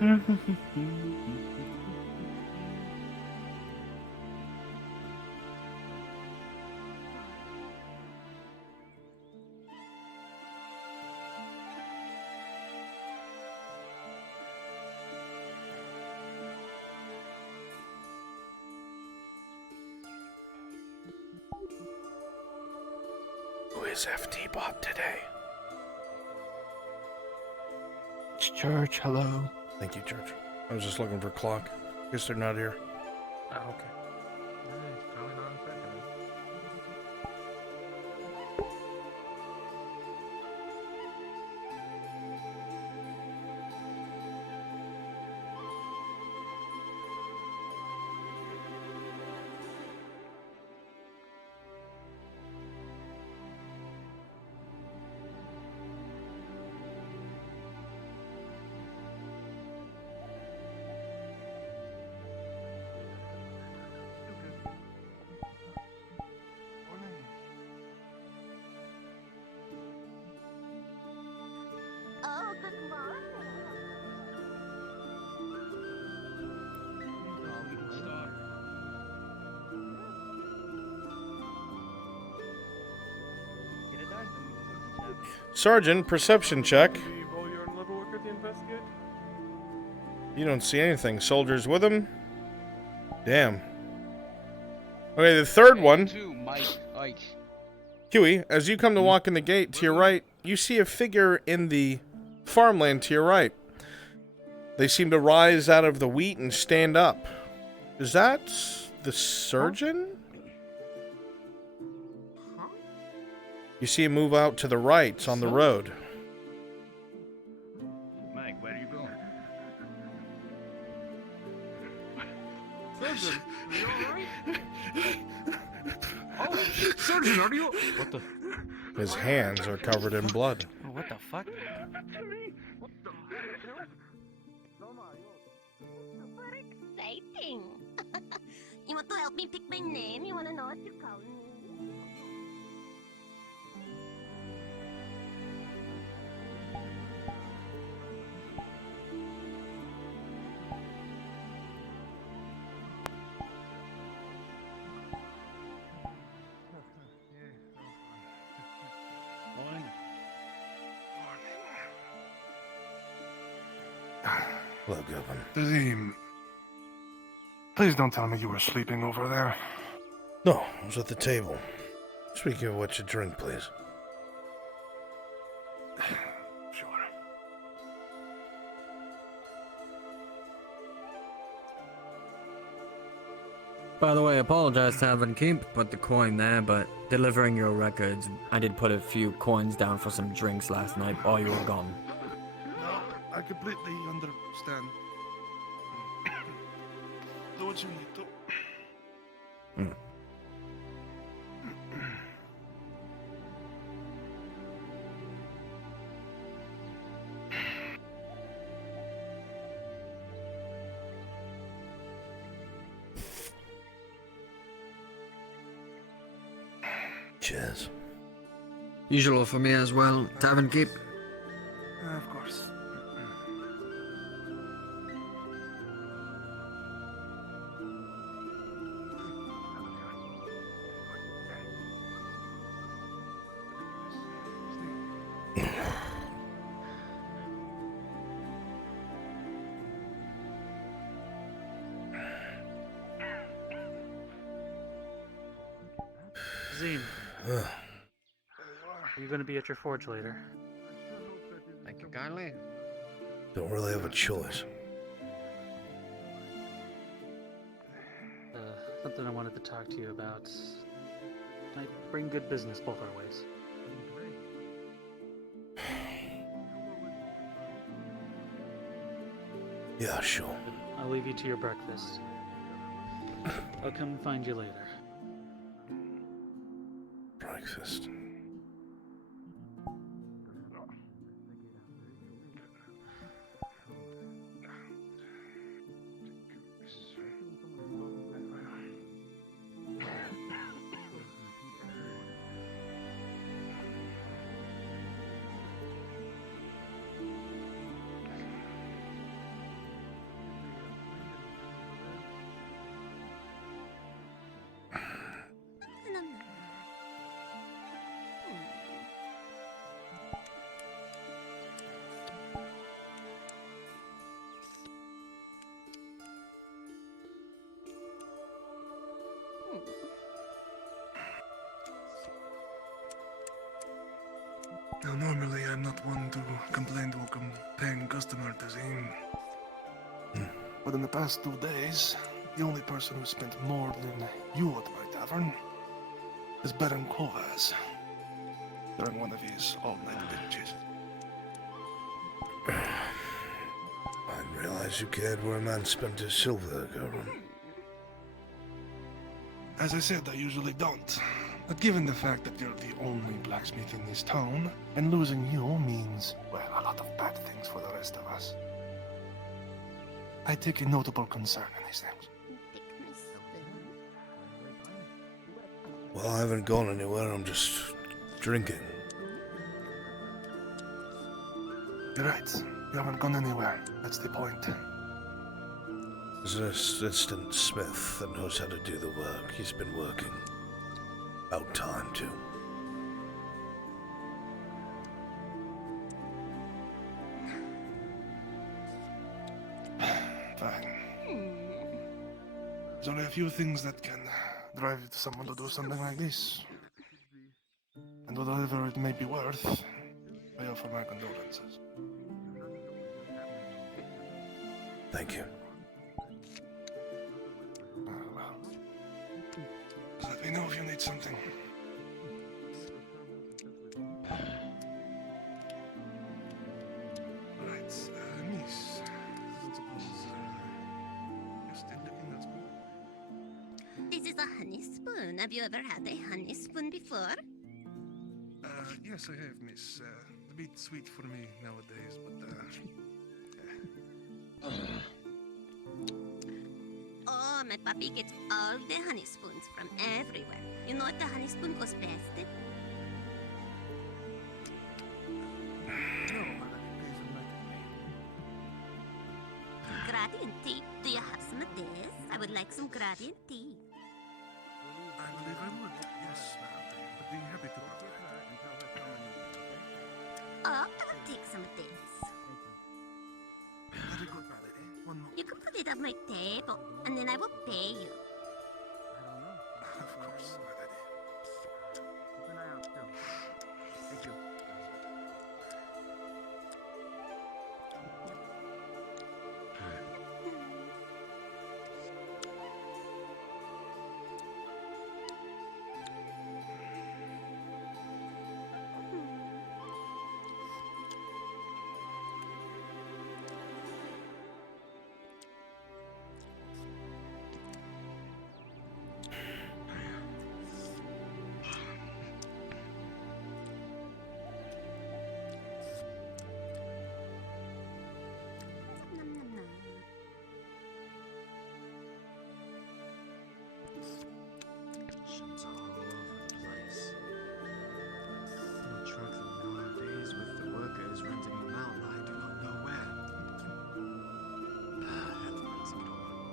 Who is FT Bob today? It's Church, hello. Thank you, Church. I was just looking for clock. Guess they're not here. Oh, okay. It's probably not infected. Oh, good morning. Sergeant, perception check. Roll your level worker to investigate. You don't see anything. Soldiers with him? Damn. Okay, the third one. Huey, as you come to walk in the gate to your right, you see a figure in the farmland to your right. They seem to rise out of the wheat and stand up. Is that the surgeon? You see him move out to the right on the road. Mike, where are you going? Surgeon, are you alright? Oh, surgeon, are you? What the? His hands are covered in blood. Oh, what the fuck? What the hell? Super exciting. You want to help me pick my name? You want to know what you call me? Morning. Hello, Gilpin. Dazim, please don't tell me you were sleeping over there. No, I was at the table. Speaking of what you drink, please. Sure. By the way, I apologize to having keep put the coin there, but delivering your records, I did put a few coins down for some drinks last night while you were gone. No, I completely understand. Do what you need to. Cheers. Usual for me as well, tavern keep. Of course. Zine, Ugh. are you going to be at your forge later? Thank you kindly. Don't really have a choice. Something I wanted to talk to you about. Might bring good business both our ways. Yeah, sure. I'll leave you to your breakfast. I'll come and find you later. Breakfast. Now, normally I'm not one to complain to a paying customer, Tazim. But in the past 2 days, the only person who spent more than you at my tavern is Baron Kovas during one of his all-night binges. I didn't realize you cared where a man spent his silver, Gurren. As I said, I usually don't. But given the fact that you're the only blacksmith in this town, and losing you means, well, a lot of bad things for the rest of us, I take a notable concern in these things. Pick my spoon. Well, I haven't gone anywhere, I'm just drinking. You're right. You haven't gone anywhere. That's the point. There's an assistant smith that knows how to do the work. He's been working. About time, too. Fine. There's only a few things that can drive someone to do something like this. And whatever it may be worth, I offer my condolences. Thank you. Well. Let me know if you need something. Right, Miss. I suppose you're still looking at school? This is a honey spoon. Have you ever had a honey spoon before? Yes, I have, Miss. A bit sweet for me nowadays, but Oh, my puppy gets all the honey spoons from everywhere. You know what the honey spoon goes best in? Gradient tea. Do you have some of this? I would like some gradient tea. I believe I would. Yes, ma'am. I'd be happy to provide. Oh, I'll take some of this. Very good, my lady. One more. You can put it on my table, and then I will pay you. Of course, my lady. Nom, nom, nom. Shins all over the place. No truck nowadays with the workers renting them out. I do not know where. Heavens,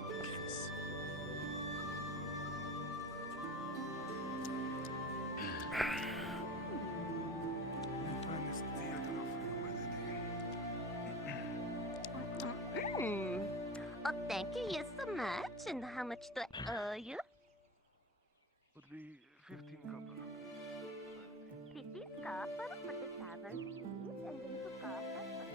poor kids. Finest tea I can offer you, my lady. Oh, thank you so much. And how much do I owe you? Would be 15 copper. 50 copper for the tavern fees, and then 2 copper for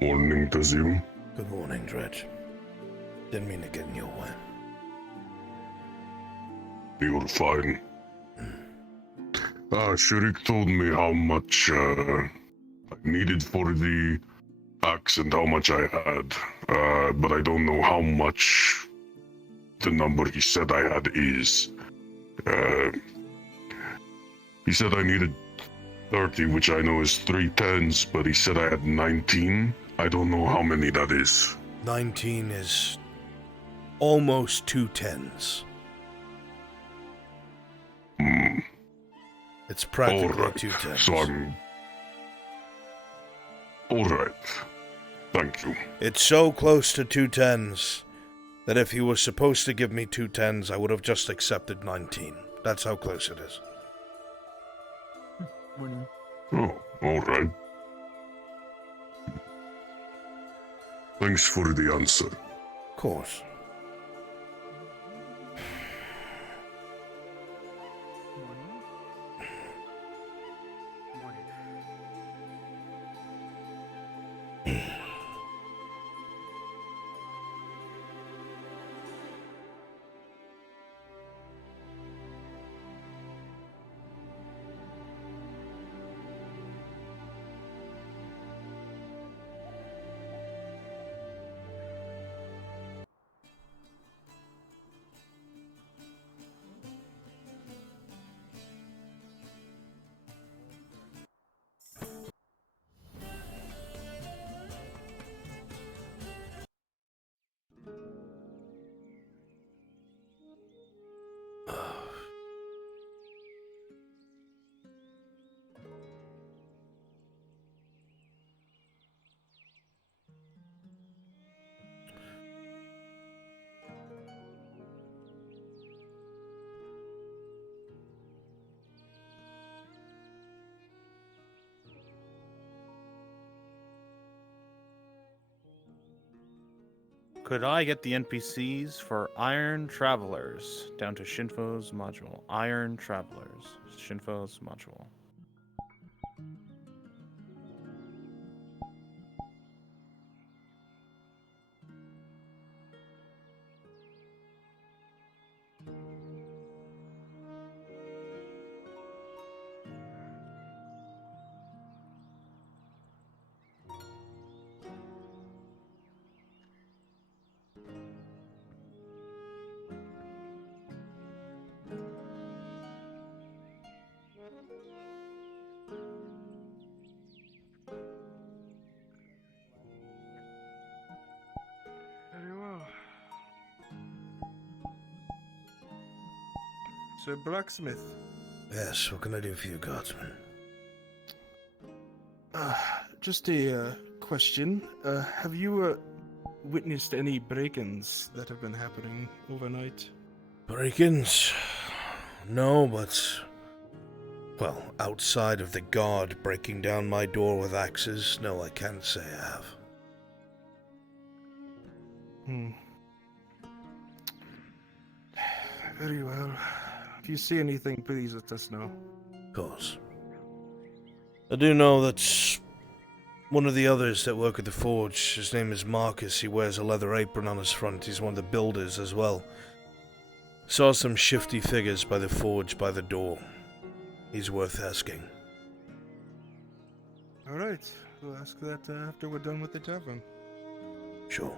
the Morning, Tazim. Good morning, Dredge. Didn't mean to get in your way. You're fine. Shirik told me how much I needed for the axe and how much I had. But I don't know how much the number he said I had is. He said I needed 30, which I know is 3 tens, but he said I had 19. I don't know how many that is. 19 is almost 2 tens. Hmm. It's practically Alright, 2 tens. so I'm... Alright. Thank you. It's so close to 2 tens that if he was supposed to give me 2 tens, I would have just accepted 19. That's how close it is. Oh, alright. Thanks for the answer. Of course. Could I get the NPCs for Iron Travelers down to Shinfo's module? Iron Travelers. Shinfo's module. Very well. Sir Blacksmith. Yes, what can I do for you, guardsman? Just a question. Have you witnessed any break-ins that have been happening overnight? Break-ins? No, but... Well, outside of the guard breaking down my door with axes, no, I can't say I have. Very well. If you see anything, please let us know. Of course. I do know that one of the others that work at the forge, his name is Marcus, he wears a leather apron on his front, he's one of the builders as well. Saw some shifty figures by the forge by the door. He's worth asking. Alright, we'll ask that after we're done with the tavern. Sure.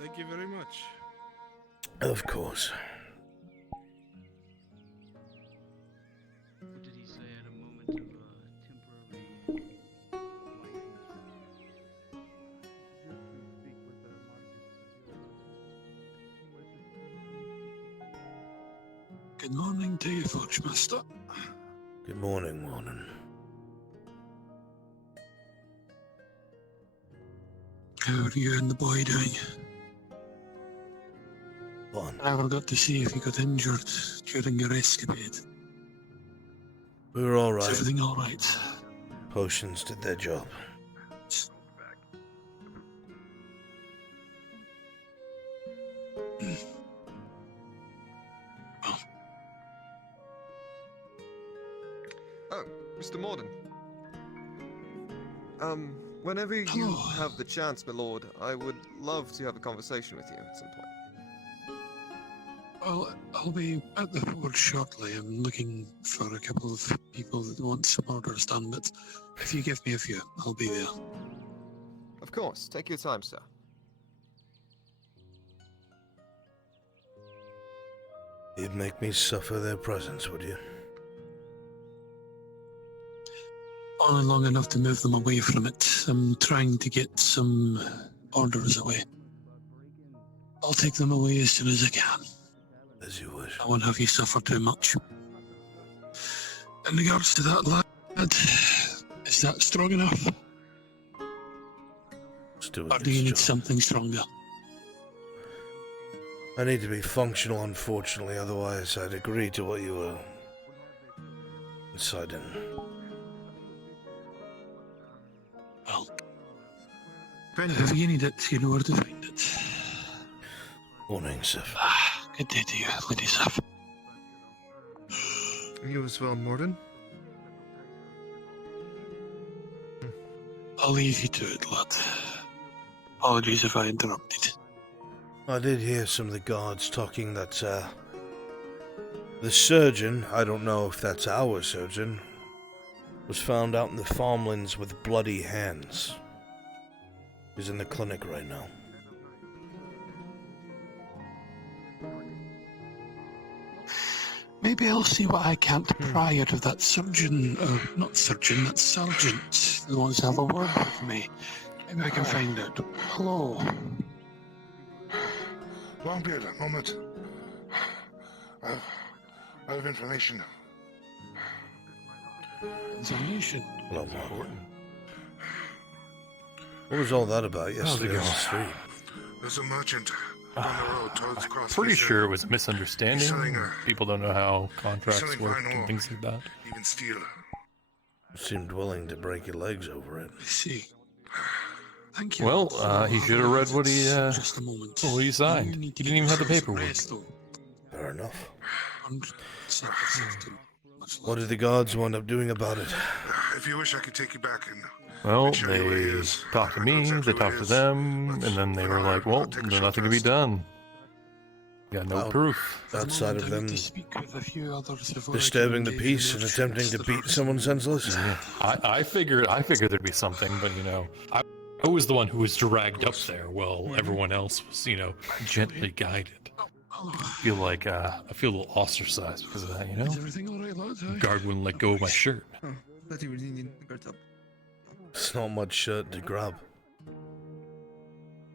Thank you very much. Of course. What did he say at a moment of temporary... Good morning to you, Forge-master. Good morning, Warden. How are you and the boy doing? Fine. I never got to see if you got injured during your escapade. We were Is alright. everything alright? Potions did their job. Oh, Mr. Morden. Whenever you Hello. have the chance, my lord, I would love to have a conversation with you at some point. Well, I'll be at the forge shortly. I'm looking for a couple of people that want some orders done, but if you give me a few, I'll be there. Of course, take your time, sir. You'd make me suffer their presence, would you? Only long enough to move them away from it. I'm trying to get some orders away. I'll take them away as soon as I can. As you wish. I won't have you suffer too much. In regards to that lad, is that strong enough? It's doing Or do you its need job. something stronger? I need to be functional, unfortunately, otherwise I'd agree to what you were deciding. Well, If you need it, you know where to find it. Morning, Sif. Good day to you, Lady Sif. You as well, Morden. I'll leave you to it, lad. Apologies if I interrupted. I did hear some of the guards talking that, the surgeon, I don't know if that's our surgeon, was found out in the farmlands with bloody hands. He's in the clinic right now. Maybe I'll see what I can't pry out of that surgeon, not surgeon, that sergeant who wants to have a word with me. Maybe I can find out. Hello. Longbeard, a moment. I have information. Information. Hello, Mark. What was all that about yesterday on the street? There's a merchant on the road towards Cross. Pretty sure it was a misunderstanding. selling People don't know how contracts selling work fine and ore. things like that. Even steel. Seemed willing to break your legs over it. I see. Thank you. Well, he should have read what he Just a moment. what he signed. He didn't even have the paperwork. Fair enough. 100% effective. What did the guards wind up doing about it? If you wish, I could take you back and. Well, show you where he they is. talked to I know me, exactly they where talked he to is. them, and Let's then they put were an like, arm, well, I'll take a there's short nothing to be rest. done. Got no Well, proof. Outside of them Speak with a few others before I disturbing the can engage peace in and those attempting checks to that beat are someone reasonable. senseless? I figured there'd be something, but you know, I was the one who was dragged up there while everyone else was, you know, gently guided. I feel like I feel a little ostracized because of that, you know. Is everything alright, lad? Guard wouldn't let go of my shirt. Oh, that you were needing to guard up. It's not much shirt to grab.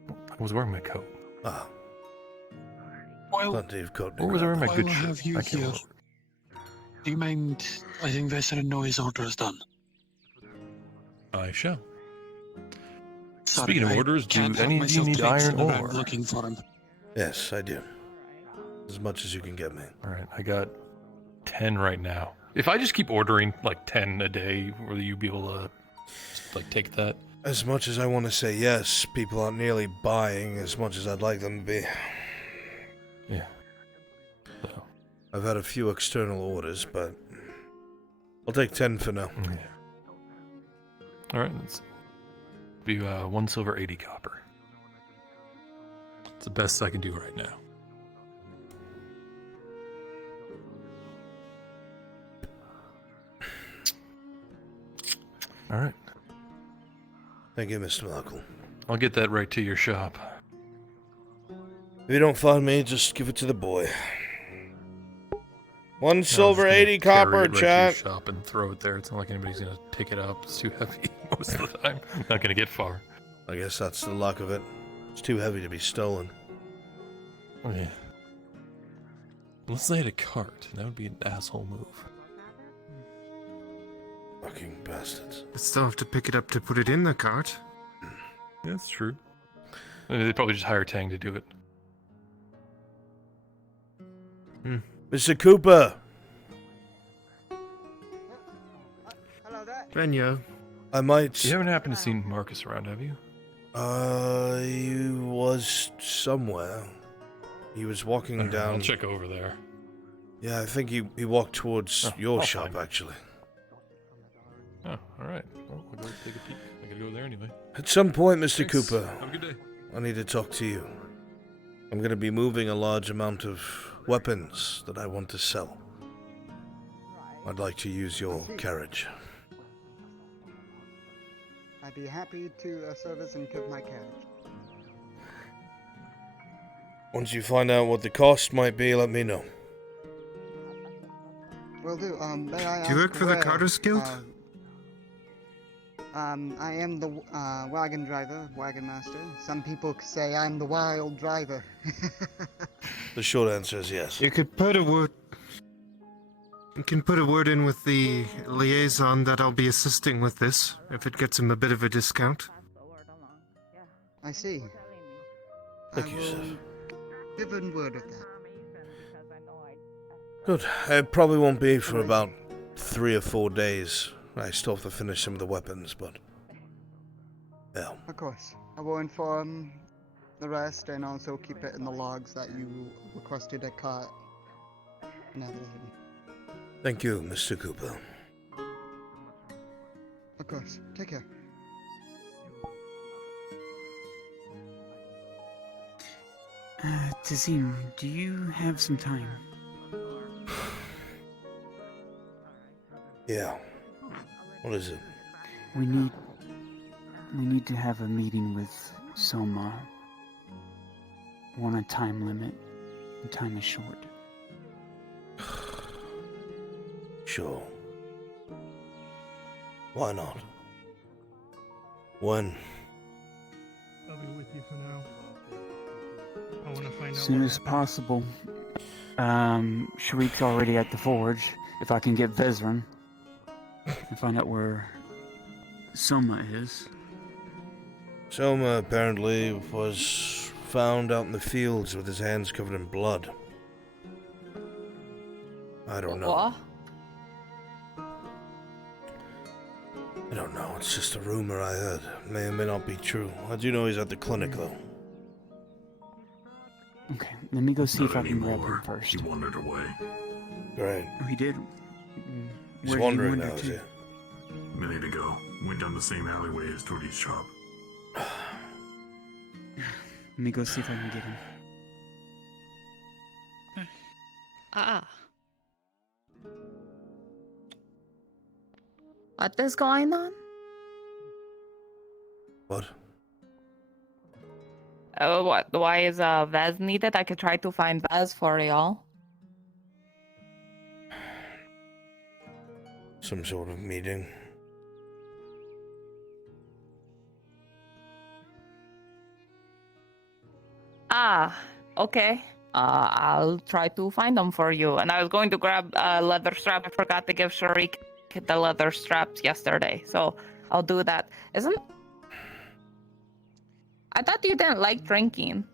I was wearing my coat. Ah, Well, plenty of coat to Or was I grab. wearing my while good I shirt? have you I can't here, remember. do you mind letting Vesserin know his order is done? I shall. Sorry, Speaking of I orders, do can't have any of you myself need traipsing iron around ore? looking for him. Yes, I do. As much as you can get me. Alright, I got 10 right now. If I just keep ordering like 10 a day, will you be able to like take that? As much as I want to say yes, people aren't nearly buying as much as I'd like them to be. Yeah. So, I've had a few external orders, but I'll take 10 for now. yeah. Alright, let's do 1 silver, 80 copper. It's the best I can do right now. Alright. Thank you, Mr. Markle. I'll get that right to your shop. If you don't find me, just give it to the boy. 1 I was silver, gonna 80 carry copper, it right to your chat. shop and throw it there. It's not like anybody's gonna pick it up. It's too heavy most of the time. Not gonna get far. I guess that's the luck of it. It's too heavy to be stolen. Oh, yeah. Unless they had a cart, that would be an asshole move. Fucking bastards. But still have to pick it up to put it in the cart. Yeah, that's true. They probably just hire Tang to do it. Mr. Cooper! Venya, I might... You haven't happened to see Marcus around, have you? He was somewhere. He was walking Alright, down... I'll check over there. Yeah, I think he walked towards your I'll shop, find him. actually. Oh, alright. Well, I'll go take a peek. I gotta go there anyway. At some point, Mr. Thanks. Cooper, Have a good day. I need to talk to you. I'm going to be moving a large amount of weapons that I want to sell. I'd like to use your carriage. I'd be happy to service and give my carriage. Once you find out what the cost might be, let me know. Will do. May I do you work ask for the where, Carters Guild? I am the wagon driver, wagon master. Some people say I'm the wild driver. The short answer is yes. You could put a word. You can put a word in with the liaison that I'll be assisting with this, if it gets him a bit of a discount. I see. Thank I you, will sir. give a word of that. Good. It probably won't be for about 3 or 4 days. I still have to finish some of the weapons, but... yeah. Of course. I will inform the rest and also keep it in the logs that you requested a cut. Thank you, Mr. Cooper. Of course. Take care. Tazim, do you have some time? Yeah. What is it? We need to have a meeting with Soma. We're on a time limit. The time is short. Sure. Why not? When? I'll be with you for now. I want to find out. As soon as possible. Sharik's already at the forge. If I can get Vezran and find out where Soma is. Soma apparently was found out in the fields with his hands covered in blood. I don't know. What? I don't know. It's just a rumor I heard. May or may not be true. I do know he's at the clinic, though. Okay, let me go see if I can grab him first. He wandered away. Great. Oh, he did? He's Where did he wandering wander now, is to? he? A minute ago, went down the same alleyway as Trudy's shop. Let me go see if I can get him. What is going on? What? What? Why is Vez needed? I could try to find Vez for y'all. Some sort of meeting. Okay. I'll try to find them for you. And I was going to grab a leather strap. I forgot to give Sharik the leather straps yesterday, so I'll do that. I thought you didn't like drinking.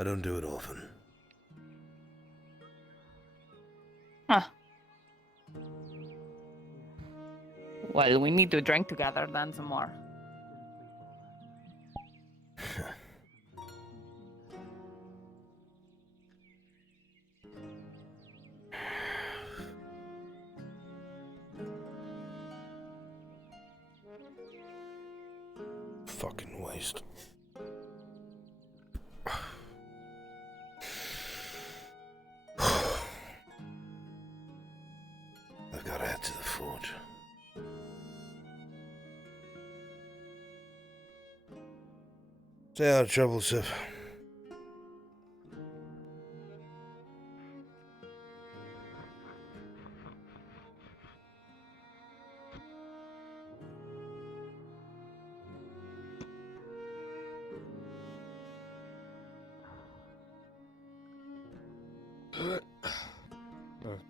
I don't do it often. Huh. Well, we need to drink together then some more. Fucking waste. I've got to head to the forge. Stay out of trouble, Sif.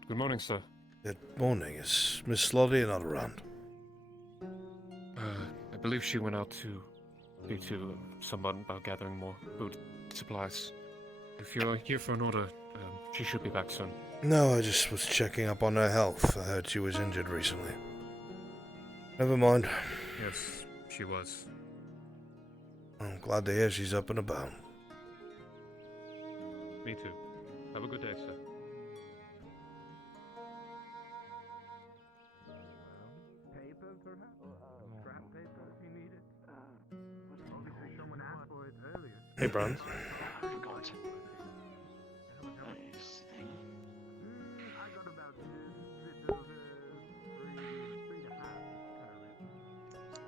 Good morning, sir. Good morning. Is Miss Slotty not around? I believe she went out to speak to someone about gathering more food supplies. If you're here for an order, she should be back soon. No, I just was checking up on her health. I heard she was injured recently. Never mind. Yes, she was. I'm glad to hear she's up and about. Me too. Have a good day, sir. Hey, Bruns.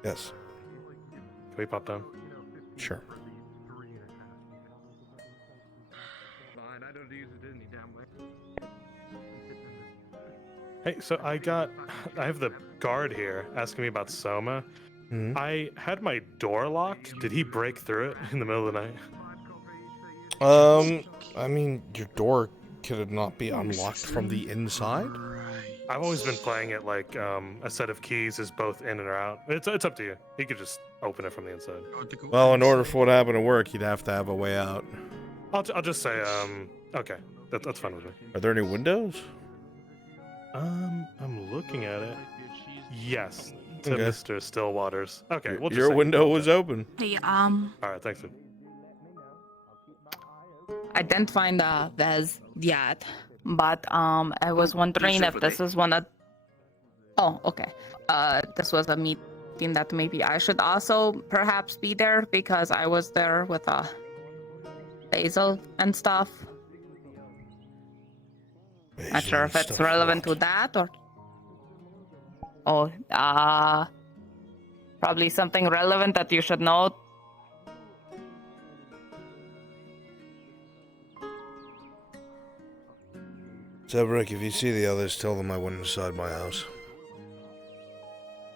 Yes. Can we pop down? Sure. Fine, I don't use it any damn way. Hey, so I have the guard here asking me about Soma. I had my door locked. Did he break through it in the middle of the night? I mean, your door could it not be unlocked from the inside? I've always been playing it like a set of keys is both in and out. It's up to you. You could just open it from the inside. Well, in order for what happened to work, you'd have to have a way out. I'll just say okay. That's fine with me. Are there any windows? I'm looking at it. Yes, to Okay. Mr. Stillwater's. Okay, we'll just Your say window Walter. was open. Hey, All right, thanks. I didn't find Vez yet, but I was wondering if this is one of. Oh, okay. This was a meeting that maybe I should also perhaps be there because I was there with Basil and stuff. Not sure if it's relevant to that or. Oh, probably something relevant that you should know. So, Rick, if you see the others, tell them I went inside my house.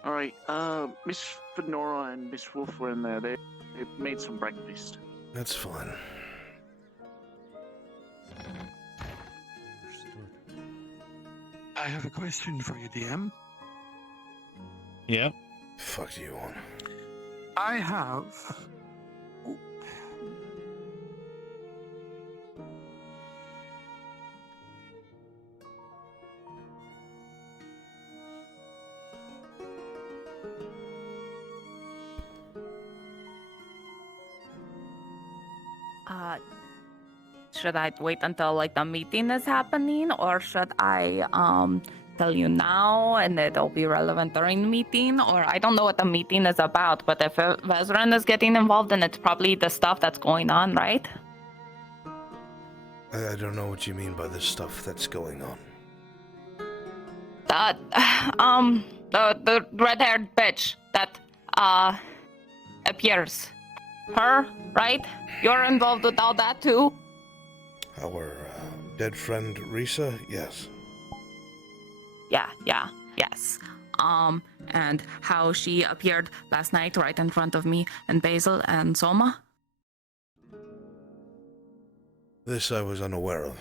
Alright, Miss Fedora and Miss Wolf were in there. They made some breakfast. That's fine. I have a question for you, DM. Yeah? Fuck do you want? I have... Should I wait until like the meeting is happening, or should I tell you now and it'll be relevant during the meeting? Or I don't know what the meeting is about, but if Vezran is getting involved, then it's probably the stuff that's going on, right? I don't know what you mean by the stuff that's going on. The red-haired bitch that appears. Her, right? You're involved with all that too? Our dead friend Risa? Yes. Yes. And how she appeared last night right in front of me and Basil and Soma? This I was unaware of.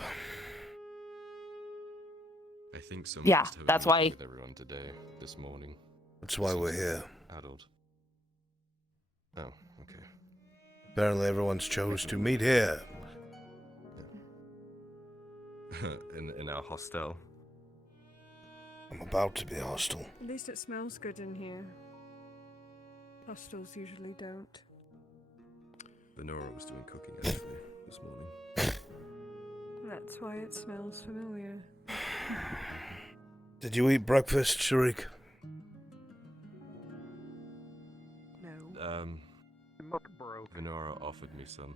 I think so. Yeah, that's why. With everyone today, this morning. That's why we're here. Adult. Oh, okay. Apparently everyone's chose to meet here. in our hostel. I'm about to be hostile. At least it smells good in here. Hostels usually don't. Venora was doing cooking actually this morning. That's why it smells familiar. Did you eat breakfast, Sharik? No. Venora offered me some.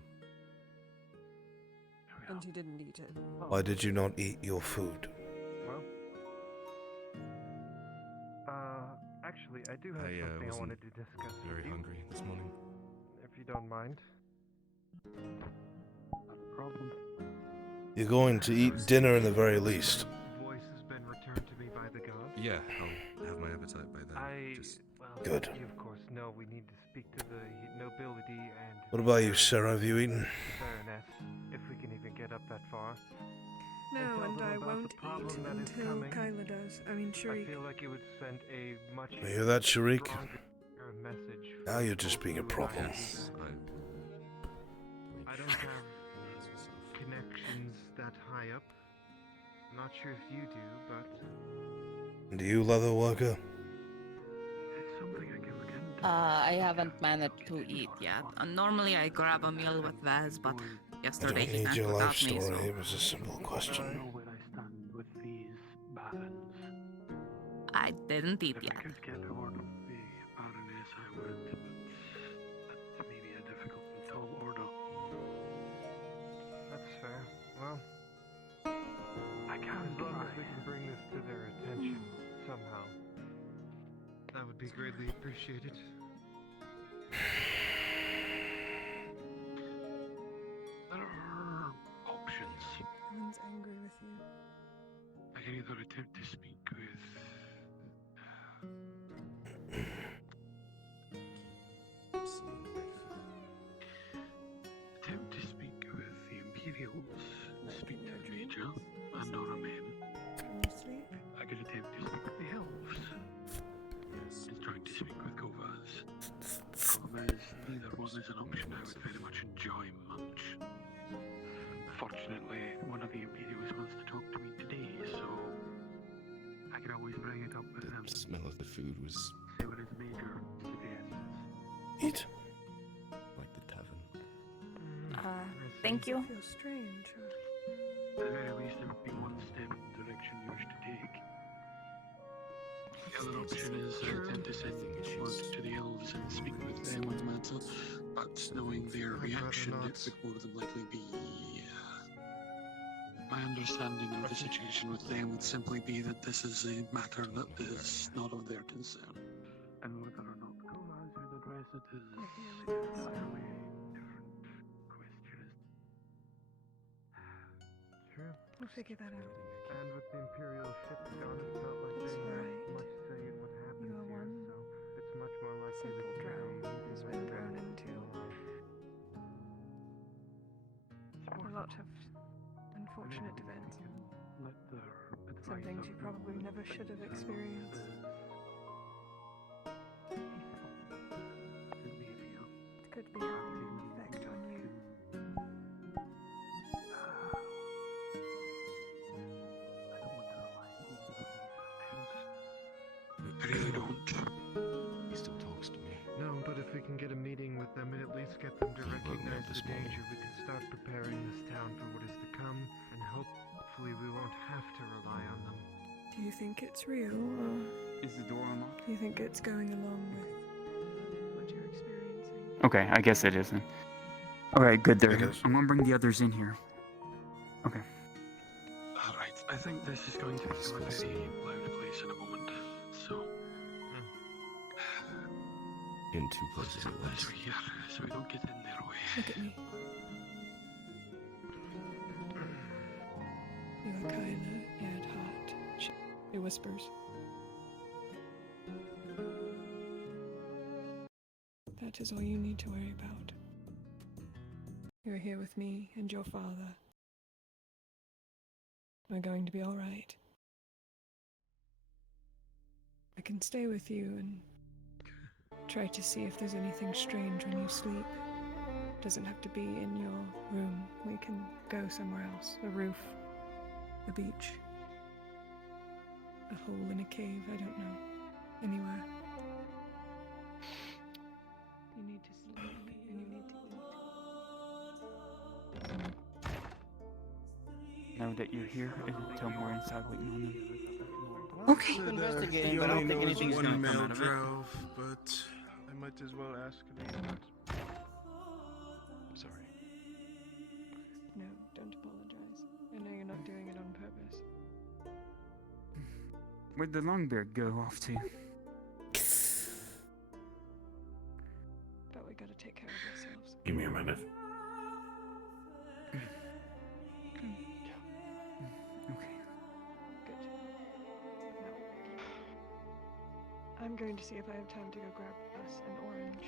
And you didn't eat it. Why did you not eat your food? Well, actually, I do have something I wanted to discuss Very with you. hungry this morning. If you don't mind. Not a problem. You're going to eat dinner in the very least. Voice has been returned to me by the gods. Yeah, I'll have my appetite by then. Well, Good. You of course know we need to speak to the nobility and... What about you, Sarah? Have you eaten? The Baroness, if we can even get up that far. No, and them I about won't the problem eat that is until coming. Kyla does. I mean, I Sharik. feel like it would send a much You hear that, Sharik? stronger message. Now you're just being a problem. I don't have connections that high up. I'm not sure if you do, but Do you, leather worker? it's something I can look into. I haven't managed to eat yet. Normally I grab a meal with Vaz, but I yesterday don't he need went your without life me, story. so... It was a simple question. where I stand with these barons. I didn't eat If yet. I could get hold of the Baroness, I would, but that may be a difficult and tall order. That's fair. Well, I can as long try. as we can bring this to their attention somehow, that would be greatly appreciated. There are options. Everyone's angry with you. I can either attempt to speak with the Imperials, speak to the Major, and Nora Men. I could attempt to speak with the Elves. And trying to speak with Govas. Problem is, neither one is an option I would very much enjoy much. Fortunately, one of the Imperials wants to talk to me today, so I could always bring it up with them. The smell of the food was See what Eat. Like the tavern. Thank you. Feels strange. At the very least, there would be one step in the direction you wish to take. The other option is I attempt to send word to the elves and speak with them on the matter, but knowing their reaction, it would more than likely be... my understanding of the situation with them would simply be that this is a matter that is not of their concern. And whether or not Komas would address it is entirely a different question. True. We'll figure that out. And with the Imperial ship gone, it felt like That's they had right. much say in what happens You are here, one so it's much more likely simple that drow they who's been thrown into a lot of unfortunate events. let their Some things you probably never should have experienced. It could be having an effect on you. I really don't. He still talks to me. No, but if we can get a meeting with them and at least get them to recognize the danger, we can start preparing this town for what is to come, and hopefully we won't have to rely on them. Do you think it's real, or Is the door unlocked? do you think it's going along with what you're experiencing? Okay, I guess it isn't. Alright, good there. It is. I'm gonna bring the others in here. Okay. Alright, I think this is going to become a very loud place in a moment, so... In two places at once. So we don't get in their way. Look at me. You are Kyla, you had heart. She whispers. That is all you need to worry about. You are here with me and your father. We're going to be all right. I can stay with you and try to see if there's anything strange when you sleep. Doesn't have to be in your room. We can go somewhere else. A roof, a beach, a hole in a cave, I don't know. Anywhere. You need to sleep and you need to eat. Now that you're here, tell more inside waiting on them. Okay. Investigating, but I don't think anything's gonna come out of it. drove, but I might as well ask an Sorry. No, don't apologize. I know you're not doing it on purpose. Where'd the Longbeard go off to? But we gotta take care of ourselves. Give me a minute. Okay. Good. Now, I'm going to see if I have time to go grab us an orange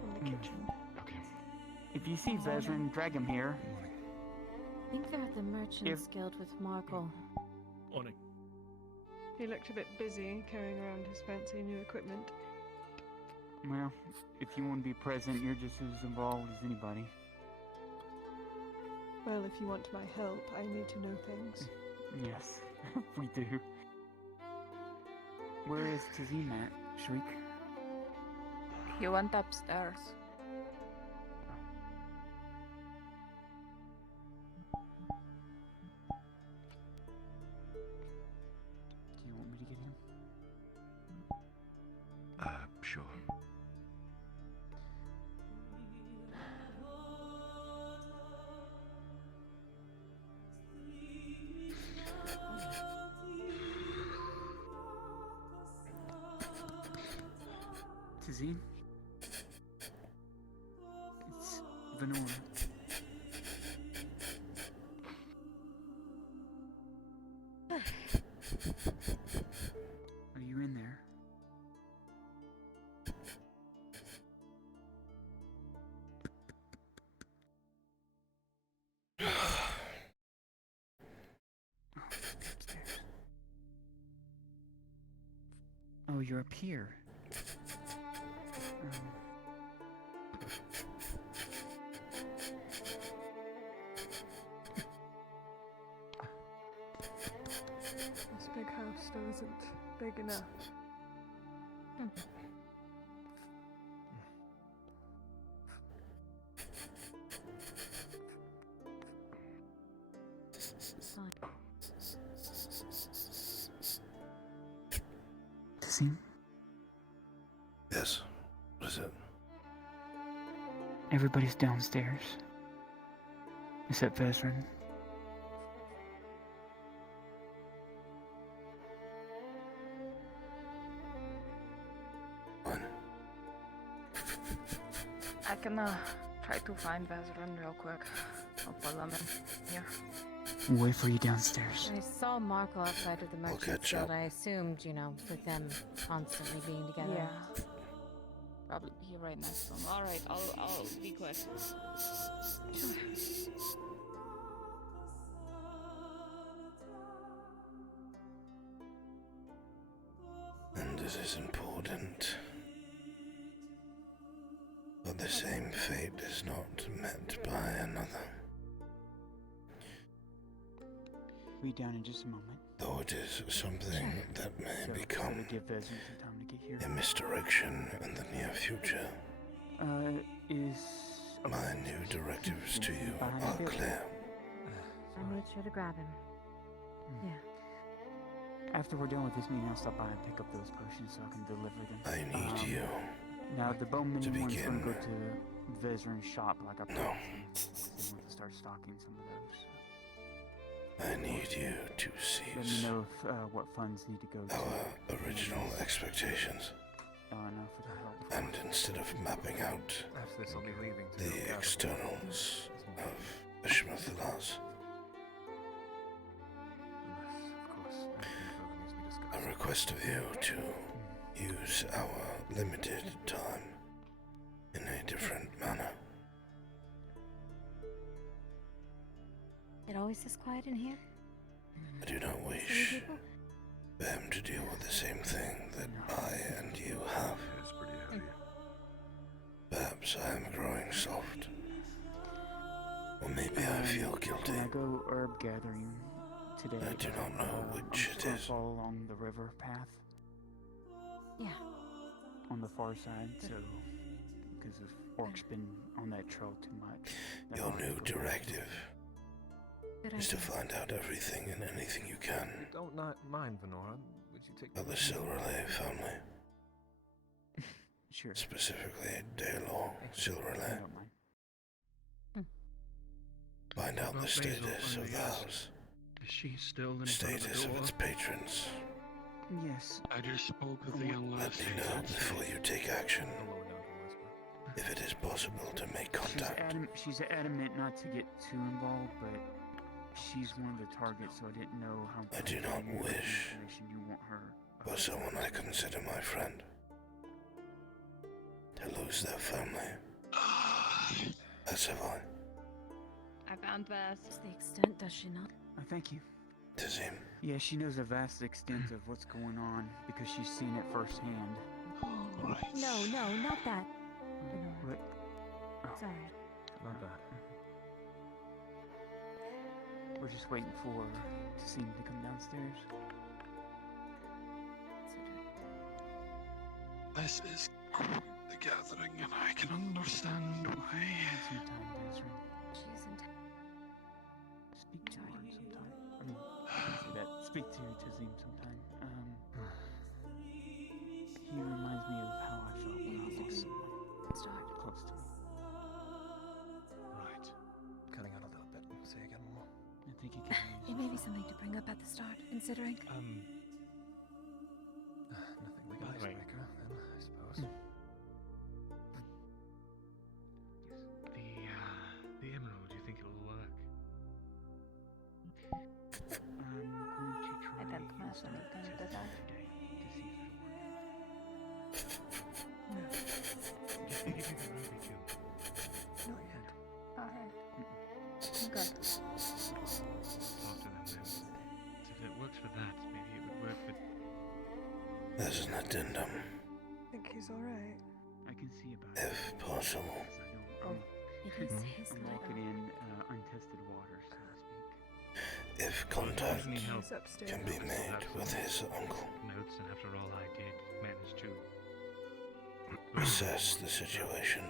from the kitchen. Okay. If you see Vezran, drag him here. I think they're at the Merchants Guild with Markle. On it. He looked a bit busy carrying around his fancy new equipment. Well, if you want to be present, you're just as involved as anybody. Well, if you want my help, I need to know things. Yes, we do. Where is Tazim at, Shriek? He went upstairs. Do you want me to get him? Sure. Tazim? It's Venora. Are you in there? Oh, you're up here. This big house still isn't big enough. Tazim, Yes. What is it? everybody's downstairs. Except Vezran. I can try to find Vezran real quick. I'll pull him in here. We'll wait for you downstairs. I saw Marco outside of the Merchant's catch Guild. up. I assumed, you know, with them constantly being together. Yeah. Probably be here right next to him. Alright, I'll be quick. And it is important. But the same fate is not met by another. Be down in just a moment. Though it is something that may become Give Vezran some time to get here. a misdirection in the near future. Is My new directives to you are clear. I made sure to grab him. Yeah. After we're done with this meeting, I'll stop by and pick up those potions so I can deliver them. I need you Now, the bowman to one's gonna begin. go to Vezran's shop like I promised him. They want to start stocking some of those. I need you to Let me seize know if, what funds need to go to. our original expectations. No, for the help. And instead of mapping out After this, I'll be leaving to the go gather externals of Ishmathalas, unless, of course, anything further needs to be discussed. I request of you to use our limited time in a different manner. It always is quiet in here. I do not wish for him to deal with the same thing that I and you have. It's pretty heavy. Perhaps I am growing soft. Or maybe I feel guilty. When I go herb gathering today, I do not know which I'm just it gonna is. follow along the river path Yeah. on the far side, so because the orc's been on that trail too much. that Your might new go- directive Good is to idea. find out everything and anything you can Don't not mind, Venora. Would you take about the Silverlay family. Sure. Specifically, Daylor Silverlay. I don't mind. Find out the Well, Basil, status of the yes. house. Is she still in front Status of of the its door? patrons. Yes. I just spoke with the young Let lassie. me know before you take action. I'll lower down to a whisper. If it is possible to make contact. She's adamant not to get too involved, but she's one of the targets, so I didn't know how I do not much wish information you want her. for someone I consider my friend to lose their family. As have I. I found Vez. To the extent, does she not? Thank you. Tazim. Yeah, she knows a vast extent of what's going on because she's seen it firsthand. No, not that. What? Sorry. Not bad. We're just waiting for Tazim to come downstairs. This is the gathering, and I can understand why. Have some time, Vezran. She's in Speak to her sometime. I mean, I can say that. Speak to Tazim sometime. He reminds me of how I felt when I lost someone Start. close to me. Right. Cutting out a little bit. Say again more. I think it could It may be something to bring up at the start, considering. Nothing like an By the way- icebreaker, then, I suppose. The emerald, do you think it'll work? I'm going to try I didn't and mess start anything, testing did I? today to see if it'll work. If they give you the ruby cube, Not yet. Alright. Good. talk to them then. So if it works for that, maybe it would work with. There's an addendum, I think he's alright. I can see about it. if possible. It is his I'm life. walking in untested water, so to speak. If contact Need help. He's upstairs. can be made with his uncle. Notes, and after all I did, managed to. Assess the situation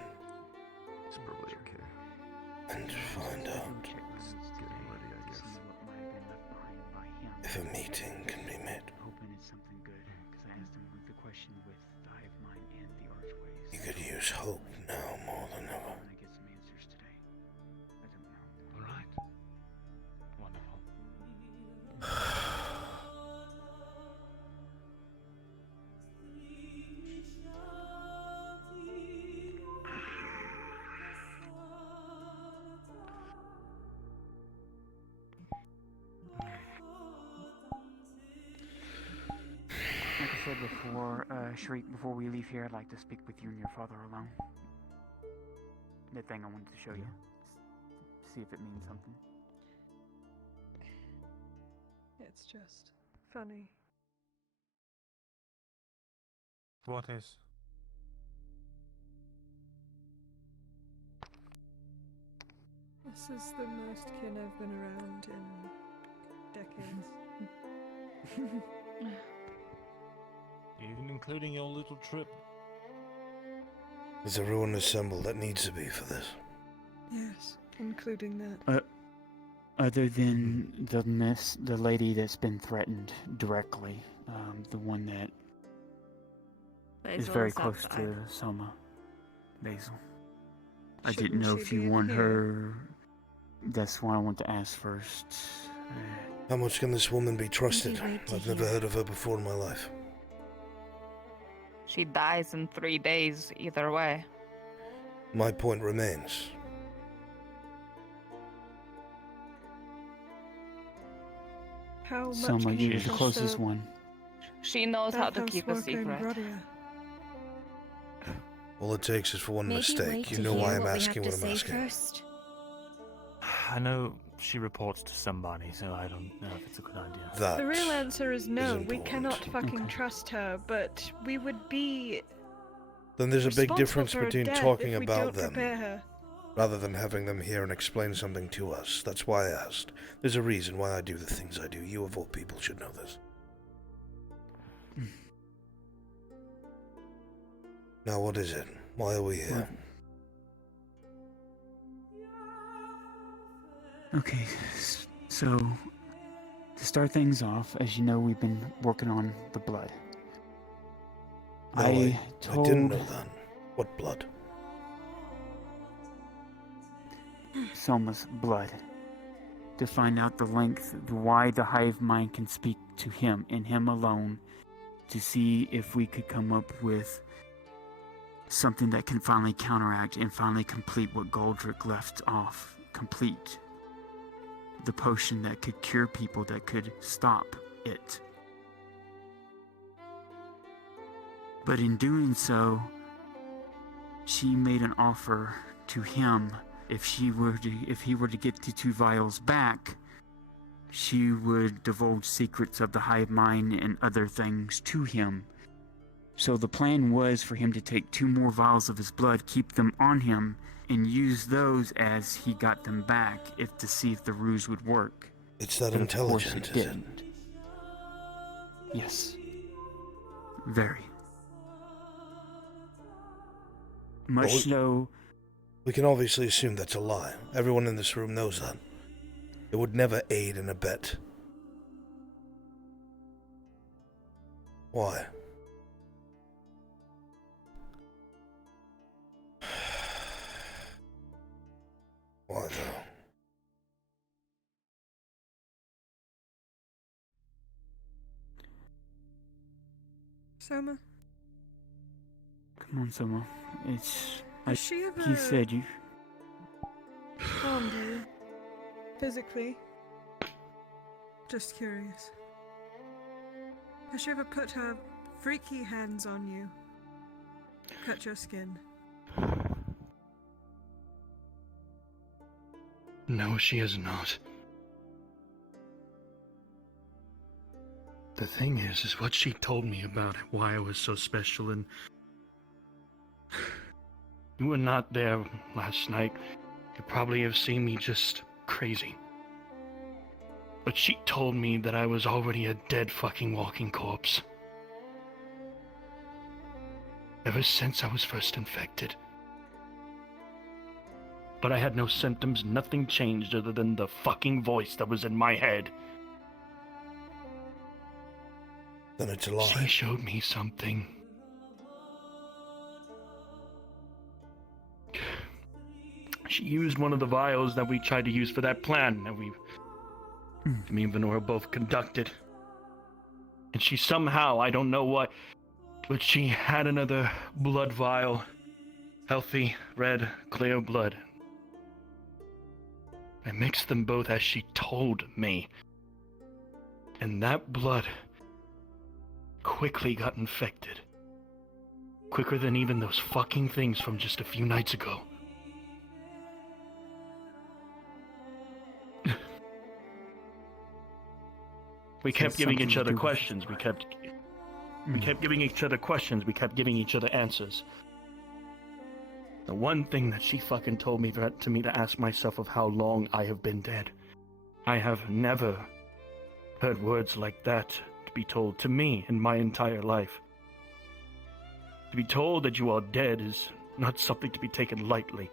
It's probably okay. and find out Check my notes today Getting ready, I to guess. see what if a meeting can be made. Hoping it's something good, because I asked him with the question with the hive mind and the archways. You could use hope now more than ever. When I get some answers today. I don't know. All right. Wonderful. Like I said before, Shriek, before we leave here, I'd like to speak with you and your father alone. The thing I wanted to show you. See if it means something. It's just funny. What is? This is the most kin I've been around in decades. Even including your little trip. Is everyone assembled that needs to be for this? Yes, including that. Other than the lady that's been threatened directly, the one that is very close to Soma. Basil. I didn't know if you want her. That's what I want to ask first. How much can this woman be trusted? I've never heard of her before in my life. She dies in 3 days, either way. My point remains. How much Soma, can you you're the trust closest the one. She knows how to keep a houseworker in secret. Brodia? All it takes is for one Maybe mistake. wait You to know hear why I'm what we asking have what to I'm say asking. first. I know she reports to somebody, so I don't know if it's a good idea. That The real answer is no. We important. cannot fucking trust her, but we would be Then there's a big responsible difference for her between death talking if we about don't them prepare her. rather than having them here and explain something to us. That's why I asked. There's a reason why I do the things I do. You of all people should know this. Now what is it? Why are we here? Okay, so to start things off, as you know, we've been working on the blood. No, I didn't know that. What blood? Soma's blood. To find out the length, why the hive mind can speak to him and him alone, to see if we could come up with something that can finally counteract and finally complete what Goldrick left off. Complete. The potion that could cure people, that could stop it. But in doing so, she made an offer to him. If he were to get the 2 vials back, she would divulge secrets of the hive mind and other things to him. So the plan was for him to take 2 more vials of his blood, keep them on him, and use those as he got them back, to see if the ruse would work. It's that But of course intelligent, it is it? didn't. Yes. Very. Much Well, so. We can obviously assume that's a lie. Everyone in this room knows that. It would never aid and abet. Why? Why though? Soma, Come on, Soma. It's. has she You ever said you. harmed you physically? Just curious. Has she ever put her freaky hands on you? Cut your skin? No, she has not. The thing is what she told me about why I was so special, and you were not there last night. You probably have seen me just crazy. But she told me that I was already a dead fucking walking corpse. Ever since I was first infected. But I had no symptoms, nothing changed other than the fucking voice that was in my head. Then it's a lie. She showed me something. She used one of the vials that we tried to use for that plan that me and Venora both conducted. And she somehow, I don't know what, but she had another blood vial. Healthy, red, clear blood. I mixed them both as she told me. And that blood quickly got infected. Quicker than even those fucking things from just a few nights ago. We kept giving each other questions. We kept giving each other questions. We kept giving each other answers. The one thing that she fucking told me to ask myself of how long I have been dead. I have never heard words like that to be told to me in my entire life. To be told that you are dead is not something to be taken lightly.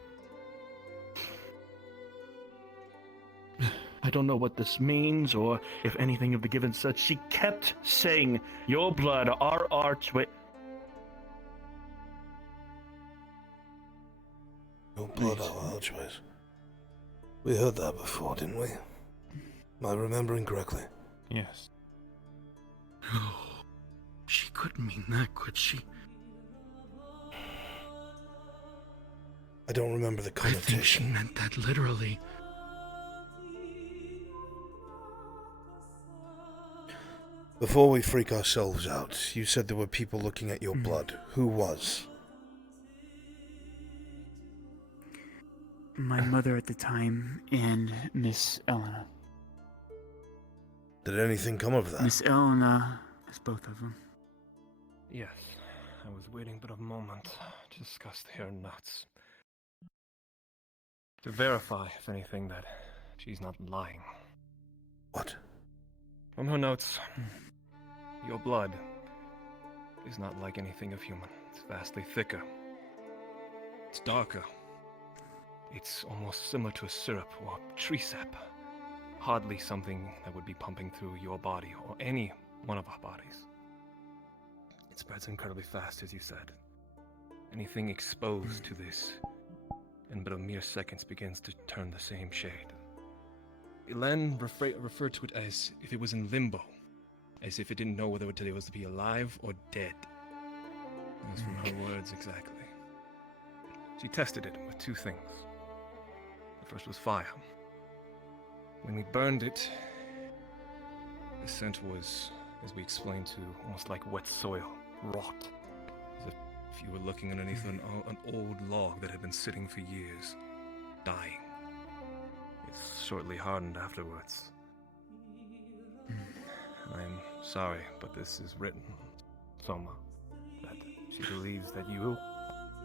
I don't know what this means or if anything of the given such. She kept saying, your blood, our choice. Your blood, our choice. We heard that before, didn't we? Am I remembering correctly? Yes. She couldn't mean that, could she? I don't remember the connotation. I think she meant that literally. Before we freak ourselves out, you said there were people looking at your blood. Who was? My mother at the time and Miss Elena. Did anything come of that? Miss Elena is both of them. Yes, I was waiting but a moment to discuss her nuts. To verify, if anything, that she's not lying. What? From her notes, your blood is not like anything of human. It's vastly thicker. It's darker. It's almost similar to a syrup or tree sap. Hardly something that would be pumping through your body or any one of our bodies. It spreads incredibly fast, as you said. Anything exposed to this in but a mere seconds begins to turn the same shade. Elen referred to it as if it was in limbo, as if it didn't know whether it was to be alive or dead. That's from her words exactly. She tested it with two things. The first was fire. When we burned it, the scent was, as we explained to, almost like wet soil, rot. As if you were looking underneath an old log that had been sitting for years, dying. It shortly hardened afterwards. I'm sorry, but this is written, Soma, that she believes that you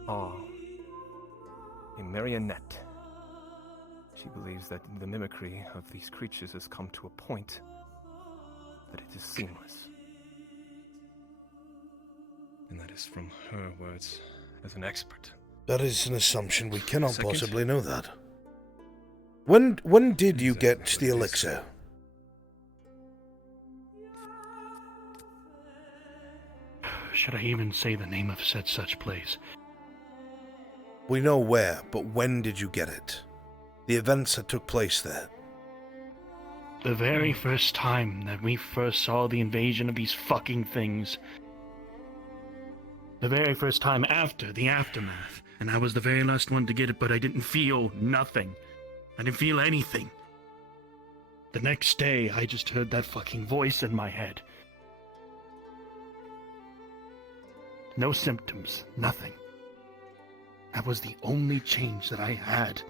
are a marionette. She believes that the mimicry of these creatures has come to a point that it is seamless. And that is from her words as an expert. That is an assumption. We cannot Second? possibly know that. When did you get the elixir? Should I even say the name of said such place? We know where, but when did you get it? The events that took place there. The very first time that we first saw the invasion of these fucking things. The very first time after the aftermath. And I was the very last one to get it, but I didn't feel nothing. I didn't feel anything. The next day, I just heard that fucking voice in my head. No symptoms, nothing. That was the only change that I had.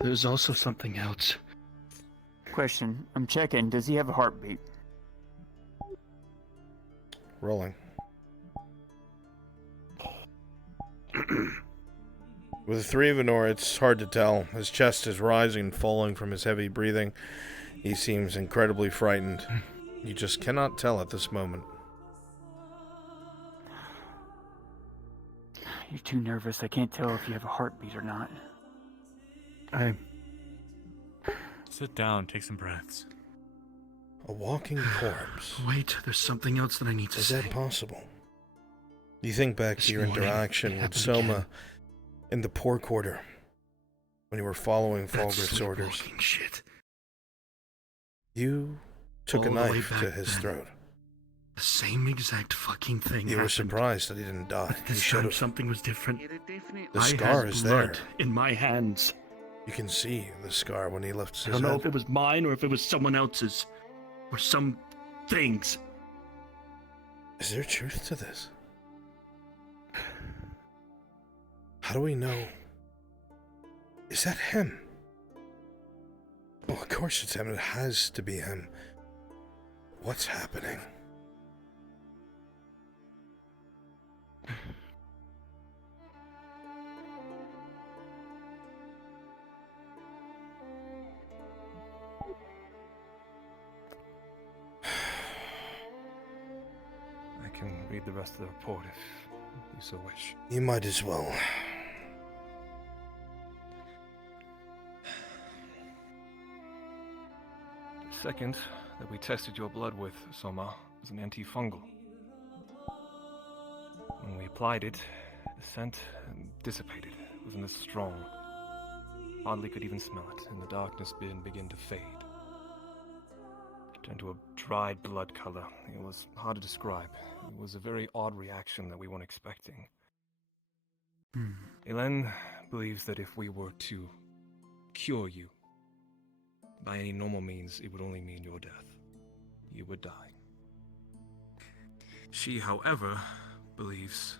There's also something else. Question. I'm checking. Does he have a heartbeat? Rolling. With the three of Venora, it's hard to tell. His chest is rising and falling from his heavy breathing. He seems incredibly frightened. You just cannot tell at this moment. You're too nervous. I can't tell if you have a heartbeat or not. Sit down, take some breaths. A walking corpse. Wait, there's something else that I need to Is say. that possible? You think back This to your morning, interaction it with happened Soma again. in the poor quarter when you were following That Fulgur's orders. sleepwalking shit. You took All a the way knife to back his then, throat. The same exact fucking thing You were happened. surprised that he didn't die. But this You should time have. something was different. The I scar had is blood there. in my hands. You can see the scar when he lifts I his don't know head. if it was mine or if it was someone else's. Or some things. Is there truth to this? How do we know? Is that him? Well, of course it's him. It has to be him. What's happening? I can read the rest of the report if you so wish. You might as well. The second that we tested your blood with, Soma, was an antifungal. When we applied it, the scent dissipated. It wasn't as strong. Hardly could even smell it, and the darkness began to fade. It turned to a dried blood color. It was hard to describe. It was a very odd reaction that we weren't expecting. Elen believes that if we were to cure you, by any normal means, it would only mean your death. You would die. She, however, believes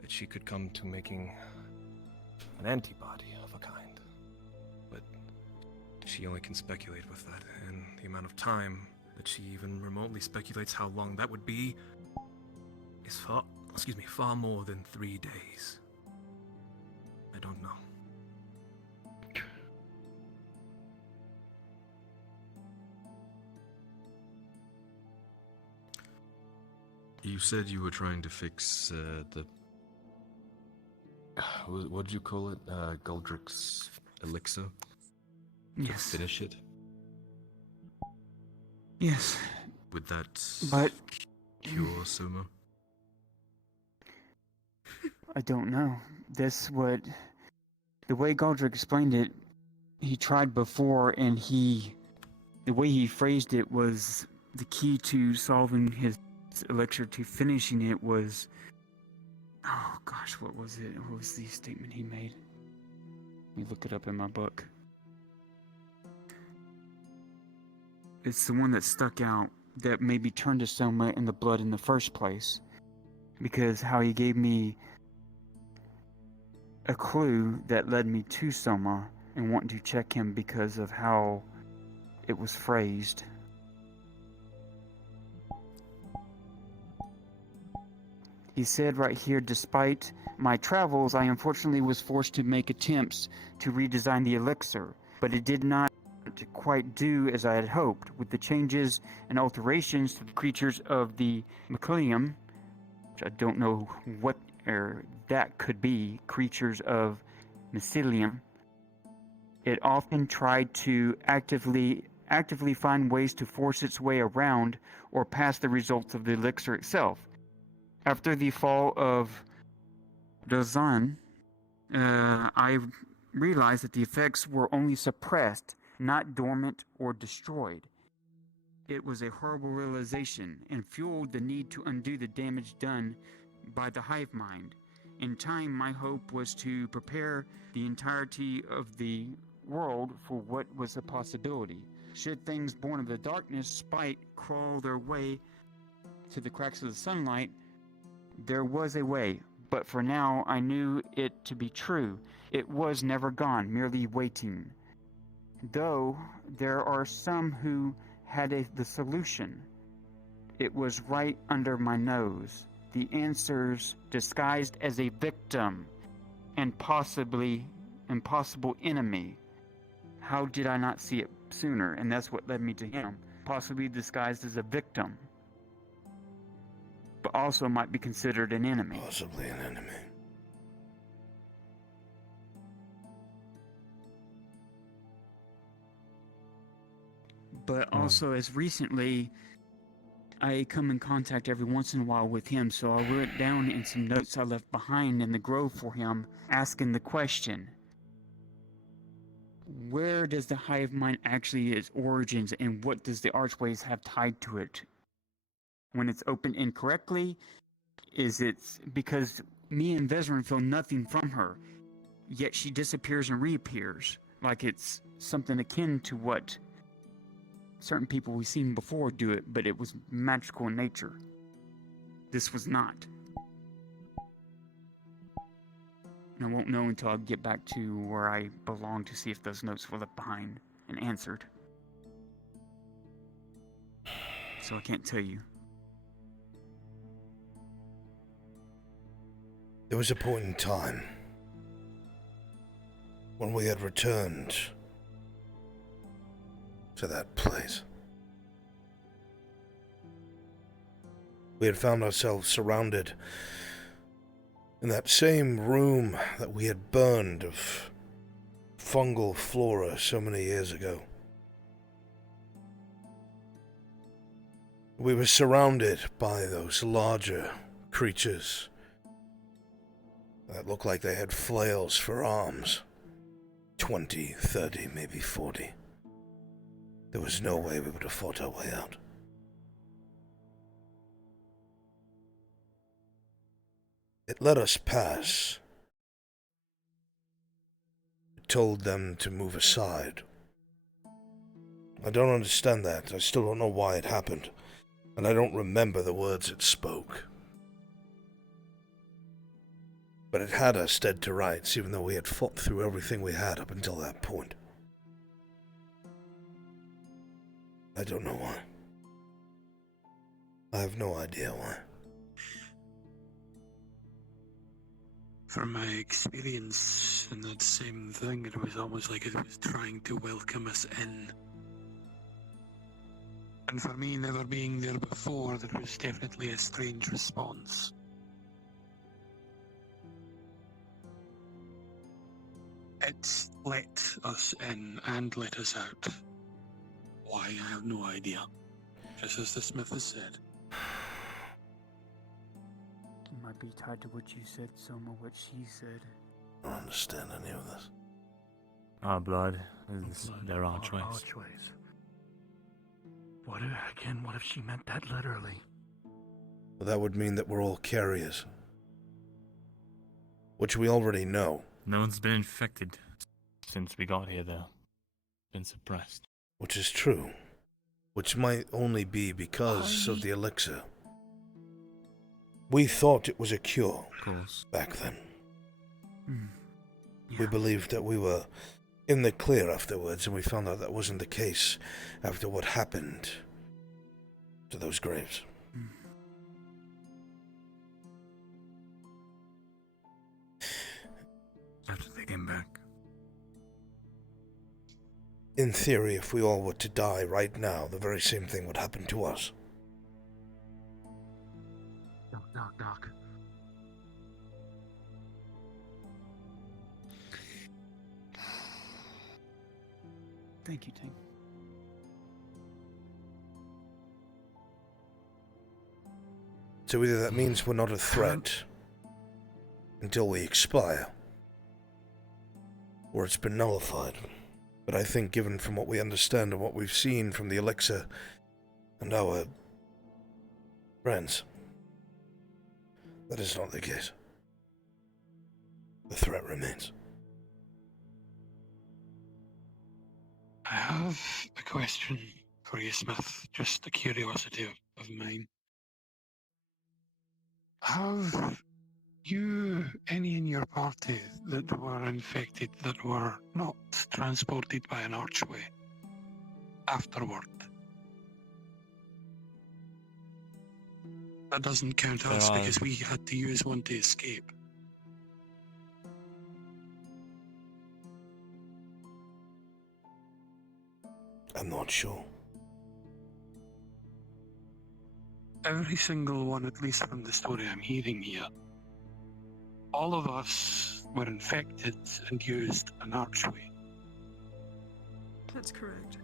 that she could come to making an antibody of a kind. But she only can speculate with that, and the amount of time that she even remotely speculates how long that would be is far more than 3 days. I don't know. You said you were trying to fix the... What did you call it? Goldrick's elixir? Yes. To finish it? Yes. Would that But cure Soma? I don't know. That's what... The way Goldrick explained it, he tried before, and the way he phrased it was the key to solving his elixir to finishing it was... Oh gosh, what was it? What was the statement he made? Let me look it up in my book. It's the one that stuck out that maybe turned to Soma in the blood in the first place. Because how he gave me a clue that led me to Soma and wanting to check him because of how it was phrased. He said right here, despite my travels, I unfortunately was forced to make attempts to redesign the elixir, but it did not quite do as I had hoped. With the changes and alterations to the creatures of the Mycelium, which I don't know what that could be, creatures of Mycelium, it often tried to actively find ways to force its way around or past the results of the elixir itself. After the fall of Dazan, I realized that the effects were only suppressed, not dormant or destroyed. It was a horrible realization and fueled the need to undo the damage done by the hive mind. In time, my hope was to prepare the entirety of the world for what was a possibility. Should things born of the darkness spite crawl their way to the cracks of the sunlight, there was a way, but for now I knew it to be true. It was never gone, merely waiting. Though there are some who had the solution. It was right under my nose. The answers disguised as a victim and possibly impossible enemy. How did I not see it sooner? And that's what led me to him. Possibly disguised as a victim, but also might be considered an enemy. Possibly an enemy. but also as recently, I come in contact every once in a while with him, so I wrote down in some notes I left behind in the grove for him, asking the question, where does the hive mind actually its origins, and what does the archways have tied to it? When it's opened incorrectly, is it because me and Vezran feel nothing from her, yet she disappears and reappears, like it's something akin to what certain people we've seen before do it, but it was magical in nature. This was not. And I won't know until I get back to where I belong to see if those notes were left behind and answered. So I can't tell you. There was a point in time when we had returned to that place. We had found ourselves surrounded in that same room that we had burned of fungal flora so many years ago. We were surrounded by those larger creatures that looked like they had flails for arms. 20, 30, maybe 40. There was no way we would have fought our way out. It let us pass. It told them to move aside. I don't understand that. I still don't know why it happened. And I don't remember the words it spoke. But it had us dead to rights, even though we had fought through everything we had up until that point. I don't know why. I have no idea why. From my experience in that same thing, it was almost like it was trying to welcome us in. And for me, never being there before, there was definitely a strange response. It let us in and let us out. Why, I have no idea. Just as the Smith has said. It might be tied to what you said, Soma, what she said. I don't understand any of this. Our blood is their archways. What if she meant that literally? Well, that would mean that we're all carriers. Which we already know. No one's been infected since we got here, though. Been suppressed. Which is true. Which might only be because of the elixir. We thought it was a cure back then. Yeah. We believed that we were in the clear afterwards, and we found out that wasn't the case after what happened to those graves. After they came back. In theory, if we all were to die right now, the very same thing would happen to us. Doc. Thank you, Ting. So either that means we're not a threat until we expire, or it's been nullified. But I think given from what we understand and what we've seen from the elixir and our friends, that is not the case. The threat remains. I have a question for you, Smith. Just a curiosity of mine. Have you any in your party that were infected that were not transported by an archway afterward? That doesn't count us because we had to use one to escape. I'm not sure. Every single one, at least from the story I'm hearing here, all of us were infected and used an archway. That's correct.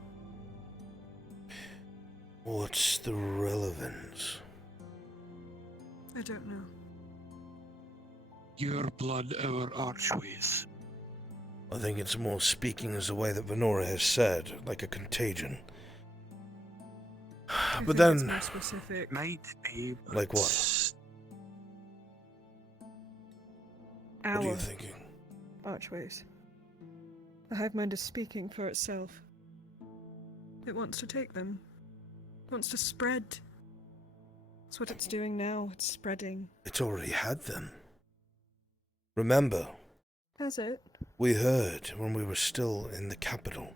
What's the relevance? I don't know. Your blood, our archways. I think it's more speaking as the way that Venora has said, like a contagion. But then, It's more specific. Might be, but like what? What are you thinking? Archways. The hive mind is speaking for itself. It wants to take them. It wants to spread. That's what it's doing now. It's spreading. It's already had them. Remember, Has it? we heard when we were still in the capital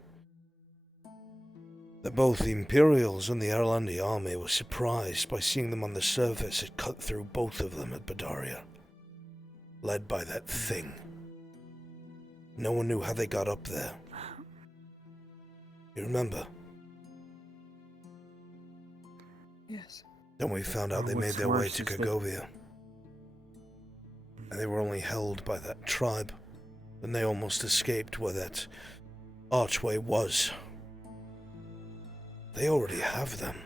that both the Imperials and the Erlandi army were surprised by seeing them on the surface. It cut through both of them at Badaria, led by that thing. No one knew how they got up there. You remember? Yes. Then we found out they made their way to Kagovia. And they were only held by that tribe. And they almost escaped where that archway was. They already have them.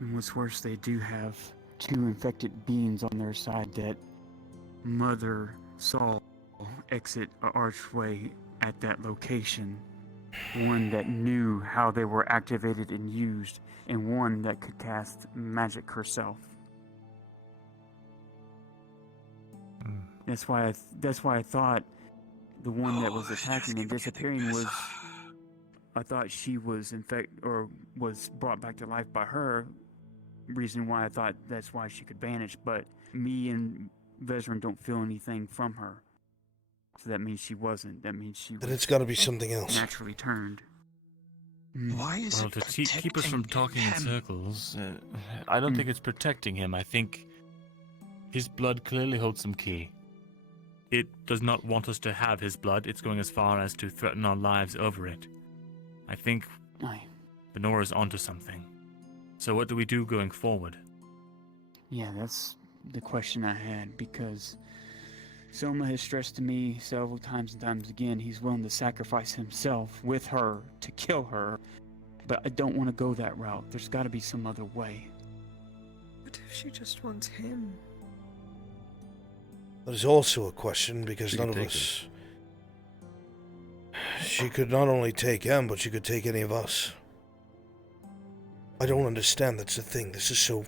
And what's worse, they do have two infected beings on their side that Mother saw exit an archway at that location. One that knew how they were activated and used, and one that could cast magic herself. That's why I thought the one that was attacking and disappearing was. I thought she was infected or was brought back to life by her. Reason why I thought that's why she could vanish, but me and Vezran don't feel anything from her. So that means she wasn't. That means she. Then it's got to be something else. Naturally turned. Why is Well, it to keep us from talking in circles, I don't think it's protecting him. I think his blood clearly holds some key. It does not want us to have his blood. It's going as far as to threaten our lives over it. I think Benora's onto something. So what do we do going forward? Yeah, that's the question I had, because Soma has stressed to me several times and times again he's willing to sacrifice himself with her to kill her, but I don't want to go that route. There's got to be some other way. What if she just wants him? That is also a question, because none of us... She could not only take him, but she could take any of us. I don't understand that's the thing. This is so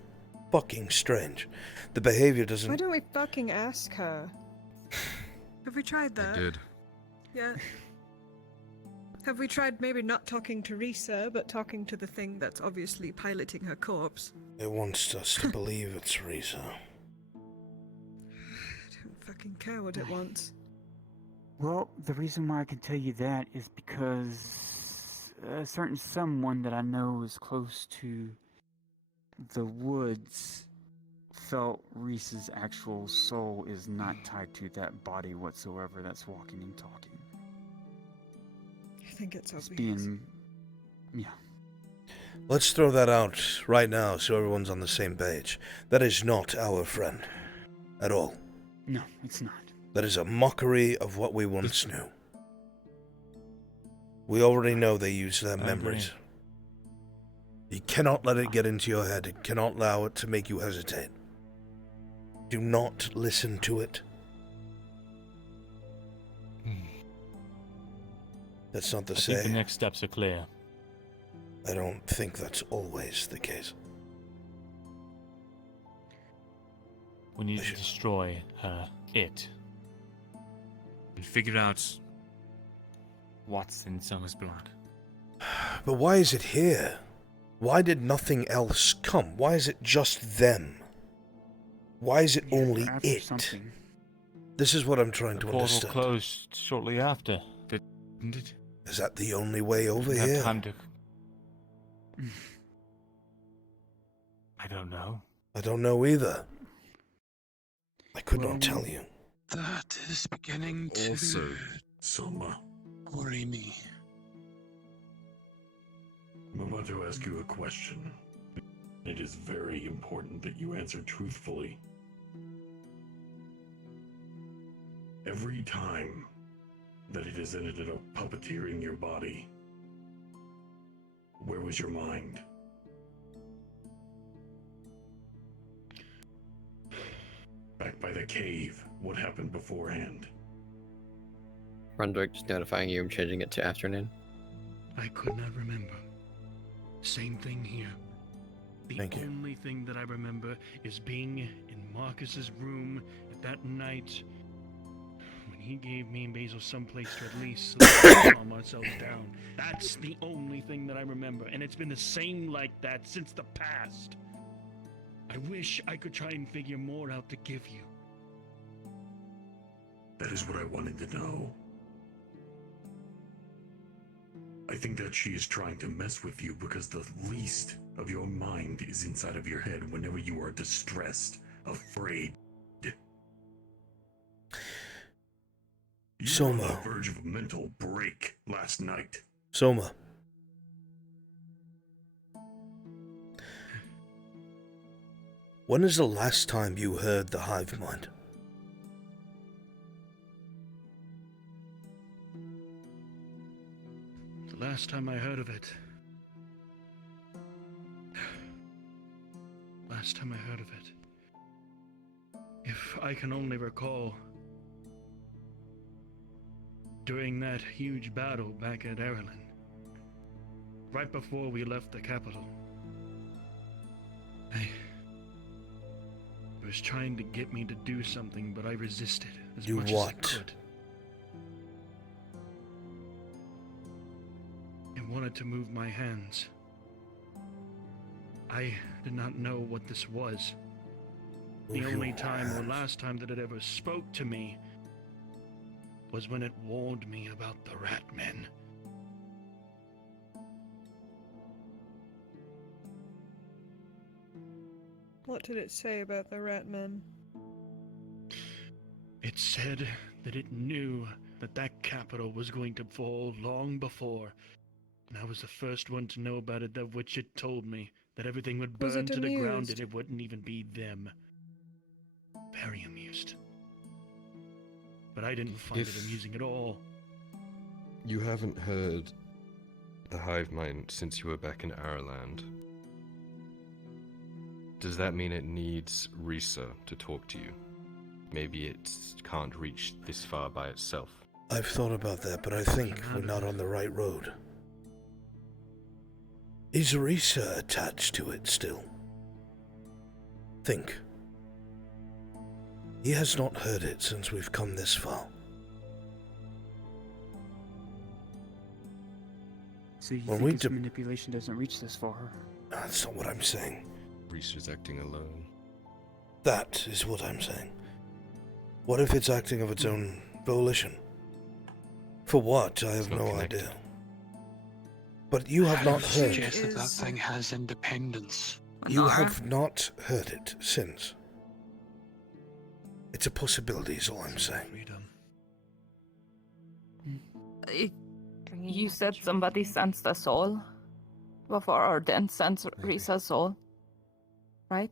fucking strange. The behavior doesn't... Why don't we fucking ask her? Have we tried that? I did. Yeah. Have we tried maybe not talking to Risa, but talking to the thing that's obviously piloting her corpse? It wants us to believe it's Risa. I don't fucking care what it wants. Well, the reason why I can tell you that is because a certain someone that I know is close to the woods felt Reese's actual soul is not tied to that body whatsoever that's walking and talking. I think it's obvious. Yeah. Let's throw that out right now so everyone's on the same page. That is not our friend. At all. No, it's not. That is a mockery of what we once knew. We already know they use their memories. You cannot let it get into your head. You cannot allow it to make you hesitate. Do not listen to it. That's not to I say... think the next steps are clear. I don't think that's always the case. We need to destroy it. And figure out what's in Soma's blood. But why is it here? Why did nothing else come? Why is it just them? Why is it only it? Something. This is what I'm trying to The portal understand. closed shortly after, didn't it? Is that the only way over Didn't have here? time to... I don't know. I don't know either. I could not tell you. That is beginning to Also, Soma, worry me. I'm about to ask you a question. It is very important that you answer truthfully. Every time that it has ended up puppeteering your body, Where was your mind? Back by the cave. What happened beforehand? Brunswick just notifying you, I'm changing it to afternoon. I could not remember. Same thing here. The Thank you. only thing that I remember is being in Marcus's room at that night when he gave me and Basil someplace to at least calm ourselves down. That's the only thing that I remember, and it's been the same like that since the past. I wish I could try and figure more out to give you. That is what I wanted to know. I think that she is trying to mess with you because the least of your mind is inside of your head whenever you are distressed, afraid. You were on the verge of a mental break last night. Soma. When is the last time you heard the hive mind? The last time I heard of it. Last time I heard of it. If I can only recall. During that huge battle back at Erlen. Right before we left the capital. It was trying to get me to do something, but I resisted as much as I could. I wanted to move my hands. I did not know what this was. The only time or last time that it ever spoke to me was when it warned me about the rat men. What did it say about the rat men? It said that it knew that that capital was going to fall long before, and I was the first one to know about it, of which it told me that everything would Was burn it to the ground amused? and it wouldn't even be them. Very amused. But I didn't find it amusing at all. You haven't heard the hive mind since you were back in Ireland. Does that mean it needs Risa to talk to you? Maybe it can't reach this far by itself. I've thought about that, but I think we're not on the right road. Is Risa attached to it still? Think. He has not heard it since we've come this far. So you When think we his manipulation doesn't reach this far? That's not what I'm saying. Risa's acting alone. That is what I'm saying. What if it's acting of its own volition? For what? I have no idea. But you have not heard Suggest it. that that thing has independence. You have not heard it since. It's a possibility, is all I'm saying. You said somebody sensed a soul before, or didn't sense Risa's soul, right?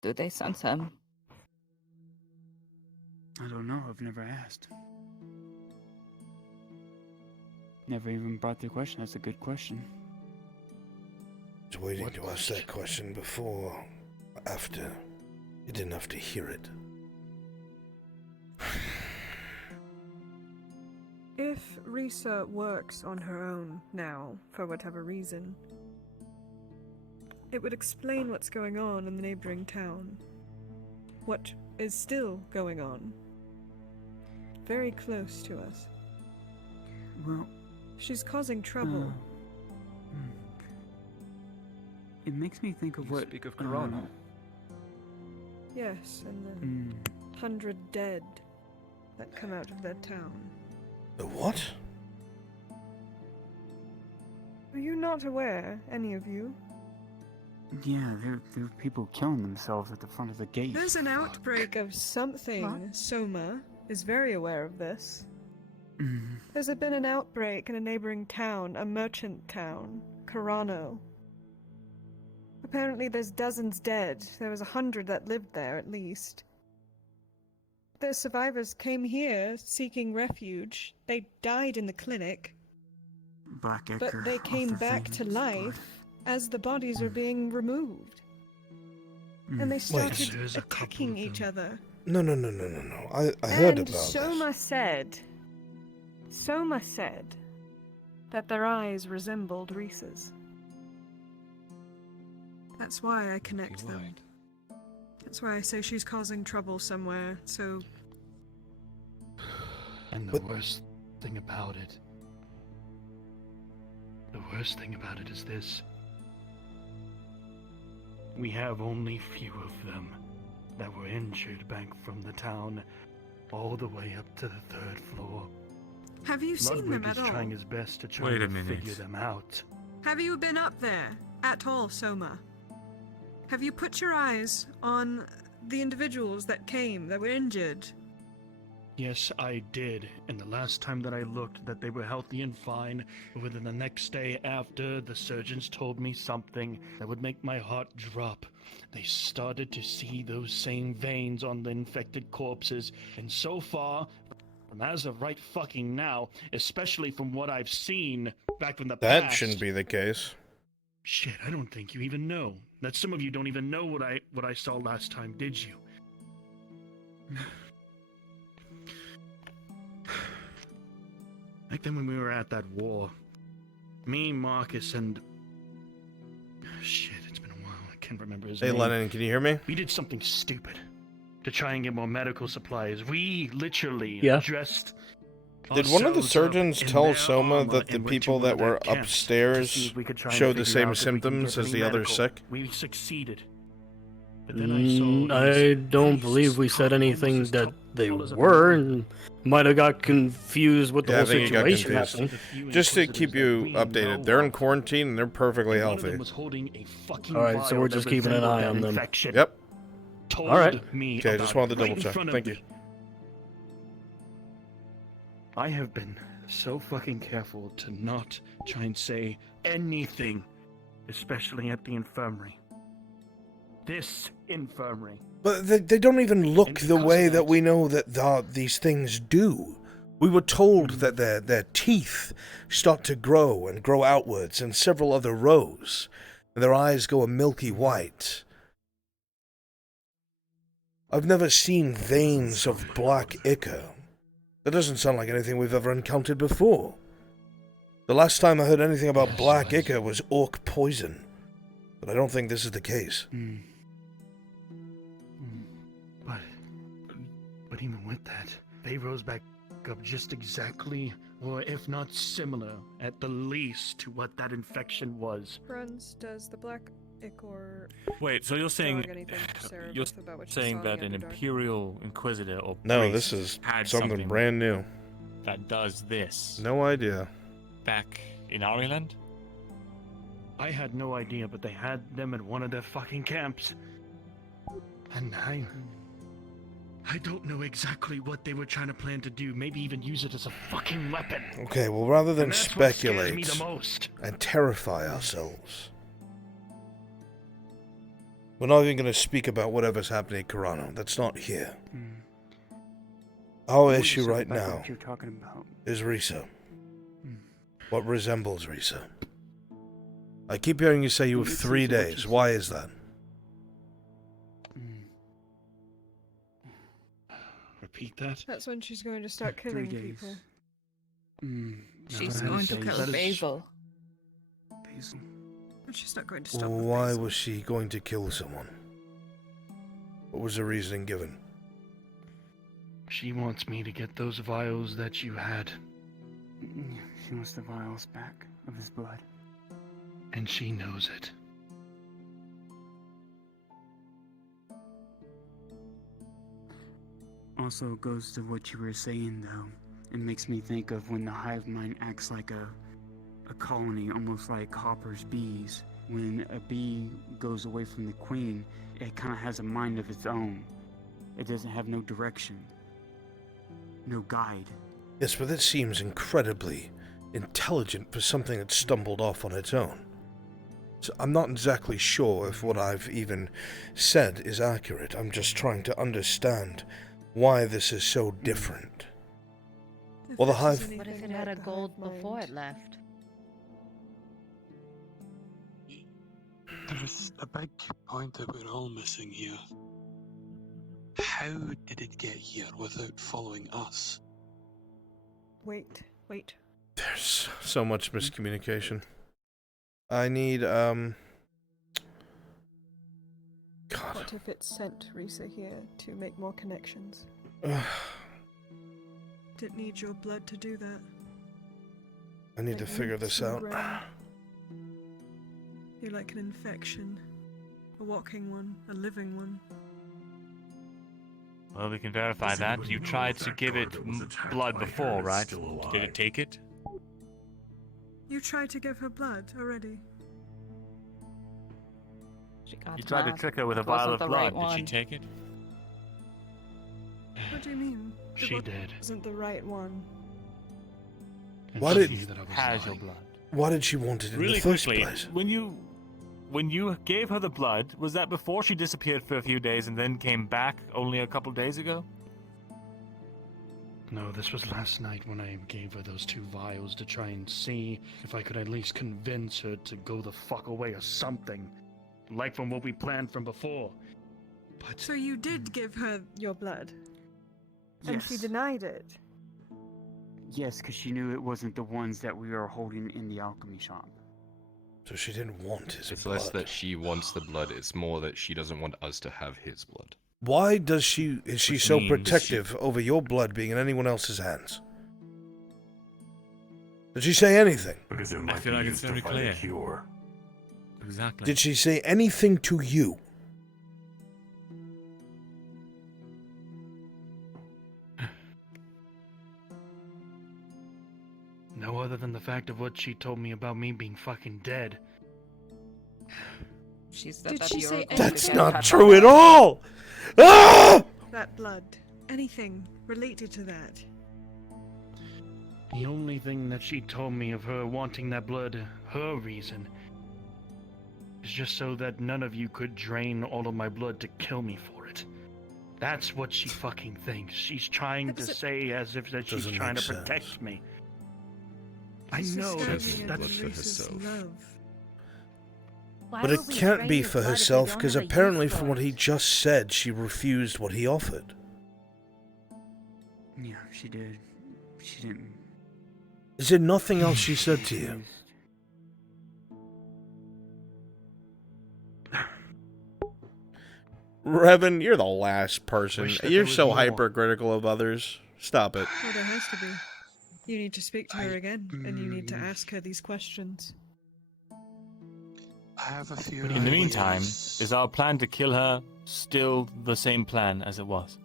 Do they sense him? I don't know. I've never asked. Never even brought the question. That's a good question. I was waiting to ask that question before, after. You didn't have to hear it. If Risa works on her own now, for whatever reason, it would explain what's going on in the neighboring town. What is still going on. Very close to us. Well, she's causing trouble. It makes me think of what. Speak of Corona. Yes, and the 100 dead that come out of that town. The what? Are you not aware, any of you? Yeah, there are people killing themselves at the front of the gate. There's an outbreak of something. Soma is very aware of this. There's been an outbreak in a neighboring town, a merchant town, Carano. Apparently there's dozens dead. There was 100 that lived there, at least. The survivors came here seeking refuge. They died in the clinic. Black But Ichor they came off the back thing. to life as the bodies are being removed. And they started There's a couple attacking of each them. other. No. I heard And about Soma said that their eyes resembled Reese's. That's why I connect them. That's why I say she's causing trouble somewhere, so... And the worst thing about it... The worst thing about it is this. We have only few of them that were injured back from the town all the way up to the 3rd floor. Have you seen them Ludwig at is all? trying his best to try Wait a and minute. figure them out. Have you been up there at all, Soma? Have you put your eyes on the individuals that came, that were injured? Yes, I did. And the last time that I looked, that they were healthy and fine. But within the next day after, the surgeons told me something that would make my heart drop. They started to see those same veins on the infected corpses. And so far, from as of right fucking now, especially from what I've seen back from the that. past... Shouldn't be the case. Shit, I don't think you even know. That some of you don't even know what I saw last time, did you? Like then when we were at that war, me, Marcus, and... Shit, it's been a while, I can't remember his Hey, name. Lennon, can you hear me? We did something stupid to try and get more medical supplies. We literally dressed... Did one of the ourselves up surgeons in tell their Soma armor that the and went to people one that of their were camps to upstairs see if we could try and showed the figure same out if we can symptoms get as any the other medical? sick? We succeeded. But then I saw I don't believe we said anything that they were, and might have got confused with the whole I think you got situation confused. happening. Just to keep you updated, they're in quarantine and they're perfectly healthy. Alright, so we're just keeping an eye on them. Yep. Alright. Okay, I just wanted to double check. Thank you. I have been so fucking careful to not try and say anything, especially at the infirmary. This infirmary. But they don't even look the way that we know that these things do. We were told that their teeth start to grow and grow outwards in several other rows, and their eyes go a milky white. I've never seen veins of black ichor. That doesn't sound like anything we've ever encountered before. The last time I heard anything about black ichor was orc poison, but I don't think this is the case. But even with that, they rose back up just exactly, or if not similar, at the least, to what that infection was. Bruns, does the black ichor... Wait, so you're saying dog anything to Sarah you're Beth about what she saying saw that in an the Underdark? Imperial Inquisitor or No, priest this is had something brand new. that does this No idea. back in Ireland? I had no idea, but they had them at one of their fucking camps. And I don't know exactly what they were trying to plan to do. Maybe even use it as a fucking weapon. Okay, well, rather than And that's what scares me speculate the most. and terrify ourselves, we're not even going to speak about whatever's happening at Carano. That's not here. Our issue right now What you're talking about. is Risa. What resembles Risa. I keep hearing you say you have 3 days. Why is that? Repeat that? That's when she's going to start killing 3 days. people. She's going to kill Basil. But she's not going to stop with Why Basil. was she going to kill someone? What was the reasoning given? She wants me to get those vials that you had. She wants the vials back of his blood. And she knows it. Also goes to what you were saying, though. It makes me think of when the hive mind acts like a colony, almost like Hopper's bees. When a bee goes away from the queen, it kind of has a mind of its own. It doesn't have no direction, no guide. Yes, but that seems incredibly intelligent for something that stumbled off on its own. So I'm not exactly sure if what I've even said is accurate. I'm just trying to understand why this is so different. Well, the hive... What if it had a gold before it left? There's a big point that we're all missing here. How did it get here without following us? Wait. There's so much miscommunication. I need, What if it sent Risa here to make more connections? Didn't need your blood to do that. I need to figure this out. You're like an infection. A walking one, a living one. Well, we can verify that. You tried to give it blood before, right? Did it take it? You tried to give her blood already. You tried to trick her with a vial of blood. Did she take it? What do you mean? She did. Wasn't the right one. Why did Has your blood? Why did she want it in Really the first quickly, place? when you gave her the blood, was that before she disappeared for a few days and then came back only a couple days ago? No, this was last night when I gave her those 2 vials to try and see if I could at least convince her to go the fuck away or something. Like from what we planned from before. But So you did give her your blood? And she Yes. denied it? Yes, because she knew it wasn't the ones that we were holding in the alchemy shop. So she didn't want his It's blood. less that she wants the blood, it's more that she doesn't want us to have his blood. Why is she Which so means protective over your blood being in anyone else's hands? Did she say anything? Because it I might feel be like it's used to very fight clear. a cure. Exactly. Did she say anything to you? no other than the fact of what she told me about me being fucking dead. She said Did that she you say were going That's to get not her true blood. at all! Ah! That blood. Anything related to that? The only thing that she told me of her wanting that blood, her reason, is just so that none of you could drain all of my blood to kill me for it. That's what she fucking thinks. She's trying to say as if that she's Doesn't trying make to protect sense. me. I She's know describing that's it for as Lisa's herself. love. But it can't be for herself, because apparently from what he just said, she refused what he offered. Yeah, she did. She didn't. Is there nothing else she said to you? Revan, you're the last person. Wish that You're there was so more. hypercritical of others. Stop it. Well, there has to be. You need to speak to her again, and you need to ask her these questions. I have a few In the meantime, ideas. is our plan to kill her still the same plan as it was?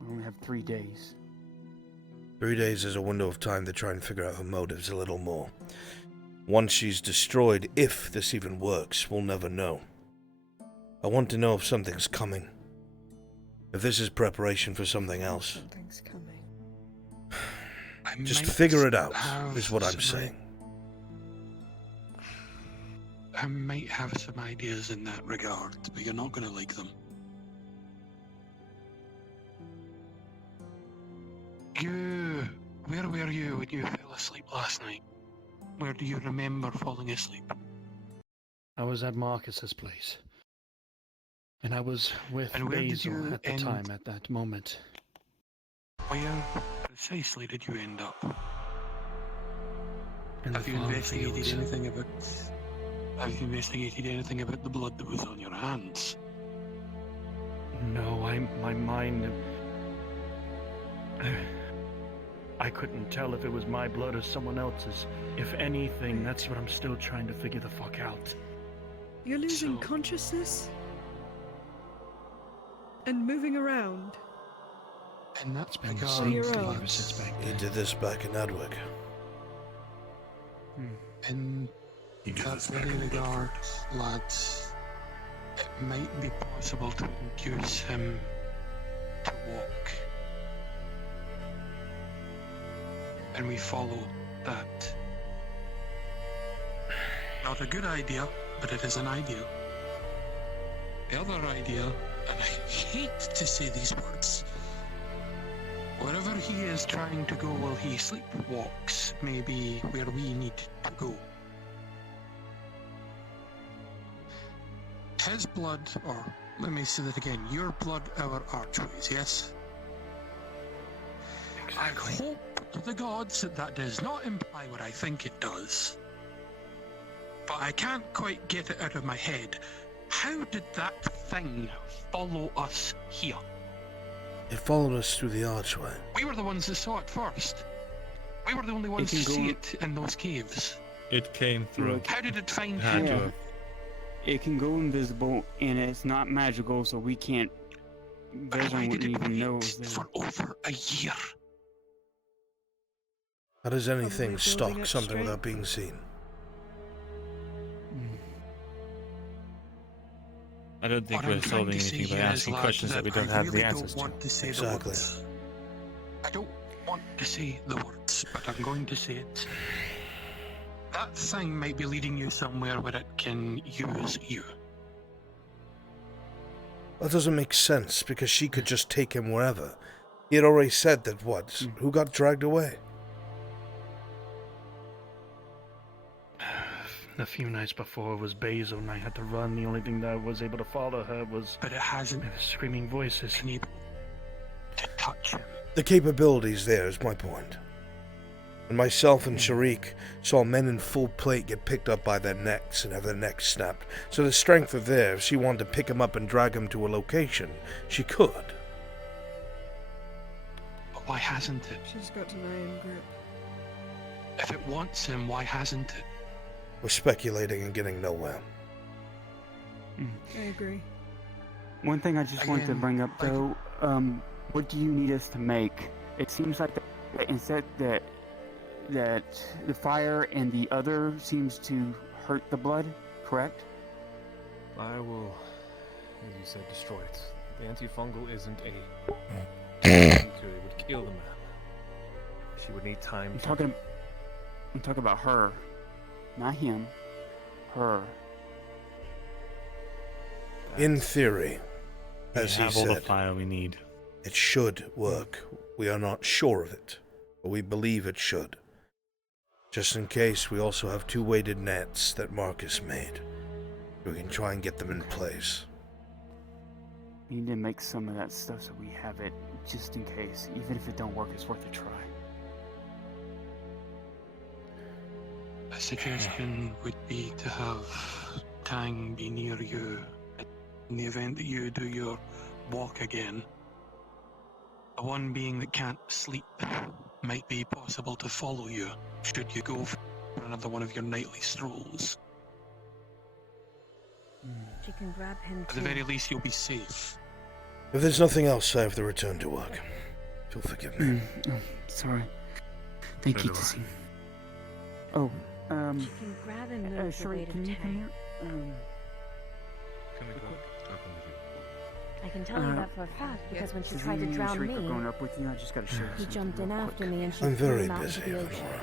We only have 3 days. 3 days is a window of time to try and figure out her motives a little more. Once she's destroyed, if this even works, we'll never know. I want to know if something's coming. If this is preparation for something else. Something's coming. I Just might figure it out, have is what I'm some saying. I might have some ideas in that regard, but you're not going to like them. Where were you when you fell asleep last night? Where do you remember falling asleep? I was at Marcus's place. And I was with And where did Basil you at the end? time, at that moment. Where precisely did you end up? In the Have you farm investigated fields. anything about? Have you investigated anything about the blood that was on your hands? No, my mind. I couldn't tell if it was my blood or someone else's. If anything, that's what I'm still trying to figure the fuck out. You're losing consciousness? And moving around? And that's been the because same your thing own. ever since back He then. did this back in Adwick. in that very regard, lads, it might be possible to induce him to walk. And we follow that. Not a good idea, but it is an idea. The other idea, and I hate to say these words, wherever he is trying to go while he sleepwalks may be where we need to go. his blood, or let me say that again, your blood, our archways, yes? Exactly. I hope to the gods that that does not imply what I think it does. But I can't quite get it out of my head. How did that thing follow us here? It followed us through the archway. We were the ones that saw it first. We were the only ones to see it in those caves. It came through. How did it find Had to him? have. It can go invisible, and it's not magical, so we can't. Vezran wouldn't even know it was there. For over a year. How does anything building stalk up something strength. without being seen? I don't think What we're I'm trying solving to say anything by here is, asking lad, questions that we don't I have the really answers don't want to say the Exactly. words. I don't want to say the words, but I'm going to say it. That thing might be leading you somewhere where it can use you. That doesn't make sense, because she could just take him wherever. He had already said that what? Who got dragged away? A few nights before was Basil, and I had to run. The only thing that was able to follow her was But it hasn't the screaming voices. been able to touch him. The capabilities there is my point. And myself and Sharik saw men in full plate get picked up by their necks and have their necks snapped. So the strength of there, if she wanted to pick him up and drag him to a location, she could. But why hasn't it? She's got an iron grip. If it wants him, why hasn't it? We're speculating and getting nowhere. I agree. One thing I just wanted to Again, bring up, though, what do you need us to make? It seems like that instead that the fire and the other seems to hurt the blood, correct? I will, as you said, destroy it. The antifungal isn't a... it would kill the man. She would need time I'm talking about her. Not him. Her. In theory, We as he have all the said, fire we need. it should work. We are not sure of it, but we believe it should. Just in case, we also have 2 weighted nets that Marcus made. We can try and get them in place. We need to make some of that stuff so we have it, just in case. Even if it don't work, it's worth a try. A suggestion would be to have Tang be near you in the event that you do your walk again. The one being that can't sleep might be possible to follow you should you go for another one of your nightly strolls. She can grab him At too. the very least, you'll be safe. If there's nothing else, I have to return to work. If you'll forgive me. Oh, sorry. Thank you, Tissy. Oh, She can grab and move the Sherry, weight can of you come Tang. here? Can we go up on the view? I can tell you that for a fact because when she Is tried to me and drown Sherry me, going up with you? I just gotta share he something jumped in real after quick. me and she I'm threw very him out into busy, the ocean. Eleanor.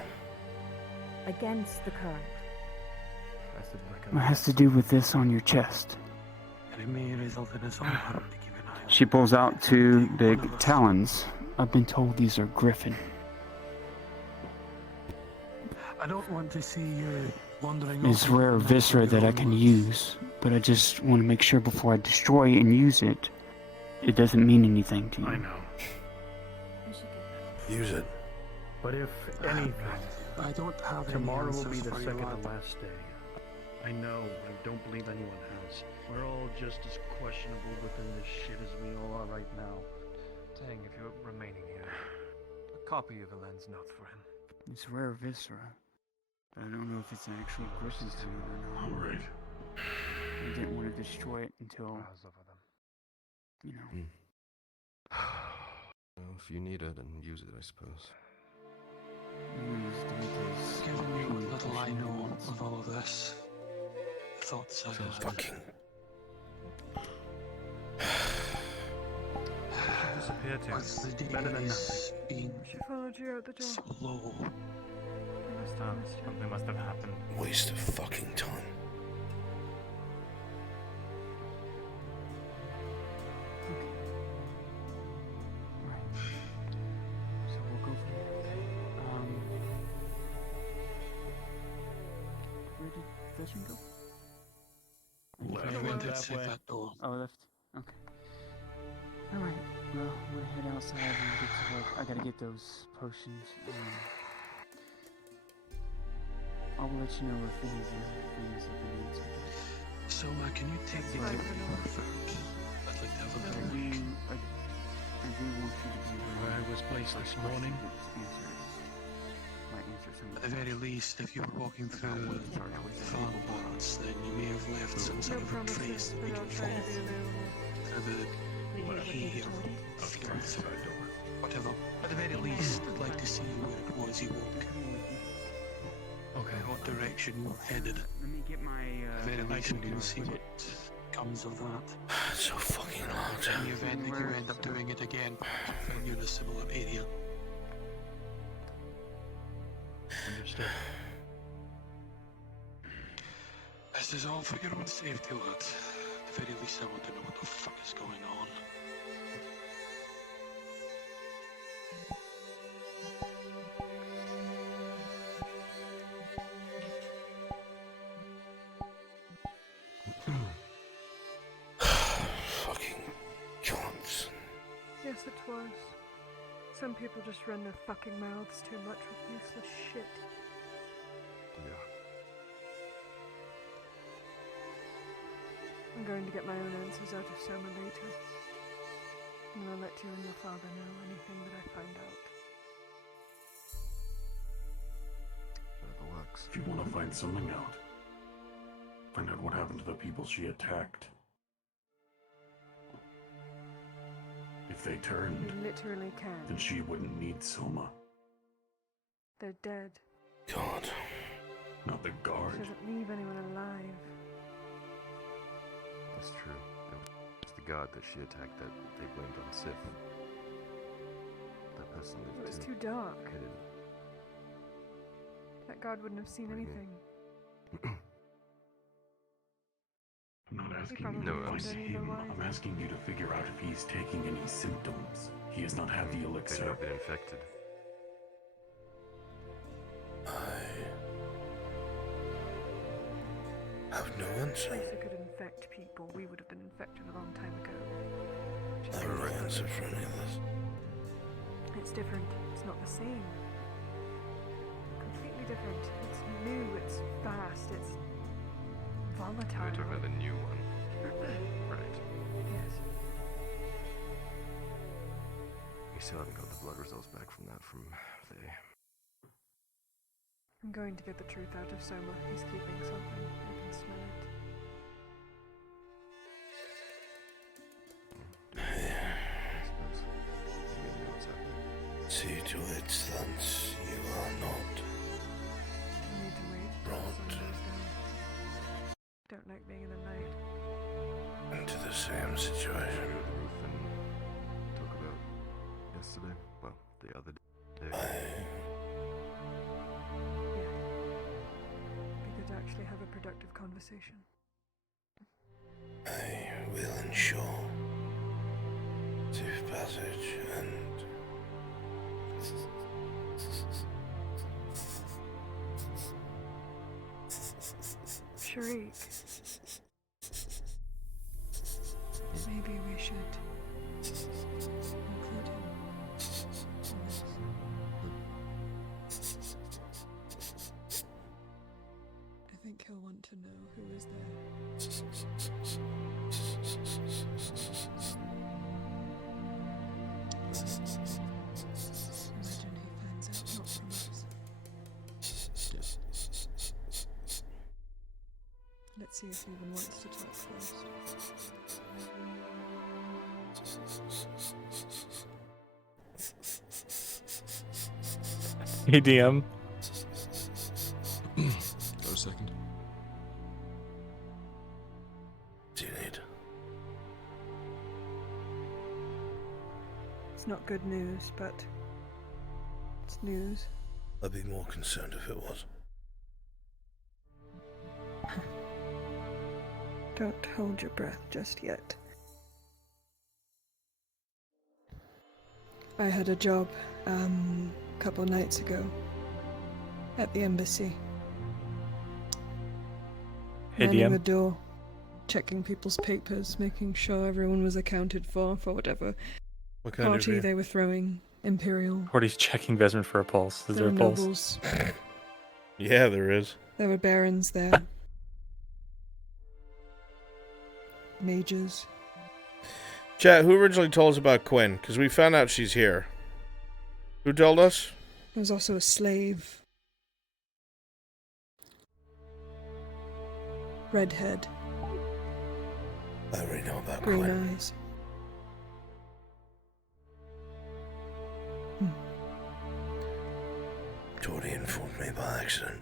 Against the current. It has to do with this on your chest. And it may result in us all having to keep an eye on. She pulls out 2 big talons. I've been told these are griffin. I don't want to see you wandering It's off rare into viscera your that I own can woods. use, but I just want to make sure before I destroy and use it, it doesn't mean anything to you. I know. Use it. But if anything, I don't have any tomorrow will be answers the for you, second lad. to last day. I know, I don't believe anyone has. We're all just as questionable within this shit as we all are right now. Tang, if you're remaining here, a copy of Elend's note for him. It's rare viscera. But I don't know if it's an actual griffin food or not. Alright. I didn't want to destroy it until, Browse over them. you know. Well, if you need it, then use it, I suppose. Given you what little I know of all of this, thoughts I had. Fucking. Disappear to. With the Better than days being She followed you out the door. slow, Something must have happened. Waste of fucking time. So we'll go from there. Where did Vision go? Left. Let's save that door. Oh, left. Okay. Alright, well, I'm gonna head outside and get to work. I gotta get those potions. I'll let you know if any of the things that we need to do. So, can you take me to where you were found? I'd like to have a little look. I do want you to be Where I was placed this morning. At the very least, if you were walking through farmlands, then you may have left some sort of a trace that we can follow through the hay or fields or whatever. At the very least, I'd like to see where it was you walked. Okay. What direction you headed. Let me get my. At the very least, we can see what comes of that. So fucking hard. In the event that you end up doing it again, when you're in a similar area. Understood. This is all for your own safety, lad. At the very least, I want to know what the fuck is going on. Fucking cunts. Yes, it was. Some people just run their fucking mouths too much with useless shit. Yeah. I'm going to get my own answers out of Soma later. And I'll let you and your father know anything that I find out. Whatever works. If you want to find something out, find out what happened to the people she attacked. If they turned, You literally can. then she wouldn't need Soma. They're dead. God. Not the She guard. doesn't leave anyone alive. That's true. It's the guard that she attacked that they blamed on Sif. That person lived It was too. too dark. They didn't. That guard wouldn't have seen anything. I'm not asking probably you to wouldn't find either him. way. I'm asking you to figure out if he's taking any symptoms. He has not had the They've elixir. not been infected. I have no answer. If it could infect people, we would have been infected a long time ago. I have no answer for any of this. It's different. It's not the same. Completely different. It's new. It's fast. It's volatile. We're talking about the new one. Right. Yes. We still haven't got the blood results back from that from the... I'm going to get the truth out of Soma. He's keeping something. I can smell it. See to it that you are not I need to wait till the brought sun goes down. Don't like being in the night. into the same situation. Talk about yesterday? Well, the other day. We could actually have a productive conversation. I will ensure safe passage and Sharik. Maybe we should include him in this. I think he'll want to know who is there. Imagine he finds out not from us. Let's see if he even wants to talk first. Hey, DM. Go a second. do you need? It's not good news, but it's news. I'd be more concerned if it was. Don't hold your breath just yet. I had a job a couple nights ago at the embassy. Hey, Manning DM. the door. checking people's papers, making sure everyone was accounted for whatever What kind party of they were throwing. Imperial. Cordy's checking Vesmond for a pulse. Is there a pulse? Nobles. Yeah, there is. There were barons there. Mages. Chat, who originally told us about Quinn? Because we found out she's here. Who told us? There was also a slave. Redhead. I already know about Green Quinn. eyes. Jordy informed me by accident.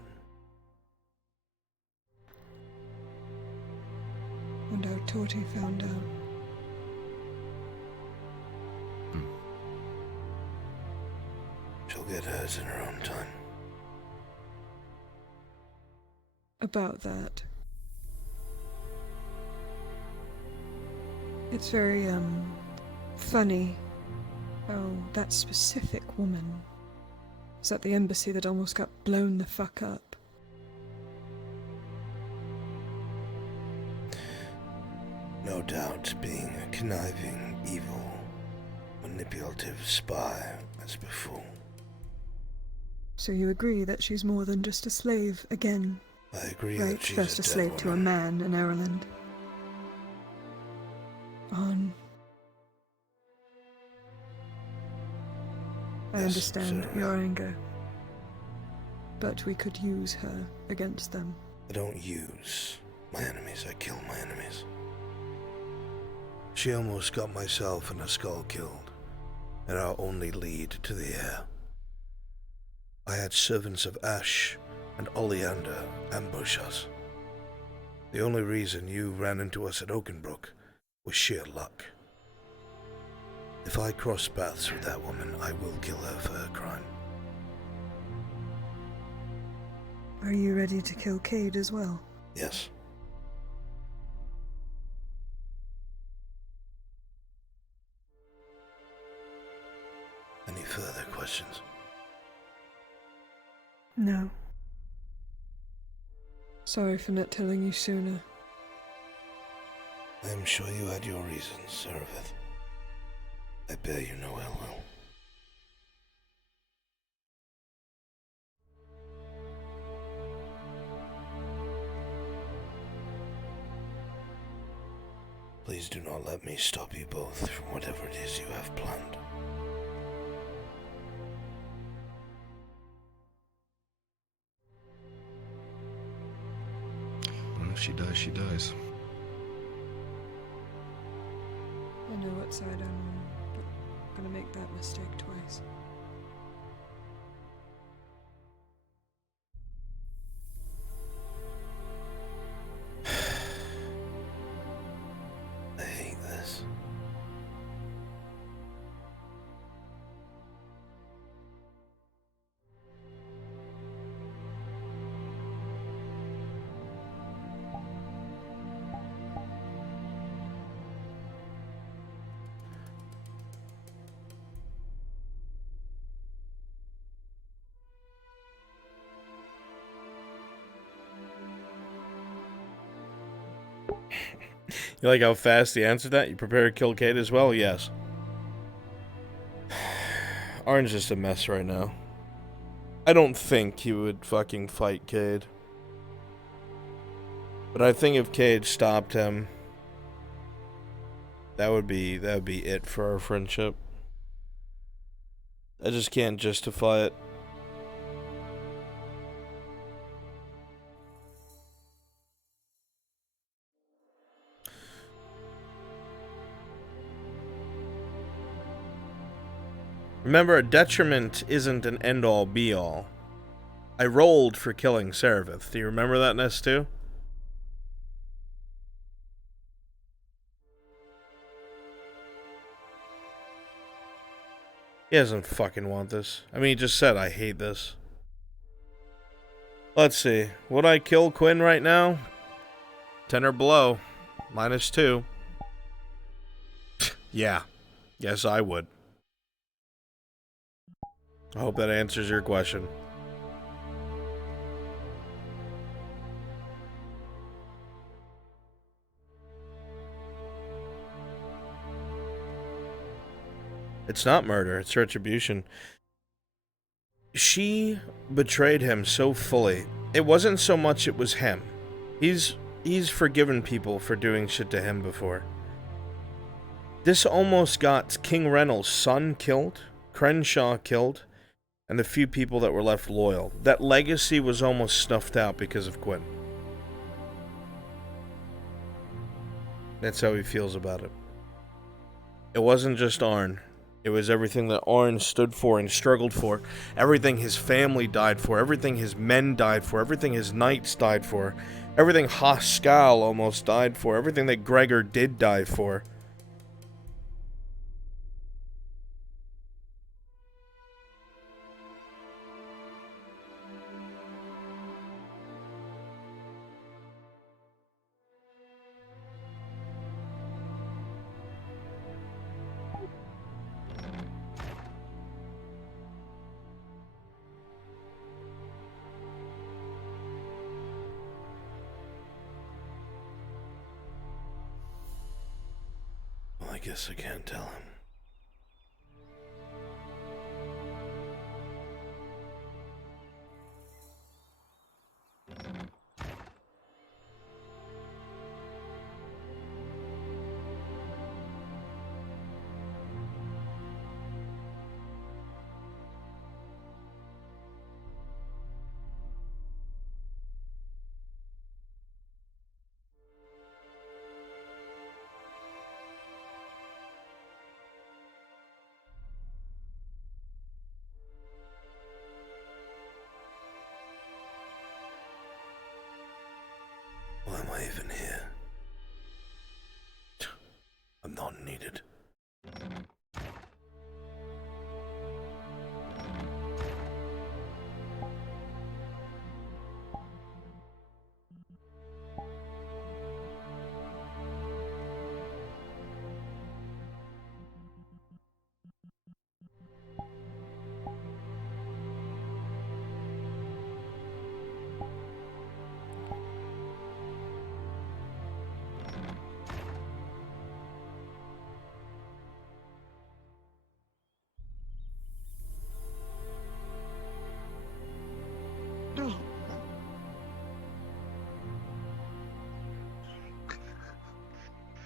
And how Torty found out. She'll get hers in her own time. About that. It's very, funny how that specific woman was at the embassy that almost got blown the fuck up. No doubt being a conniving, evil, manipulative spy as before. So you agree that she's more than just a slave again? I agree right? that she's First a a slave dead to a man in Ireland. On. I understand certainly. your anger. But we could use her against them. I don't use my enemies, I kill my enemies. She almost got myself and her skull killed, and our only lead to the air. I had servants of Ash and Oleander ambush us. The only reason you ran into us at Oakenbrook was sheer luck. If I cross paths with that woman, I will kill her for her crime. Are you ready to kill Cade as well? Yes. Any further questions? No. Sorry for not telling you sooner. I am sure you had your reasons, Serapith. I bear you no ill will. Please do not let me stop you both from whatever it is you have planned. Well, if she dies, she dies. I know what side I'm on, but I'm gonna make that mistake twice. I hate this. You like how fast he answered that? You prepare to kill Cade as well? Yes. Orange is just a mess right now. I don't think he would fucking fight Cade. But I think if Cade stopped him, that would be it for our friendship. I just can't justify it. Remember, a detriment isn't an end-all, be-all. I rolled for killing Serapith. Do you remember that, Ness, too? He doesn't fucking want this. I mean, he just said, I hate this. Let's see. Would I kill Quinn right now? 10 or below. -2. Yeah. Yes, I would. I hope that answers your question. It's not murder, it's retribution. She betrayed him so fully. It wasn't so much it was him. He's forgiven people for doing shit to him before. This almost got King Reynolds' son killed, Crenshaw killed, and the few people that were left loyal. That legacy was almost snuffed out because of Quinn. That's how he feels about it. It wasn't just Arn. It was everything that Arn stood for and struggled for. Everything his family died for. Everything his men died for. Everything his knights died for. Everything Haskell almost died for. Everything that Gregor did die for. Well, I guess I can't tell him. Why am I even here? I'm not needed.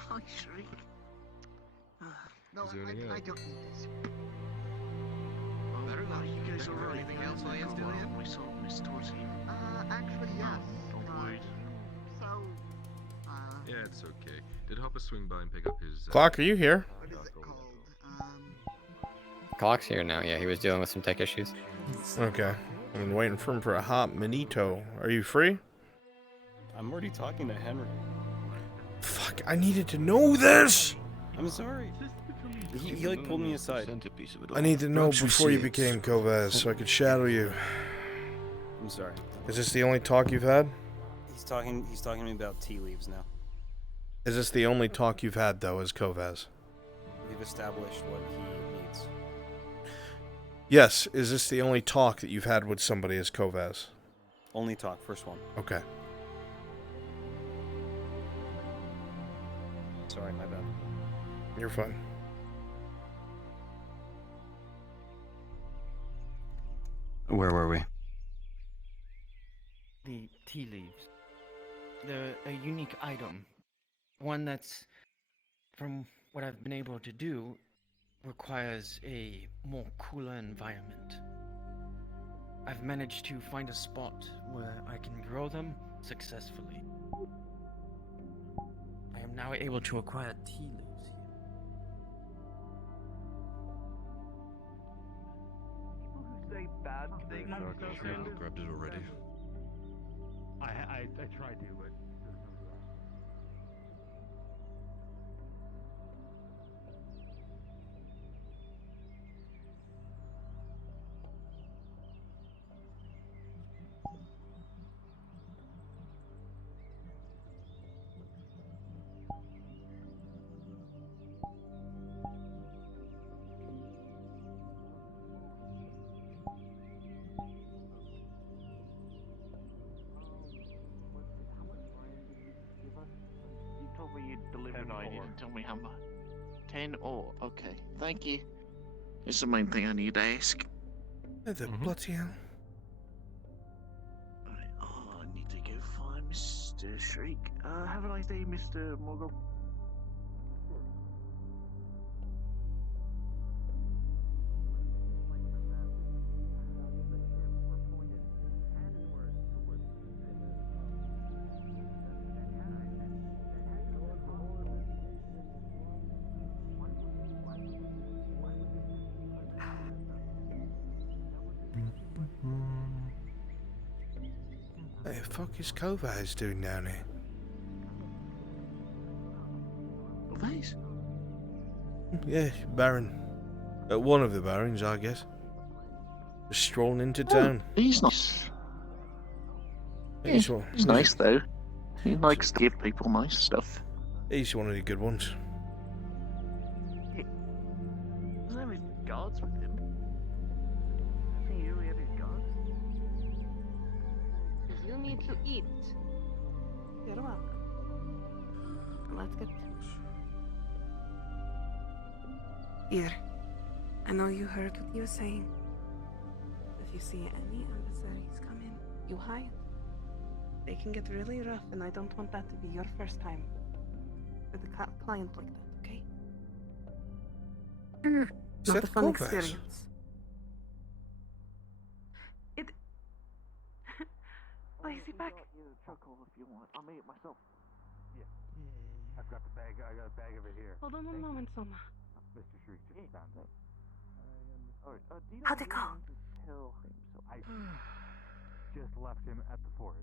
Hi, Shriek. No, Is there any, I don't need this. Are you guys alright? Anything else I can do here? We saw Miss Torsi. Actually, yes. Don't worry. So, Yeah, it's okay. Did Hopper swing by and pick up his... Clock, are you here? what is it called? Clock's here now. Yeah, he was dealing with some tech issues. Okay. I've been waiting for him for a hot minito. Are you free? I'm already talking to Henry. Fuck, I needed to know this! I'm sorry. He like pulled me aside. I need to know before you became Kovaz so I could shadow you. I'm sorry. Is this the only talk you've had? He's talking to me about tea leaves now. Is this the only talk you've had, though, as Kovaz? We've established what he needs. Yes, is this the only talk that you've had with somebody as Kovaz? Only talk, first one. Okay. Sorry, my bad. You're fine. Where were we? The tea leaves. They're a unique item. One that's, from what I've been able to do, requires a more cooler environment. I've managed to find a spot where I can grow them successfully. I am now able to acquire tea leaves here. Say bad things. Grabbed it already. I tried to, but You told me you'd deliver. No, you didn't tell me how much. 10 ore. Okay. Thank you. It's the main thing I need to ask. Oh, the bloody hell. Right, I need to go find Mr. Shriek. Have a nice day, Mr. Morgul. Hey, the fuck is Kovaz doing down here? Kovaz? Yeah, Baron. One of the Barons, I guess. Just strolling into town. He's nice. He's He's nice though. He likes to give people nice stuff. He's one of the good ones. Doesn't have his guards with him. I think you have his guards. You need to eat. You're welcome. Let's get. Here. I know you heard what you were saying. If you see any adversaries come in, you hide. They can get really rough, and I don't want that to be your first time with a client like that, okay? Not a fun experience. Why is he back? Chuckle if you want. I'll make it myself. Yeah. I've got the bag. I got a bag of it here. Hold on one moment, Soma. Mr. Shriek just found it. Alright, How'd it go? I just left him at the forge.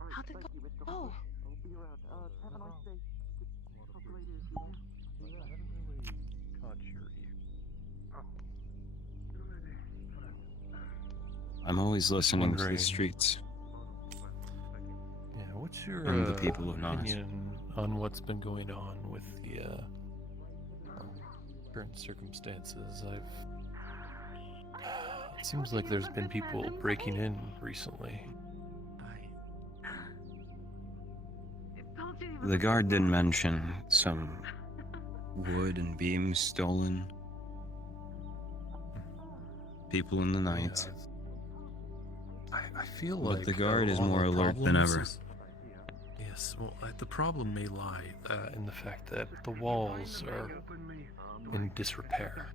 How'd it go? Oh. I'll be around. Have a nice day. Talk later if you want. I haven't really caught your ear. I'm always listening to the streets. Yeah, what's your And the people of Nas. opinion on what's been going on with the current circumstances? It seems like there's been people breaking in recently. The guard did mention some wood and beams stolen. People in the night. I feel But like the guard is all more the alert than problems ever. Yes, well, the problem may lie in the fact that the walls are in disrepair.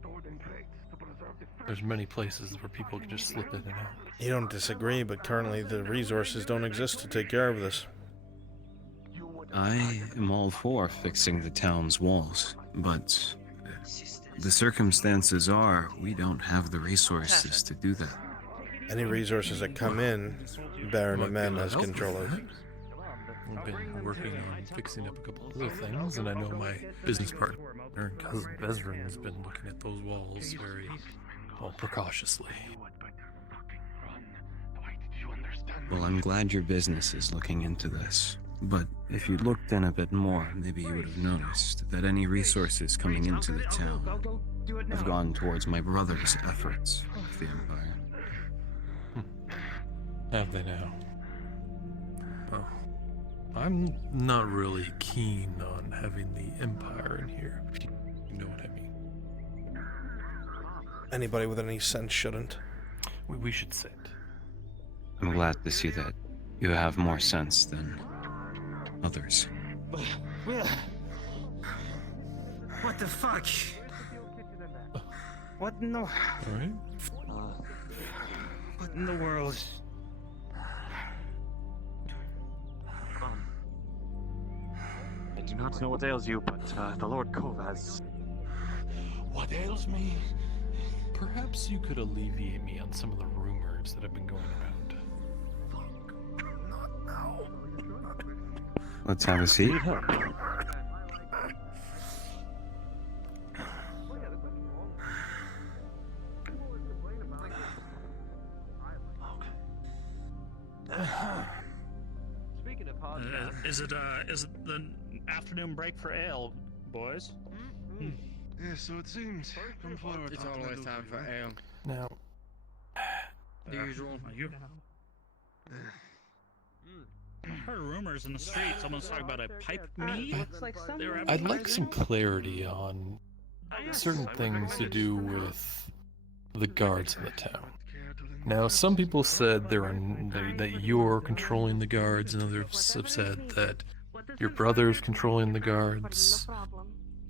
There's many places where people can just slip in and out. You don't disagree, but currently the resources don't exist to take care of this. I am all for fixing the town's walls, but the circumstances are we don't have the resources to do that. Any resources that come in, Baron Amen has control of. We've been working on fixing up a couple other things, and I know my business partner and cousin Bezrin has been looking at those walls very, well, precautiously. Well, I'm glad your business is looking into this. But if you looked in a bit more, maybe you would have noticed that any resources coming into the town have gone towards my brother's efforts with the Empire. Have they now? Well, I'm not really keen on having the Empire in here, if you know what I mean. Anybody with any sense shouldn't. We should sit. I'm glad to see that you have more sense than others. What the fuck? What in the... Alright. What in the world? I do not know what ails you, but the Lord Kovaz. What ails me? Perhaps you could alleviate me on some of the rumors that have been going around. Let's have a seat. Speaking of podcasts, Is it the afternoon break for ale, boys? Yeah, so it seems. Come forward. It's always time for ale. Now, The usual. You? I heard rumors in the street. Someone's talking about a pipe mead. Looks like They were I'd like some clarity on certain things to do with the guards in the town. Now, some people said that you're controlling the guards, and others have said that your brother's controlling the guards.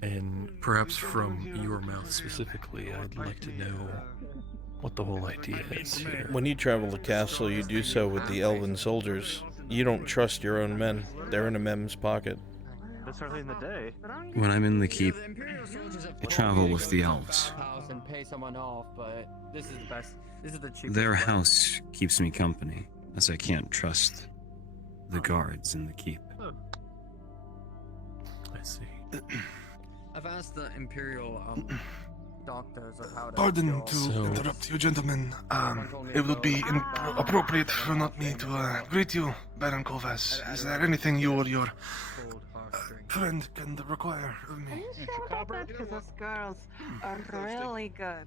And perhaps from your mouth specifically, I'd like to know what the whole idea is here. When you travel the castle, you do so with the elven soldiers. You don't trust your own men. They're in a mem's pocket. It's early in the day. When I'm in the keep, I travel with the elves. And pay someone off, but this is the best. This is the cheapest. Their house keeps me company, as I can't trust the guards in the keep. I see. I've asked the Imperial doctors of how to. Pardon to interrupt you, gentlemen. It would be appropriate for not me to greet you, Baron Kovas. Is there anything you or your friend can require of me? Are you sure about that? Because those girls are really good.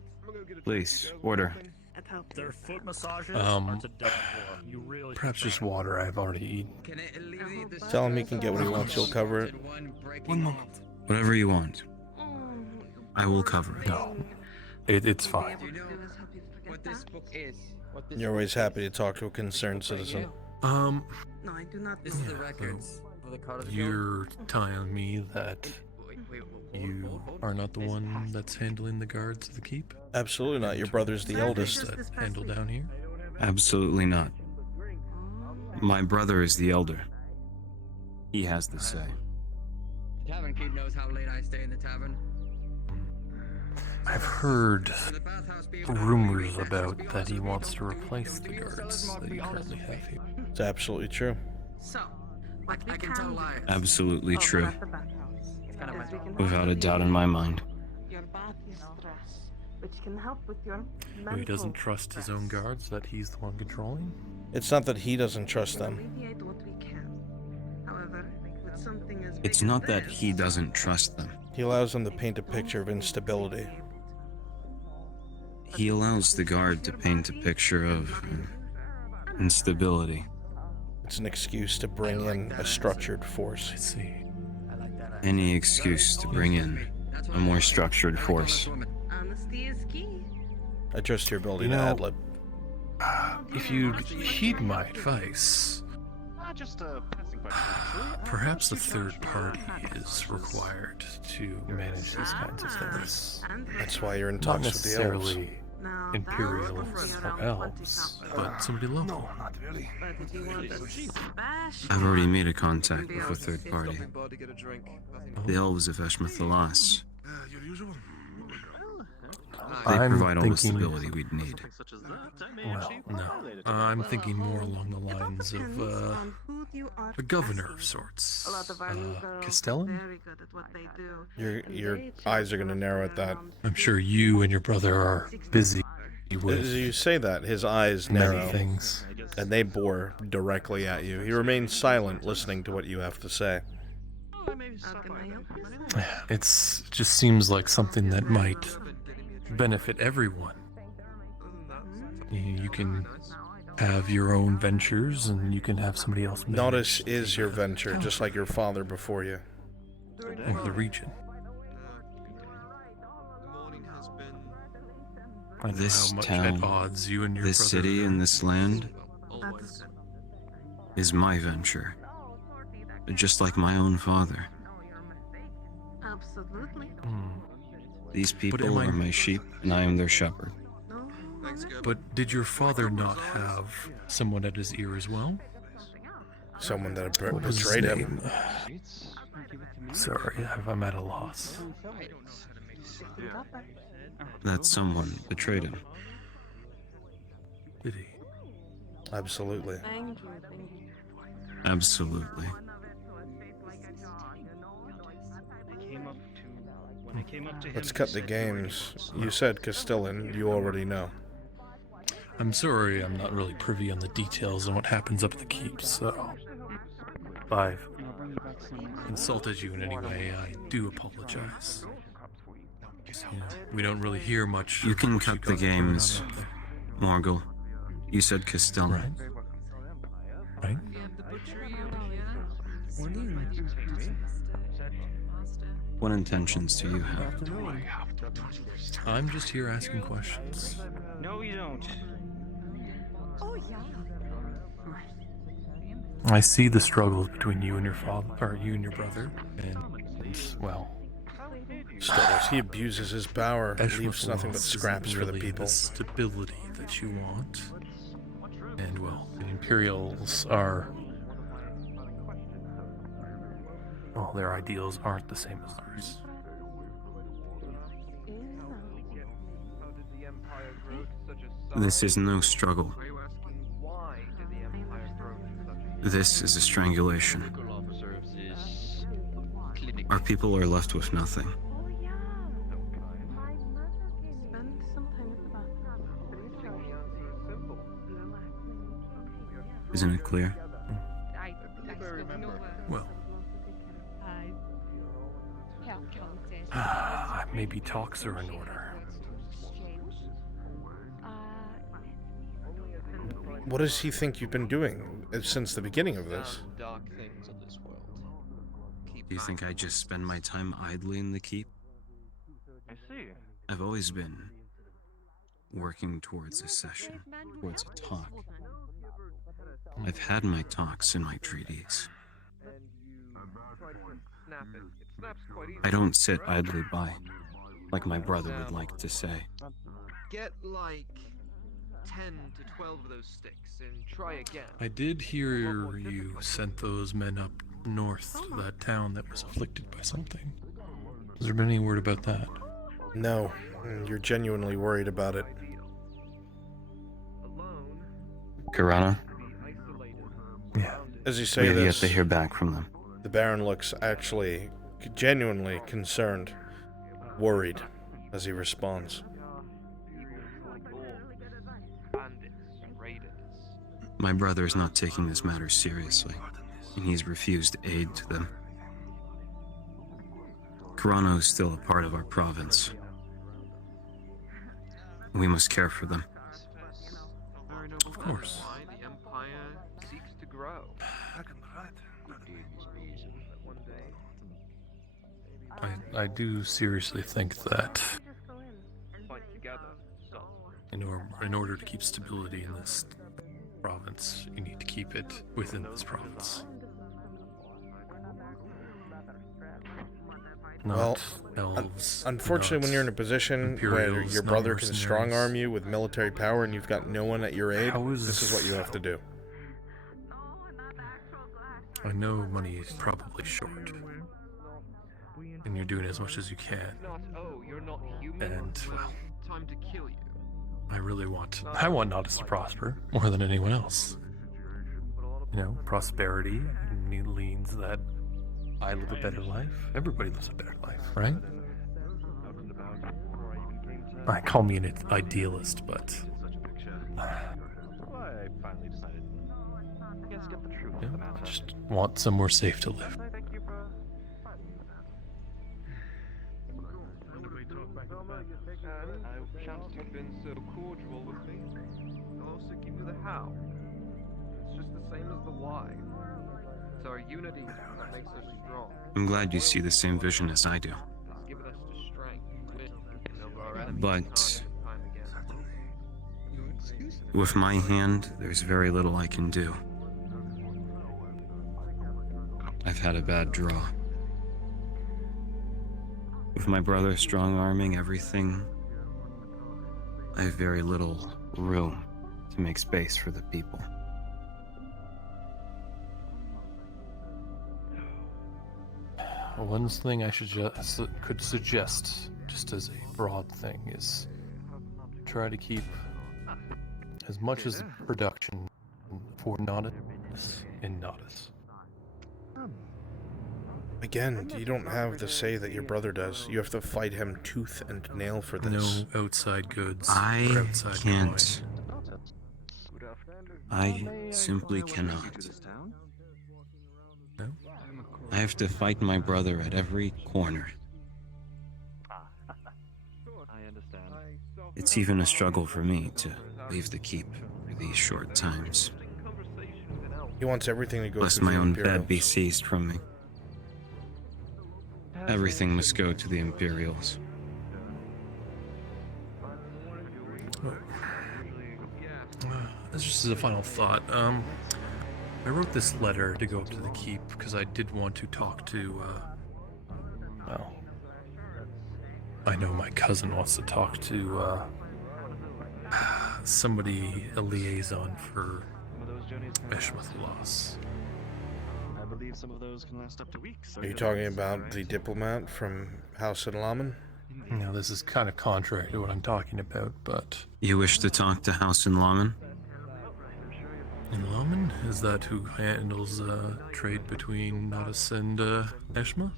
Please, order. It helps. Their foot massages are to die for. You really. Perhaps just water. I've already eaten. Tell him he can get what he wants, he'll cover it. One moment. Whatever you want. I will cover it. No, it's fine. What this book is. You're always happy to talk to a concerned citizen. No, I do not. This is the records for the Carter. You're telling me that you are not the one that's handling the guards of the keep? Absolutely not. Your brother's the eldest. That handle down here? Absolutely not. My brother is the elder. He has the say. The tavern keep knows how late I stay in the tavern. I've heard rumors about that he wants to replace the guards that you currently have here. It's absolutely true. So, what we can do. Absolutely true. At the bathhouse is we can Without a doubt in my mind. your bath stress, which can help with your So he doesn't trust his own guards, that he's the one controlling? It's not that he doesn't trust them. alleviate what we can. However, with something as It's big not as that this, he doesn't trust them. He allows them to paint a picture of instability. He allows the guard to paint a picture of instability. It's an excuse to bring in a structured force. I see. Any excuse to bring in a more structured force. honesty is key. I trust your ability to You know, ad-lib. If you'd heed my advice, Just a passing question, actually. perhaps a third party is required to manage these kinds of things. That's why you're in Not talks with the elves. necessarily Imperials or elves, but somebody local. Not really. But if you want a special I've already made a contact with a third party. To get a drink. The elves of Eshmathalas. Your usual. They I'm provide all the thinking- stability we'd need. Well, no. I'm thinking more along the lines of a governor of sorts. Castellan? very good at what they do. Your eyes are going to narrow at that. I'm sure you and your brother are busy with As you say that, his eyes many narrow, things. and they bore directly at you. He remains silent, listening to what you have to say. How can I help you? It just seems like something that might benefit everyone. You can have your own ventures, and you can have somebody else manage. Nautis is your venture, just like your father before you. Or the region. I don't know This how much town, at odds you and your this brother city, are. and this land That's is my venture. Just like my own father. absolutely. These am people I- are my sheep, and I am their shepherd. But did your father not have someone at his ear as well? Someone that What was his betrayed him. name? Sorry, I'm at a loss. That someone betrayed him. Did he? Absolutely. Thank you, thank you. Absolutely. Let's cut the games. You said Castellan, you already know. I'm sorry, I'm not really privy on the details on what happens up at the keep, so if I've insulted you in any way, I do apologize. You know, we don't really hear much. You of can what cut the got going on games, up there. Morgul. You said Castellan. Right? What intentions do you have? I'm just here asking questions. No, you don't. Oh, yeah. I see the struggles between you and your father, or you and your brother, and well, Struggles. He abuses his power, leaves nothing but Eshmith scraps isn't for the really people. stability that you want, and well, the Imperials are. Well, their ideals aren't the same as ours. This is no struggle. This is a strangulation. Our people are left with nothing. Isn't it clear? Well, maybe talks are in order. What does he think you've been doing since the beginning of this? Do you think I just spend my time idly in the keep? I see. I've always been working towards a session, towards a talk. I've had my talks in my treaties. I don't sit idly by, like my brother would like to say. Get like 10 to 12 of those sticks and try again. I did hear you sent those men up north to that town that was afflicted by something. Has there been any word about that? No, you're genuinely worried about it. Karana? Yeah. As you say We have yet this, to hear back from them. the Baron looks actually genuinely concerned, worried, as he responds. My brother is not taking this matter seriously, and he's refused aid to them. Karano is still a part of our province. We must care for them. Of course. The Empire seeks to grow. I do seriously think that in order to keep stability in this province, you need to keep it within this province. Well, Not elves. unfortunately, when you're in a position where Imperials, your not brother can mercenaries. strong-arm you with military power and you've got no one at your aid, this is what you have to do. I know money is probably short, and you're doing as much as you can. And well, Time to kill you. I want Nodus to prosper more than anyone else. You know, prosperity means that I live a better life. Everybody lives a better life, right? I call me an idealist, but I finally decided. I guess get the truth yeah, of the matter. I just want somewhere safe to live. Thank you for I chanced you've been so cordial with me. I'll also give you the how. It's just the same as the why. It's our unity that makes us strong. I'm glad you see the same vision as I do. It's given us the strength to win over our enemies But time and time again. with my hand, there's very little I can do. I've had a bad draw. With my brother strong-arming everything, I have very little room to make space for the people. One thing I could suggest, just as a broad thing, is try to keep as much as production for Nodus in Nodus. Again, you don't have the say that your brother does. You have to fight him tooth and nail for this. No outside goods. I or outside can't. noise. I simply cannot. No? I have to fight my brother at every corner. I understand. It's even a struggle for me to leave the keep for these short times. He wants everything to go Lest through my the own Imperials. bed be seized from me. Everything must go to the Imperials. This just as a final thought. I wrote this letter to go up to the keep because I did want to talk to, well, I know my cousin wants to talk to, somebody, a liaison for Eshmathlos. I believe some of those can last up to weeks. Are you talking about the diplomat from House Laman? Now, this is kind of contrary to what I'm talking about, but... You wish to talk to House in Laman? In Laman? Is that who handles trade between Nodus and Eshma?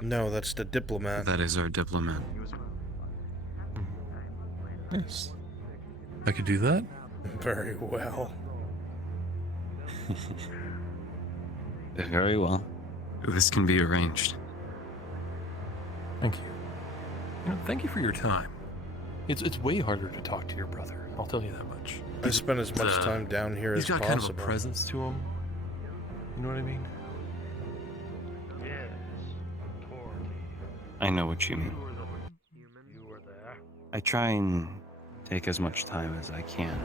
No, that's the diplomat. That is our diplomat. Yes. I could do that? Very well. Very well. This can be arranged. Thank you. You know, thank you for your time. It's way harder to talk to your brother, I'll tell you that much. I spend as much time down here as He's got possible. kind of a presence to him. You know what I mean? I know what you mean. I try and take as much time as I can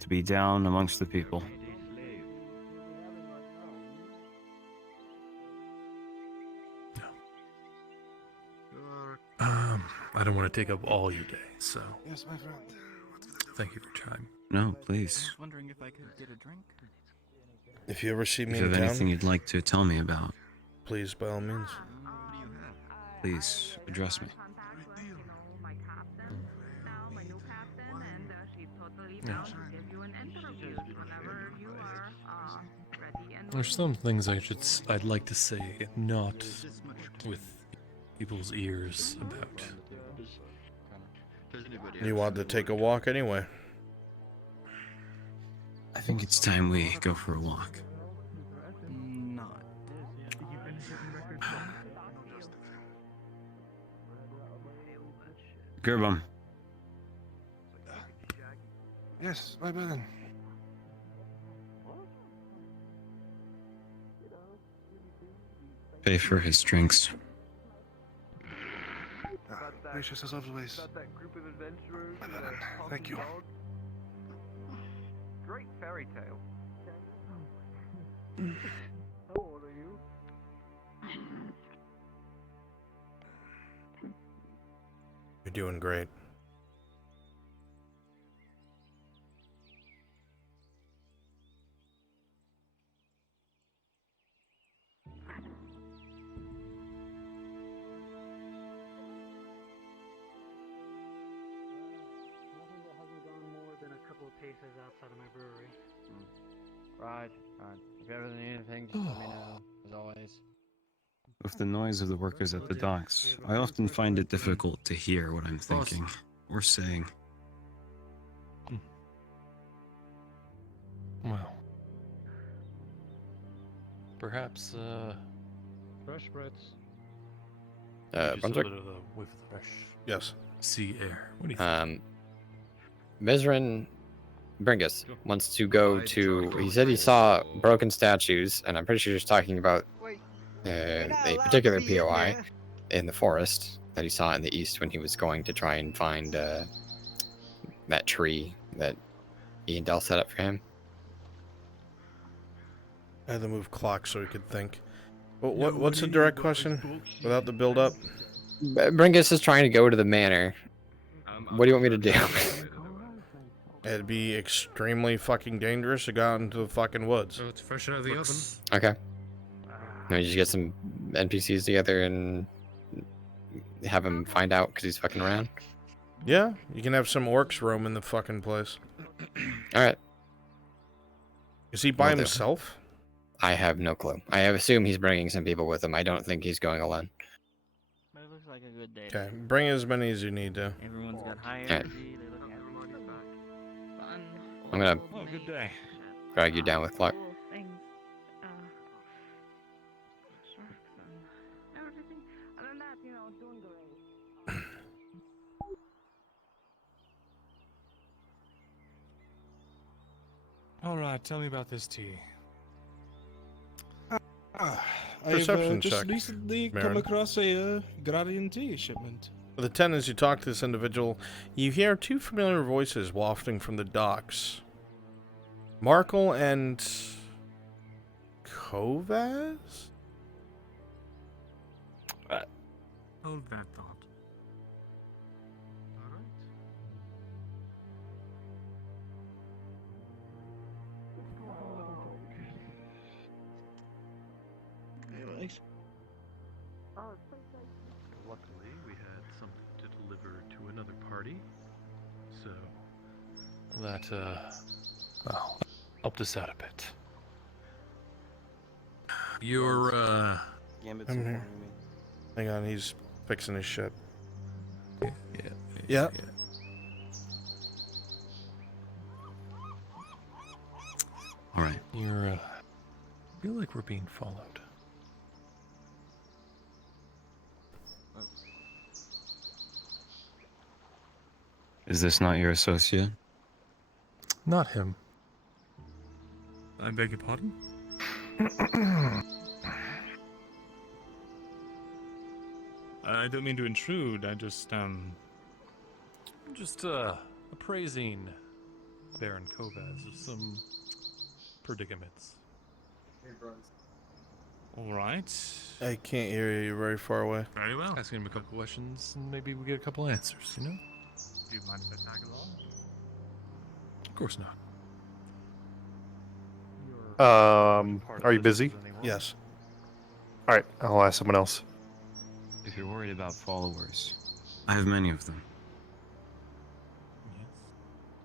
to be down amongst the people. I don't want to take up all your day, so Yes, my friend. thank you for your time. No, please. I was wondering if I could get a drink. If you ever see If me you in have town, anything you'd like to tell me about, please, by all means. please address me. There's some things I'd like to say, not with people's ears about. You want to take a walk anyway? I think it's time we go for a walk. Not. Gerbum, Yes, my bad. pay for his drinks. Gracious as always. My bad. Thank you. Great fairy tale. How old are you? You're doing great. Paces outside of my brewery. Right. If you ever need anything, just let me know, as always. With the noise of the workers at the docks, I often find it difficult to hear what I'm thinking or saying. Well, perhaps, Fresh breads. just a Brunswick? bit of a whiff of the fresh Yes. sea air. What do you think? Mizrin Bringus wants to go to. He said he saw broken statues, and I'm pretty sure he's talking about a particular POI in the forest that he saw in the east when he was going to try and find that tree that Ian Dell set up for him. I had to move clock so he could think. What's the direct question without the build-up? Bringus is trying to go to the manor. What do you want me to do? It'd be extremely fucking dangerous to go out into the fucking woods. So it's fresh out of the oven. Okay. Let me just get some NPCs together and have him find out because he's fucking around. Yeah, you can have some orcs roam in the fucking place. Alright. Is he by Will do. himself? I have no clue. I assume he's bringing some people with him. I don't think he's going alone. But it looks like a good day. Okay, bring as many as you need to. Everyone's got high Alright. energy. They look happy. Fun. I'm gonna Oh, good day. drag you down with Clark. Things, sharks and everything. Other than that, doing great. All right, tell me about this tea. Perception I've just check, recently come Marin. across a Gradian tea shipment. The 10, as you talk to this individual, you hear two familiar voices wafting from the docks. Markle and Kovaz? Hold that thought. Anyways. Luckily, we had something to deliver to another party, so that well, helped us out a bit. You're I'm here. Hang on, he's fixing his shit. Yeah. All right. You're I feel like we're being followed. Is this not your associate? Not him. I beg your pardon? I don't mean to intrude, I just Appraising Baron Kovaz of some predicaments. Alright. I can't hear you, you're very far away. Very well. Asking him a couple questions, and maybe we get a couple answers, you know? Do you mind if I tag along? Of course not. Are you busy? Yes. Alright, I'll ask someone else. If you're worried about followers, I have many of them.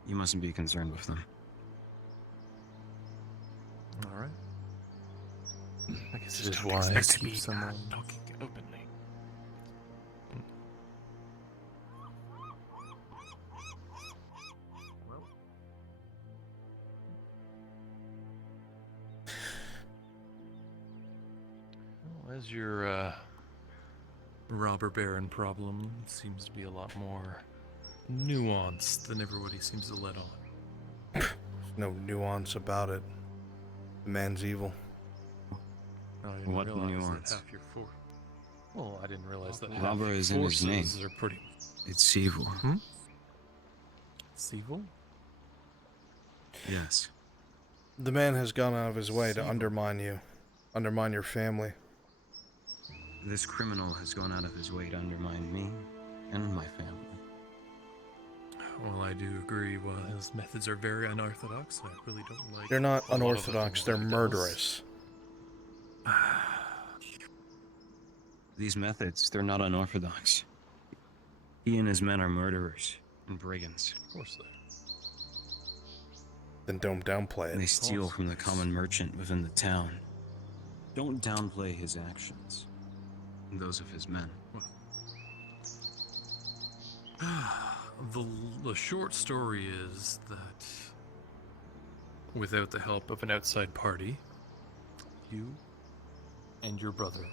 You mustn't be concerned with them. Alright. I guess it is wise to keep someone talking openly. Well, as your robber baron problem seems to be a lot more nuanced than everybody seems to let on. No nuance about it. The man's evil. I didn't What realize nuance? That half your well, I didn't realize that half Robber your is in his name. forces are pretty. It's evil. It's evil? Yes. The man has gone out of his way to undermine you. Undermine your family. This criminal has gone out of his way to undermine me and my family. Well, I do agree. While his methods are very unorthodox, I really don't like. They're not a lot of the unorthodox, things they're that he does. murderous. These methods, they're not unorthodox. He and his men are murderers and brigands. Of course they are. Then don't downplay it. They steal from the common merchant within the town. Don't downplay his actions. And those of his men. The short story is that without the help of an outside party, you and your brother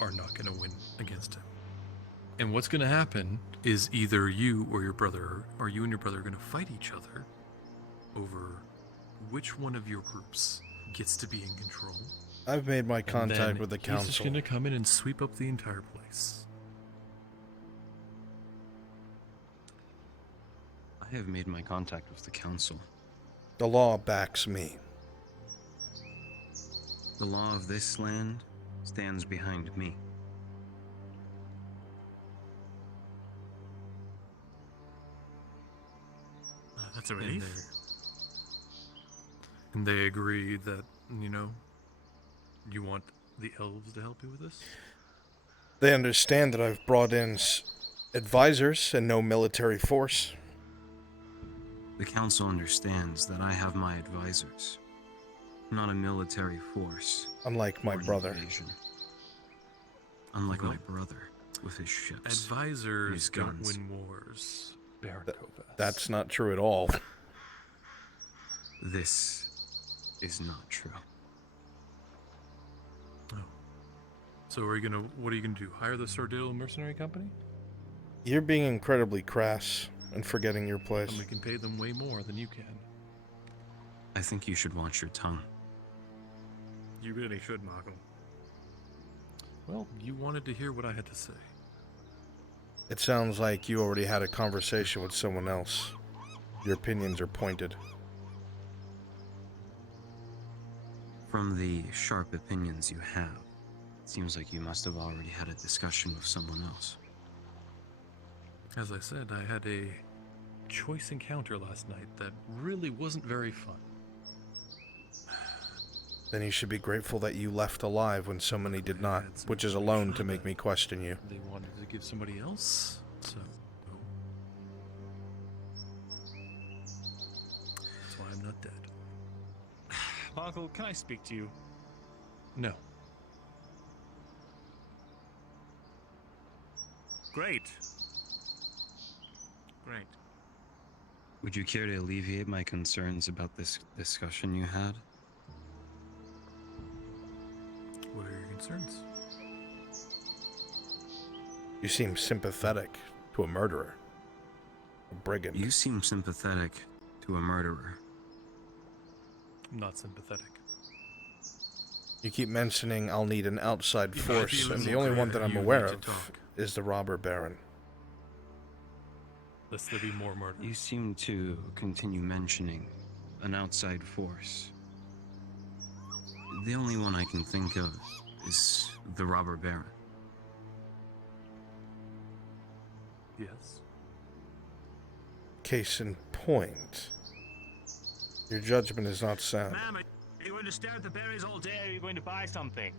are not going to win against him. And what's going to happen is either you or your brother, or you and your brother are going to fight each other over which one of your groups gets to be in control. I've made my And contact then with the he's just council. going to come in and sweep up the entire place. I have made my contact with the council. The law backs me. The law of this land stands behind me. That's a And relief. And they agree that, you know, you want the elves to help you with this? They understand that I've brought in advisors and no military force. The council understands that I have my advisors, not a military force. Unlike my or an brother. invasion. Unlike Well, my brother, with his ships. Advisors his don't guns. win wars, Baron Kovaz. That's not true at all. This is not true. So what are you gonna do? Hire the Sordillo mercenary company? You're being incredibly crass and forgetting your place. And we can pay them way more than you can. I think you should watch your tongue. You really should, Marco. Well, you wanted to hear what I had to say. It sounds like you already had a conversation with someone else. Your opinions are pointed. From the sharp opinions you have, it seems like you must have already had a discussion with someone else. As I said, I had a choice encounter last night that really wasn't very fun. Then you should be grateful that you left alive when so many did not, which is alone to make me question you. They wanted to give somebody else, so... That's why I'm not dead. Marco, can I speak to you? No. Great. Great. Would you care to alleviate my concerns about this discussion you had? What are your concerns? You seem sympathetic to a murderer. A brigand. You seem sympathetic to a murderer. I'm not sympathetic. You keep mentioning I'll need an outside You force, feel and it's the only okay one that that I'm you aware need to of talk. is the robber baron. Lest there be more murder. You seem to continue mentioning an outside force. The only one I can think of is the robber baron. Yes. Case in point. Your judgment is not sound. Ma'am, are you going to stare at the berries all day, or are you going to buy something?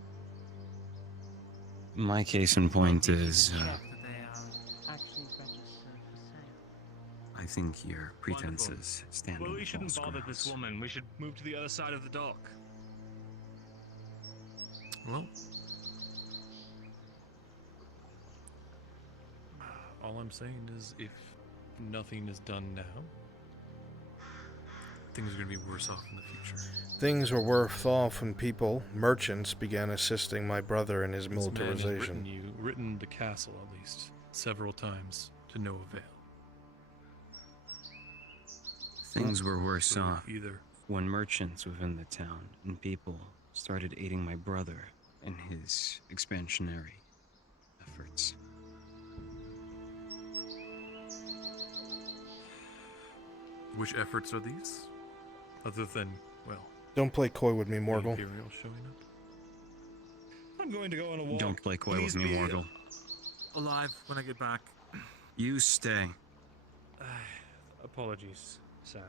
My case in point is, I think your pretenses stand Well, on we shouldn't false bother grounds. this woman. We should move to the other side of the dock. Well, all I'm saying is if nothing is done now, things are going to be worse off in the future. Things were worse off when people, merchants, began assisting my brother in his This man has militarization. written the castle at least several times to no avail. Things were worse So off either when merchants within the town and people started aiding my brother in his expansionary efforts. which efforts are these? Other than, well, Don't play coy with me, the Morgul. Imperial showing up? I'm going to go on a walk. Don't play coy with Please me, be Morgul. alive when I get back. You stay. Apologies, sir.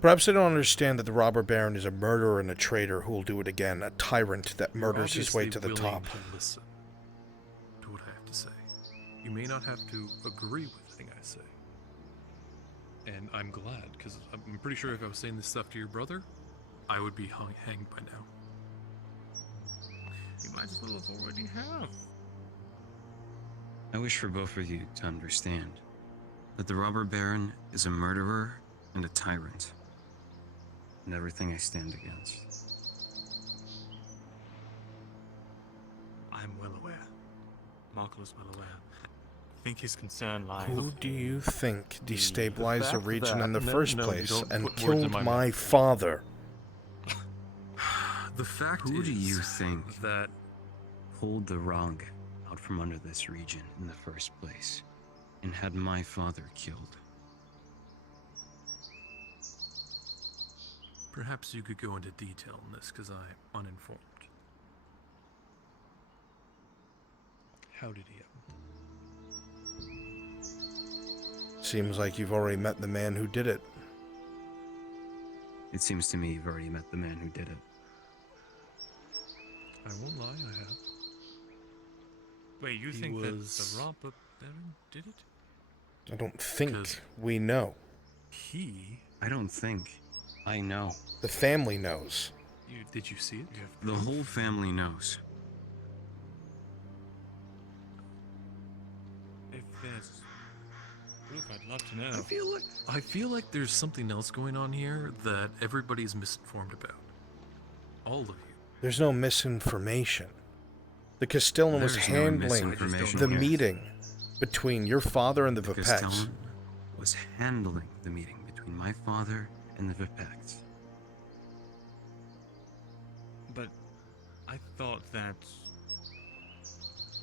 Perhaps I don't understand that the robber baron is a murderer and a traitor who will do it again, a tyrant that You're murders his way to obviously the willing top. to listen to what I have to say. You may not have to agree with anything I say. And I'm glad, because I'm pretty sure if I was saying this stuff to your brother, I would be hanged by now. You might as well have already have. I wish for both of you to understand that the robber baron is a murderer and a tyrant, and everything I stand against. I'm well aware. Marco is well aware. I think his concern lies. Who do you think destabilized the fact region that- in the no, first no, you place don't and put words in killed my my mouth. father? The fact Who is do you think that pulled the rug out from under this region in the first place and had my father killed? perhaps you could go into detail on this because I'm uninformed. How did he happen? Seems like you've already met the man who did it. It seems to me you've already met the man who did it. I won't lie, I have. Wait, you He think that was- the robber baron did it? I don't think 'Cause- we know. I don't think. I know. The family knows. Did you see it? The whole family knows. If there's proof, I'd love to know. I feel like there's something else going on here that everybody's misinformed about. All of you. There's no misinformation. The Castellan was There's no handling misinformation the here. meeting. between your father and the Vipeks. Castellan was handling the meeting between my father and the Vipeks. But I thought that...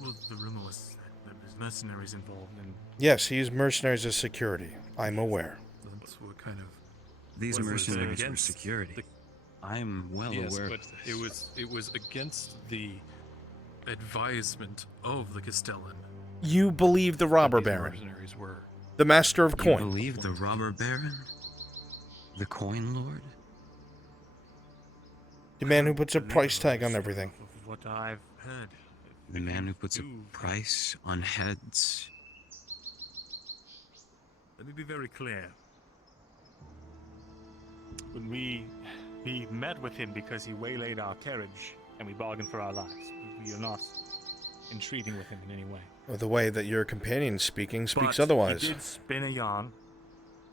Well, the rumor was that there was mercenaries involved and... Yes, he used mercenaries as security. I'm aware. That's what kind of... These mercenaries were security. I'm well aware but of this. it was against the advisement of the Castellan. You believe the robber baron, Mercenaries were. the master of You coin. believe the robber baron? The coin lord? The man who puts a price tag on everything. Of what I've heard. The man who puts a price on heads? Let me be very clear. When we met with him because he waylaid our carriage and we bargained for our lives. We are not entreating with him in any way. Or the way that your companion's speaking speaks But otherwise. he did spin a yarn.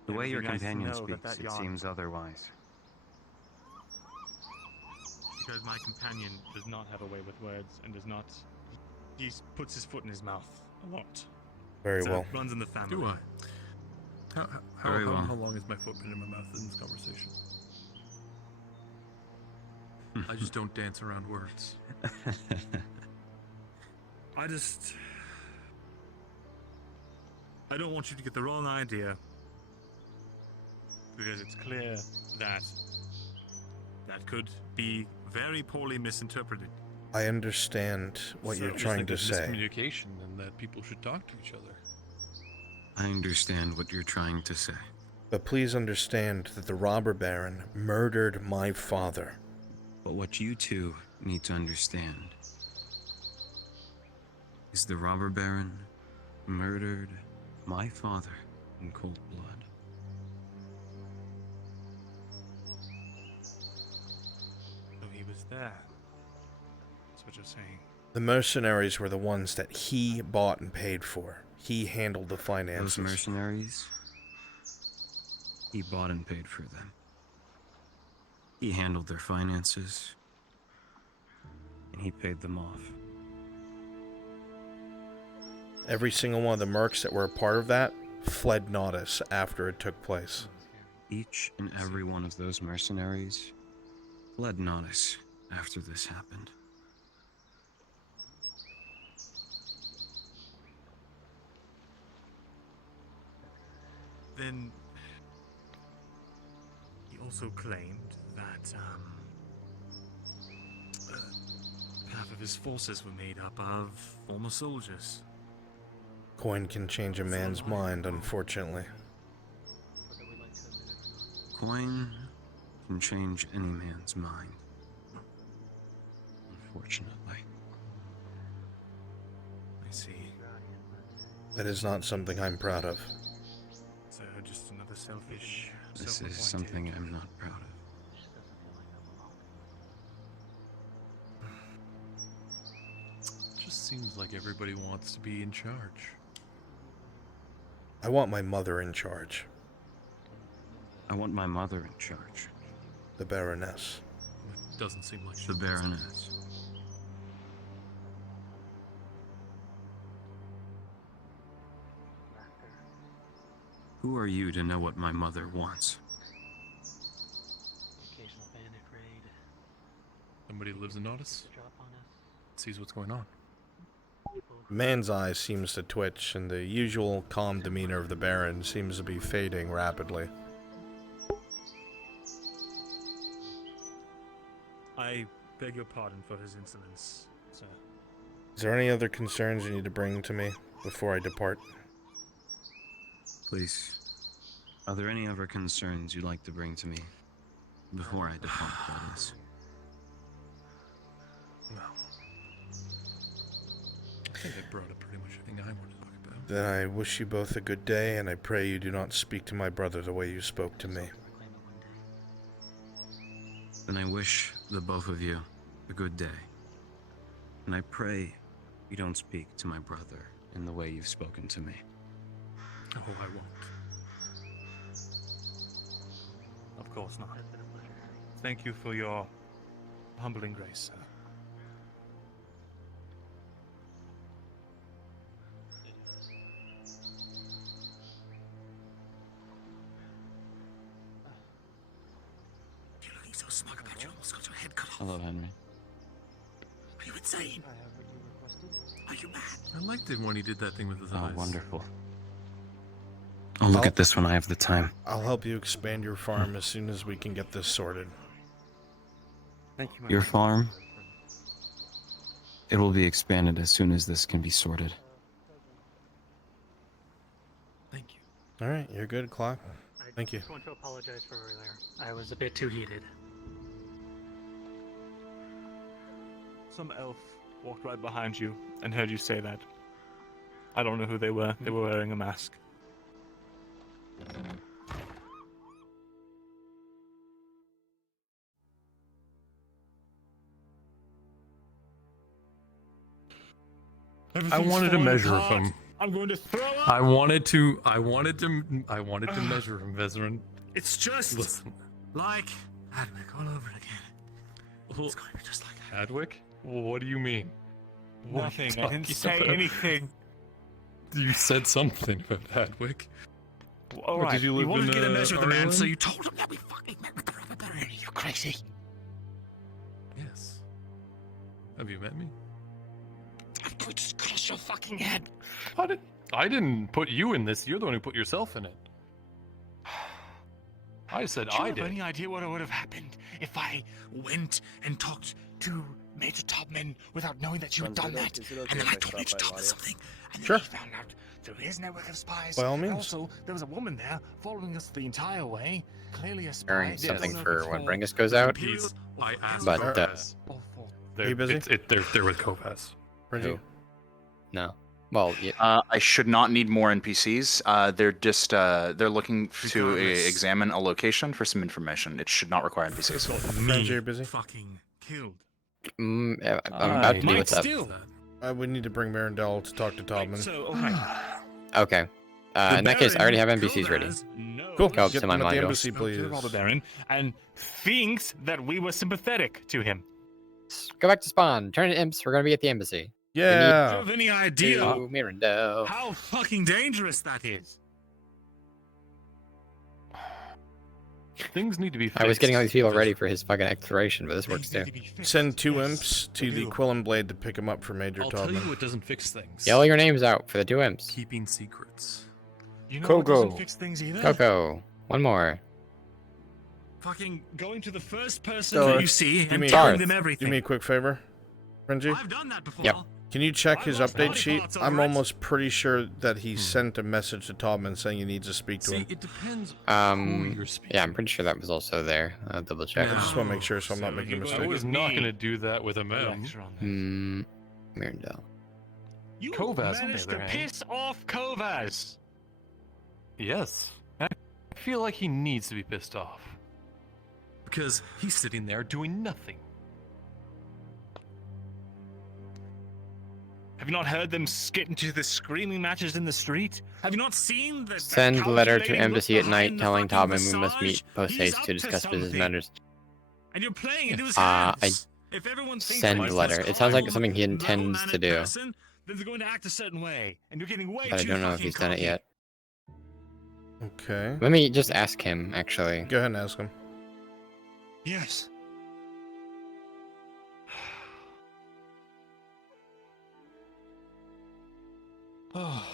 The way your It'd be nice to companion know that speaks, that it yarn- seems otherwise. Because my companion does not have a way with words and does not... He puts his foot in his mouth a lot. Very So well. it runs in the family. Do I? Very well. How long has my foot been in my mouth in this conversation? I just don't dance around words. I don't want you to get the wrong idea. Because it's clear that That could be very poorly misinterpreted. I understand what you're Just trying think to of say. miscommunication and that people should talk to each other. I understand what you're trying to say. But please understand that the robber baron murdered my father. But what you two need to understand is the robber baron murdered my father in cold blood. So he was there. That's what you're saying. The mercenaries were the ones that he bought and paid for. He handled the finances. Those mercenaries, he bought and paid for them. He handled their finances, and he paid them off. Every single one of the mercs that were a part of that fled Nodus after it took place. Each and every one of those mercenaries fled Nodus after this happened. Then he also claimed that half of his forces were made up of former soldiers. Coin can change a man's mind, unfortunately. Coin can change any man's mind. Unfortunately. I see. That is not something I'm proud of. So just another selfish. This is something I'm not proud of. Just seems like everybody wants to be in charge. I want my mother in charge. I want my mother in charge. The Baroness. It doesn't seem like The Baroness. Who are you to know what my mother wants? Occasional bandit raid. Somebody who lives in Nodus sees what's going on. Man's eye seems to twitch, and the usual calm demeanor of the Baron seems to be fading rapidly. I beg your pardon for his insolence, sir. Is there any other concerns you need to bring to me before I depart? Please. Are there any other concerns you'd like to bring to me before I depart, that is? No. I think I brought up pretty much everything I wanted to talk about. Then I wish you both a good day, and I pray you do not speak to my brother the way you spoke to me. Then I wish the both of you a good day. And I pray you don't speak to my brother in the way you've spoken to me. Oh, I won't. Of course not. Thank you for your humbling grace, sir. so smug about you, almost got your head cut off. Hello, Henry. Are you insane? Are you mad? I liked it when he did that thing with his Oh, eyes. wonderful. I'll look at this when I have the time. I'll help you expand your farm as soon as we can get this sorted. Thank you. Your farm? It will be expanded as soon as this can be sorted. Thank you. All right, you're good, Clock. Thank you. I just want to apologize for earlier. I was a bit too heated. Some elf walked right behind you and heard you say that. I don't know who they were. They were wearing a mask. I wanted to measure him. I'm going to throw up. I wanted to measure him, Vezran. It's just Listen. like Hadwick all over again. It's going to be just like Hadwick? What do you mean? What are you Nothing. I didn't talking say about? anything. You said something about Hadwick. All What, right. did you live wanted in to get a measure of the man, Ireland? so you told him that we fucking met with the rubber baron. You're crazy. Yes. Have you met me? I could just crush your fucking head. I didn't put you in this. You're the one who put yourself in it. I said Do you I have did. any idea what would have happened if I went and talked to Major Topman without knowing that you had done that? And then I told Major Topman something, and then Sure. he found out through his network of spies. By all and means. Also, there was a woman there following us the entire way. Clearly a spy. Preparing something Yes. for when Bringus goes out. I asked But, Kovas. Are you busy? They're with Kovas. Bridget? No. Well, yeah. I should not need more NPCs. They're just they're looking to examine a location for some information. It should not require NPCs. Friends, you're busy? Fucking killed. I'm about to do what's up. We need to bring Marindel to talk to Todman. So, Okay. In that case, I already have NPCs ready. Cool. Go up Get to my them at the module. embassy, please. Robber Baron, and thinks that we were sympathetic to him. Go back to spawn. Turn to imps. We're gonna be at the embassy. Do you have any idea To Mirandel. how fucking dangerous that is? Things need to be fixed. I was getting all these people ready for his fucking exploration, but this works too. Send 2 imps to the Quillen Blade to pick him up for Major I'll tell you Todman. what doesn't fix things. Yell your names out for the 2 imps. Keeping secrets. You know Coco. what doesn't fix things either? Coco. One more. Fucking going to the first person Darth, that you see do and me a- telling Darth, them everything. Do me a quick favor, Renji. I've done that before. Yep. Can you check his lost update body sheet? parts, I'm alright. almost pretty sure that he sent a message to Todman saying he needs to speak to See, him. it depends who you're speaking. Yeah, I'm pretty sure that was also there. I'll double check. I just want to make sure so I'm not making a I mistake. was not going to do that with a mem. Mirandel. You Kovas, on the managed to other hand. piss off Kovas. Yes. I feel like he needs to be pissed off. Because he's sitting there doing nothing. Have you not heard them get into the screaming matches in the street? Have you not seen that? Send letter to calculating embassy look at night behind the telling fucking Todman we must visage? meet post He's haste up to discuss business something. matters. And you're playing into his I hands. If everyone thinks send like letter. this It sounds like calm, something he intends to level-mannered do, person, then they're going to act a certain way, and you're getting way but I too don't know if fucking he's done it cocky. yet. Okay. Let me just ask him, actually. Go ahead and ask him. Yes. Oh,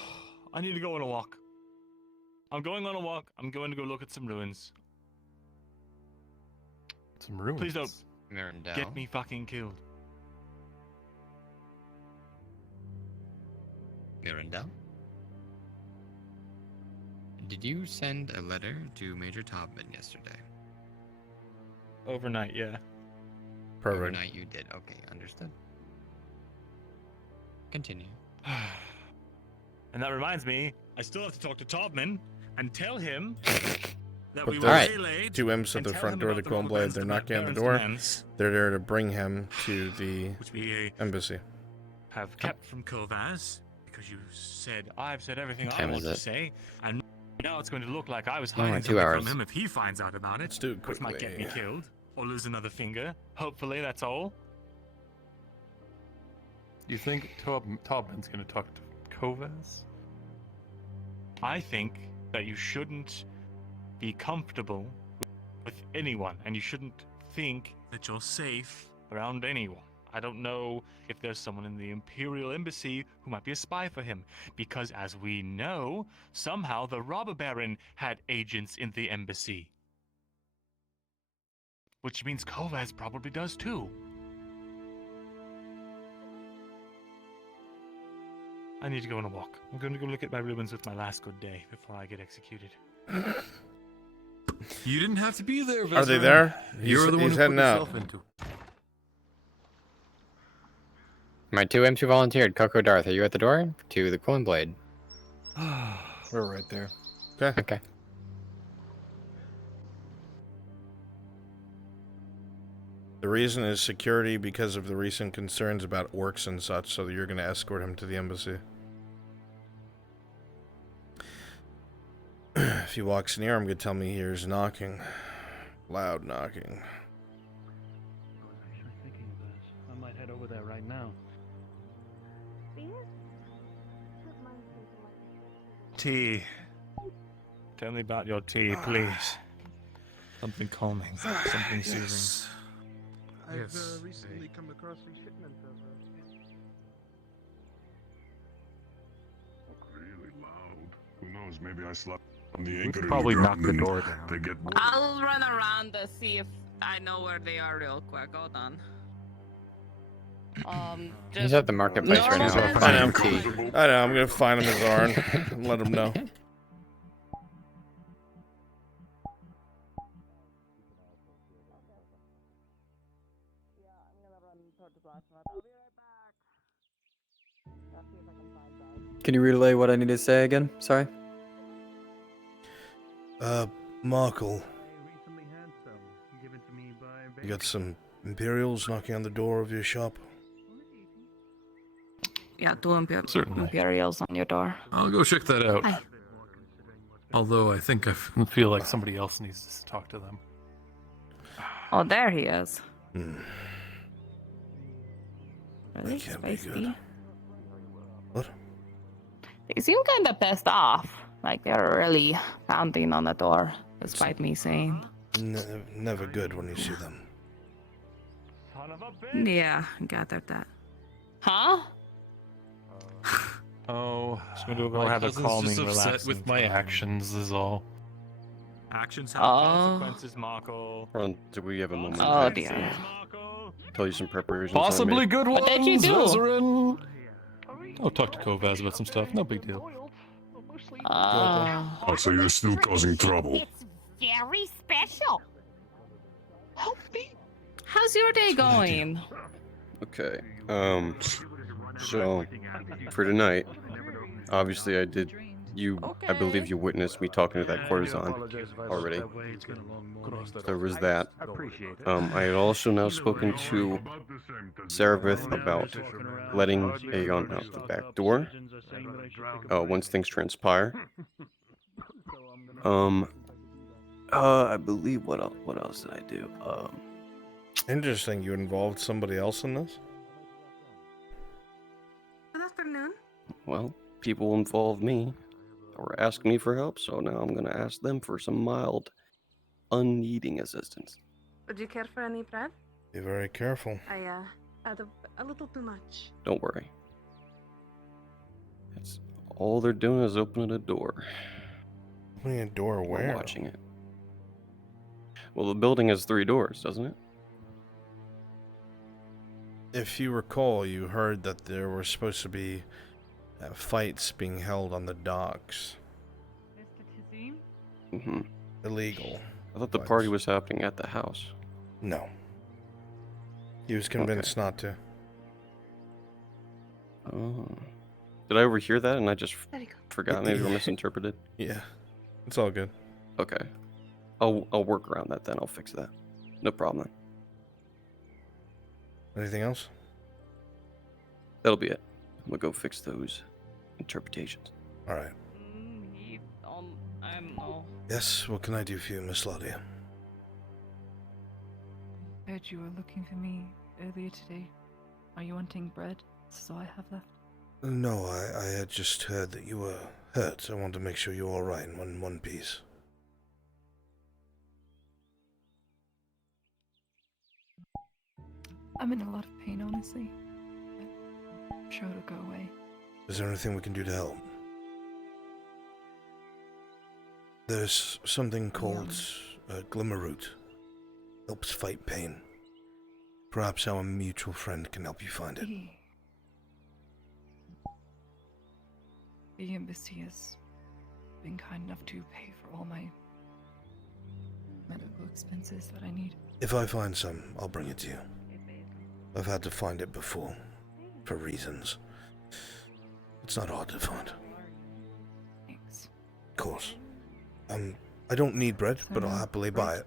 I need to go on a walk. I'm going on a walk. I'm going to go look at some ruins. Some ruins. Please don't Mirandel. get me fucking killed. Mirandel? Did you send a letter to Major Todman yesterday? Overnight, yeah. Perfect. Overnight you did. Okay, understood. Continue. And that reminds me, I still have to talk to Todman and tell him that But we there's were waylaid. 2 imps at and the tell front him door of the about Quillen Robber Blade. Baron's They're demand- knocking on the Baron's door. demands, They're there to bring him to the Which we embassy. have kept from Kovas because you said I've said everything What I time want is to it? say, and now it's going to look like I was Only hiding 2 something hours. from him if he finds out about it. Let's do it Which might get me quickly. killed or lose another finger. Hopefully, that's all. You think Todman's going to talk to Kovas? I think that you shouldn't be comfortable with anyone, and you shouldn't think that you're safe around anyone. I don't know if there's someone in the Imperial Embassy who might be a spy for him, because as we know, somehow the robber baron had agents in the embassy. Which means Kovaz probably does too. I need to go on a walk. I'm going to go look at my ruins with my last good day before I get executed. You didn't have to be there, Are they Vezran. there? You're the one He's who put heading out. yourself into. My 2M2 volunteered. Coco Darth, are you at the door? To the Coin Blade. We're right there. Okay. Okay. The reason is security because of the recent concerns about orcs and such, so you're going to escort him to the embassy. If he walks near, I'm going to tell me he hears knocking. Loud knocking. I was actually thinking of this. I might head over there right now. Tea. Tell me about your tea, please. Something calming. Something soothing. I've recently come across a shipment of. Really loud. Who knows? Maybe I slept on the We anchor. could probably knock the door down. They get bored. I'll run around to see if I know where they are real quick. Hold on. He's at the marketplace right now. I know. Buying tea. I know. I'm going to find him his Arn and let him know. Can you relay what I need to say again? Sorry. Markle. You got some Imperials knocking on the door of your shop? Yeah, two Certainly. Imperials on your door. I'll go check that out. Hi. Although I think I feel like somebody else needs to talk to them. Oh, there he is. Hmm. Really That can't be spicy. good. What? They seem kind of pissed off. Like they're really pounding on the door, despite me saying. Never good when you see them. Yeah, gathered that. Huh? Oh, just going to go My have a cousin's calming, just upset relaxing with my time. actions is all. Actions have Oh. consequences, Marco. Do we have a moment? Oh, to dear. Tell you some preparations. I Possibly made? good ones. What did you do? Vezran. I'll talk to Kovaz about some stuff. No big deal. Oh, so you're still causing trouble. It's very special. Help me. How's your day going? Okay. So for tonight, obviously I did. I believe you witnessed me talking to that courtesan already. There was that. I had also now spoken to Saravith about letting Aegon out the back door. Once things transpire. I believe what else did I do? Interesting. You involved somebody else in this? Good afternoon. Well, people involve me or ask me for help, so now I'm gonna ask them for some mild, unneeding assistance. Would you care for any bread? Be very careful. I had a little too much. Don't worry. That's all they're doing is opening a door. Opening a door I'm where? watching it. Well, the building has 3 doors, doesn't it? If you recall, you heard that there were supposed to be fights being held on the docks. Mm-hmm. Illegal. I thought the party was happening at the house. No. He was convinced not to. Oh. Did I overhear that and I just forgot? Maybe or misinterpreted? Yeah. It's all good. Okay. I'll work around that then. I'll fix that. No problem then. Anything else? That'll be it. I'm gonna go fix those interpretations. All right. Yes, what can I do for you, Miss Laudia? Heard you were looking for me earlier today. Are you wanting bread? So I have left. No, I had just heard that you were hurt. I wanted to make sure you're all right in one piece. I'm in a lot of pain, honestly. I'm sure it'll go away. Is there anything we can do to help? There's something called glimmer root. Helps fight pain. Perhaps our mutual friend can help you find it. The embassy has been kind enough to pay for all my medical expenses that I need. If I find some, I'll bring it to you. I've had to find it before, for reasons. It's not hard to find. Thanks. Of course. I don't need bread, but I'll happily buy it.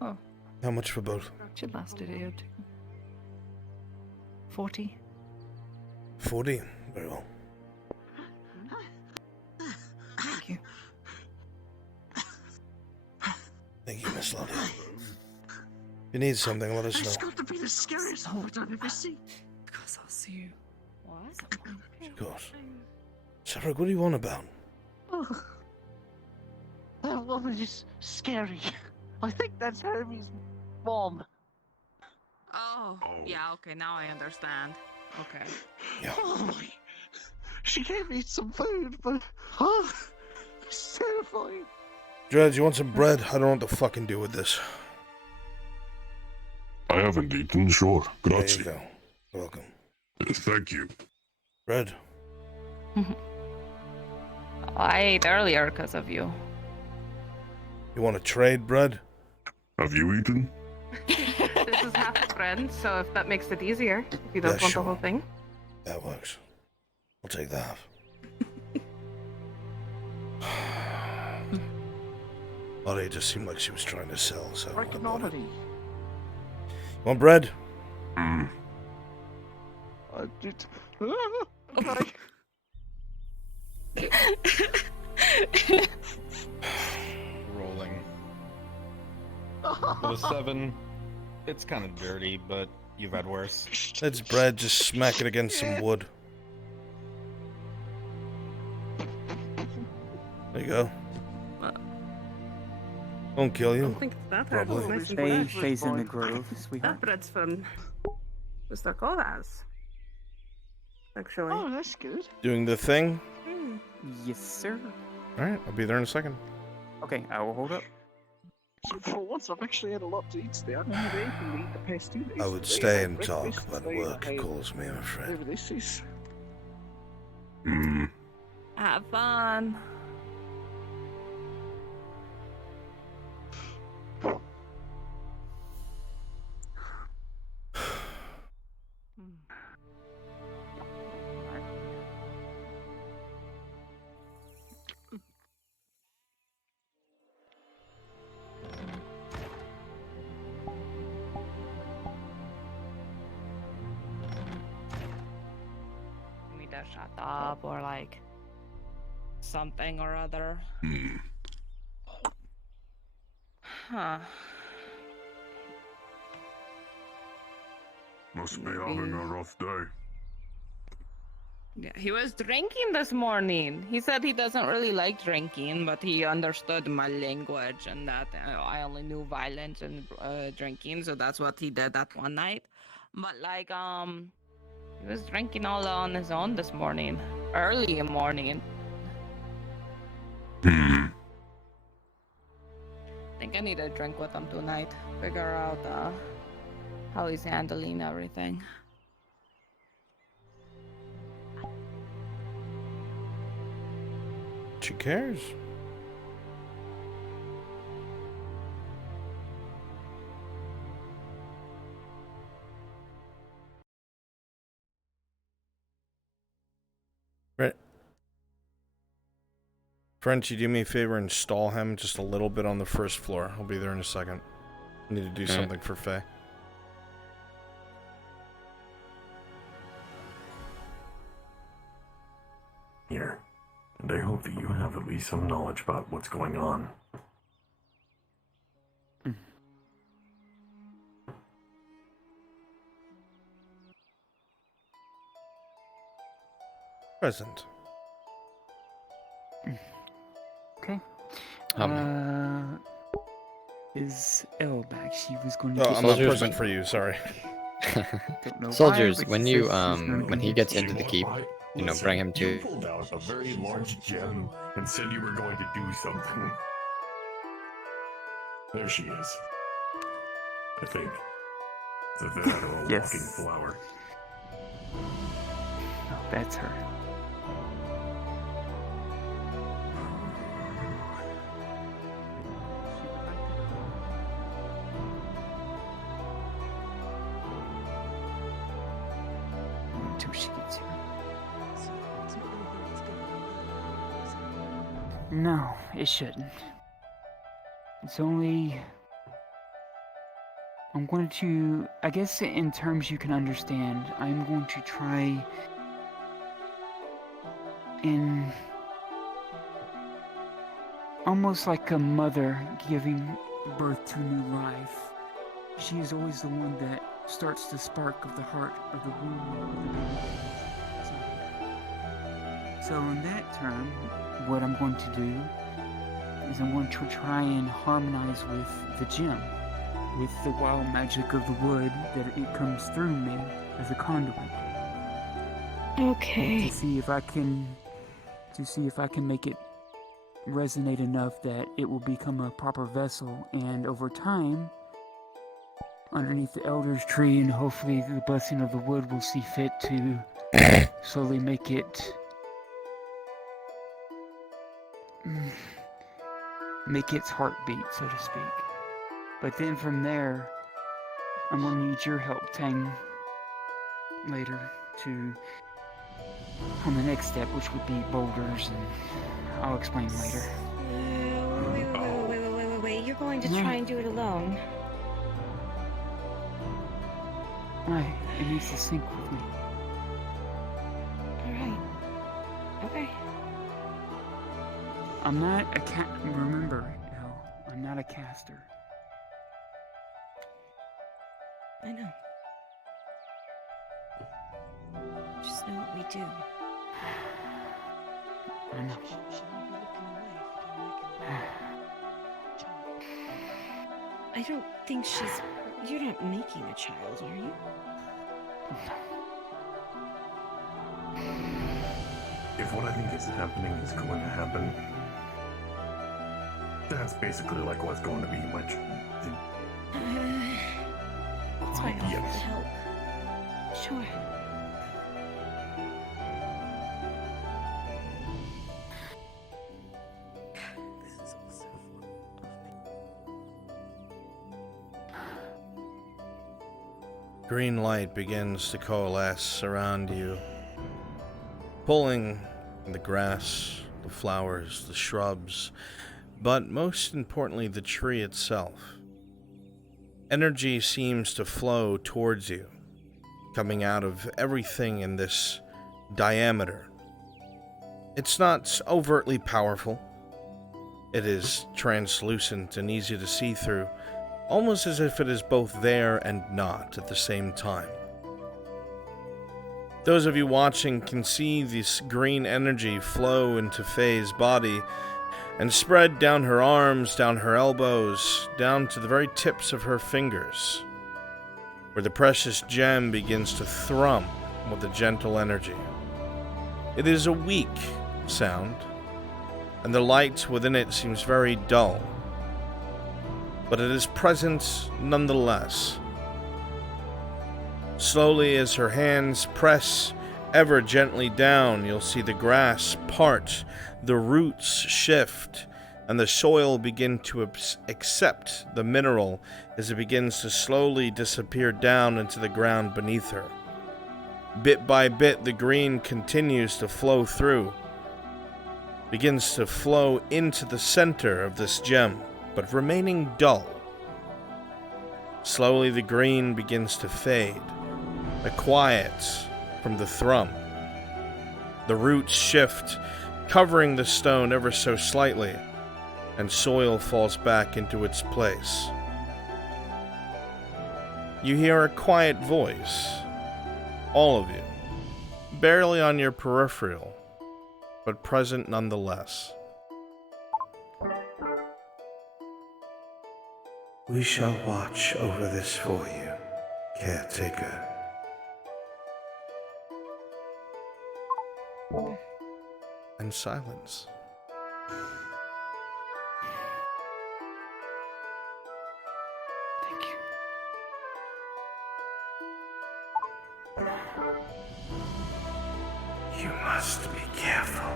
Oh. How much for both? Should last a day or two. 40. 40? Very well. Thank you. Thank you, Miss Lottie. If you need something, let us know. It's got to be the scariest moment I've ever seen. Because I'll see you. What? Of course. Cedric, what do you want about? Oh, that woman is scary. I think that's Hermie's mom. Oh, yeah, okay, now I understand. Okay. Yeah. Oh my. She gave me some food, but it's terrifying. Dredge, you want some bread? I don't know what to fucking do with this. I haven't eaten, sure. Grazie. There you go. You're welcome. Thank you. Bread. I ate earlier because of you. You want to trade bread? Have you eaten? This is half bread, so if that makes it easier, if you don't Yeah, want sure. the whole thing. That works. I'll take the half. Lottie just seemed like she was trying to sell, so I bought it. You want bread? I did. Okay. Rolling. With a 7, it's kind of dirty, but you've had worse. It's bread, just smack it against some wood. There you go. Won't kill you. I don't think it's that hard. Probably. It's nice and fresh. Shay's in the grove, sweetheart. That bread's from Mr. Colas. Actually. Oh, that's good. Doing the thing? Yes, sir. Alright, I'll be there in a second. Okay, I will hold up. So for once, I've actually had a lot to eat today. I don't have anything to eat the past 2 days. I would Today stay had and talk, breakfast, but today work I had calls me, I'm afraid. whatever this is. Have fun. Me to shut up or like something or other. Huh. Must be having a rough day. Yeah, he was drinking this morning. He said he doesn't really like drinking, but he understood my language and that I only knew violence and drinking, so that's what he did that one night. But like, he was drinking all on his own this morning, early in the morning. I think I need to drink with him tonight. Figure out how he's handling everything. She cares. Right. French, you do me a favor and stall him just a little bit on the first floor. I'll be there in a second. I need to do something for Faye. Here. And I hope that you have at least some knowledge about what's going on. Present. Okay. is Elle back? She was going to. Oh, get I'm not Soldiers present went- for you. Sorry. Don't know why, Soldiers, but when she you says she's gonna when go he get gets you. into the keep, you know, Listen, bring him You to. pulled out a very large gem and said you were going to do something. There she is. I think. The venerable Yes. walking flower. Oh, that's her. Until she gets here. No, it shouldn't. It's only. I'm going to. I guess in terms you can understand, I'm going to try in. Almost like a mother giving birth to new life. She is always the one that starts the spark of the heart of the womb. So in that term, what I'm going to do is I'm going to try and harmonize with the gem, with the wild magic of the wood that it comes through me as a conduit. Okay. To see if I can make it resonate enough that it will become a proper vessel, and over time, underneath the elder's tree, and hopefully the blessing of the wood will see fit to slowly make its heartbeat, so to speak. But then from there, I'm gonna need your help, Tang, later on the next step, which would be boulders, and I'll explain later. Wait. You're going to try and do it alone. Right, it needs to sync with me. Alright. Okay. I'm not a remember, Elle, I'm not a caster. I know. Just know what we do. I know. I don't think she's... You're not making a child, are you? If what I think is happening is going to happen, that's basically like what's going to be my That's why I offered Yes. to help. Sure. Green light begins to coalesce around you, pulling the grass, the flowers, the shrubs, but most importantly, the tree itself. Energy seems to flow towards you, coming out of everything in this diameter. It's not overtly powerful. It is translucent and easy to see through, almost as if it is both there and not at the same time. Those of you watching can see this green energy flow into Faye's body and spread down her arms, down her elbows, down to the very tips of her fingers, where the precious gem begins to thrum with a gentle energy. It is a weak sound, and the light within it seems very dull, but it is present nonetheless. Slowly, as her hands press ever gently down, you'll see the grass part, the roots shift, and the soil begin to accept the mineral as it begins to slowly disappear down into the ground beneath her. Bit by bit, the green continues to flow through, begins to flow into the center of this gem, but remaining dull. Slowly, the green begins to fade, a quiet from the thrum. The roots shift, covering the stone ever so slightly, and soil falls back into its place. You hear a quiet voice, all of you, barely on your peripheral, but present nonetheless. We shall watch over this for you, caretaker. And silence. Thank you. You must be careful.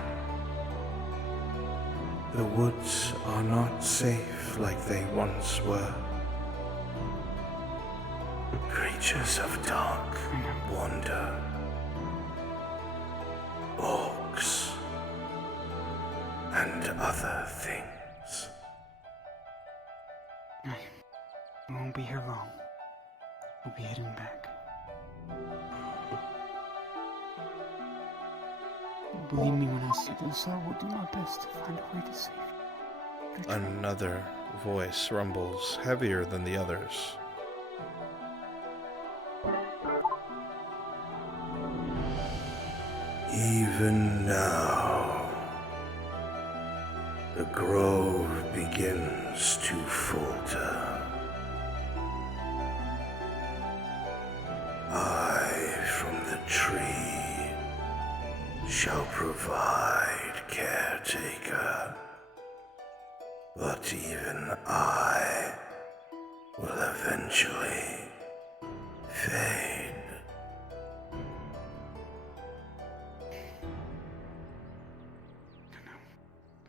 The woods are not safe like they once were. Creatures of dark wander. Orcs and other things. We won't be here long. We'll be heading back. Believe me when I say this, I will do my best to find a way to save you. Another voice rumbles, heavier than the others. Even now, the grove begins to falter. I, from the tree, shall provide caretaker. But even I will eventually fade.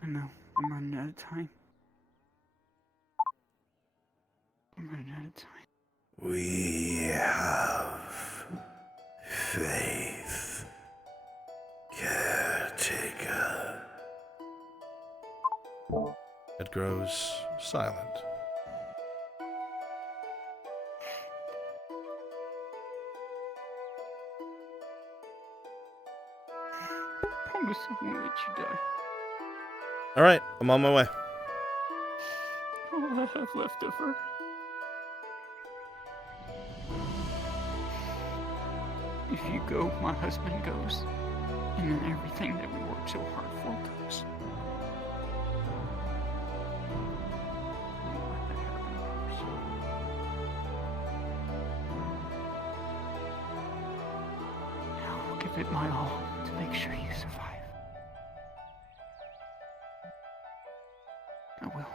I know. I'm running out of time. I'm running out of time. We have faith, caretaker. It grows silent. I promise I won't let you die. All right, I'm on my way. All I have left of her. If you go, my husband goes. And then everything that we worked so hard for goes. I'll give it my all to make sure you survive. I will.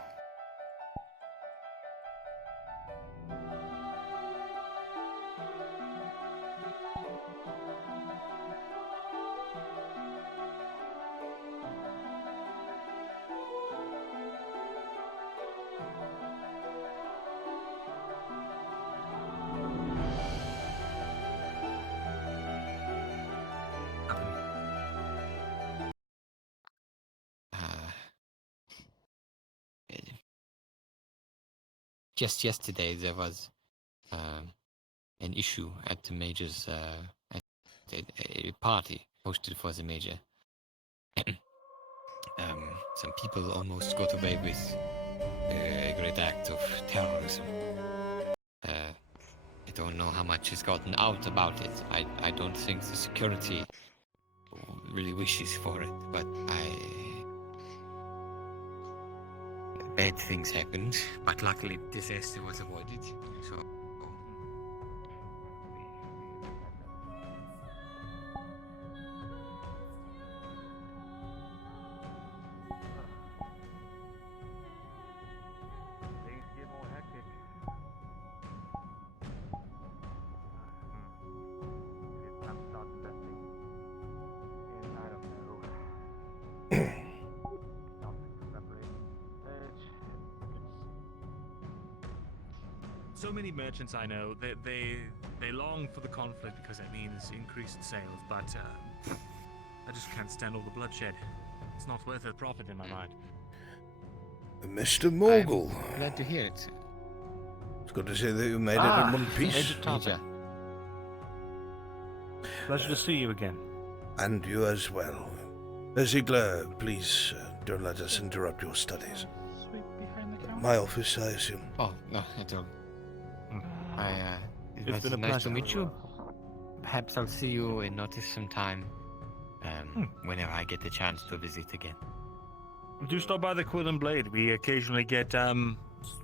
Just yesterday there was an issue at the major's at a party hosted for the major. Some people almost got away with a great act of terrorism. I don't know how much has gotten out about it. I don't think the security really wishes for it, but bad things happened, but luckily disaster was avoided. So Things get more hectic. It's time to start investing. And I don't know. Something to separate. So many merchants I know, they long for the conflict because it means increased sales, but I just can't stand all the bloodshed. It's not worth the profit in my mind. Mr. Mogul. I'm glad to hear it. It's good to see that you made it in one piece. Major Toppin. Pleasure to see you again. And you as well. Ziegler, please don't let us interrupt your studies. Sweep behind the counter. My office, I assume. Oh, no, at all. It's It's been a nice pleasure. to meet you. Perhaps I'll see you in Notice sometime. Whenever I get the chance to visit again. Do stop by the Quill and Blade. We occasionally get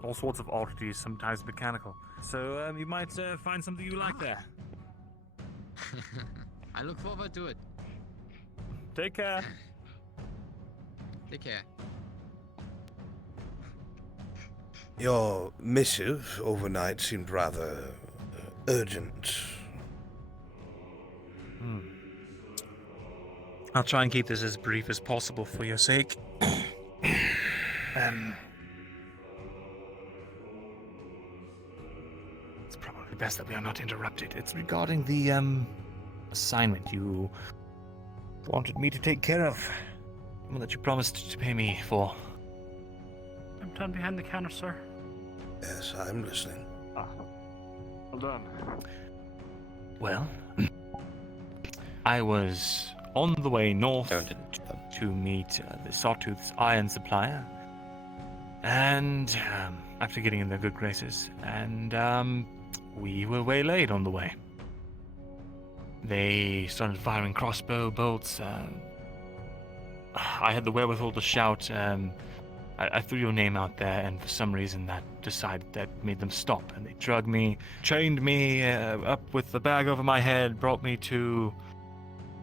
all sorts of oddities, sometimes mechanical. So you might find something you like there. I look forward to it. Take care. Take care. Your missive overnight seemed rather urgent. I'll try and keep this as brief as possible for your sake. It's probably best that we are not interrupted. It's regarding the assignment you wanted me to take care of. The one that you promised to pay me for. I'm done behind the counter, sir. Yes, I'm listening. Well done. Well, I was on the way north to meet the Sawtooth's iron supplier, and after getting in their good graces, and we were waylaid on the way. They started firing crossbow bolts. I had the wherewithal to shout. I threw your name out there, and for some reason that made them stop, and they drugged me, chained me up with the bag over my head, brought me to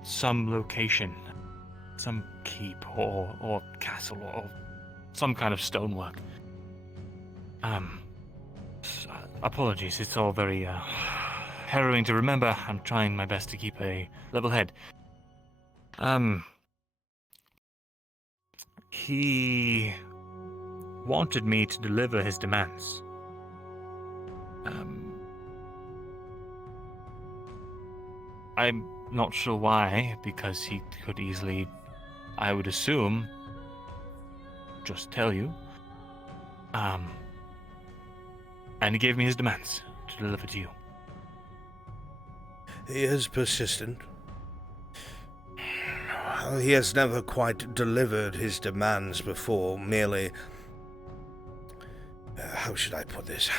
some location, some keep or castle or some kind of stonework. Apologies, it's all very harrowing to remember. I'm trying my best to keep a level head. He wanted me to deliver his demands. I'm not sure why, because he could easily, I would assume, just tell you. And he gave me his demands to deliver to you. He is persistent. He has never quite delivered his demands before, merely... how should I put this?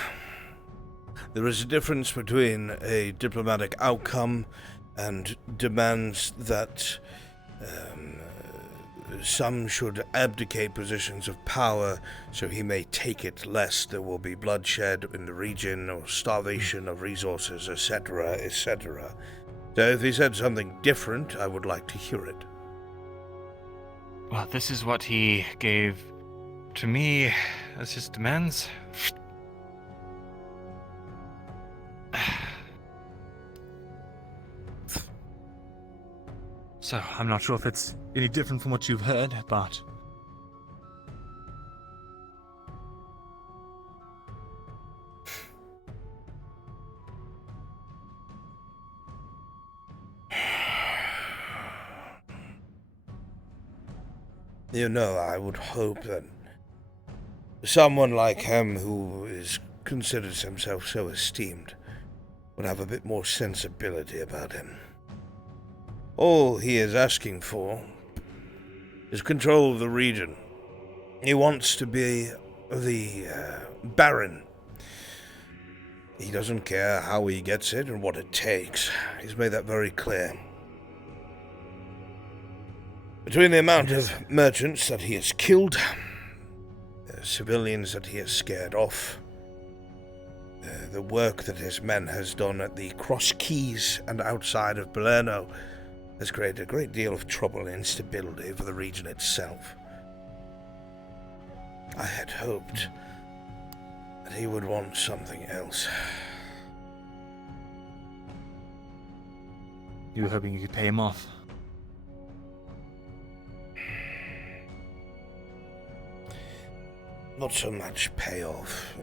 There is a difference between a diplomatic outcome and demands that some should abdicate positions of power so he may take it, lest there will be bloodshed in the region or starvation of resources, etc., etc. So if he said something different, I would like to hear it. Well, this is what he gave to me as his demands. So, I'm not sure if it's any different from what you've heard, but... You know, I would hope that someone like him, who considers himself so esteemed, would have a bit more sensibility about him. All he is asking for is control of the region. He wants to be the Baron. He doesn't care how he gets it and what it takes. He's made that very clear. Between the amount of merchants that he has killed, civilians that he has scared off, the work that his men has done at the Cross Keys and outside of Palermo, has created a great deal of trouble and instability for the region itself. I had hoped that he would want something else. You were hoping you could pay him off? Not so much payoff.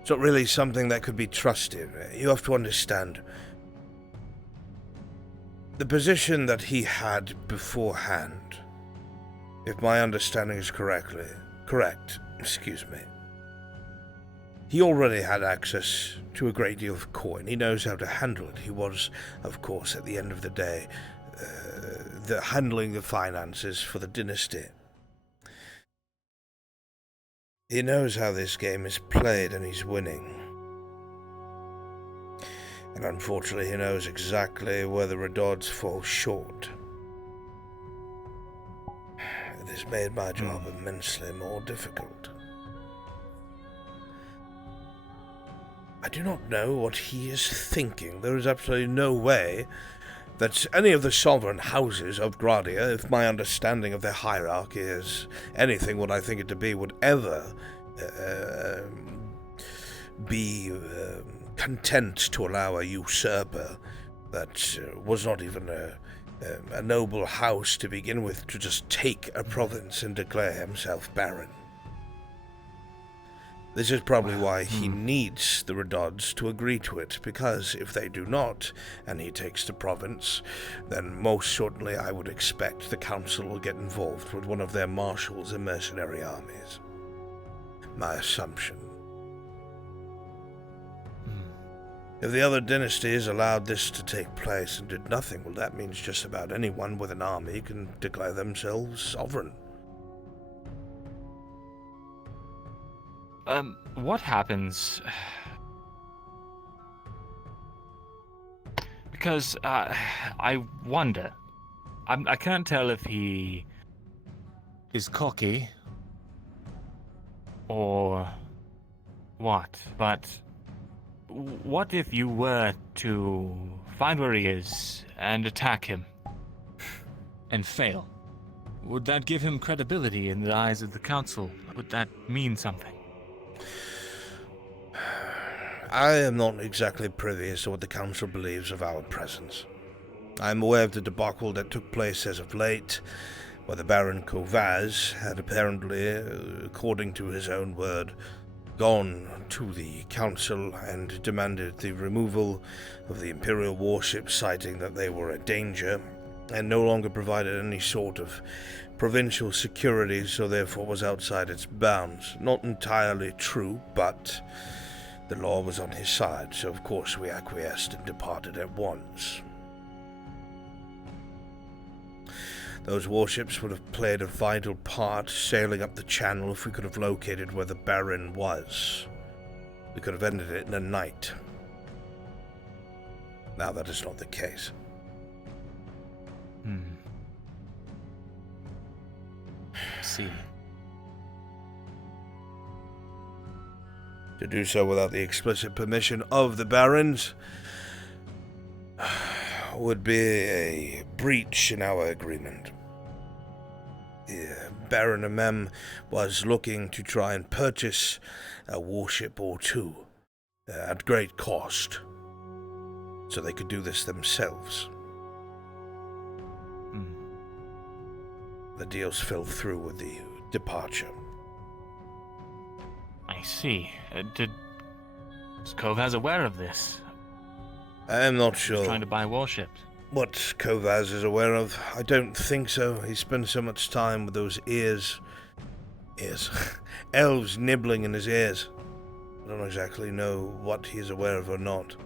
It's not really something that could be trusted. You have to understand. The position that he had beforehand, if my understanding is correct, he already had access to a great deal of coin. He knows how to handle it. He was, of course, at the end of the day, handling the finances for the dynasty. He knows how this game is played, and he's winning. And unfortunately, he knows exactly where the Redods fall short. It has made my job immensely more difficult. I do not know what he is thinking. There is absolutely no way that any of the sovereign houses of Gradia, if my understanding of their hierarchy is anything what I think it to be, would ever be content to allow a usurper that was not even a noble house to begin with to just take a province and declare himself baron. This is probably why he needs the Redods to agree to it, because if they do not, and he takes the province, then most certainly I would expect the council will get involved with one of their marshals and mercenary armies. My assumption. If the other dynasties allowed this to take place and did nothing, well, that means just about anyone with an army can declare themselves sovereign. What happens? Because I wonder. I can't tell if he is cocky or what, but what if you were to find where he is and attack him and fail? Would that give him credibility in the eyes of the council? Would that mean something? I am not exactly privy as to what the council believes of our presence. I am aware of the debacle that took place as of late, where the Baron Kovaz had apparently, according to his own word, gone to the council and demanded the removal of the Imperial warships, citing that they were a danger and no longer provided any sort of provincial security, so therefore was outside its bounds. Not entirely true, but the law was on his side, so of course we acquiesced and departed at once. Those warships would have played a vital part sailing up the channel if we could have located where the Baron was. We could have ended it in a night. Now that is not the case. See. To do so without the explicit permission of the Barons would be a breach in our agreement. Baron Amem was looking to try and purchase a warship or two at great cost, so they could do this themselves. The deals fell through with the departure. I see. Is Kovaz aware of this? I am not sure. He's trying to buy warships. What Kovaz is aware of? I don't think so. He spends so much time with those ears. Elves nibbling in his ears. I don't exactly know what he's aware of or not.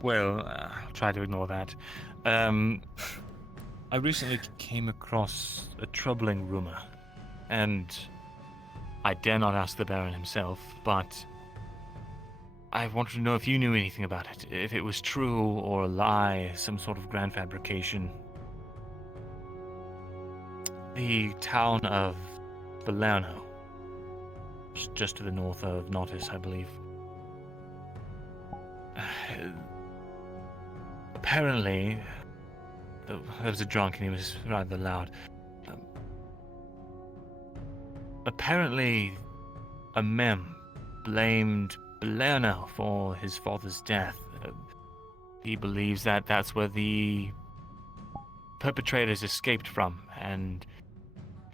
Well, I'll try to ignore that. I recently came across a troubling rumor, and I dare not ask the Baron himself, but I wanted to know if you knew anything about it, if it was true or a lie, some sort of grand fabrication. The town of Palermo, just to the north of Nautis, I believe. Apparently, there was a drunk and he was rather loud. Apparently, Amem blamed Palermo for his father's death. He believes that that's where the perpetrators escaped from, and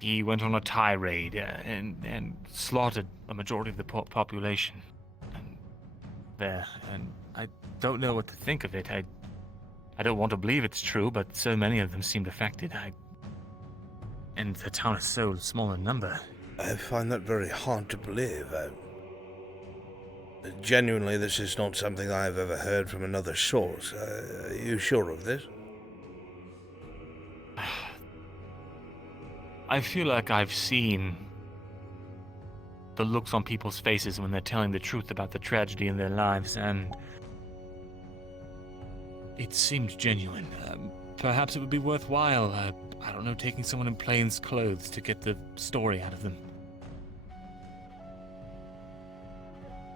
he went on a tirade and slaughtered a majority of the population there. And I don't know what to think of it. I don't want to believe it's true, but so many of them seemed affected. And the town is so small in number. I find that very hard to believe. Genuinely, this is not something I've ever heard from another source. Are you sure of this? I feel like I've seen the looks on people's faces when they're telling the truth about the tragedy in their lives, and it seemed genuine. Perhaps it would be worthwhile, I don't know, taking someone in plain clothes to get the story out of them.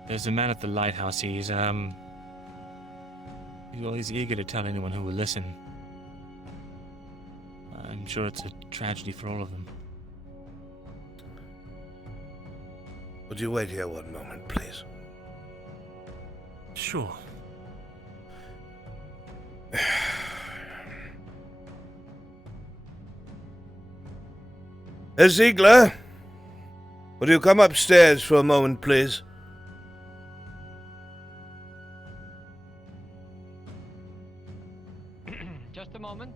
There's a man at the lighthouse. He's always eager to tell anyone who will listen. I'm sure it's a tragedy for all of them. Would you wait here one moment, please? Sure. Ziegler, would you come upstairs for a moment, please? Just a moment.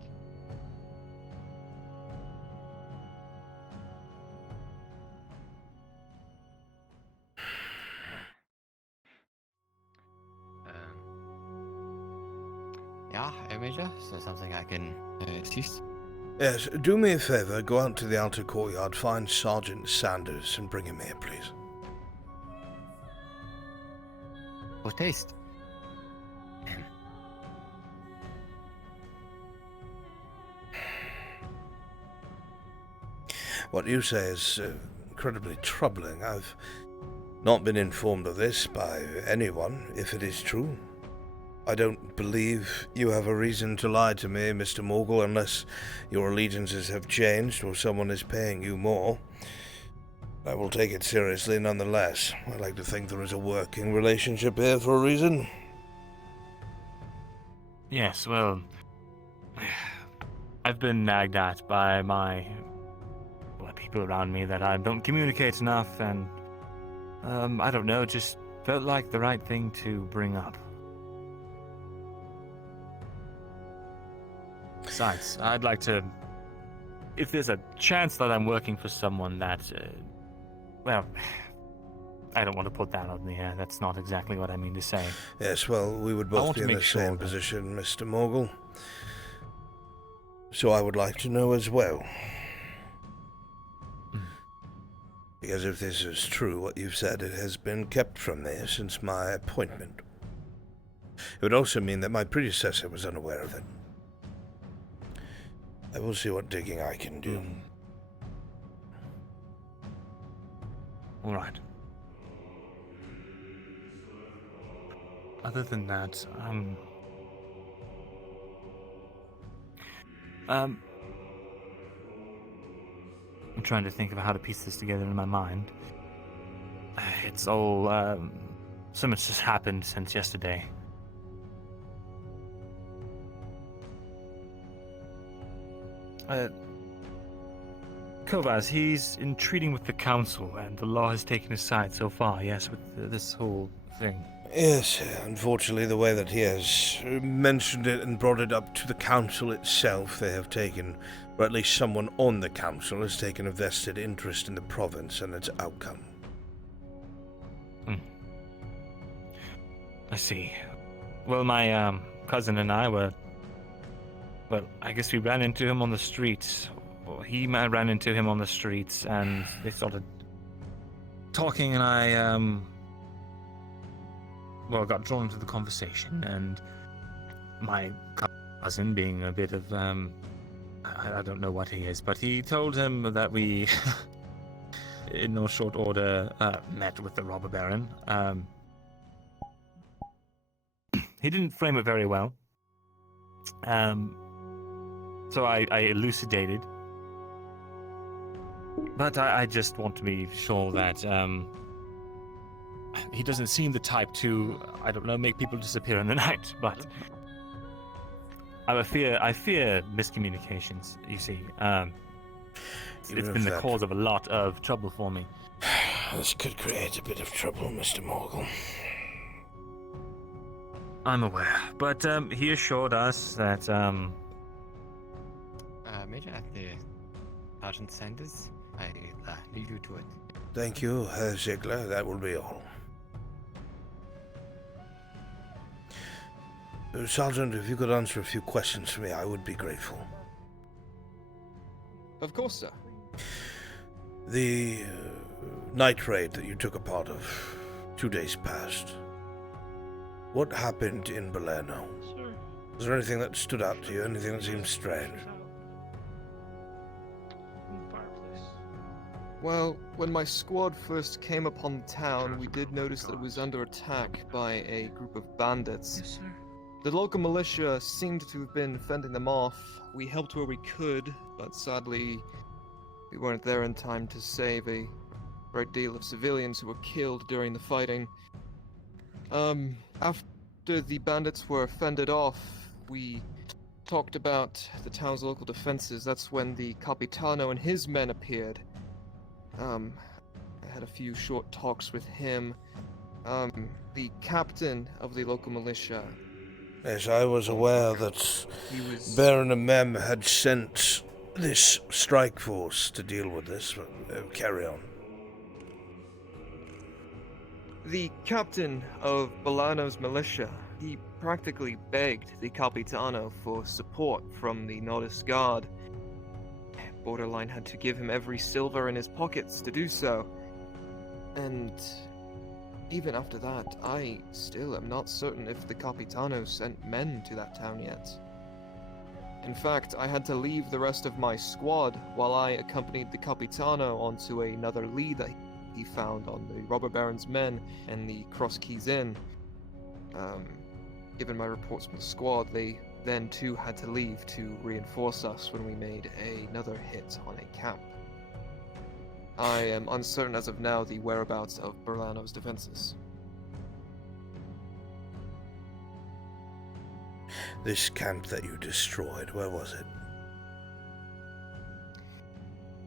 Yeah, Major, is there something I can assist? Yes, do me a favor, go out to the outer courtyard, find Sergeant Sanders, and bring him here, please. What taste? What you say is incredibly troubling. I've not been informed of this by anyone, if it is true. I don't believe you have a reason to lie to me, Mr. Morgul, unless your allegiances have changed or someone is paying you more. I will take it seriously nonetheless. I like to think there is a working relationship here for a reason. Yes, well, I've been nagged at by people around me that I don't communicate enough, and I don't know, just felt like the right thing to bring up. Besides, I'd like to, if there's a chance that I'm working for someone that, well, I don't want to put that on the air. That's not exactly what I mean to say. Yes, well, we would both be in the same position, Mr. Morgul. So I would like to know as well. Because if this is true, what you've said, it has been kept from me since my appointment. It would also mean that my predecessor was unaware of it. I will see what digging I can do. All right. Other than that, I'm trying to think of how to piece this together in my mind. It's all, so much has happened since yesterday. Kovas, he's entreating with the council, and the law has taken his side so far, yes, with this whole thing. Yes, unfortunately, the way that he has mentioned it and brought it up to the council itself, they have taken, or at least someone on the council has taken a vested interest in the province and its outcome. I see. Well, my cousin and I were, well, I guess we ran into him on the streets. Or he ran into him on the streets, and they started talking, and I, well, got drawn into the conversation, and my cousin, being a bit of, I don't know what he is, but he told him that we, in no short order, met with the robber baron. He didn't frame it very well. So I elucidated. But I just want to be sure that he doesn't seem the type to, I don't know, make people disappear in the night, but I fear miscommunications, you see. It's been the cause of a lot of trouble for me. This could create a bit of trouble, Mr. Morgul. I'm aware, but he assured us that Major, Sergeant Sanders, I leave you to it. Thank you, Herr Ziegler. That will be all. Sergeant, if you could answer a few questions for me, I would be grateful. Of course, sir. The night raid that you took a part of 2 days past, what happened in Palermo? Was there anything that stood out to you, anything that seemed strange? Well, when my squad first came upon the town, we did notice that it was under attack by a group of bandits. Yes, sir. The local militia seemed to have been fending them off. We helped where we could, but sadly, we weren't there in time to save a great deal of civilians who were killed during the fighting. After the bandits were fended off, we talked about the town's local defenses. That's when the Capitano and his men appeared. I had a few short talks with him. The captain of the local militia. Yes, I was aware that Baron and Mem had sent this strike force to deal with this. Carry on. The captain of Bolano's militia, he practically begged the Capitano for support from the Nordis Guard. Borderline had to give him every silver in his pockets to do so. And even after that, I still am not certain if the Capitano sent men to that town yet. In fact, I had to leave the rest of my squad while I accompanied the Capitano onto another lead that he found on the Robber Baron's men and the Cross Keys Inn. Given my reports from the squad, they then too had to leave to reinforce us when we made another hit on a camp. I am uncertain as of now the whereabouts of Berlano's defenses. This camp that you destroyed, where was it?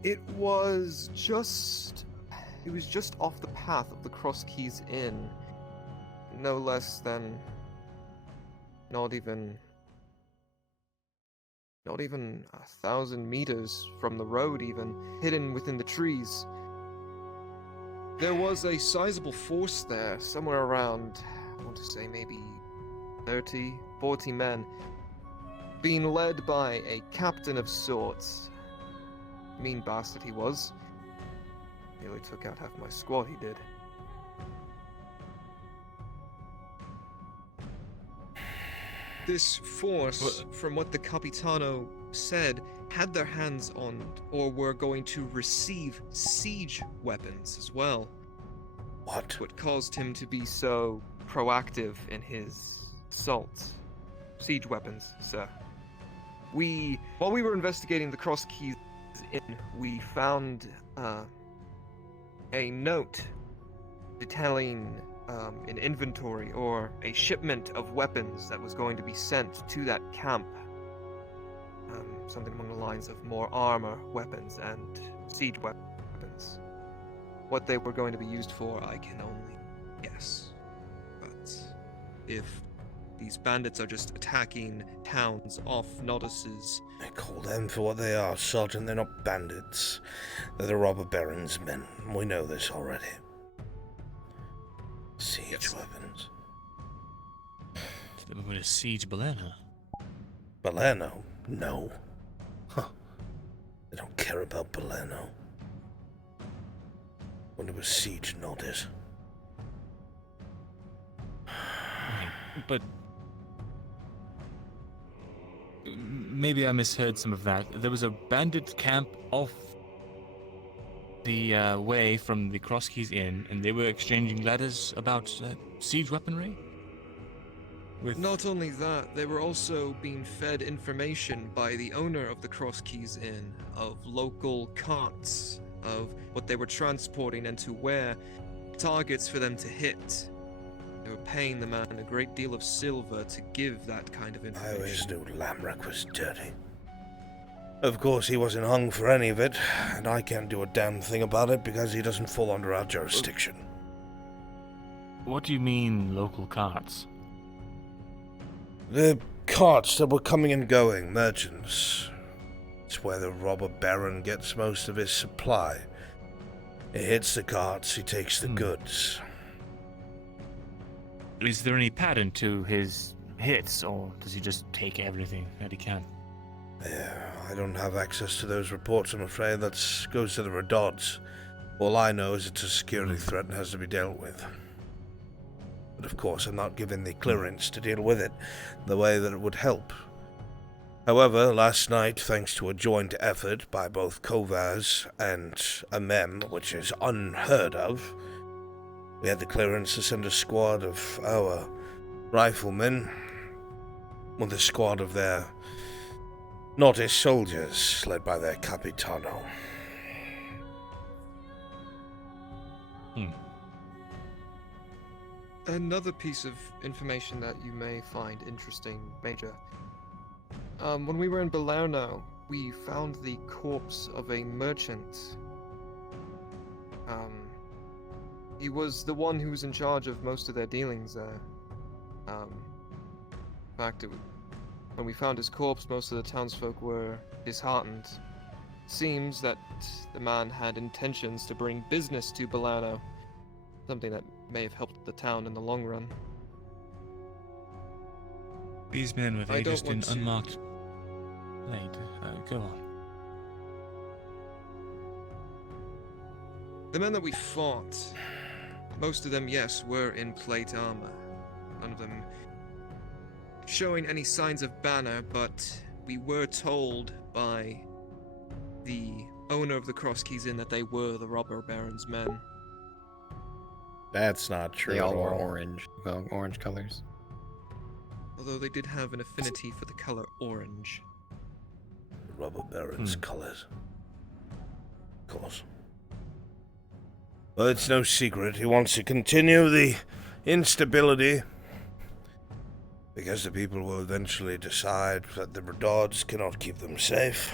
It was just off the path of the Cross Keys Inn. No less than not even 1,000 meters from the road, even hidden within the trees. There was a sizable force there, somewhere around, I want to say maybe 30, 40 men, being led by a captain of sorts. Mean bastard he was. Nearly took out half my squad, he did. This force, from what the Capitano said, had their hands on, or were going to receive, siege weapons as well. What caused him to be so proactive in his assault? Siege weapons, sir. While we were investigating the Cross Keys Inn, we found a note detailing an inventory or a shipment of weapons that was going to be sent to that camp. Something along the lines of more armor, weapons, and siege weapons. What they were going to be used for, I can only guess. But if these bandits are just attacking towns off Nodis's... I call them for what they are, Sergeant. They're not bandits. They're the Robber Baron's men. We know this already. Siege weapons. So they were going to siege Bolano. Bolano? No. Huh. They don't care about Bolano. When it was siege Nodis. But maybe I misheard some of that. There was a bandit camp off the way from the Cross Keys Inn, and they were exchanging letters about siege weaponry? Not only that, they were also being fed information by the owner of the Cross Keys Inn of local carts, of what they were transporting and to where, targets for them to hit. They were paying the man a great deal of silver to give that kind of information. I always knew Lamrock was dirty. Of course, he wasn't hung for any of it, and I can't do a damn thing about it because he doesn't fall under our jurisdiction. What do you mean, local carts? The carts that were coming and going, merchants. It's where the Robber Baron gets most of his supply. He hits the carts, he takes the goods. Is there any pattern to his hits, or does he just take everything that he can? Yeah, I don't have access to those reports, I'm afraid. That goes to the Redods. All I know is it's a security threat and has to be dealt with. But of course, I'm not given the clearance to deal with it the way that it would help. However, last night, thanks to a joint effort by both Kovaz and Amem, which is unheard of, we had the clearance to send a squad of our riflemen with a squad of their naughty soldiers, led by their Capitano. Another piece of information that you may find interesting, Major. When we were in Balerno, we found the corpse of a merchant. He was the one who was in charge of most of their dealings there. In fact, when we found his corpse, most of the townsfolk were disheartened. Seems that the man had intentions to bring business to Balerno, something that may have helped the town in the long run. These men with ages in unmarked blade. Go on. The men that we fought, most of them, yes, were in plate armor. None of them showing any signs of banner, but we were told by the owner of the Cross Keys Inn that they were the robber baron's men. That's not true. They all at wore all. orange. Well, orange colors. Although they did have an affinity for the color orange. The robber baron's colors. Of course. Well, it's no secret he wants to continue the instability, because the people will eventually decide that the Redards cannot keep them safe.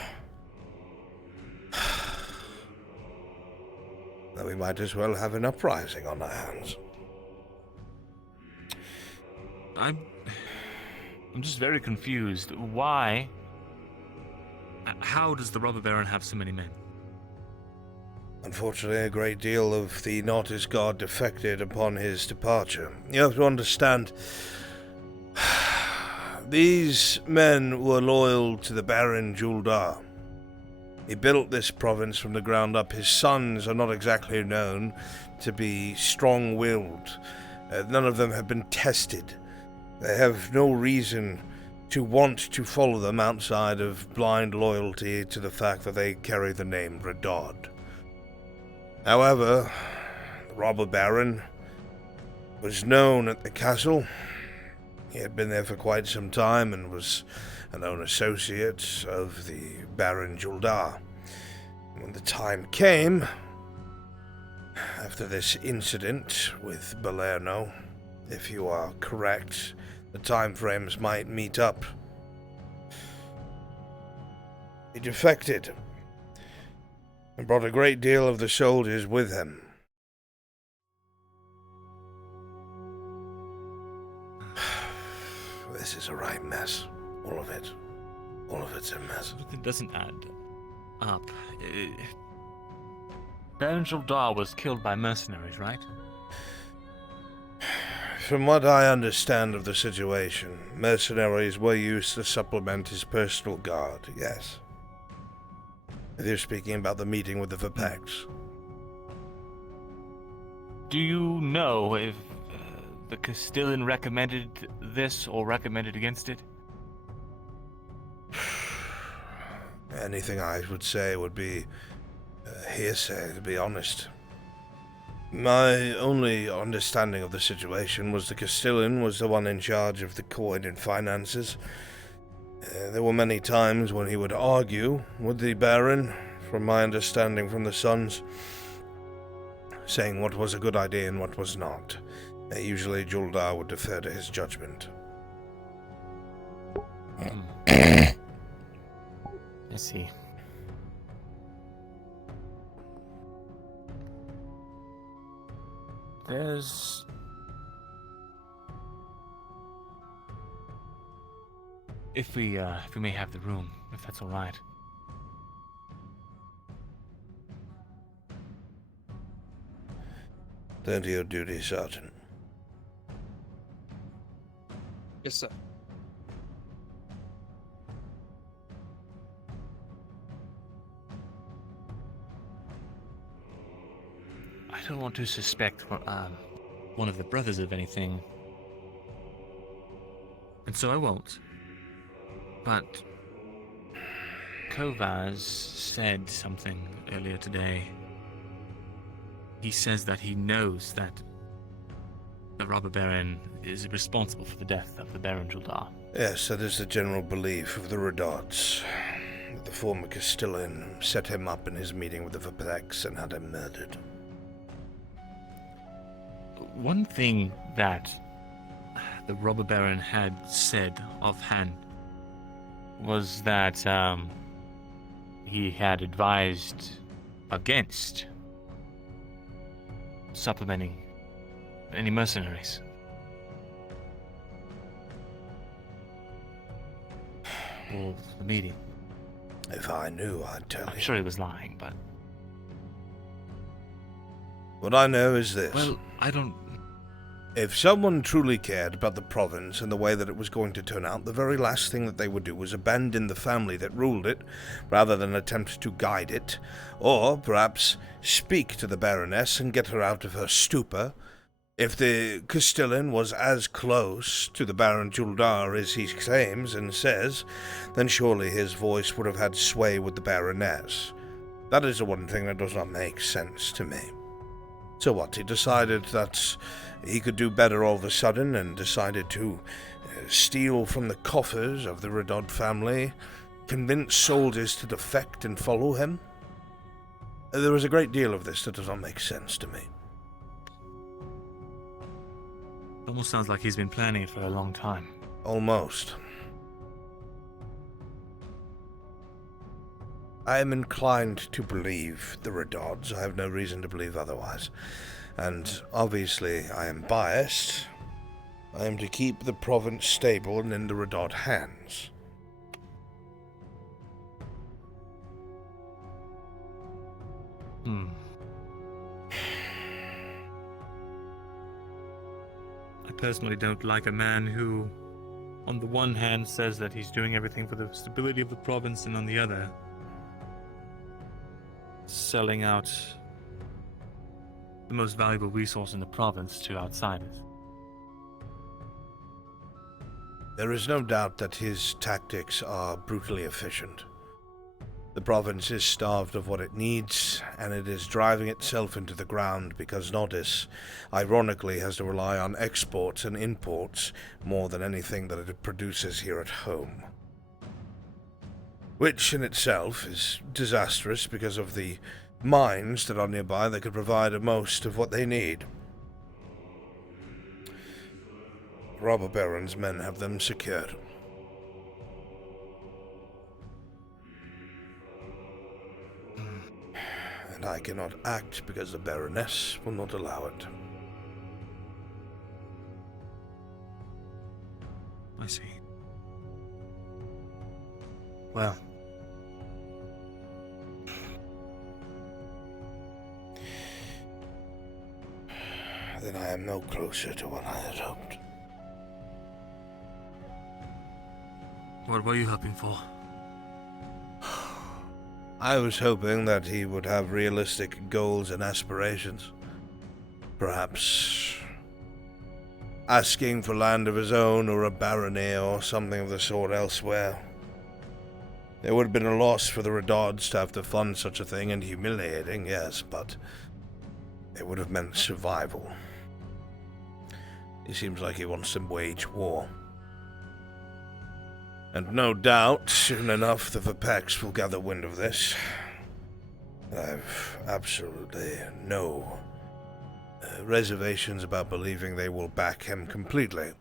Then we might as well have an uprising on our hands. I'm just very confused. Why? How does the robber baron have so many men? Unfortunately, a great deal of the Nautis Guard defected upon his departure. You have to understand, these men were loyal to the Baron Juldar. He built this province from the ground up. His sons are not exactly known to be strong-willed. None of them have been tested. They have no reason to want to follow them outside of blind loyalty to the fact that they carry the name Redard. However, the robber baron was known at the castle. He had been there for quite some time and was a known associate of the Baron Juldar. When the time came, after this incident with Balerno, if you are correct, the time frames might meet up. He defected and brought a great deal of the soldiers with him. This is a right mess. All of it. All of it's a mess. It doesn't add up. Baron Juldar was killed by mercenaries, right? From what I understand of the situation, mercenaries were used to supplement his personal guard, yes. If you're speaking about the meeting with the Verpex. Do you know if the Castellan recommended this or recommended against it? Anything I would say would be hearsay, to be honest. My only understanding of the situation was the Castellan was the one in charge of the coin and finances. There were many times when he would argue with the Baron, from my understanding from the sons, saying what was a good idea and what was not. Usually Juldar would defer to his judgment. I see. There's... If we may have the room, if that's all right. Turn to your duty, Sergeant. Yes, sir. I don't want to suspect one of the brothers of anything, and so I won't. But Kovaz said something earlier today. He says that he knows that the robber baron is responsible for the death of the Baron Juldar. Yes, that is the general belief of the Redards. The former Castellan set him up in his meeting with the Verpex and had him murdered. One thing that the robber baron had said offhand was that he had advised against supplementing any mercenaries. For the meeting. If I knew, I'd tell you. I'm sure he was lying, but... What I know is this. Well, I don't... If someone truly cared about the province and the way that it was going to turn out, the very last thing that they would do was abandon the family that ruled it, rather than attempt to guide it, or perhaps speak to the Baroness and get her out of her stupor. If the Castellan was as close to the Baron Juldar as he claims and says, then surely his voice would have had sway with the Baroness. That is the one thing that does not make sense to me. So what, he decided that he could do better all of a sudden and decided to steal from the coffers of the Redod family, convince soldiers to defect and follow him? There is a great deal of this that does not make sense to me. Almost sounds like he's been planning it for a long time. Almost. I am inclined to believe the Redods. I have no reason to believe otherwise. And obviously I am biased. I am to keep the province stable and in the Redod hands. I personally don't like a man who, on the one hand, says that he's doing everything for the stability of the province, and on the other, selling out the most valuable resource in the province to outsiders. There is no doubt that his tactics are brutally efficient. The province is starved of what it needs, and it is driving itself into the ground because Nordis, ironically, has to rely on exports and imports more than anything that it produces here at home. Which in itself is disastrous because of the mines that are nearby that could provide most of what they need. Robber Baron's men have them secured. And I cannot act because the Baroness will not allow it. I see. Well. Then I am no closer to what I had hoped. What were you hoping for? I was hoping that he would have realistic goals and aspirations. Perhaps asking for land of his own or a barony or something of the sort elsewhere. It would have been a loss for the Redods to have to fund such a thing, and humiliating, yes, but it would have meant survival. He seems like he wants to wage war. And no doubt, soon enough, the Verpex will gather wind of this. I've absolutely no reservations about believing they will back him completely.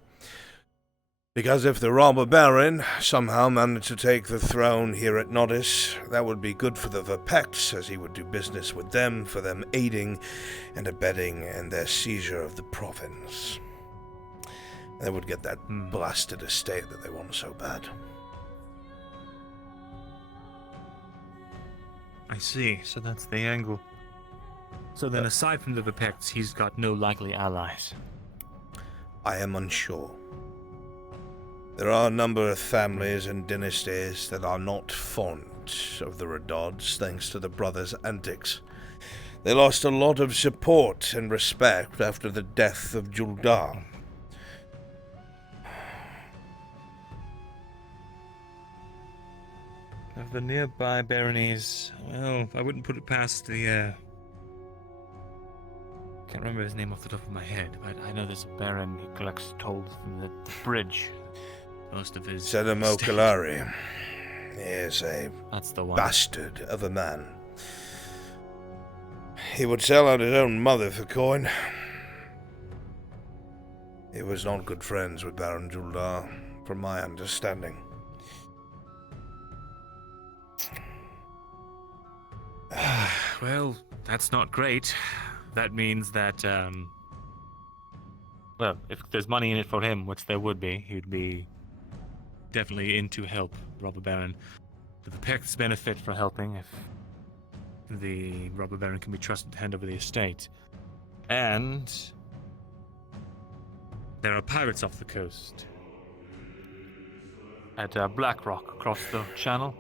Because if the robber baron somehow managed to take the throne here at Nodis, that would be good for the Verpex, as he would do business with them, for them aiding and abetting in their seizure of the province. They would get that blasted estate that they want so bad. I see, so that's the angle. So then aside from the Verpex, he's got no likely allies. I am unsure. There are a number of families and dynasties that are not fond of the Redods, thanks to the brothers' antics. They lost a lot of support and respect after the death of Juldar. of the nearby baronies. Well, I wouldn't put it past the, can't remember his name off the top of my head, but I know there's a baron who collects tolls from the bridge. Most of his... Sedamo Kalari. He is That's the one. bastard of a man. He would sell out his own mother for coin. He was not good friends with Baron Juldar, from my understanding. Well, that's not great. That means that, well, if there's money in it for him, which there would be, he'd be definitely in to help Robber Baron. The Pecks benefit for helping if the Robber Baron can be trusted to hand over the estate. And there are pirates off the coast. At Blackrock, across the channel.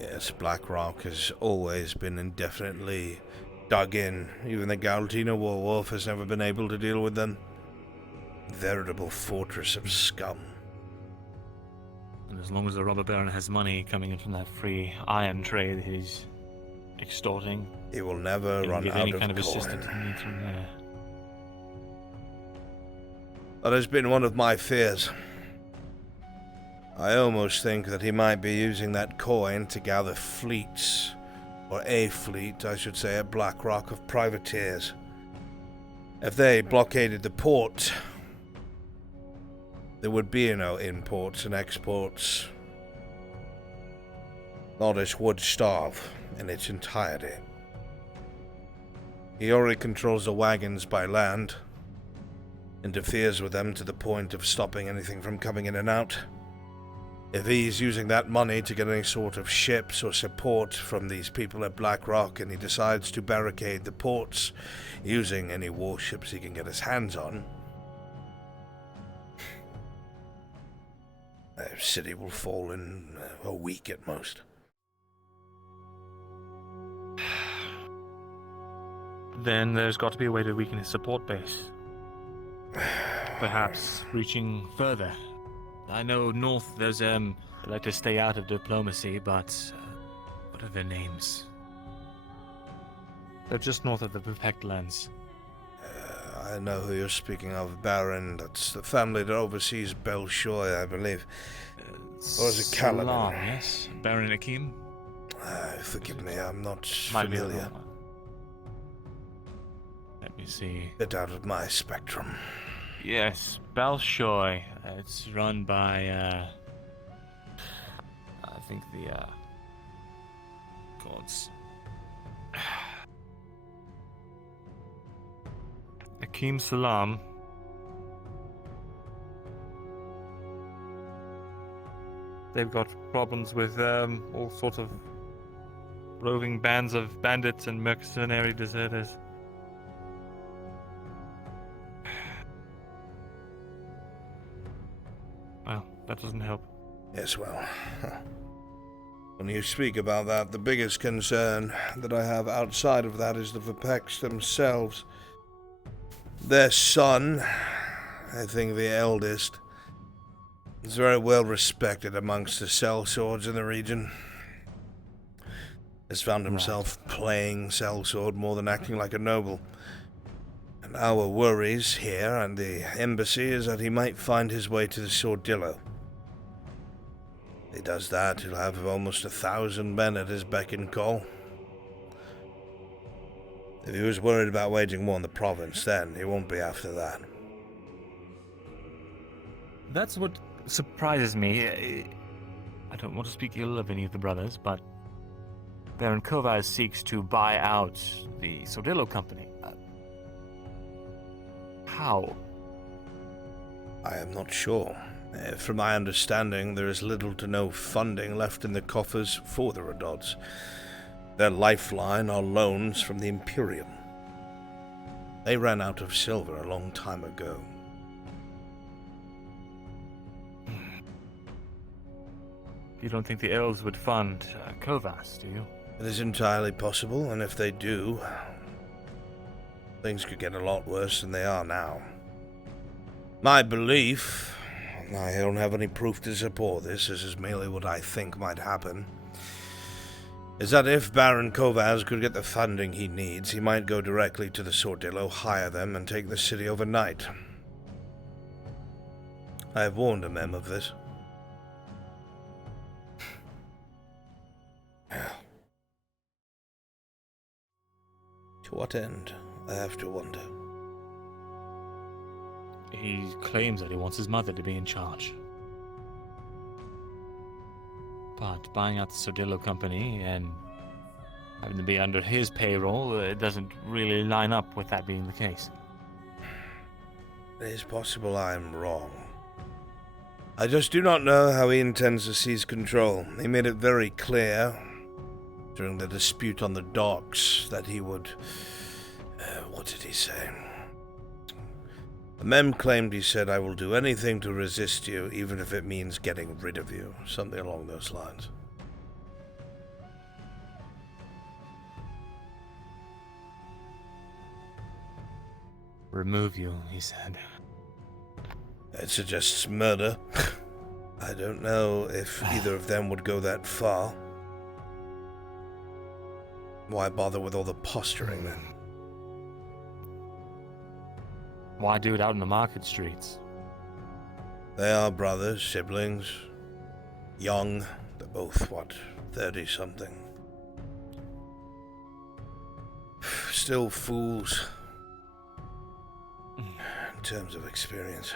Yes, Blackrock has always been indefinitely dug in. Even the Galtino Warwolf has never been able to deal with them. Veritable fortress of scum. And as long as the Robber Baron has money coming in from that free iron trade he's extorting, he will never run out any of kind of coin. assistance he needs from there. That has been one of my fears. I almost think that he might be using that coin to gather fleets, or a fleet, I should say, at Blackrock of privateers. If they blockaded the port, there would be no imports and exports. Nordish would starve in its entirety. He already controls the wagons by land, interferes with them to the point of stopping anything from coming in and out. If he's using that money to get any sort of ships or support from these people at Blackrock, and he decides to barricade the ports using any warships he can get his hands on, the city will fall in a week at most. Then there's got to be a way to weaken his support base. Perhaps reaching further. I know north there's, they like to stay out of diplomacy, but what are their names? They're just north of the Protect lands. I know who you're speaking of, Baron. That's the family that oversees Belchoy, I believe. Or is it Caladan? Salam, yes. Baron Akeem? Forgive me, I'm not Might be the familiar. wrong one. Let me see. Bit out of my spectrum. Yes, Belchoy. It's run by, I think the, gods. Akeem Salam. They've got problems with, all sorts of roving bands of bandits and mercenary deserters. Well, that doesn't help. Yes, well, when you speak about that, the biggest concern that I have outside of that is the Vipeks themselves. Their son, I think the eldest, is very well respected amongst the sellswords in the region. Has found himself playing sellsword more than acting like a noble. And our worries here and the embassy is that he might find his way to the Swordillo. If he does that, he'll have almost 1,000 men at his beck and call. If he was worried about waging war in the province, then he won't be after that. That's what surprises me. I don't want to speak ill of any of the brothers, but Baron Kovaz seeks to buy out the Sordillo company. How? I am not sure. From my understanding, there is little to no funding left in the coffers for the Redots. Their lifeline are loans from the Imperium. They ran out of silver a long time ago. You don't think the elves would fund Kovas, do you? It is entirely possible, and if they do, things could get a lot worse than they are now. My belief, I don't have any proof to support this. This is merely what I think might happen. Is that if Baron Kovaz could get the funding he needs, he might go directly to the Sordillo, hire them, and take the city overnight. I have warned Mem of this. To what end, I have to wonder. He claims that he wants his mother to be in charge. But buying out the Sordillo company and having to be under his payroll, it doesn't really line up with that being the case. It is possible I am wrong. I just do not know how he intends to seize control. He made it very clear during the dispute on the docks that he would... what did he say? Mem claimed he said, "I will do anything to resist you, even if it means getting rid of you." Something along those lines. Remove you, he said. It suggests murder. I don't know if either of them would go that far. Why bother with all the posturing, then? Why do it out in the market streets? They are brothers, siblings. Young. They're both, 30-something. Still fools. In terms of experience.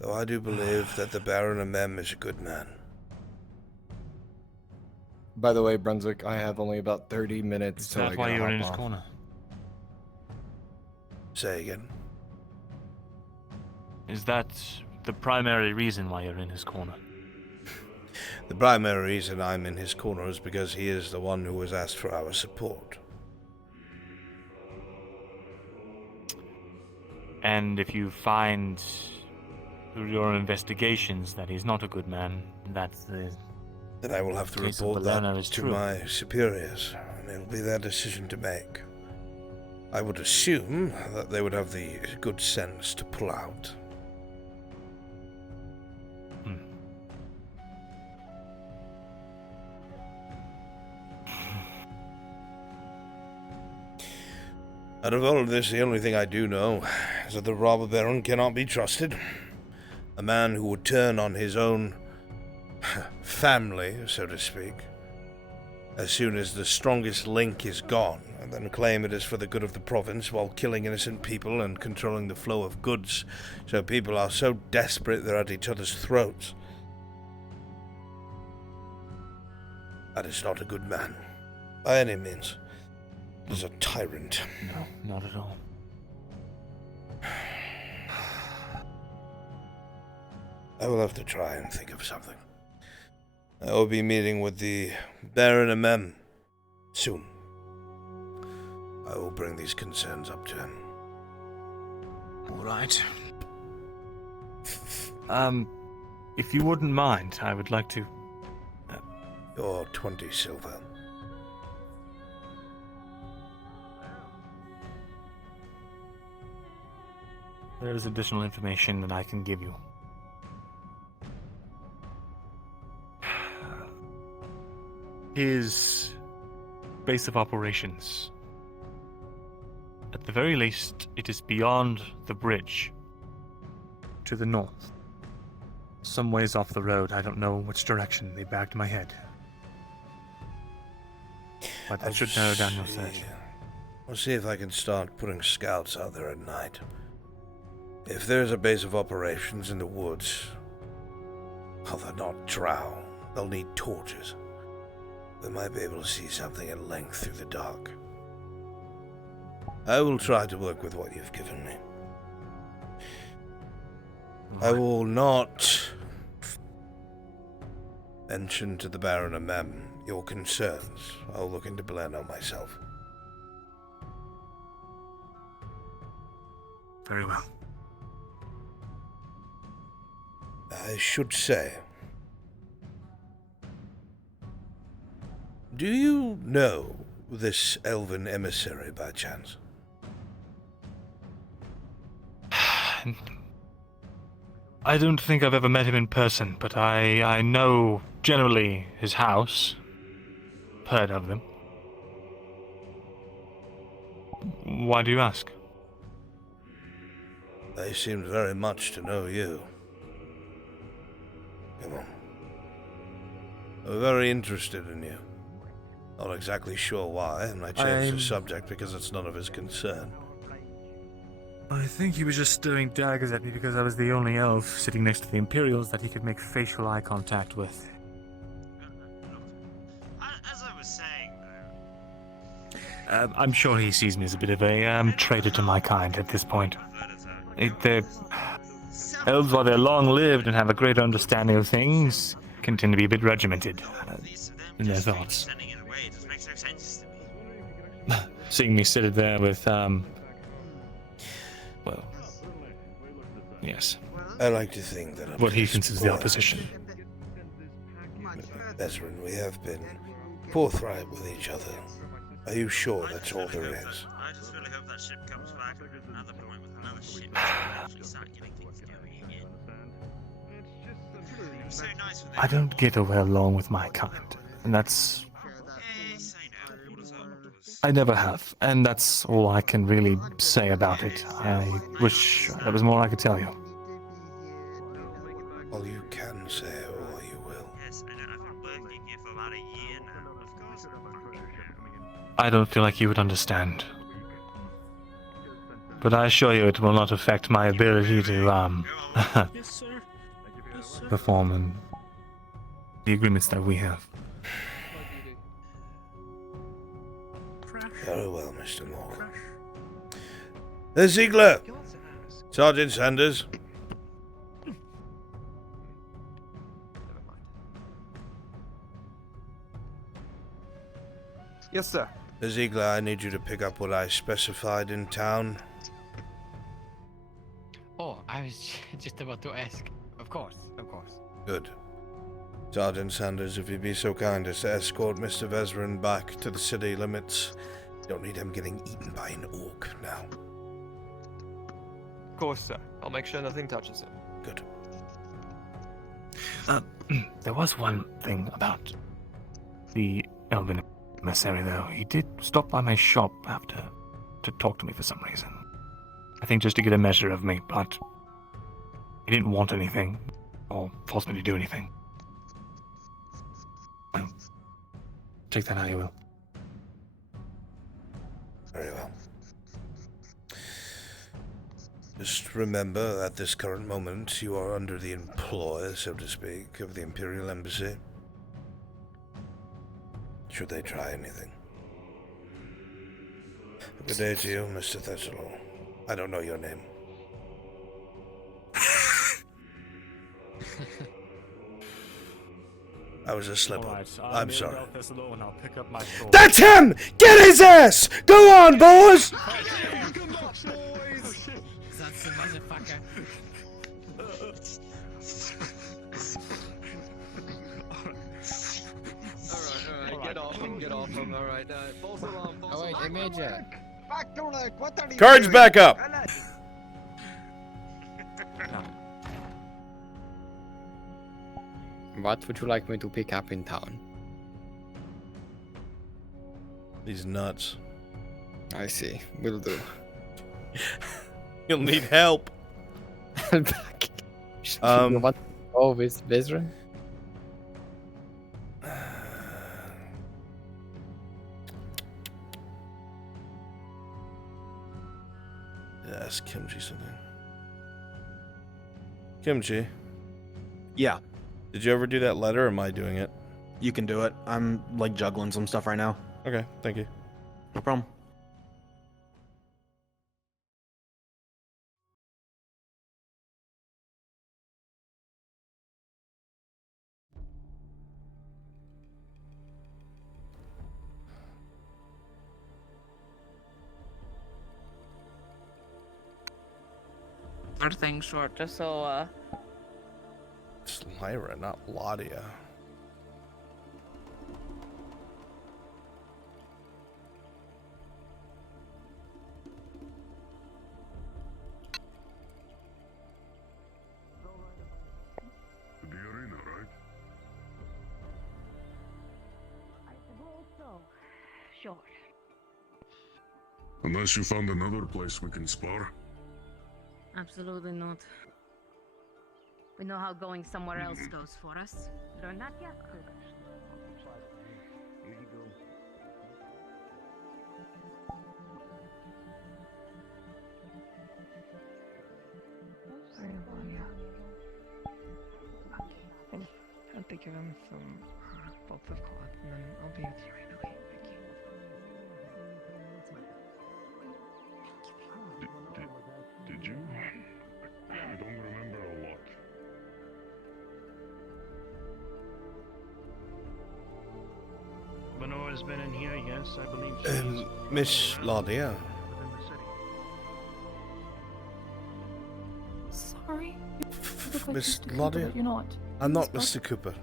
Though I do believe that the Baron of Mem is a good man. By the way, Brunswick, I have only about 30 minutes till I That's gotta why you're in hop his off. corner. Say again. Is that the primary reason why you're in his corner? The primary reason I'm in his corner is because he is the one who has asked for our support. And if you find through your investigations that he's not a good man, that's the... Then I will have to case of report Bologna that is to true. my superiors, and it'll be their decision to make. I would assume that they would have the good sense to pull out. Out of all of this, the only thing I do know is that the robber baron cannot be trusted. A man who would turn on his own family, so to speak, as soon as the strongest link is gone, and then claim it is for the good of the province while killing innocent people and controlling the flow of goods, so people are so desperate they're at each other's throats. That is not a good man, by any means. He's a tyrant. No, not at all. I will have to try and think of something. I will be meeting with the Baron of Mem soon. I will bring these concerns up to him. All right. If you wouldn't mind, I would like to... Your 20 silver. There is additional information that I can give you. His base of operations. At the very least, it is beyond the bridge. To the north. Some ways off the road. I don't know which direction. They bagged my head. But that should narrow down your search. I'll see if I can start putting scouts out there at night. If there's a base of operations in the woods, well, they're not drow. They'll need torches. We might be able to see something at length through the dark. I will try to work with what you've given me. I will not mention to the Baron of Mem your concerns. I'll look into Beleno myself. Very well. I should say, do you know this elven emissary by chance? I don't think I've ever met him in person, but I know generally his house. Heard of them. Why do you ask? They seemed very much to know you. Come on. They're very interested in you. Not exactly sure why, and I changed the subject because it's none of his concern. I think he was just stirring daggers at me because I was the only elf sitting next to the Imperials that he could make facial eye contact with. As I was saying, I'm sure he sees me as a bit of a traitor to my kind at this point. The elves, while they're long-lived and have a greater understanding of things, can tend to be a bit regimented in their thoughts. Seeing me sit there with, well, yes. I like to think that what he considers the opposition. Veteran, we have been forthright with each other. Are you sure that's all there is? I just really hope that ship comes back at another point with another ship and actually start getting things going again. It was so nice with I don't get along with my kind, and that's... I never have, and that's all I can really say about it. I wish there was more I could tell you. All you can say, or you will. Yes, I know. I've been working here for about a year now. Of course, I don't feel like you would understand. But I assure you it will not affect my ability to, perform in the agreements that we have. Very well, Mr. Morgan. There's Ziegler! Sergeant Sanders. Yes, sir. Ziegler, I need you to pick up what I specified in town. Oh, I was just about to ask. Of course, of course. Good. Sergeant Sanders, if you'd be so kind as to escort Mr. Vezran back to the city limits. Don't need him getting eaten by an orc now. Of course, sir. I'll make sure nothing touches him. Good. There was one thing about the Elven emissary, though. He did stop by my shop after to talk to me for some reason. I think just to get a measure of me, but he didn't want anything or force me to do anything. Well, take that how you will. Very well. Just remember, at this current moment, you are under the employ, so to speak, of the Imperial Embassy. Should they try anything. Good day to you, Mr. Thessalon. I don't know your name. I was a slip up. I'm sorry. That's him! Get his ass! Go on, boys! That's the motherfucker. Alright, get off him, alright. False alarm, false alarm. Oh, wait, Major. Cards back up! What would you like me to pick up in town? He's nuts. I see. Will do. You'll need help. You want to go with Vezran? Ask Kimchi something. Kimchi? Yeah. Did you ever do that letter, or am I doing it? You can do it. I'm, like, juggling some stuff right now. Okay, thank you. No problem. Third thing short, just so, It's Lyra, not Ladia. Sure. Unless you found another place we can spar. Absolutely not. We know how going somewhere else goes for us. Learn that yet? Here you go. Sorry, Vanya. Okay. I'll take give him some bolts of cloth, and then I'll be with you right away. Thank you. Did you? I don't remember a lot. Benora's been in here, yes, I believe she's Miss Laudia. within the city. Sorry. You look like Miss Mr. Cooper, Laudia? but you're not. I'm not Miss Mr. Cooper.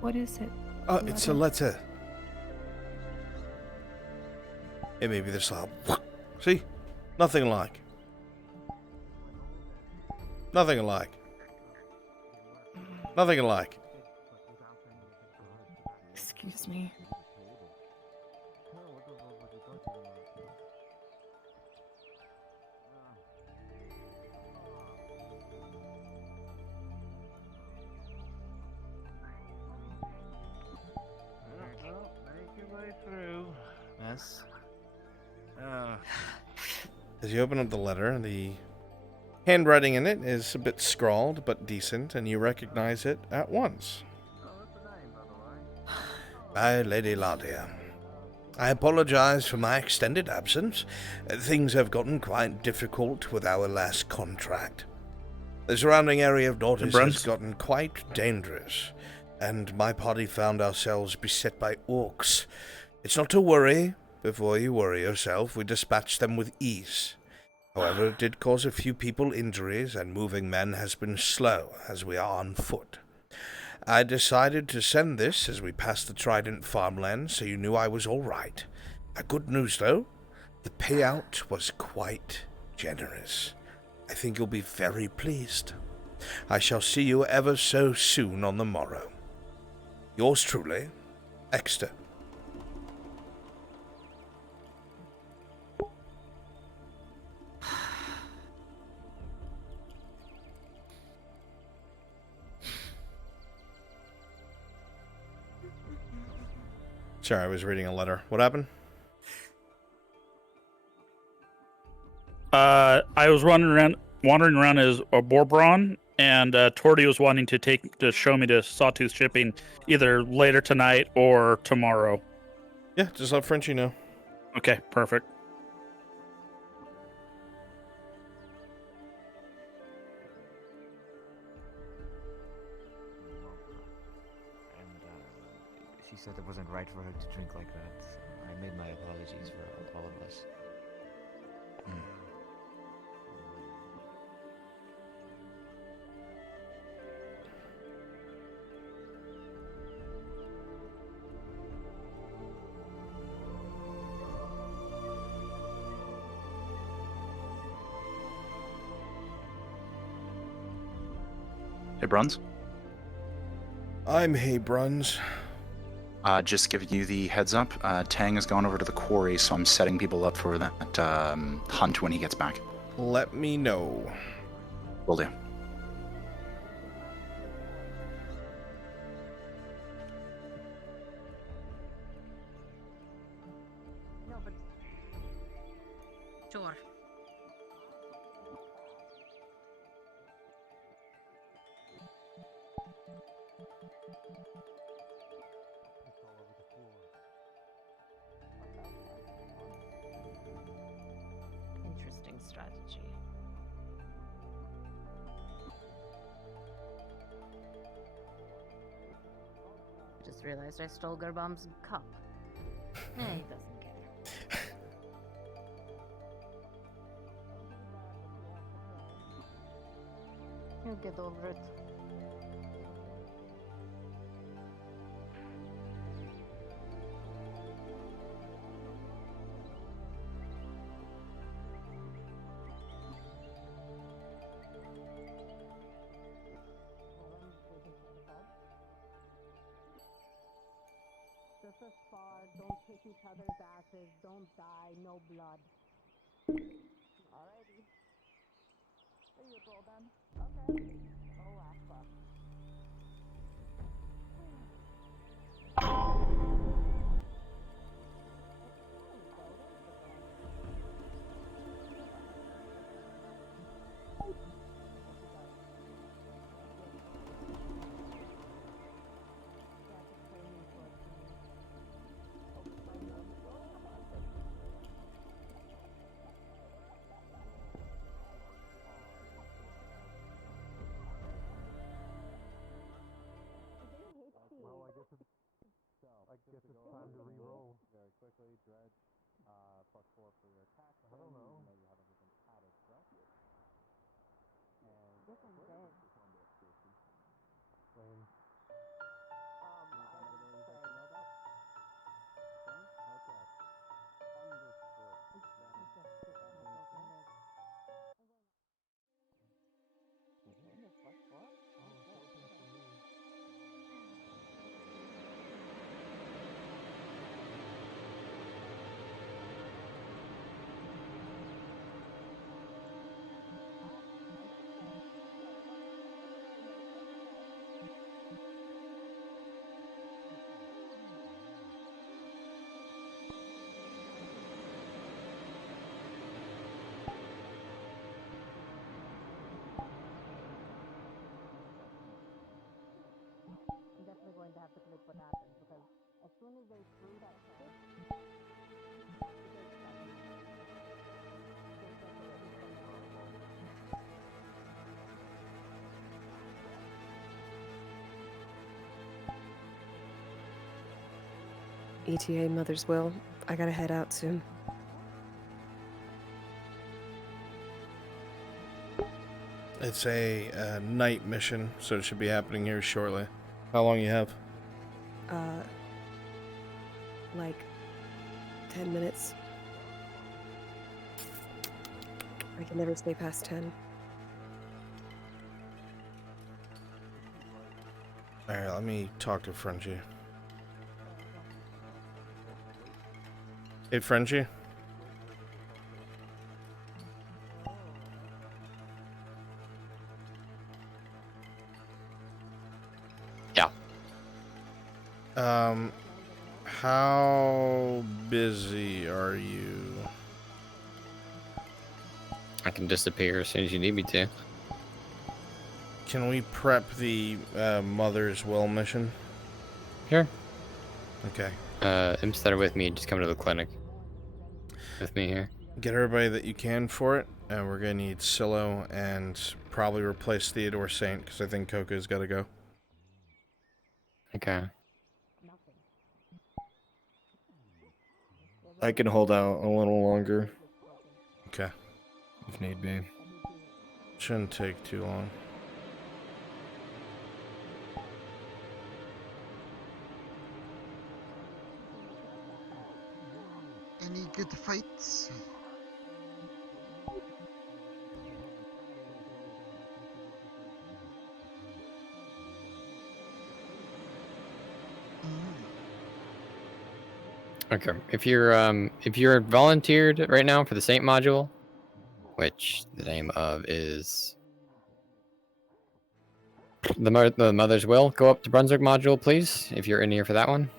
What is it? Oh, it's a letter. It may be this loud. See? Nothing alike. Nothing alike. Nothing alike. Excuse me. Make your way through. Yes. As you open up the letter, the handwriting in it is a bit scrawled, but decent, and you recognize it at once. My Lady Laudia, I apologize for my extended absence. Things have gotten quite difficult with our last contract. The surrounding area of Dortis has gotten quite dangerous, and my party found ourselves beset by orcs. It's not to worry. Before you worry yourself, we dispatched them with ease. However, it did cause a few people injuries, and moving men has been slow, as we are on foot. I decided to send this as we passed the Trident farmland, so you knew I was all right. Good news, though, the payout was quite generous. I think you'll be very pleased. I shall see you ever so soon on the morrow. Yours truly, Exeter. Sorry, I was reading a letter. What happened? I was wandering around as a Borbron, and Tordy was wanting to show me to Sawtooth Shipping either later tonight or tomorrow. Yeah, just let Frenchie know. Okay, perfect. She said it wasn't right for her to drink like that. I made my apologies for all of us. Hey, Bruns. I'm Hey Bruns. Just giving you the heads up. Tang has gone over to the quarry, so I'm setting people up for that hunt when he gets back. Let me know. Will do. Sure. Interesting strategy. Just realized I stole Gerbomb's cup. He doesn't care. He'll get over it. Don't kick each other's asses. Don't die. No blood. Alrighty. Are you all done? Okay. Oh, fuck. I guess it's time to re-roll very quickly. Dread, +4 for your attack. I don't know. You haven't even padded, correct? And Yes, I'm dead. Flame. I'm Okay. I'm definitely going to have to click what happens because as soon as they threw that shit, ETA Mother's Will. I gotta head out soon. It's a night mission, so it should be happening here shortly. How long you have? Like 10 minutes. I can never stay past 10. Alright, let me talk to Frenchie. Hey, Frenchie? Yeah. How busy are you? I can disappear as soon as you need me to. Can we prep the Mother's Will mission? Sure. Okay. Imps that are with me, just come to the clinic. With me here. Get everybody that you can for it, and we're gonna need Silo and probably replace Theodore Saint, because I think Coco's gotta go. Okay. I can hold out a little longer. Okay. If need be. Shouldn't take too long. Any good fights? Okay. If you're volunteered right now for the Saint module, which the name of is the Mother's Will, go up to Brunswick module, please. If you're in here for that one.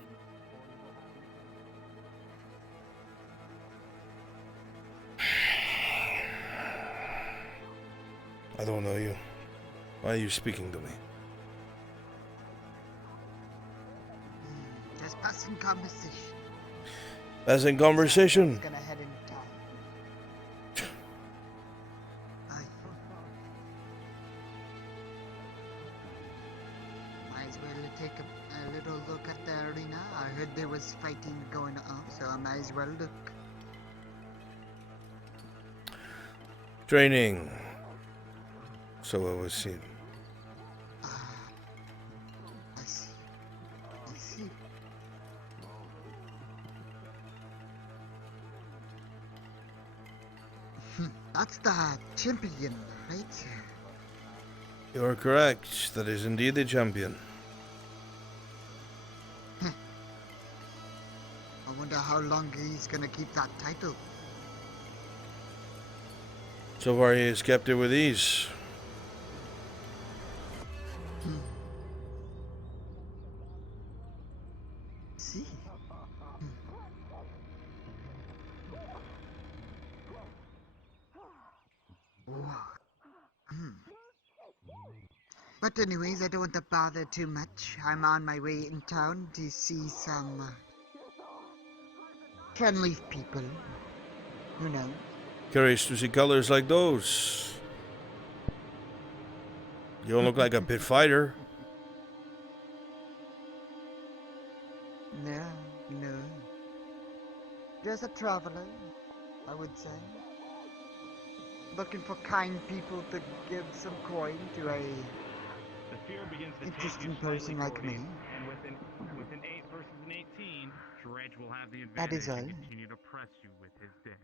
I don't know you. Why are you speaking to me? Just passing conversation. As in conversation. Gonna head in town. Aye. Might as well take a little look at the arena. I heard there was fighting going on, so I might as well look. Training. So it was seen. I see. I see. That's the champion, right? You are correct. That is indeed the champion. I how long he's gonna keep that title. So far, he has kept it with ease. See? But anyways, I don't want to bother too much. I'm on my way in town to see some Fenleaf people. You know. Curious to see colors like those. You don't look like a pit fighter. No, no. Just a traveler, I would say. Looking for kind people to give some coin to a The fear begins to interesting take you person slightly, like me. and with an 8 versus an 18, Dredge will have the That advantage is all. and continue to press you with his dance.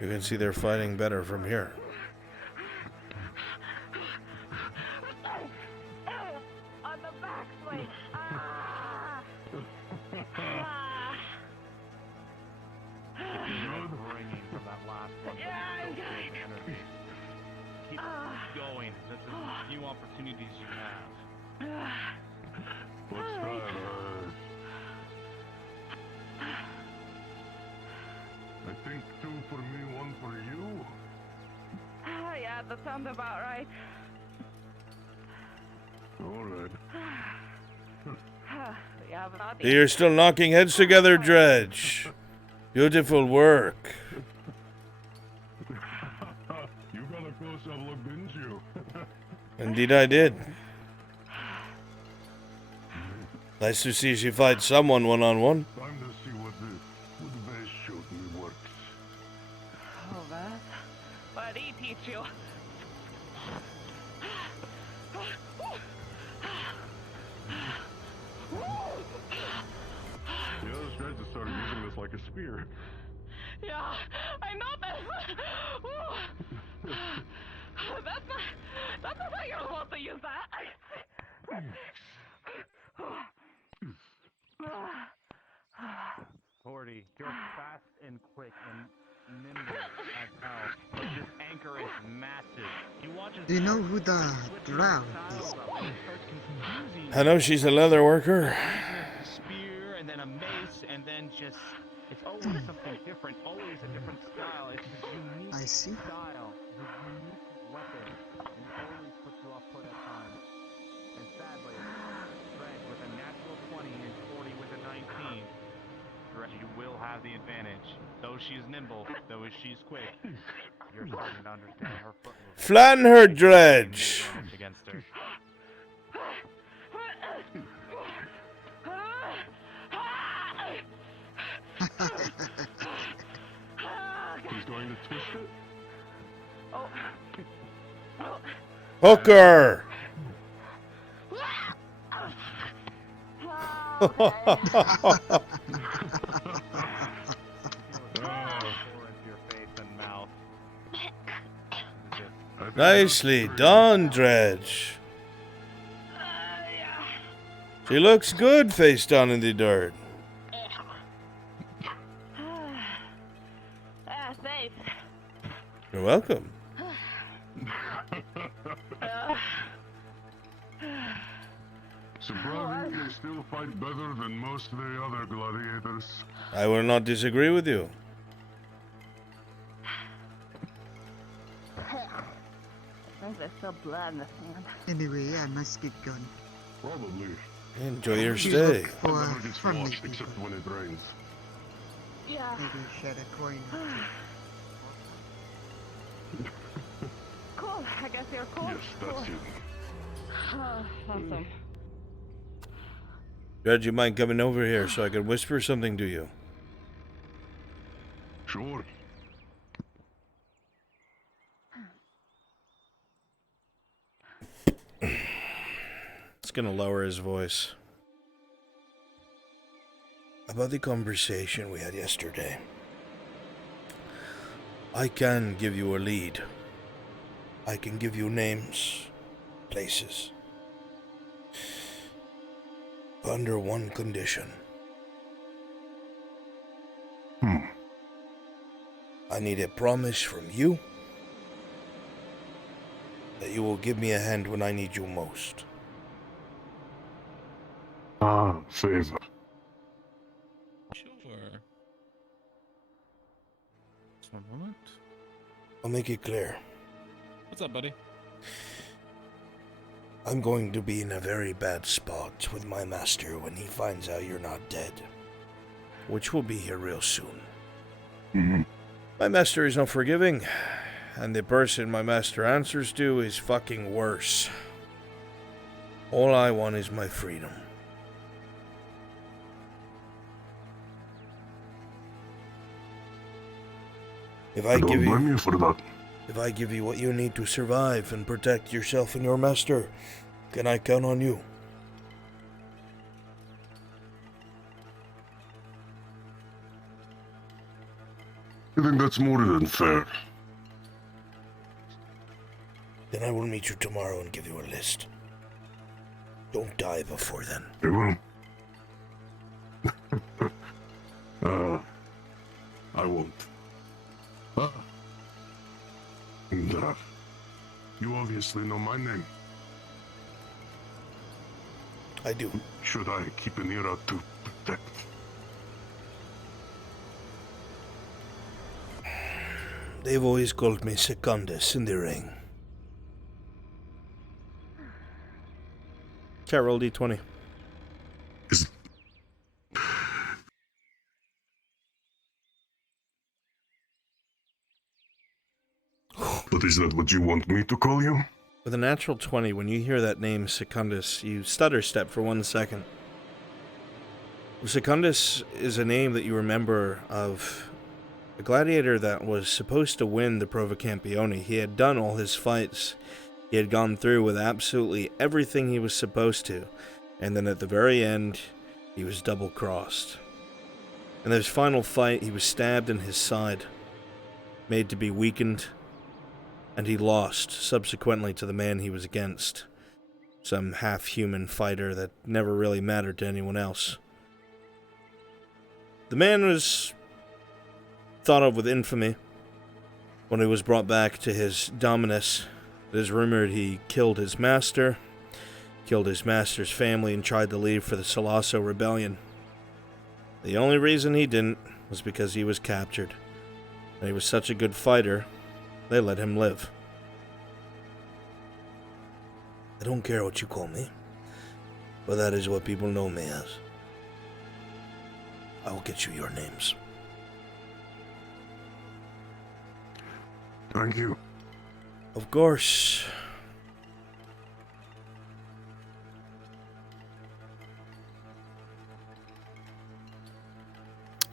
You can see they're fighting better from here. On the backswing. You're bringing from that last one. Energy. Keep going. That's as few opportunities you have. What's that? I think 2 for me, 1 for you. Yeah, that sounds about right. All right. Yeah, but not You're still knocking heads together, Dredge. Beautiful work. You got a close-up look, didn't you? Indeed I did. Nice to see she fights someone one-on-one. Time to see what the best shooting works. Oh, that. What did he teach you? The other Shreds have started using this like a spear. Yeah, I know that. That's not how you're supposed to use that. 40. You're fast and quick and nimble as hell, but this anchor is massive. You watch as Do you know who the drow is? I know she's a leather worker. Spear and then a mace and then just it's always something different, always a different style. It's his unique I see. style, his unique weapon, and it always puts you off put at times. And sadly, Dredge with a natural 20 and 40 with a 19. Dredge, you will have the advantage. Though she's nimble, though she's quick, you're starting to understand her foot movement. Flatten her, Dredge. Against her. He's going to twist it? Hooker. Nicely done, Dredge. She looks good face down in the dirt. Safe. You're welcome. Surprising, they still fight better than most of the other gladiators. I will not disagree with you. I think there's still blood in the sand. Anyway, I must get going. Probably. Enjoy your You stay. look for Never gets friendly washed people. except when it rains. Yeah. Maybe shed a coin. Cool. I guess you're cool. Yes, that's it. Oh, awesome. Dredge, you mind coming over here so I can whisper something to you? Sure. It's gonna lower his voice. About the conversation we had yesterday. I can give you a lead. I can give you names, places. Under one condition. I need a promise from you that you will give me a hand when I need you most. Favor. Sure. Just one moment. I'll make it clear. What's up, buddy? I'm going to be in a very bad spot with my master when he finds out you're not dead. Which will be here real soon. My master is not forgiving, and the person my master answers to is fucking worse. All I want is my freedom. If I don't blame you for that. If I give you what you need to survive and protect yourself and your master, can I count on you? I think that's more than fair. Then I will meet you tomorrow and give you a list. Don't die before then. I will. I won't. And, you obviously know my name. I do. Should I keep an ear out to protect? They've always called me Secundus in the ring. Okay, roll D20. But is that what you want me to call you? With a natural 20, when you hear that name, Secundus, you stutter step for 1 second. Secundus is a name that you remember of a gladiator that was supposed to win the Prova Campione. He had done all his fights. He had gone through with absolutely everything he was supposed to. And then at the very end, he was double-crossed. In his final fight, he was stabbed in his side, made to be weakened, and he lost subsequently to the man he was against. Some half-human fighter that never really mattered to anyone else. The man was thought of with infamy when he was brought back to his dominus. It is rumored he killed his master, killed his master's family, and tried to leave for the Salasso Rebellion. The only reason he didn't was because he was captured. And he was such a good fighter, they let him live. I don't care what you call me, but that is what people know me as. I will get you your names. Thank you. Of course.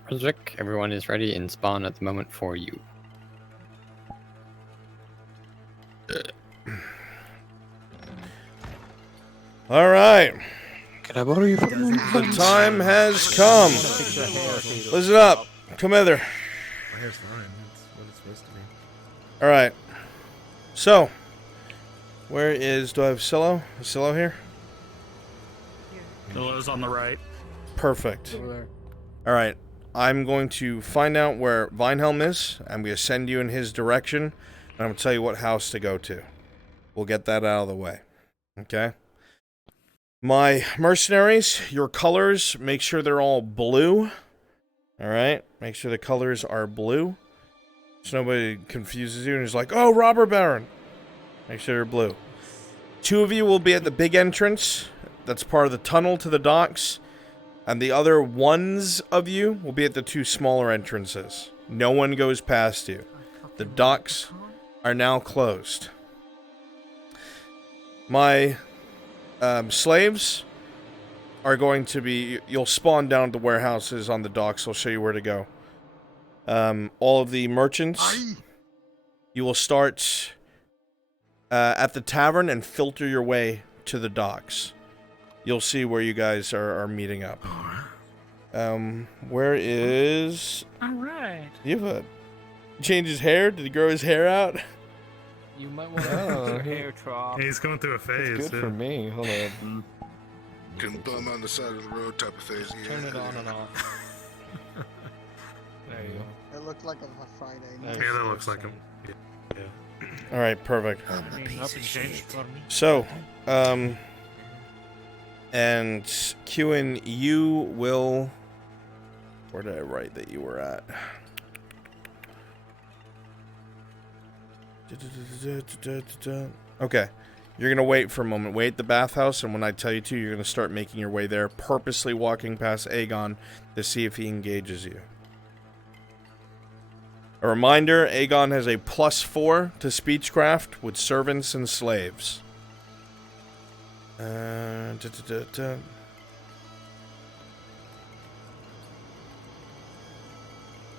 Brunswick, everyone is ready in spawn at the moment for you. All right. Can I borrow you for a moment? The time has come. Listen up. Come hither. My hair's fine. That's what it's supposed to be. All right. So, where is... Do I have Silo? Is Silo here? Silo's on the right. Perfect. Over there. All right. I'm going to find out where Vinehelm is. I'm going to send you in his direction. And I'm going to tell you what house to go to. We'll get that out of the way. Okay? My mercenaries, your colors, make sure they're all blue. All right? Make sure the colors are blue. So nobody confuses you and is like, oh, robber baron. Make sure they're blue. 2 of you will be at the big entrance. That's part of the tunnel to the docks. And the other ones of you will be at the 2 smaller entrances. No one goes past you. The docks are now closed. My slaves are going to be... You'll spawn down at the warehouses on the docks. I'll show you where to go. All of the merchants, you will start at the tavern and filter your way to the docks. You'll see where you guys are meeting up. Where is... Alright. You have a... Change his hair? Did he grow his hair out? You might want to Oh, hair trough. He's going through a phase. Good for me. Hold on. Can bum on the side of the road type of phase. Yeah. Turn it on and off. There you go. It looked like a Friday night. Yeah, that looks like him. Yeah. All right, perfect. Nothing changed for me. So, and Qin, you will. Where did I write that you were at? Okay. You're going to wait for a moment. Wait at the bathhouse, and when I tell you to, you're going to start making your way there, purposely walking past Aegon to see if he engages you. A reminder, Aegon has a +4 to speechcraft with servants and slaves.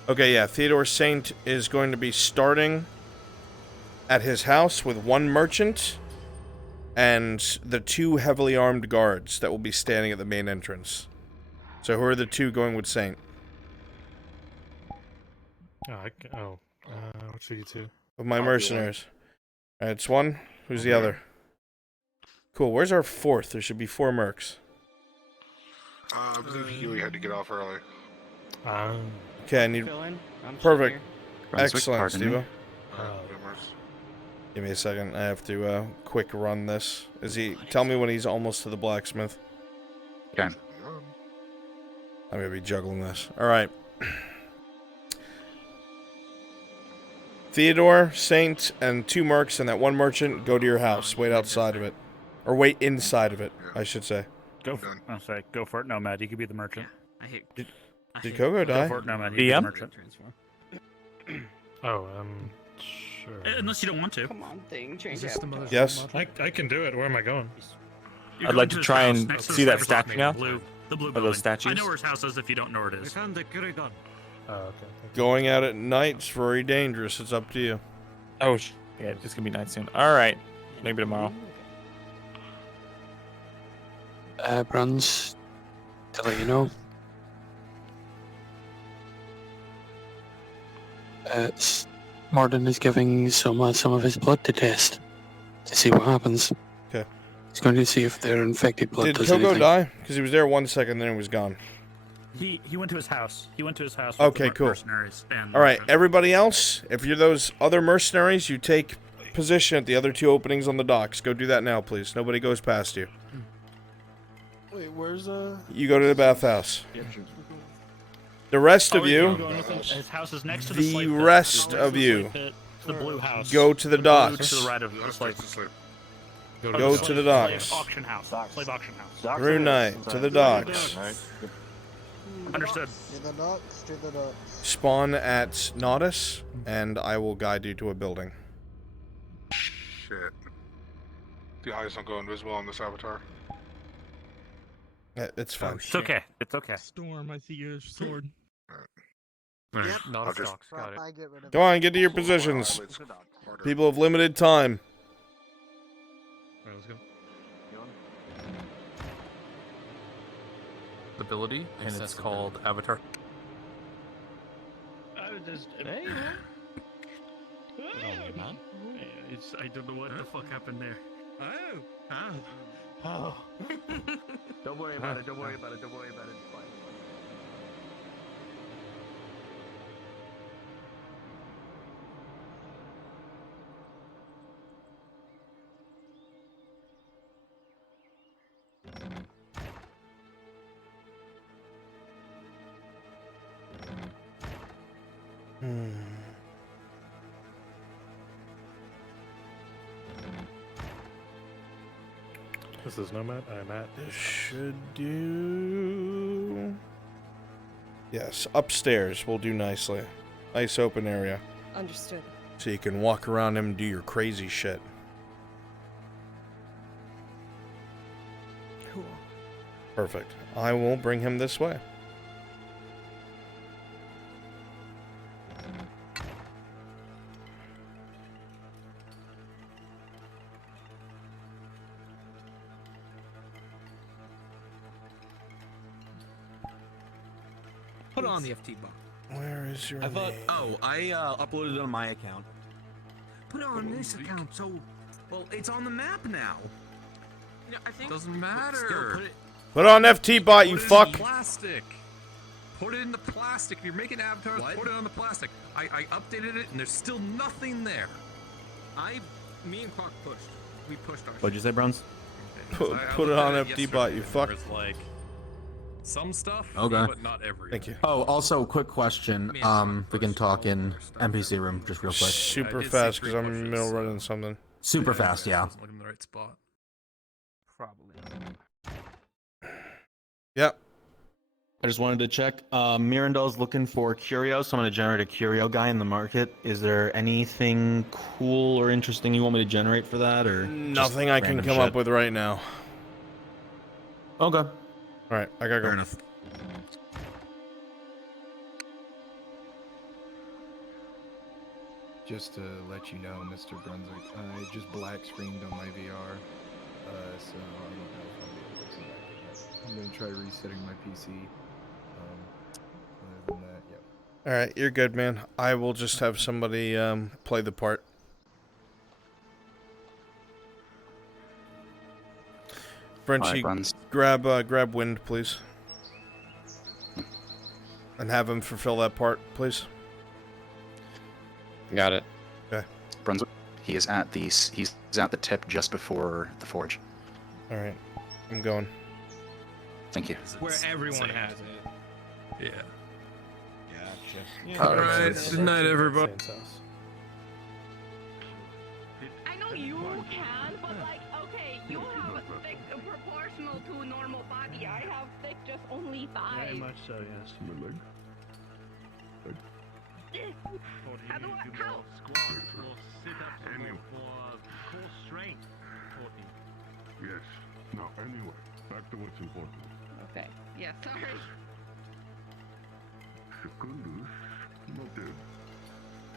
Okay, yeah, Theodore Saint is going to be starting at his house with 1 merchant and the 2 heavily armed guards that will be standing at the main entrance. So who are the 2 going with Saint? Which are you 2? Of my mercenaries. Alright, it's 1. Who's the other? Cool, where's our 4th? There should be 4 mercs. I believe Huey had to get off early. Okay, I need... Fill in. I'm Perfect. Brunswick, Excellent, pardon me. Steve. Give me a second. I have to quick run this. Is he? Tell me when he's almost to the blacksmith. Okay. I'm gonna be juggling this. All right. Theodore, Saint, and 2 mercs and that 1 merchant go to your house. Wait outside of it, or wait inside of it, I should say. Go for it. I'm sorry. Go for it. No, Matt, you could be the merchant. I hate. Did Coco die? Go for it. No, Matt, you can be the merchant. Oh, sure. Unless you don't want to. Come on, thing. Change Is this the mother- Yes. I can do it. Where am I going? You're I'd going like to to his try house and next to see the that cyberpunk statue now. The blue Are building. those statues? I know where his house is if you don't know where it We is. found the Kurigan. Oh, okay. Going out at night's very dangerous. It's up to you. Oh, yeah, it's gonna be night soon. All right, maybe tomorrow. Bruns, to let you know. Morden is giving some of his blood to test to see what happens. Okay. He's going to see if their infected blood Did does Coco anything. die? Because he was there 1 second, then he was gone. He went to his house. He went to his house. Okay, with the cool. mercenaries and All right, everybody else, if you're those other mercenaries, you take position at the other 2 openings on the docks. Go do that now, please. Nobody goes past you. Wait, where's You go to the bathhouse. The rest of you, His house is next to the the slave pit. rest Next of to the you, slave pit. The blue house. go to the blue docks. To the right of the slave. Go to the docks. Slave auction house. Slave auction house. Through night to the docks. Understood. To the docks, to the docks. Spawn at Nautice, and I will guide you to a building. Shit. The eyes don't go invisible on this avatar. It's fine. It's okay. It's okay. Storm, I see your sword. Yep. Not I'll a just- stocks. Got it. I get rid of Come on, get to your positions. People have limited time. Alright, let's go. Ability, and it's called Avatar. I was just. Hey, I don't know what the fuck happened there. Oh. Don't worry about it. Don't worry about it. Don't worry about it. It's fine. This is Nomad. I'm at. This should do. Yes, upstairs will do nicely. Nice open area. Understood. So you can walk around him and do your crazy shit. Cool. Perfect. I will bring him this way. Put it on the FT box. Where is your I thought. name? Oh, I uploaded it on my account. Put it on this account, so. Well, it's on the map now. I think Doesn't matter. Still, put it. Put on FT bot, you fuck. Plastic. Put it in the plastic. If you're making avatars, put it on the plastic. I updated it, and there's still nothing there. Me and Quark pushed. We pushed our. What'd you say, Bruns? Put it on FT bot, you fuck. There's like some stuff, Okay. but not everything. Thank you. Oh, also, quick question. We can talk in NPC room just real quick. Super fast, because I'm in the middle running something. Super fast, yeah. Look in the right spot. Probably. Yep. I just wanted to check. Mirandel's looking for curios, so I'm going to generate a curio guy in the market. Is there anything cool or interesting you want me to generate for that, or Nothing I can come up with right now. Okay. Alright, I gotta go. Fair enough. Just to let you know, Mr. Brunswick, I just black screened on my VR, so I don't know if I'll be able to see that. I'm gonna try resetting my PC. Other than that, yep. Alright, you're good, man. I will just have somebody play the part. Frenchie, grab Wind, please. And have him fulfill that part, please. Got it. Okay. Brunswick, he's at the tip just before the forge. Alright. I'm going. Thank you. Where everyone has it. Yeah. Gotcha. Alright, good night, everybody. I know you can, but like, okay, you have thick proportional to normal body. I have thick just only thighs. Very much so, yes. My leg. How do I? How? Squats or sit-ups for core strength. Yes. Now, anyway, back to what's important. Okay. Yeah, sorry. Secundus, not dead.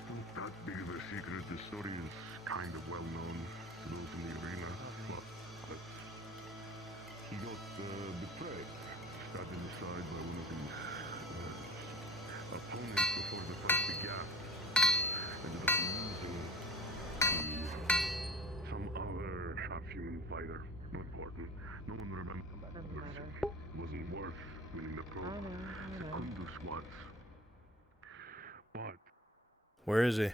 Not that big of a secret. The story is kind of well known to those in the arena. But he got betrayed, stabbed in the side by one of his opponents before the fight began. Ended up losing to some other half-human fighter. Not important. No one remembers. Wasn't worth winning the pro. Secundus was. But Where is he?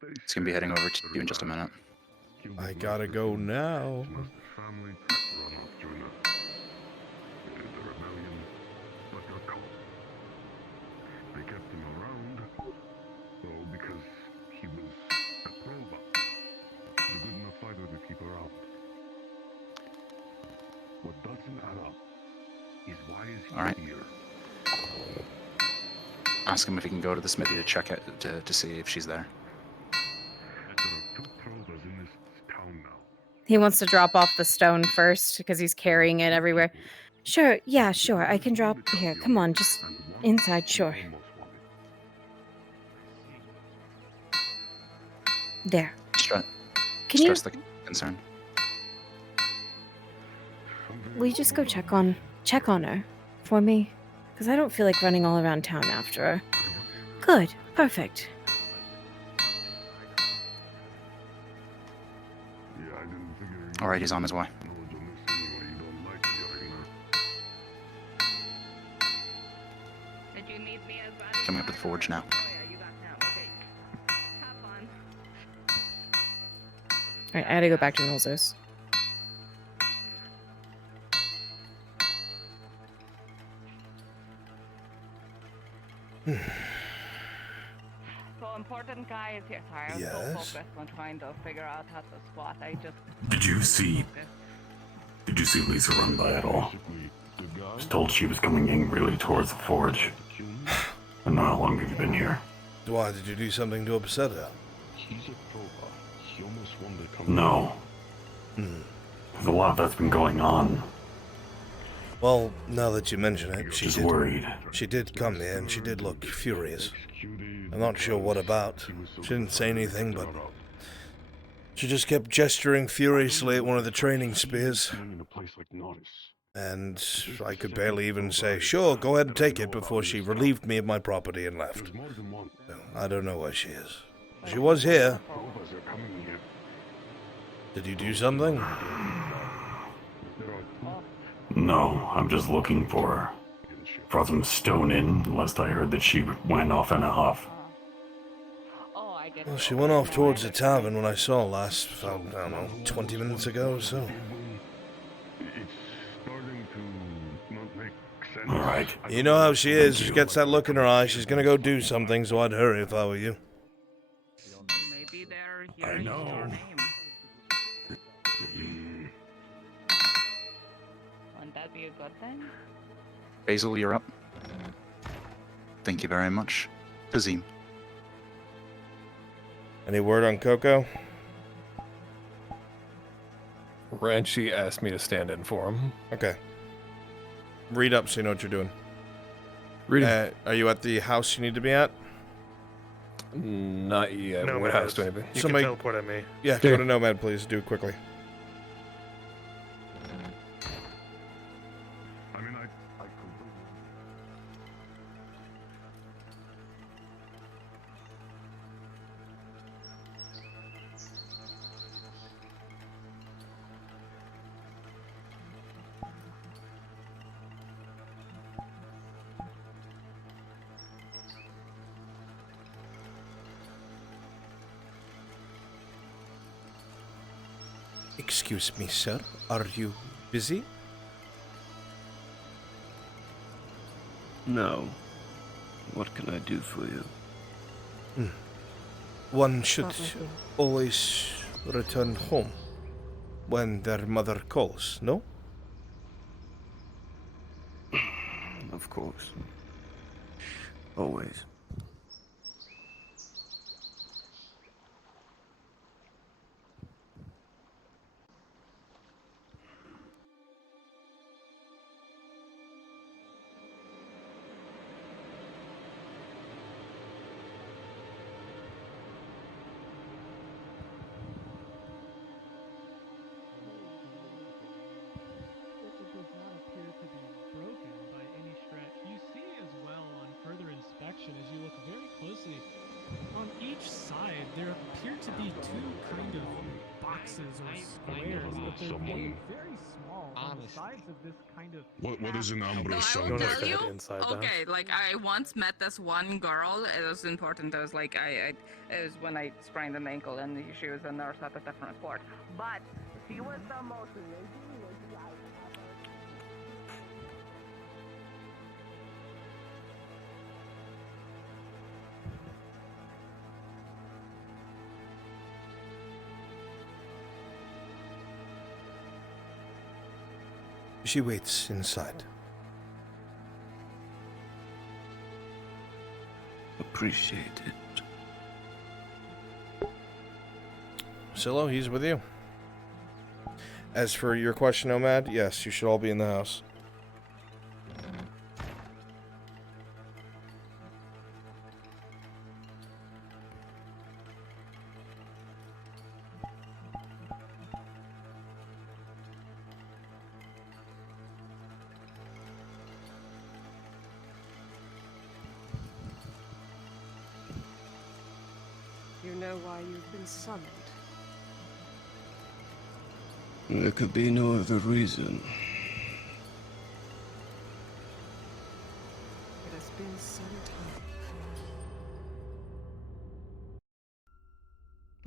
He's gonna be heading over to you in just a minute. I gotta go now. family run off join us. It is the rebellion, but not caught. They kept him around, well, because he was a prova. A good enough fighter to keep around. What doesn't add up is why is he All right. here? Ask him if he can go to the smithy to check it to see if she's there. He wants to drop off the stone first because he's carrying it everywhere. Sure, yeah, sure. I can drop here. Come on, just inside, sure. There. Can you? Stress the concern. Will you just go check on her for me? Because I don't feel like running all around town after her. Good. Perfect. All right, he's on his way. Did you need me as bad? Coming up to the forge now. Alright, I gotta go back to Nolzos. So important guy is here. Sorry, I was so focused on trying to figure out how to squat. I just. Did you see Lisa run by at all? I was told she was coming in really towards the forge. I don't know how long have you been here? Why, did you do something to upset her? No. There's a lot that's been going on. Well, now that you mention it, Just worried. She did come here and she did look furious. I'm not sure what about. She didn't say anything, but she just kept gesturing furiously at one of the training spears. And I could barely even say, sure, go ahead and take it, before she relieved me of my property and left. So, I don't know where she is. She was here. Did you do something? No, I'm just looking for her. Brought some stone in, lest I heard that she went off in a huff. Well, she went off towards the tavern when I saw her last, I don't know, 20 minutes ago or so. Alright. You know how she is. She gets that look in her eye. She's gonna go do something, so I'd hurry if I were you. Maybe they're hearing your name. Wouldn't that be a good thing? Basil, you're up. Thank you very much. Kazim. Any word on Coco? Ranchi asked me to stand in for him. Okay. Read up so you know what you're doing. Reading. Are you at the house you need to be at? Not yet. No, What house do I need to be? You can teleport at me. Yeah, go to Nomad, please. Do it quickly. Excuse me, sir. Are you busy? No. What can I do for you? One should always return home when their mother calls, no? Of course. Always. As you look very closely, on each side there appear to be two kind of boxes or squares, but they're made very small on the sides of this kind of. What is an No, ambrose I will sound? tell you. Okay, like I once met this one girl. It was important. It was like it was when I sprained an ankle and she was a nurse at a different sport. But she was the most lazy I ever. She waits inside. Appreciate it. Silo, he's with you. As for your question, Nomad, yes, you should all be in the house. You know why you've been summoned. There could be no other reason. It has been some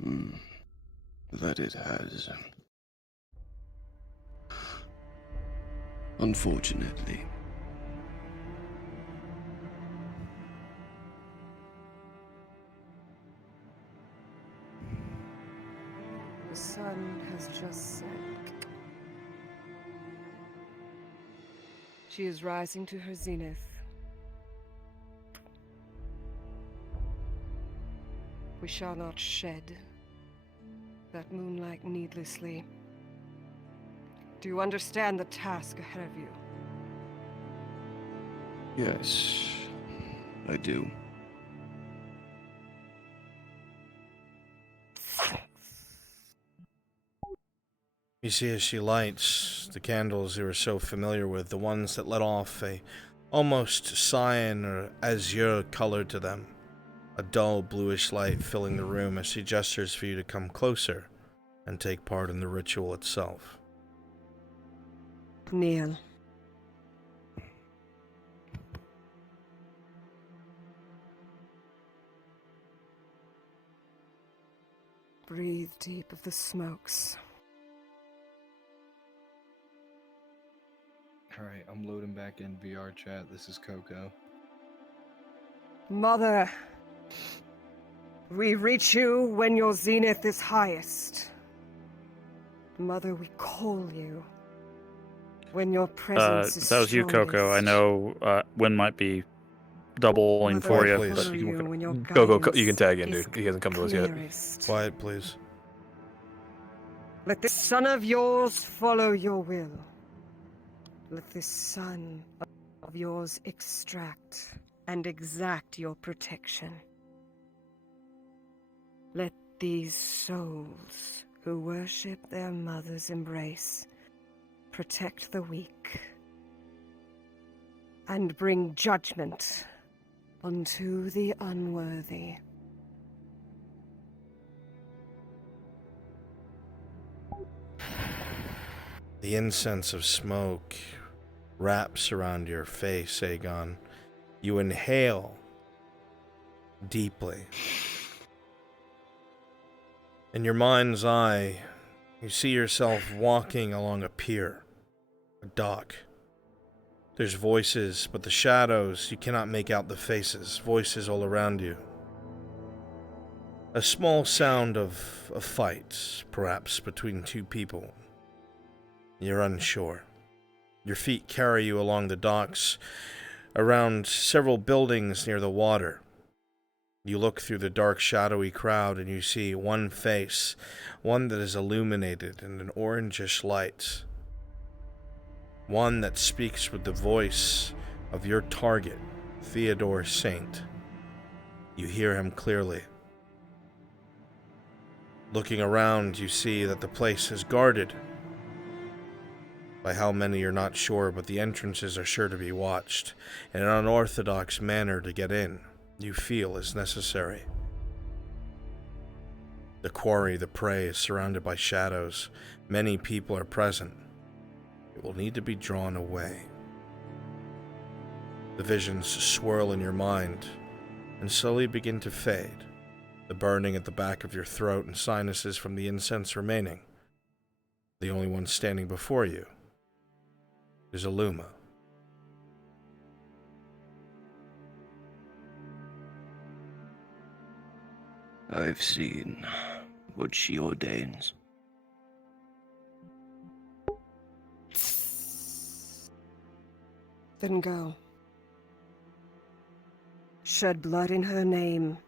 time. That it has. Unfortunately. The sun has just set. She is rising to her zenith. We shall not shed that moonlight needlessly. Do you understand the task ahead of you? Yes, I do. You see as she lights the candles you were so familiar with, the ones that let off a almost cyan or azure color to them. A dull bluish light filling the room as she gestures for you to come closer and take part in the ritual itself. Kneel. Breathe deep of the smokes. Alright, I'm loading back in VRChat. This is Coco. Mother, we reach you when your zenith is highest. Mother, we call you when your presence is that was you, Coco. I strongest. know Win might be doubling Mother, for we you, follow but you when your Go, guidance you can tag in, is dude. He hasn't come to us yet. clearest. Quiet, please. Let this son of yours follow your will. Let this son of yours extract and exact your protection. Let these souls who worship their mother's embrace protect the weak and bring judgment unto the unworthy. The incense of smoke wraps around your face, Aegon. You inhale deeply. In your mind's eye, you see yourself walking along a pier, a dock. There's voices, but the shadows, you cannot make out the faces. Voices all around you. A small sound of a fight, perhaps between two people. You're unsure. Your feet carry you along the docks, around several buildings near the water. You look through the dark, shadowy crowd and you see one face, one that is illuminated in an orangish light. One that speaks with the voice of your target, Theodore Saint. You hear him clearly. Looking around, you see that the place is guarded. By how many you're not sure, but the entrances are sure to be watched, in an unorthodox manner to get in, you feel is necessary. The quarry, the prey, is surrounded by shadows. Many people are present. It will need to be drawn away. The visions swirl in your mind and slowly begin to fade, the burning at the back of your throat and sinuses from the incense remaining. The only one standing before you is Illuma. I've seen what she ordains. Then go. Shed blood in her name,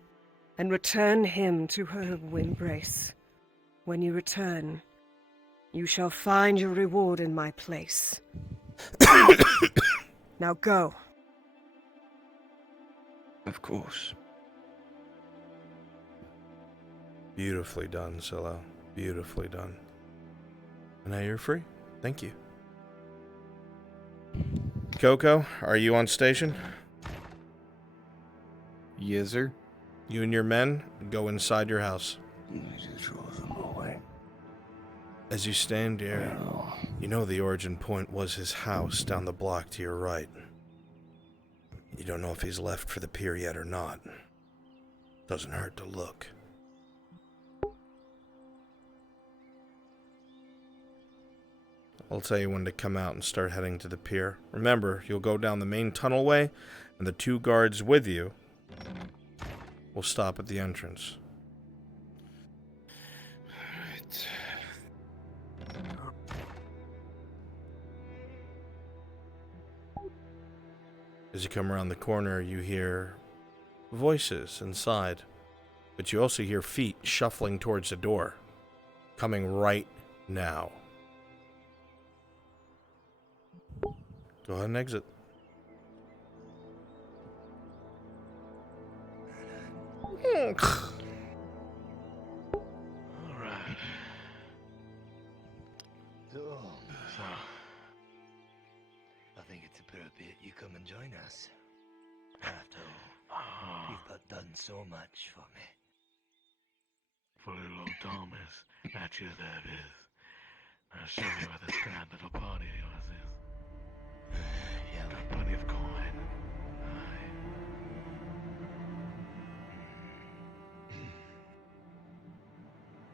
and return him to her embrace. When you return, you shall find your reward in my place. Now go. Of course. Beautifully done, Scylla. Beautifully done. And now you're free. Thank you. Coco, are you on station? Yes, sir. You and your men go inside your house. As you stand here, you know the origin point was his house down the block to your right. You don't know if he's left for the pier yet or not. Doesn't hurt to look. I'll tell you when to come out and start heading to the pier. Remember, you'll go down the main tunnelway, and the two guards with you will stop at the entrance. Right. As you come around the corner, you hear voices inside, but you also hear feet shuffling towards the door, coming right now. Go ahead and exit. Alright. So, I think it's appropriate you come and join us. After all, you've done so much for me. fully long Thomas at you, that is. I'll show you where this grand little party of yours is. Yeah, got plenty of coin.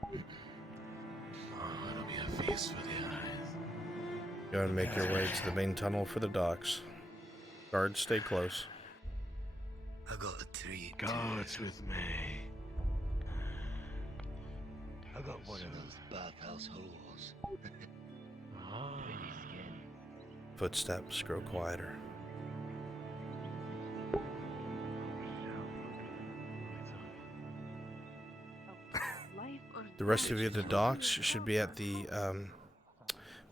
Oh, it'll be a feast for the eyes. Go and make your way to the main tunnel for the docks. Guards, stay close. I got a treat. Guards with me. I got one of those bathhouse holes. Footsteps grow quieter. The rest of you at the docks should be at the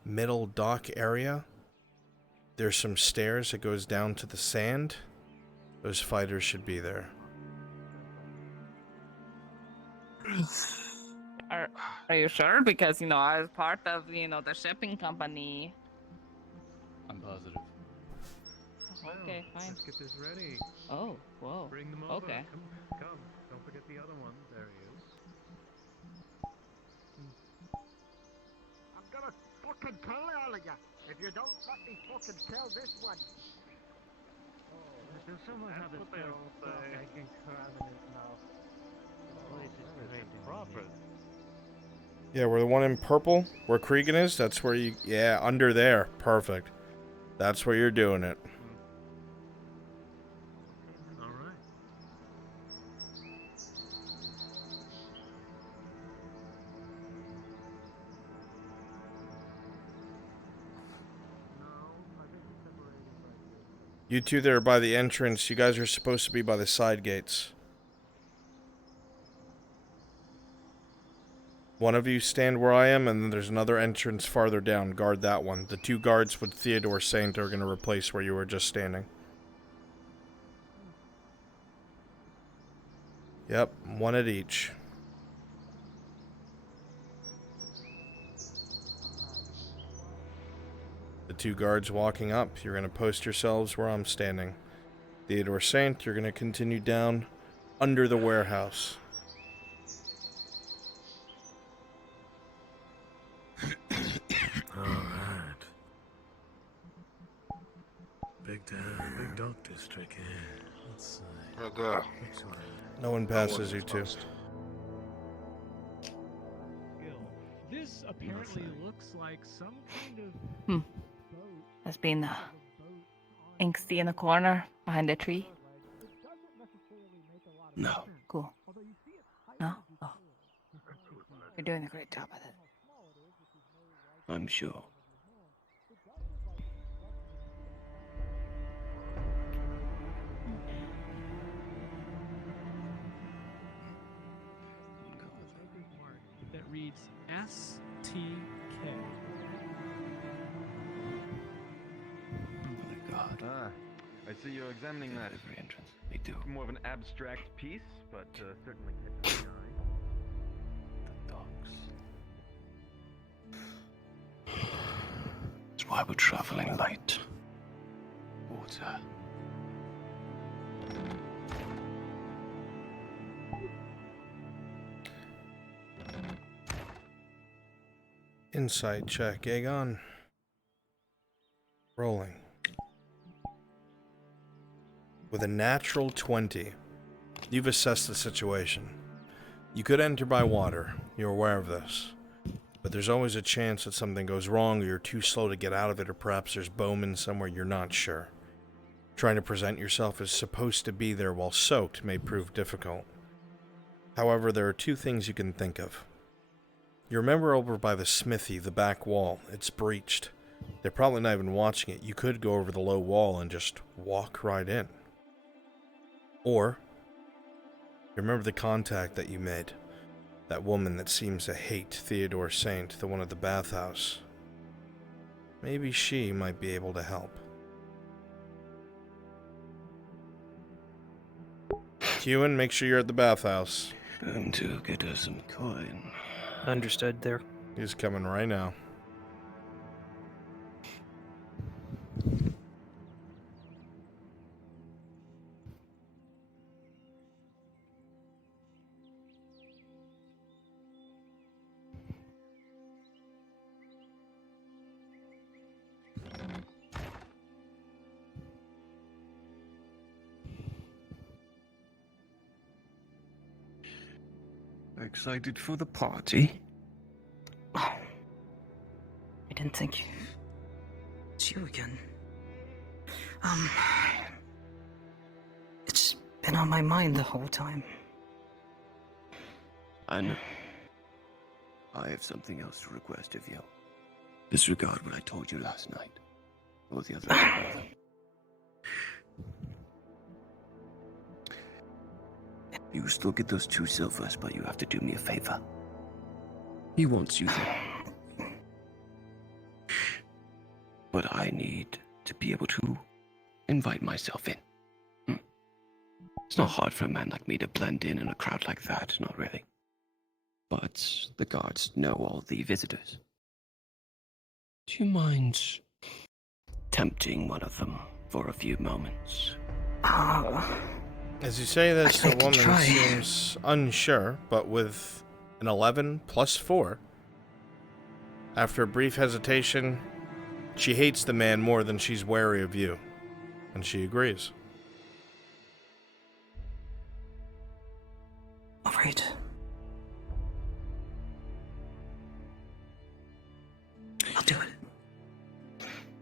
middle dock area. There's some stairs that goes down to the sand. Those fighters should be there. Are you sure? Because, you know, I was part of, you know, the shipping company. I'm positive. Okay, fine. Let's get this ready. Oh, whoa. Bring them over. Okay. Come. Don't forget the other one. There he is. I'm gonna fucking kill all of you if you don't let me fucking kill this one. Does someone have a spell I can cram in his mouth? The place is proper. Yeah, we're the one in purple, where Cregan is. That's where you... Yeah, under there. Perfect. That's where you're doing it. Alright. You two there by the entrance, you guys are supposed to be by the side gates. One of you stand where I am, and then there's another entrance farther down. Guard that one. The two guards with Theodore Saint are going to replace where you were just standing. Yep, one at each. The two guards walking up, you're going to post yourselves where I'm standing. Theodore Saint, you're going to continue down under the warehouse. Alright. Big town, big dock district here. Let's see. No one passes you two. This apparently looks like some kind of That's been angsty in the corner behind the tree. No. Cool. No? Oh. You're doing a great job at it. I'm sure. that reads STK. God. I see you're examining that. Every entrance. They do. More of an abstract piece, but certainly catches the eye. The dogs. That's why we're traveling light. Water. Insight check, Aegon. Rolling. With a natural 20, you've assessed the situation. You could enter by water, you're aware of this. But there's always a chance that something goes wrong, or you're too slow to get out of it, or perhaps there's bowmen somewhere you're not sure. Trying to present yourself as supposed to be there while soaked may prove difficult. However, there are two things you can think of. You remember over by the smithy, the back wall, it's breached. They're probably not even watching it. You could go over the low wall and just walk right in. Or, you remember the contact that you made? That woman that seems to hate Theodore Saint, the one at the bathhouse. Maybe she might be able to help. Ewan, make sure you're at the bathhouse. Going to get her some coin. Understood there. He's coming right now. Excited for the party? I didn't think it's you again. It's been on my mind the whole time. I know. I have something else to request of you. Disregard what I told you last night. Or the other night, rather. You will still get those 2 silvers, but you have to do me a favor. He wants you there. But I need to be able to invite myself in. It's not hard for a man like me to blend in a crowd like that, not really. But the guards know all the visitors. Do you mind tempting one of them for a few moments? As you say this, the woman seems unsure, but with an 11 plus 4. After a brief hesitation, she hates the man more than she's wary of you, and she agrees. All right. I'll do it.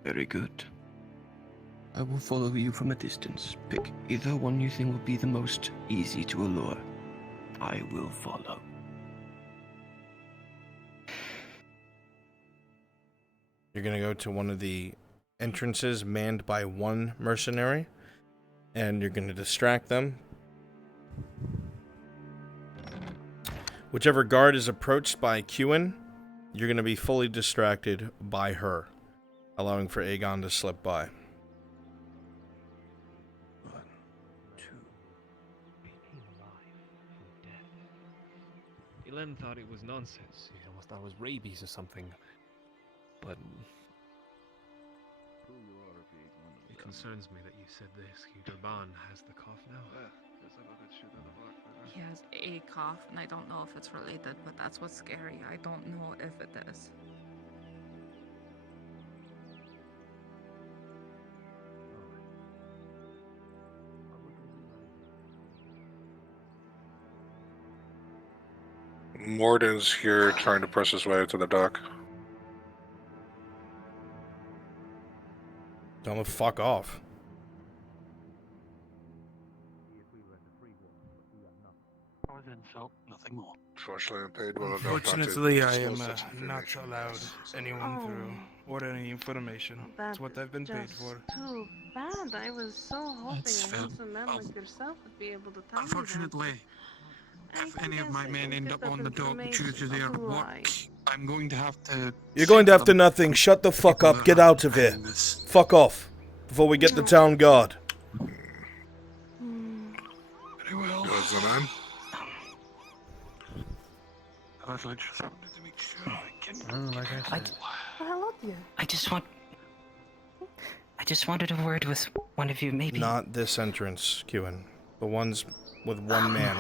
Very good. I will follow you from a distance. Pick either one you think will be the most easy to allure. I will follow. You're going to go to one of the entrances manned by one mercenary, and you're going to distract them. Whichever guard is approached by Qin, you're going to be fully distracted by her, allowing for Aegon to slip by. Elen thought it was nonsense. He almost thought it was rabies or something. But it concerns me that you said this. Durban has the cough now. He has a cough, and I don't know if it's related, but that's what's scary. I don't know if it is. Morden's here trying to press his way to the dock. Tell him to fuck off. Nothing more. Unfortunately, I'm paid well enough. Unfortunately, I am not allowed anyone through or any information. That's what I've been paid for. Too bad. I was so hoping a handsome man like yourself would be able to tell Unfortunately, if any of my men end up on the dock due to their work, I'm going to have to... You're going to have to nothing. Shut the fuck up. Get out of here. Fuck off. Before we get the town guard. Very well. That's the man. I just wanted to make sure I can... Like I said. Hello, dear. I just wanted a word with one of you, maybe. Not this entrance, Qin. The ones with one man.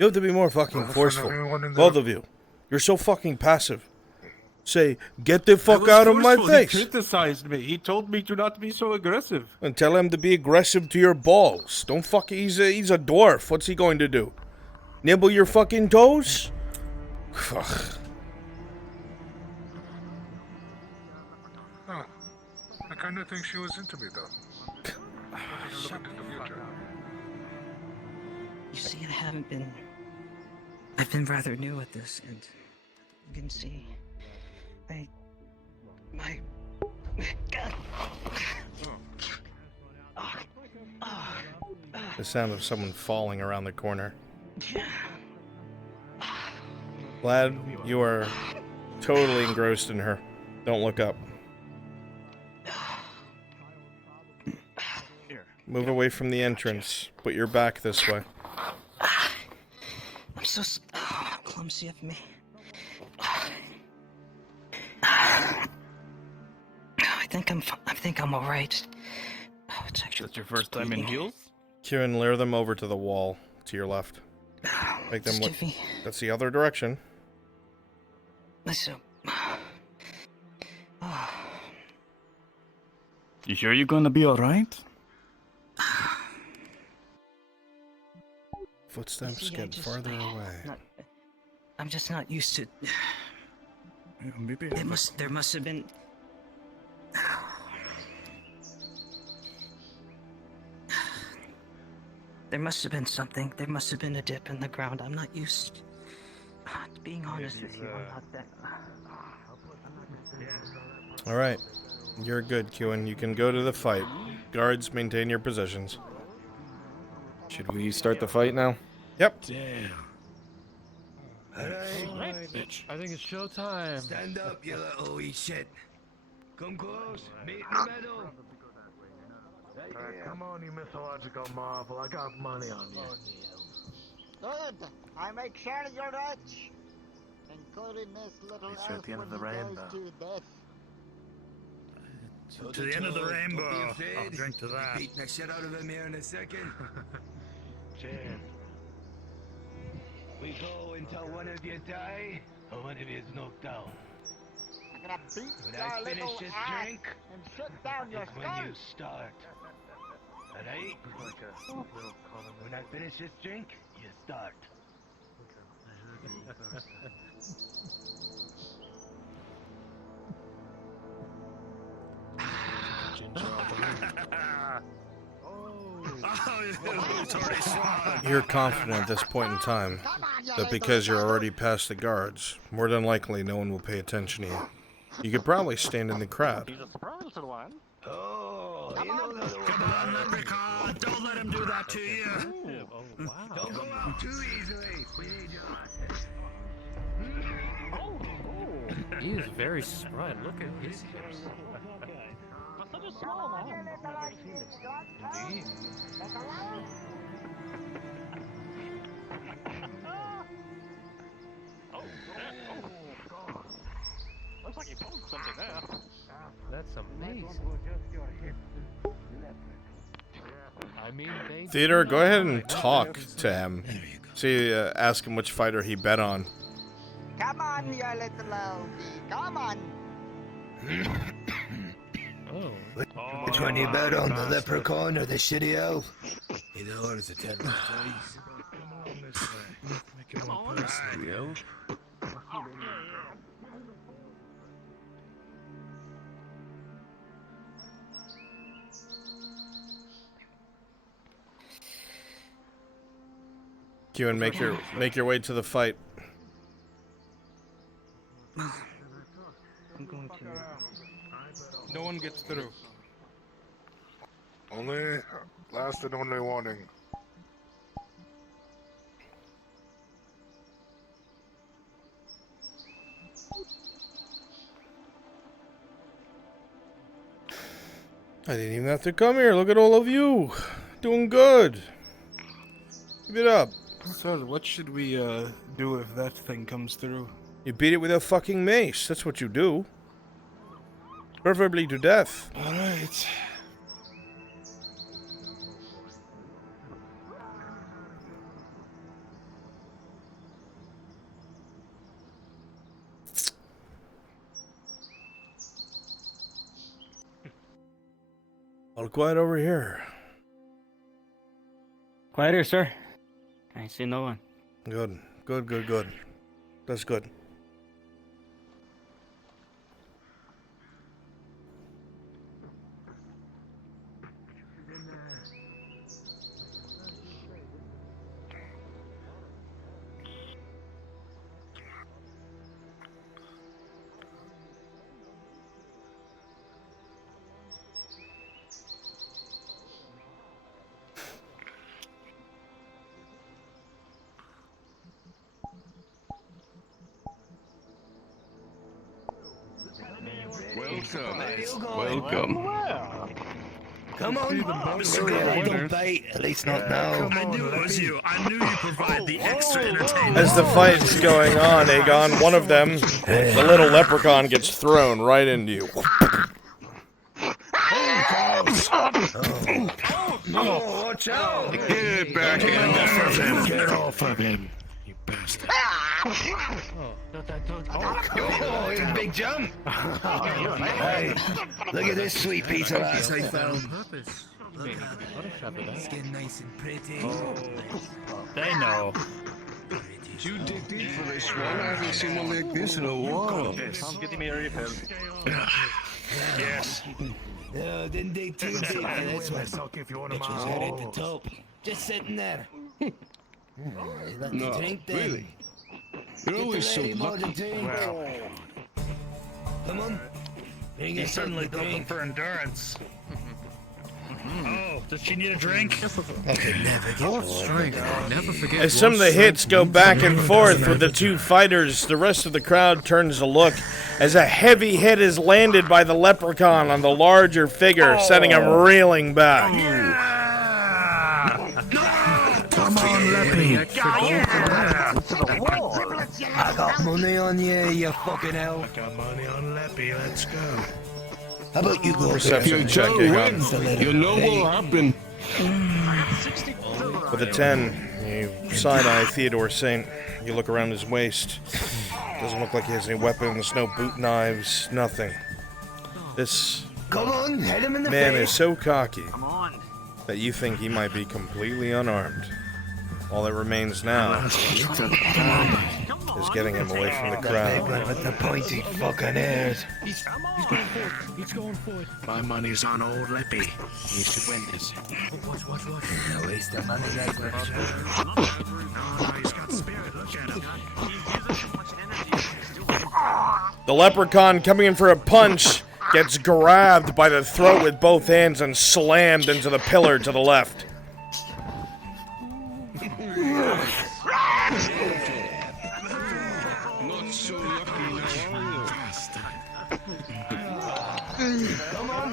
You have to be more fucking forceful. Both of you. You're so fucking passive. Say, get the fuck out of my face. He criticized me. He told me to not be so aggressive. And tell him to be aggressive to your balls. Don't fuck. He's a dwarf. What's he going to do? Nibble your fucking toes? Fuck. Oh, I kind of think she was into me, though. You see, I've been rather new at this, and you can see, The sound of someone falling around the corner. Glad you are totally engrossed in her. Don't look up. Move away from the entrance. Put your back this way. I'm so clumsy of me. I think I'm all right. Oh, it's actually. That's your first time in heels? Kieran, lure them over to the wall to your left. Make them look. That's the other direction. Listen. Oh, You sure you're gonna be alright? Footsteps See, get farther away. I'm just not used to. Maybe There must have been. There must have been something. There must have been a dip in the ground. I'm not used. To being honest with you, I'm not that. All right, you're good, Kewen. You can go to the fight. Guards, maintain your positions. Should we start the fight now? Yep. Damn. Alright, bitch. I think it's showtime. Stand up, you little wee shit. Come close, meet in the middle. Come on, you mythological marvel. I got money on you. Good. I make sure you're rich. Including this little It's at elf the end of when the he rainbow. goes to death. To the end of the rainbow. I'll drink to I'll be that. beating the shit out of him here in a second. Jam. We go until one of you die, or one of you is knocked out. I'm gonna beat When your I finish little this ass drink, and shut down your is when skull. you start. alright? Like a little column. When I finish this drink, you start. You're confident at this point in time that because you're already past the guards, more than likely no one will pay attention to you. You could probably stand in the crowd. He's a surprise, little one. Oh, Come on, leprechaun, don't let him do that to you. Oh, wow. Don't go out too easily. We need you. He is very spry. Look at his hips. But such a small man. Indeed. Looks like he pulled something there. That's amazing. I mean, they Theodore, go ahead and talk to him. See, ask him which fighter he bet on. Come on, you little oldie. Come on. Which one you bet on, the leprechaun or the shitty elf? Either or is a 10 Come on, the elf. Kewen, make your way to the fight. I'm going to. No one gets through. Only last and only warning. I didn't even have to come here. Look at all of you. Doing good. Give it up. So, what should we do if that thing comes through? You beat it with a fucking mace. That's what you do. Preferably to death. Alright. All quiet over here. Quiet here, sir. I see no one. Good. Good, good, good. That's good. Welcome. Come on, Mr. Gold, don't bite. At least not now. I knew it was you. I knew you provide the extra entertainment. As the fight's going on, Aegon, one of them, the little leprechaun, gets thrown right into you. Oh, watch out! Get back in off of him. Get off of him, you bastard. Oh, it's a big jump! Hey, look at this sweet piece of ass I found. It's getting nice and pretty. They know. You dig deep for this one. I haven't seen one like this in a while. I'm getting me a refill. Yes. No, didn't dig too deep for this one. If you want It was right at the top. Just sitting there. Let me No, drink then. really. You're always so lucky. Come on. Bring He's us certainly something to built drink. for endurance. Oh, does she need a drink? I could never get Strength. Never forget. As some of the hits go back and forth with the two fighters, the rest of the crowd turns to look as a heavy hit is landed by the leprechaun on the larger figure, sending him reeling back. Come on, Leppy. I got money on you, you fucking hell. I got money on Leppy, let's go. How about you go? Perception check again. You know what'll happen. With a 10, you side-eye Theodore Saint. You look around his waist. Doesn't look like he has any weapons, no boot knives, nothing. This Come on, hit him in the man face. is so cocky that you think he might be completely unarmed. All that remains now is getting him away from the crowd. With the pointy fucking ears. He's going forward. He's going forward. My money's on old Leppy. He should win this. Watch. No waste of money like that. He's got spirit. Look at him. The leprechaun coming in for a punch gets grabbed by the throat with both hands and slammed into the pillar to the left. Not so lucky now. Come on.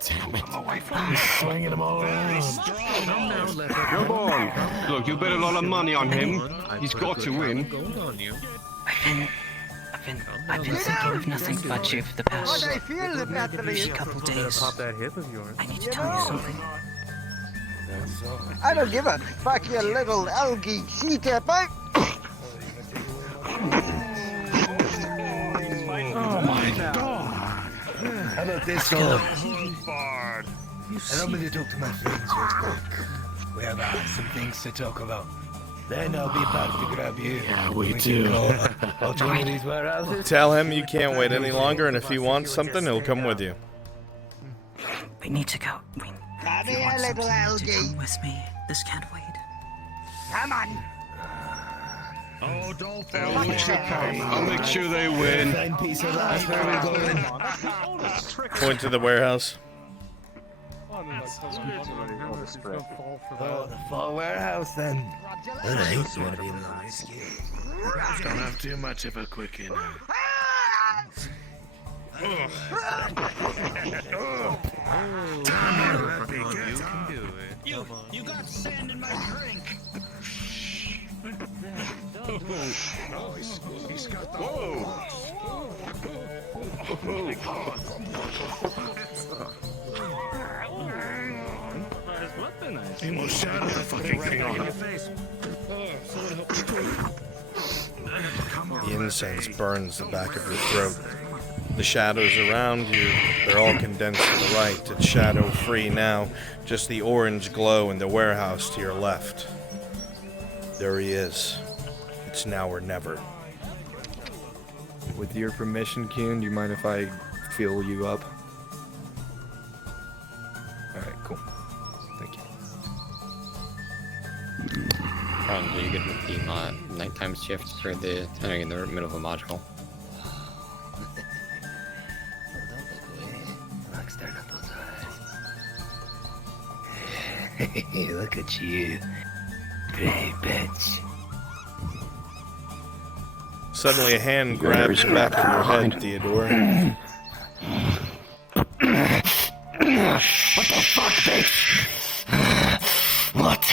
Damn it. He's swinging them all around. Come on. Look, you bet a lot of money on him. He's got to win. I've been thinking of nothing but you for the past I feel the battery. couple days. Pop that hip of yours. I need to tell you something. I don't give a fuck, you little algae cheater. Bye. Oh my god. How about this one? Allow me to talk to my friends real quick. We have some things to talk about. Then I'll be back to grab you. Yeah, we do. I'll to one of these warehouses. Tell him you can't wait any longer, and if he wants something, he'll come with you. We need to go. Come If you here, want little something to algae. come with me. This can't wait. Come on. Oh, don't I'll make sure they win. Fine piece of ass. Where are we going? Point to the warehouse. Oh, the fall warehouse then. Alright, you wanna be a little risky? Don't have too much of a quick in. You got sand in my drink. He's got the He almost shot the fucking thing on your face. The incense burns the back of your throat. The shadows around you, they're all condensed to the right. It's shadow-free now, just the orange glow in the warehouse to your left. There he is. It's now or never. With your permission, Kuhn, do you mind if I fill you up? Alright, cool. Thank you. Do you get with the nighttime shift for the in the middle of a module? Look, start up those eyes. Look at you. Great bitch. Suddenly a hand grabs the back of your head, Theodore. What the fuck, bitch? What?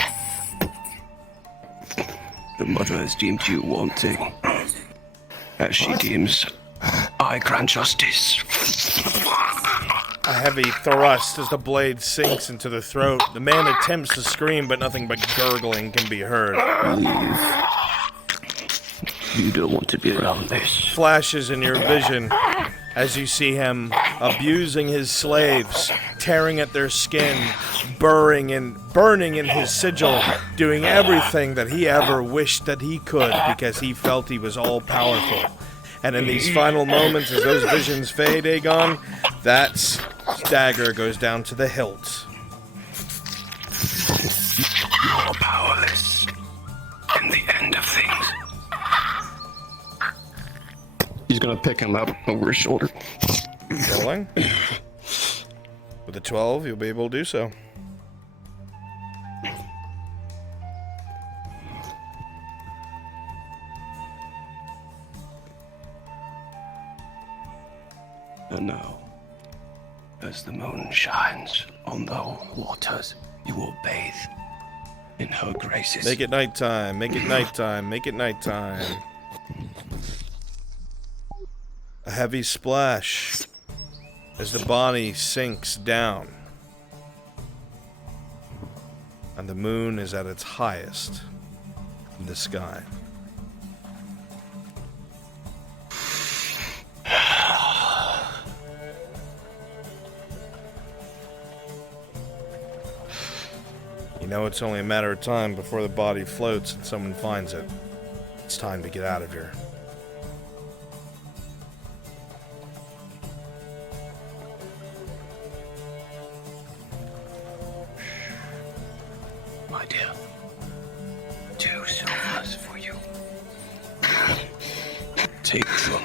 The mother has deemed you wanting. As she deems, I grant justice. A heavy thrust as the blade sinks into the throat. The man attempts to scream, but nothing but gurgling can be heard. You don't want to be around this. Flashes in your vision as you see him abusing his slaves, tearing at their skin, burning in his sigil, doing everything that he ever wished that he could because he felt he was all powerful. And in these final moments, as those visions fade, Aegon, that dagger goes down to the hilt. You're powerless. And the end of things. He's gonna pick him up over his shoulder. Rolling. With a 12, you'll be able to do so. And now, as the moon shines on the waters, you will bathe in her graces. Make it nighttime, make it nighttime, make it nighttime. A heavy splash as the body sinks down. And the moon is at its highest in the sky. You know it's only a matter of time before the body floats and someone finds it. It's time to get out of here. My dear, 2 silvers for you. Take them.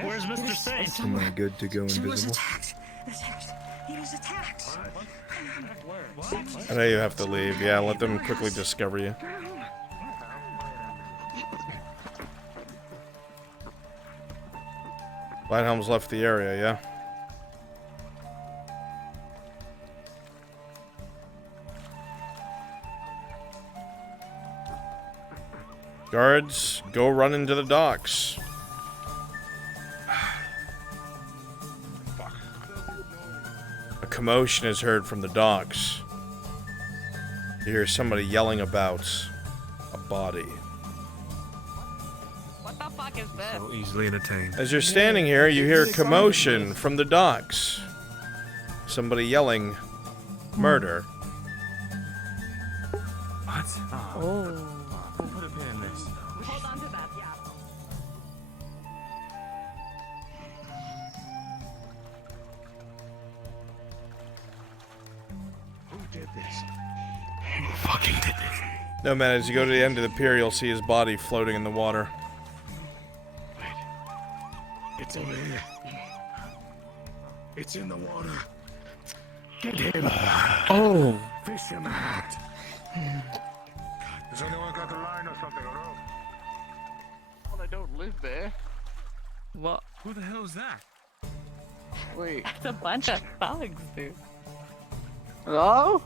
Where's Mr. Saint? Am I good to go He was invisible? attacked. He was attacked. I know you have to leave. Yeah, let them quickly discover you. Lighthelm's left the area, yeah? Guards, go run into the docks. A commotion is heard from the docks. You hear somebody yelling about a body. What the fuck is this? So easily entertained. As you're standing here, you hear commotion from the docks. Somebody yelling, murder. What? Oh. We'll put a pin in this. Hold on to that, yeah. Who did this? Who fucking did this? No, man, as you go to the end of the pier, you'll see his body floating in the water. It's over here. It's in the water. Get him. Oh. Fish him out. Has anyone got a line or something around? Well, I don't live there. What? Who the hell is that? Wait. It's a bunch of thugs, dude. Hello?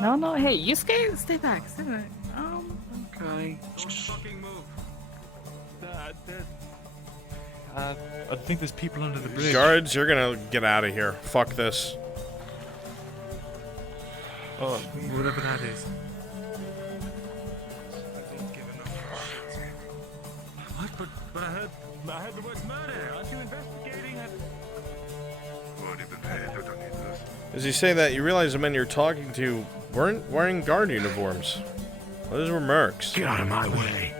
No, hey, you stay back, stay back. Okay. Don't fucking move. I think there's people under the bridge. Guards, you're gonna get out of here. Fuck this. Oh, whatever that is. What? But I heard the words murder. Aren't you investigating? As you say that, you realize the men you're talking to weren't wearing guard uniforms. Those were mercs. Get out of my way.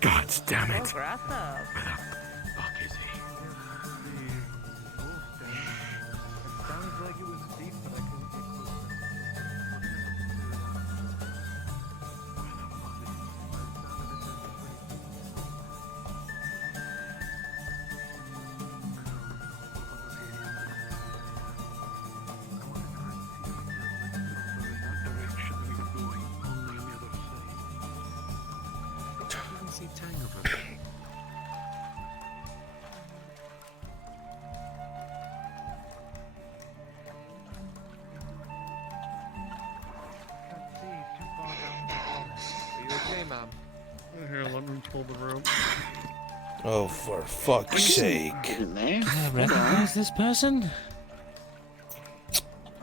God damn it. Aggressive. Fuck is he? Sounds like it was deep, but I couldn't get close. see Tanglebird. Are you okay, ma'am? Here, let me pull the rope. Oh, for fuck's sake. Can I recognize this person?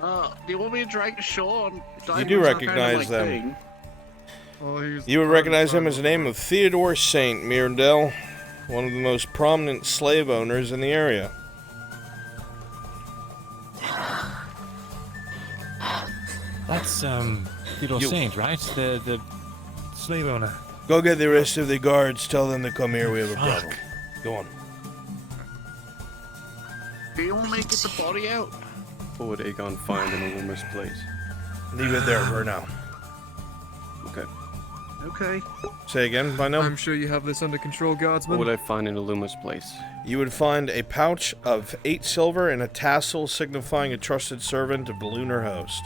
Do you want me to drag ashore? You do recognize them. You would recognize him as the name of Theodore Saint Mirandel, one of the most prominent slave owners in the area. That's Theodore Saint, right? The slave owner. Go get the rest of the guards. Tell them to come here. We have a problem. Go on. Do you want me to get the body out? What would Aegon find in a rumor's place? Leave it there for now. Okay. Okay. Say again, by now? I'm sure you have this under control, guardsman. What would I find in Illuma's place? You would find a pouch of 8 silver and a tassel signifying a trusted servant of the lunar host.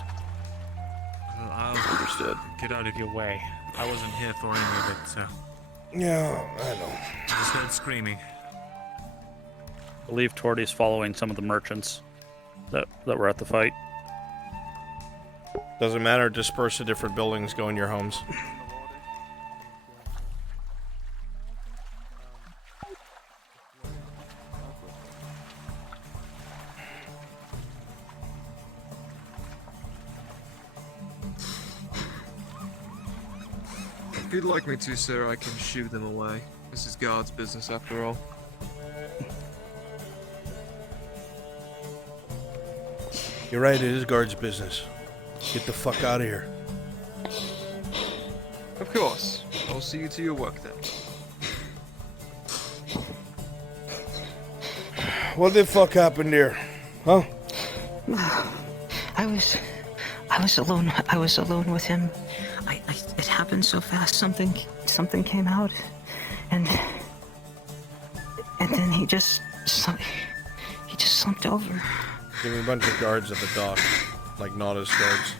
Well, I'll Understood. get out of your way. I wasn't here for any of it, so. Yeah, I know. I just heard screaming. I believe Tordy's following some of the merchants that were at the fight. Doesn't matter, disperse to different buildings, go in your homes. If you'd like me to, sir, I can shoo them away. This is guard's business, after all. You're right, it is guard's business. Get the fuck out of here. Of course. I'll see you to your work then. What the fuck happened here? Huh? I was alone. I was alone with him. It happened so fast. Something came out, and then he just slumped over. Give me a bunch of guards at the dock, like Nautis guards.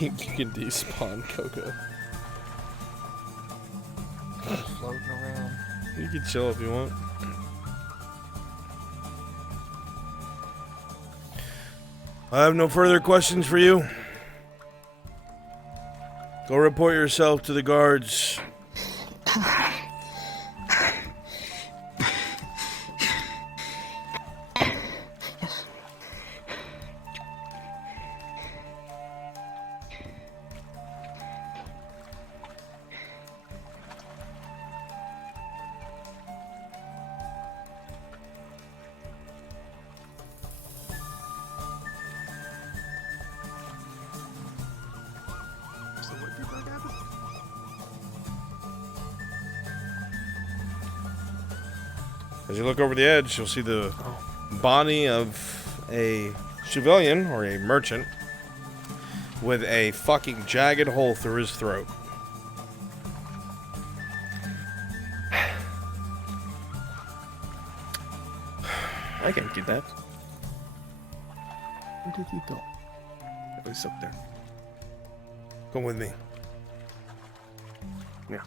You can despawn Coco. Floating around. You can chill if you want. I have no further questions for you. Go report yourself to the guards. As you look over the edge, you'll see the body of a civilian or a merchant with a fucking jagged hole through his throat. I can do that. Where did he go? It was up there. Come with me. Yeah.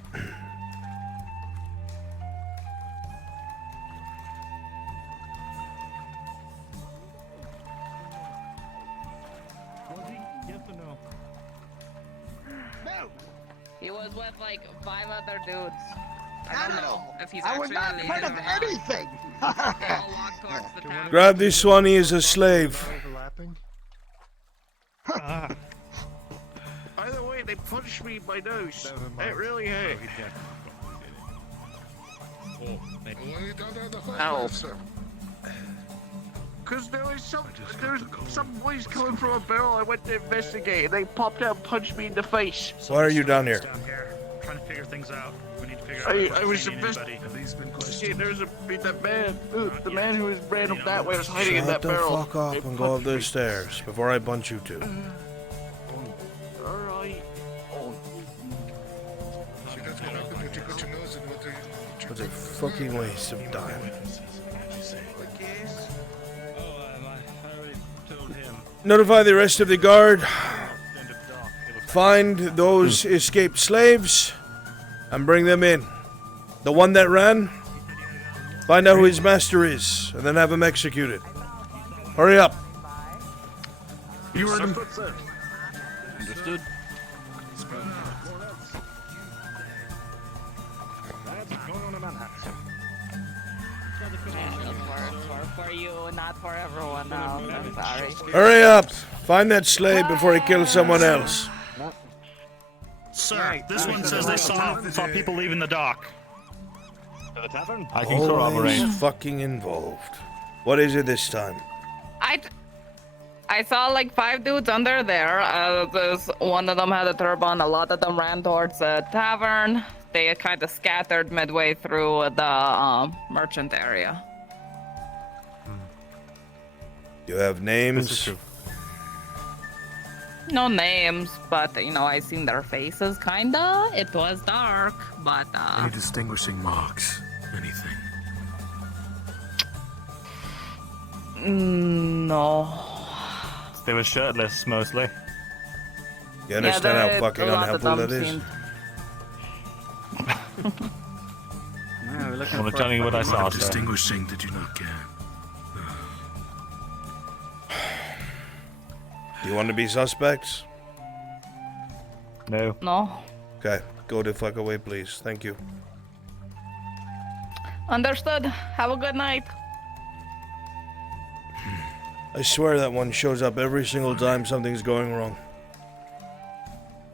Yes or no? No! He was with like 5 other dudes. I don't know if he's I was actually not related part of or not. anything! They all walk towards the town. Grab this Swanee as a slave. Overlapping? By the way, they punched me in my nose. It really hurt. Ow. Because there was some boys coming from a barrel. I went to investigate, and they popped out and punched me in the face. Why are you down here? Trying to figure things out. We need to figure I was investigating. There's the man who was ran up that way was hiding in that Shut the barrel. fuck up and go up those stairs before I bunch you two. Alright. What a fucking waste of time. Notify the rest of the guard. Find those escaped slaves and bring them in. The one that ran, find out who his master is, and then have him executed. Hurry up. You heard him. Understood. For you, not for everyone else. I'm sorry. Hurry up. Find that slave before he kills someone else. Sir, this one says they saw people leaving the dock. To the tavern? I can corroborate. Always fucking involved. What is it this time? I saw like 5 dudes under there. There's one of them had a turban. A lot of them ran towards the tavern. They kind of scattered midway through the merchant area. You have names? This is true. No names, but you know, I seen their faces. Kinda. It was dark, but Any distinguishing marks? Anything? No. They were shirtless, mostly. You understand how fucking unhelpful that is? I'm telling you what I saw, sir. Distinguishing did you not get? Do you want to be suspects? No. No. Okay, go the fuck away, please. Thank you. Understood. Have a good night. I swear that one shows up every single time something's going wrong.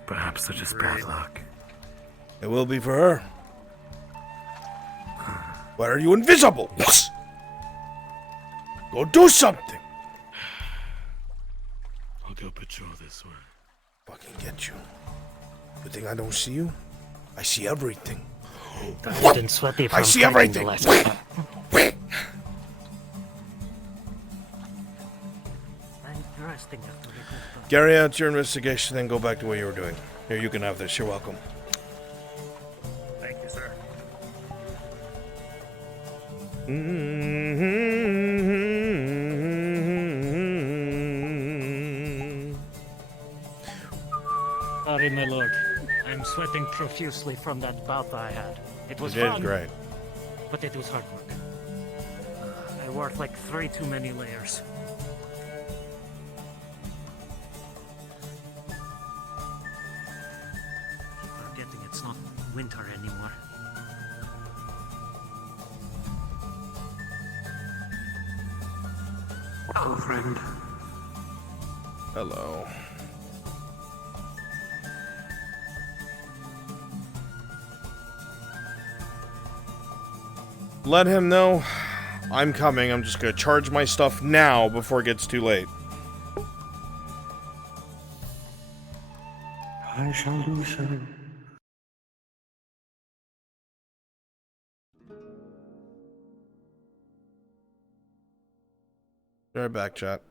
Perhaps they're just bad luck. It will be for her. Why are you invisible? Go do something! I'll go patrol this way. Fucking get you. You think I don't see you? I see everything. What? Sweaty I see everything! Carry out your investigation, then go back to what you were doing. Here, you can have this. You're welcome. Thank you, sir. Sorry, my lord. I'm sweating profusely from that bout I had. It was You did fun, great. but it was hard work. I wore like 3 too many layers. Forgetting it's not winter anymore. Hello, friend. Hello. Let him know I'm coming. I'm just gonna charge my stuff now before it gets too late. I shall do so. Be right back, chat.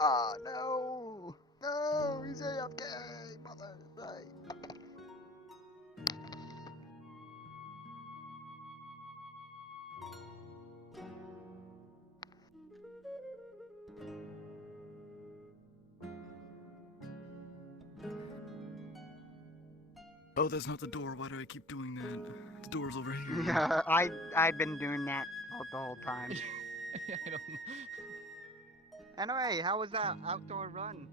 Ah, no! No, he's AFK, mother, right. Oh, that's not the door. Why do I keep doing that? The door's over here. Yeah, I've been doing that the whole time. I don't know. Anyway, how was that outdoor run?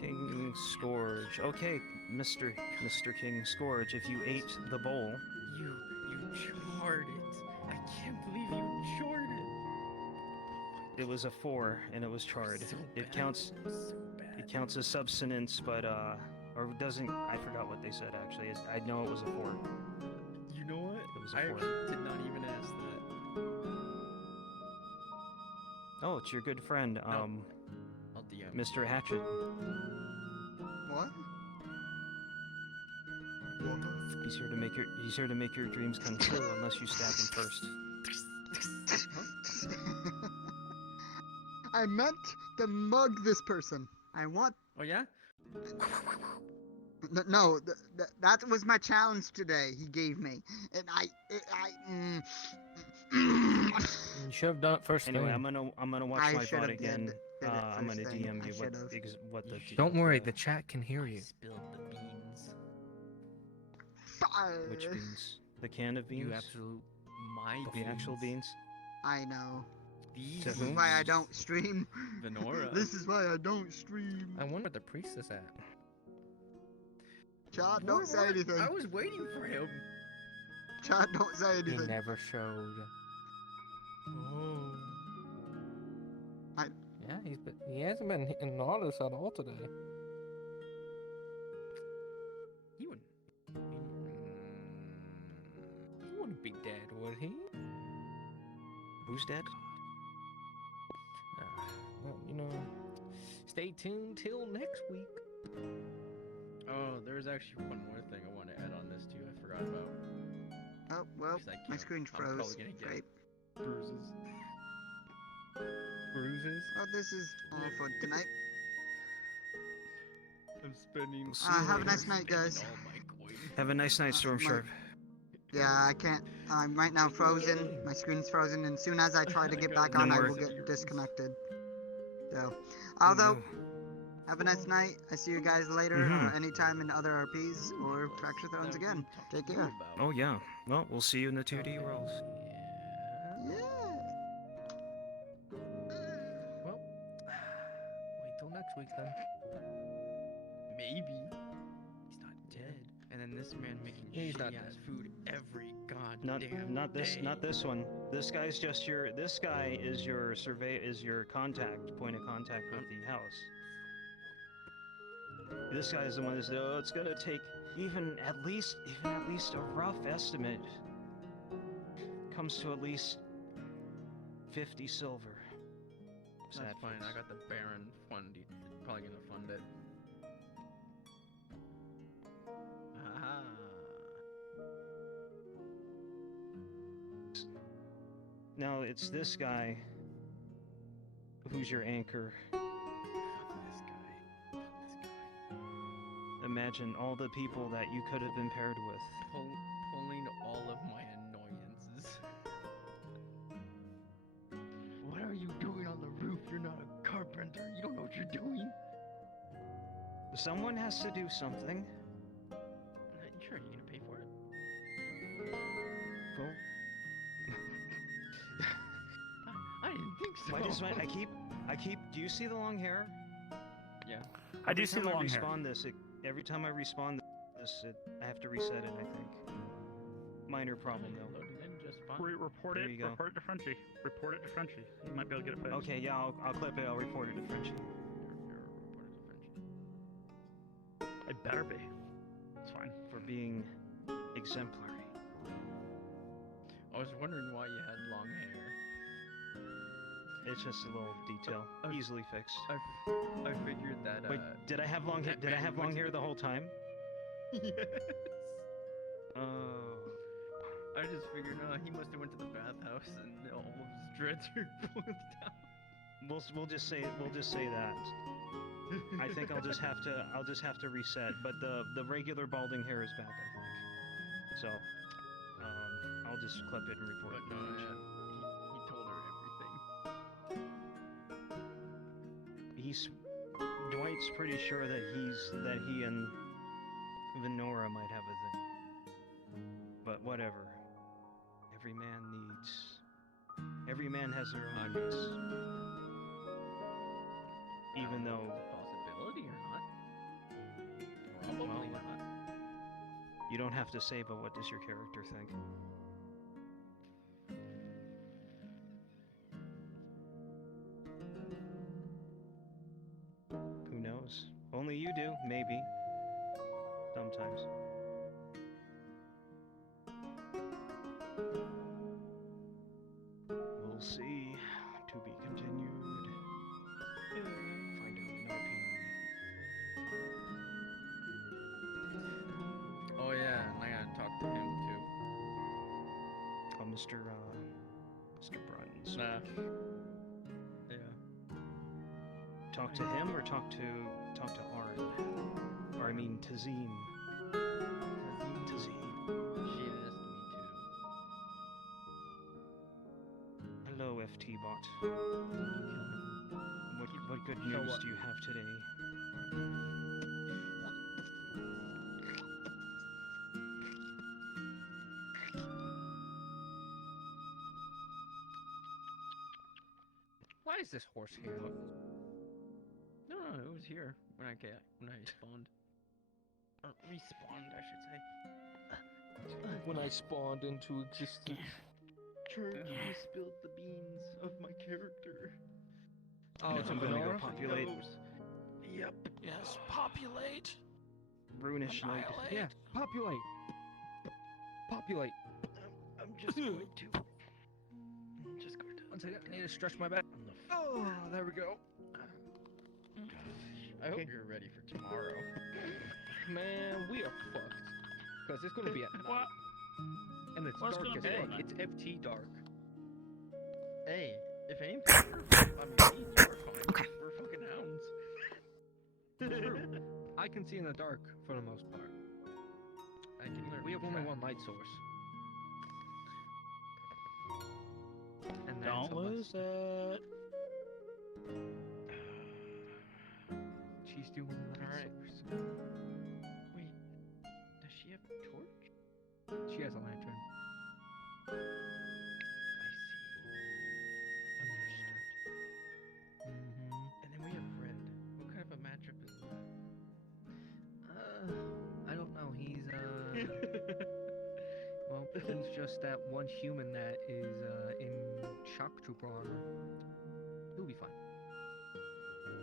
King Scourge. Okay, Mr. King Scourge, if you ate the bowl. You charred it. I can't believe you charred it. It was a 4 and it was charred. It counts. It counts as subsistence, but or doesn't. I forgot what they said actually. I know it was a 4. You know what? It was a I 4. actually did not even ask that. Oh, it's your good friend, I'll DM. Mr. Hatchet. What? He's here to make your dreams come true unless you stab him first. I meant to mug this person. I want. Oh yeah? No, that was my challenge today. He gave me, and You should have done it first Anyway, thing. I'm gonna watch I my should've VOD did again. it I'm gonna first thing. DM I you should've. what the. Don't worry, the chat can hear you. Spilled the beans. Which beans? The can of beans? You absolute my The actual beans? I know. These This is why I don't stream. Venora. This is why I don't stream. I wonder what the priest is at. Chad, don't say anything. I was waiting for him. Chad, don't say He anything. never showed. Oh. Yeah, he hasn't been hitting on us at all today. He wouldn't. He wouldn't be dead, would he? Who's dead? Well, you know, stay tuned till next week. Oh, there's actually one more thing I want to add on this too. I forgot about. Oh well, my screen I'm probably froze. gonna get Great. bruises. Bruises? Well, this is all for tonight. I'm spending. Have a nice night, guys. Have a nice night, Storm Sharp. Yeah, I can't. I'm right now frozen. My screen's frozen, and soon as I try to get back on, I will get disconnected. So, although, have a nice night. I see you guys later, anytime in other RPs or Fracture Thrones again. Take care. Oh yeah. Well, we'll see you in the 2D world. Well, wait till next week then. Maybe. He's not dead. And then this man making He's not shitty ass dead. food every goddamn Not this one. This guy is your contact, point of contact with the house. This guy is the one that said, "Oh, it's gonna take even at least a rough estimate comes to at least 50 silver." That's fine. I got the Baron fund. He's probably gonna fund it. Aha. Now it's this guy who's your anchor. Imagine all the people that you could have been paired with. Pulling all of my annoyances. What are you doing on the roof? You're not a carpenter. You don't know what you're doing. Someone has to do something. Sure, you're gonna pay for it. Cool. I didn't think so. Why does I keep? Do you see the long hair? Yeah. I do see the long hair. Respawn this. Every time I respawn this, I have to reset it, I think. Minor problem, though. Report There it. you go. Report it to Frenchie. Report it to Frenchie. You might be able to get it fixed. Okay, yeah, I'll clip it. I'll report it to Frenchie. It better be. It's fine. For being exemplary. I was wondering why you had long hair. It's just a little detail, easily fixed. I figured that. Wait, did I have long hair? Did I have long hair the whole time? Yes. Oh. I just figured, he must have went to the bathhouse and all of his dreads are pulled down. We'll just say that. I think I'll just have to reset. But the regular balding hair is back, I think. So, I'll just clip it and report it. But no, he told her everything. Dwight's pretty sure that he and Venora might have a thing. But whatever. Every man has their own needs. Even though Possibility or not? Probably not. You don't have to say, but what does your character think? Who knows? Only you do, maybe. Sometimes. We'll see. To be continued. Find out in RP. Oh yeah, and I gotta talk to him too. Oh, Mr. Brunswick. Nah. Yeah. Talk to him or talk to Arn? Or I mean Tazeen. Tazeen. She asked me to. Hello, FT bot. What good news do you have today? Why is this horse here? No, it was here when I spawned. Or respawned, I should say. When I spawned into existence. You spilled the beans of my character. Oh, I'm gonna go populate. Yep. Yes, populate. Runish Knight. Annihilate. Yeah, populate. Populate. I'm just going to. One second, I need to stretch my back. Oh, there we go. I hope you're ready for tomorrow. Man, we are fucked. Because it's gonna be at night. And it's What's dark gonna as be at fuck. night? It's FT dark. Hey, if anything, you are fine. Okay. We're fucking hounds. True. I can see in the dark for the most part. I can learn. We have only one light source. And that's Don't lose it. She's doing the light source. Wait, does she have a torch? She has a lantern. I see. Understood. And then we have red. What kind of a matchup is that? I don't know. He's well, he's just that one human that is in shock trooper armor. He'll be fine. And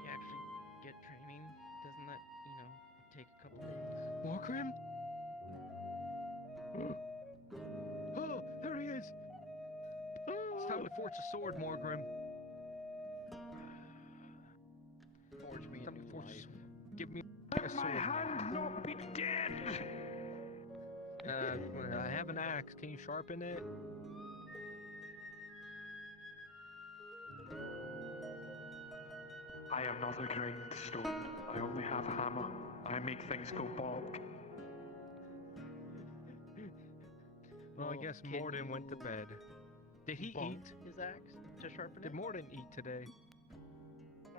he actually get training? Doesn't that, take a couple days? Morgrim? Oh, there he is! It's time to forge a sword, Morgrim. Forge me a new life. Give me a sword. My hand not be dead. I have an axe. Can you sharpen it? I am not a grindstone. I only have a hammer. I make things go bonk. Well, I guess can Morden went to bed. Did he eat? His axe to sharpen Did it? Morden eat today?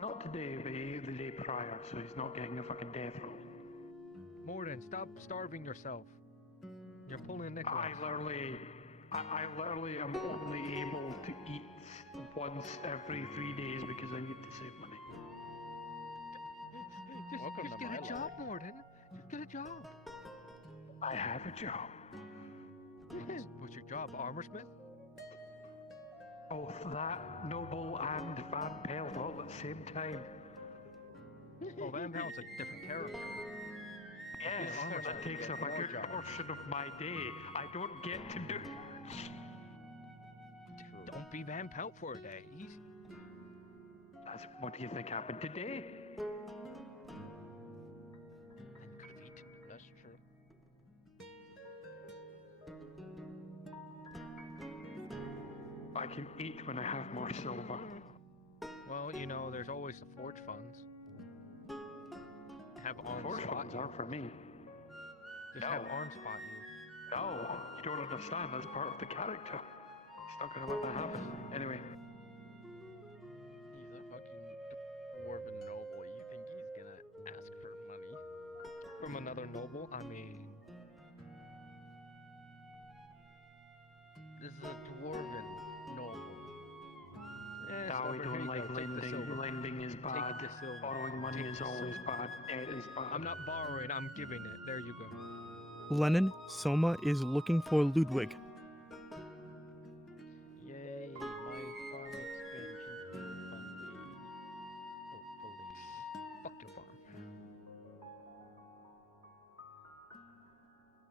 Not today, but he ate the day prior, so he's not getting a fucking death roll. Morden, stop starving yourself. You're pulling Nicholas. I literally am only able to eat once every 3 days because I need to save money. Welcome Just to get my a job, life. Morden. Just get a job. I have a job. What's your job? Armorsmith? Both that noble and Van Pelt all at the same time. Oh, Van Pelt's a different character. Yes, Yeah, Armorsmith that takes get up a more good jobs. portion of my day. I don't get to do. Don't be Van Pelt for a day. Easy. What do you think happened today? That's true. I can eat when I have more silver. Well, you know, there's always the forge funds. Have arms Forge spot funds you. aren't for me. Just have arms spot you. No, you don't understand. That's part of the character. He's not gonna let that happen. Anyway. He's a fucking dwarven noble. You think he's gonna ask for money? From another noble? I mean... This is a dwarven noble. Now we don't like lending. Lending is bad. Borrowing money is always bad. Debt is bad. I'm not borrowing, I'm giving it. There you go. Lennon, Soma is looking for Ludwig. Yay, my farm expansion funding. Hopefully. Fuck your farm.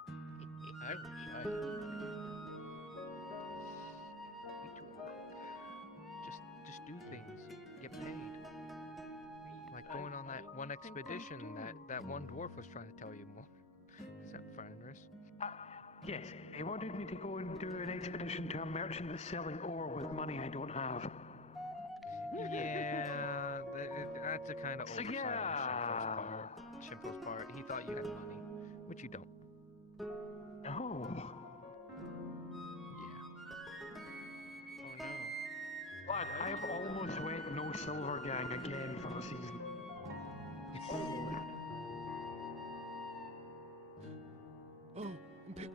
I wish I had money. Me too. Just do things. Get paid. Like going on that one expedition that one dwarf was trying to tell you more. Is that Flanders? Yes, he wanted me to go and do an expedition to a merchant that's selling ore with money I don't have. Yeah, that's a kind of So, oversight yeah. on Shimpo's part. He thought you had money, which you don't. No. Oh no. Lad, I have almost went no silver gang again for the season. Oh, Imperial.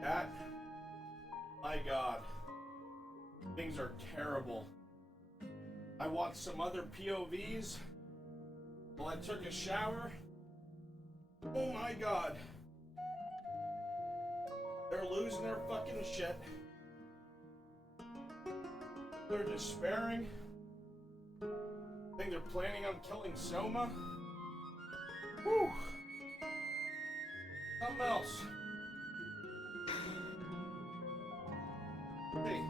Cat? My God. Things are terrible. I watched some other POVs while I took a shower. Oh my God. They're losing their fucking shit. They're despairing. I think they're planning on killing Soma. Whew. Something else. Hey.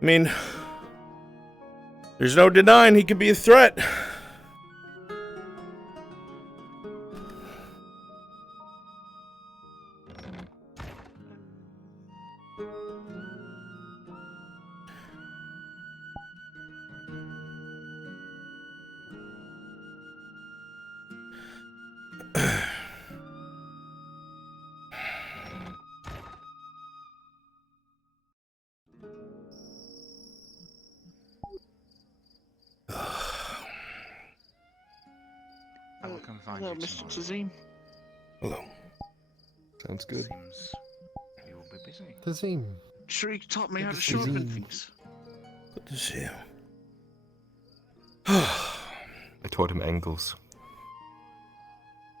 I mean, there's no denying he could be a threat. I will come find Hello, you Mr. tomorrow. Tazim. Hello. Sounds good. Seems you will be busy. Tazim. Shriek taught me how to sharpen things. Good to see you. I taught him angles.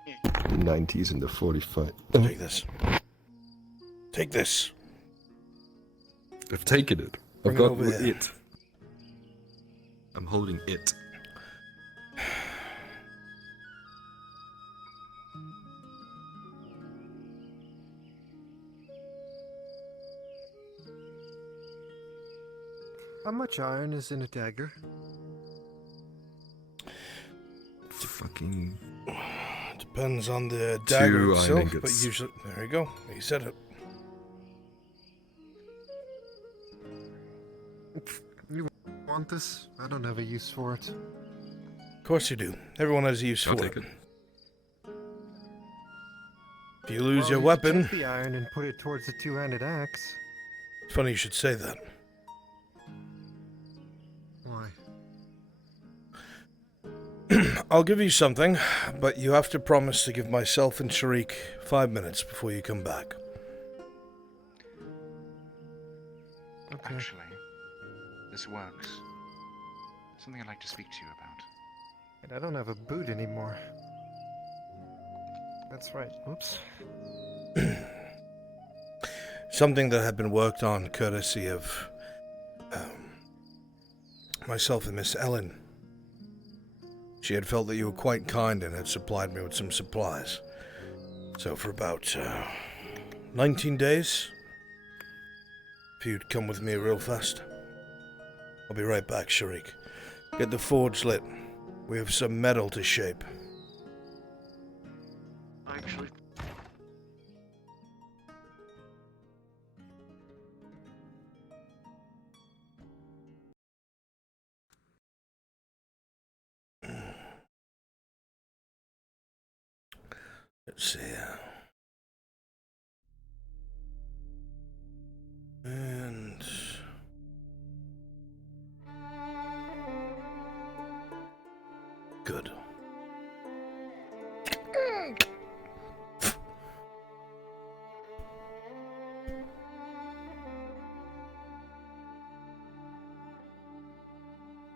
The 90s and the 45. Take this. Take this. I've taken it. Bring I've it got over here. it. I'm holding it. How much iron is in a dagger? Fucking. Depends on the dagger 2 iron itself, but ingots. usually there you go. He said it. You want this? I don't have a use for it. Of course you do. Everyone has a use I'll for take it. it. If you lose your You could weapon, take the iron and put it towards the two-handed axe. it's funny you should say that. Why? I'll give you something, but you have to promise to give myself and Sharik 5 minutes before you come back. Okay. Actually, this works. Something I'd like to speak to you about. And I don't have a boot anymore. That's right. Oops. Something that had been worked on courtesy of myself and Miss Ellen. She had felt that you were quite kind and had supplied me with some supplies. So for about 19 days, if you'd come with me real fast. I'll be right back, Sharik. Get the forge lit. We have some metal to shape. Actually. Let's see. And good.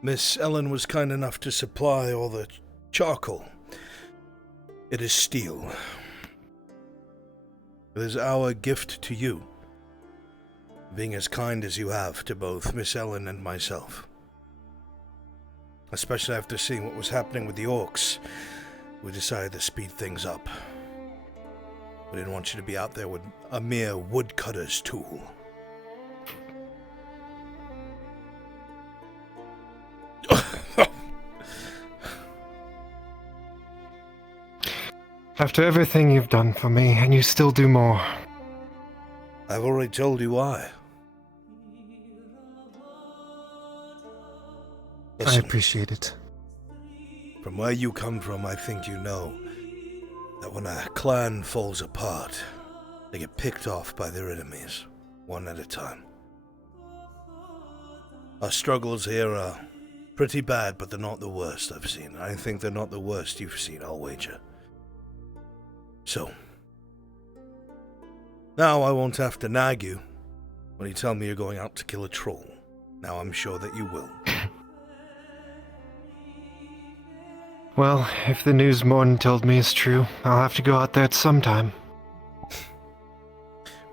Miss Ellen was kind enough to supply all the charcoal. It is steel. It is our gift to you. being as kind as you have to both Miss Ellen and myself. Especially after seeing what was happening with the orcs, we decided to speed things up. We didn't want you to be out there with a mere woodcutter's tool. After everything you've done for me, and you still do more. I've already told you why. I appreciate it. From where you come from, I think you know that when a clan falls apart, they get picked off by their enemies, one at a time. Our struggles here are pretty bad, but they're not the worst I've seen. I think they're not the worst you've seen, I'll wager. So, now I won't have to nag you when you tell me you're going out to kill a troll. Now I'm sure that you will. Well, if the news Morton told me is true, I'll have to go out there at some time.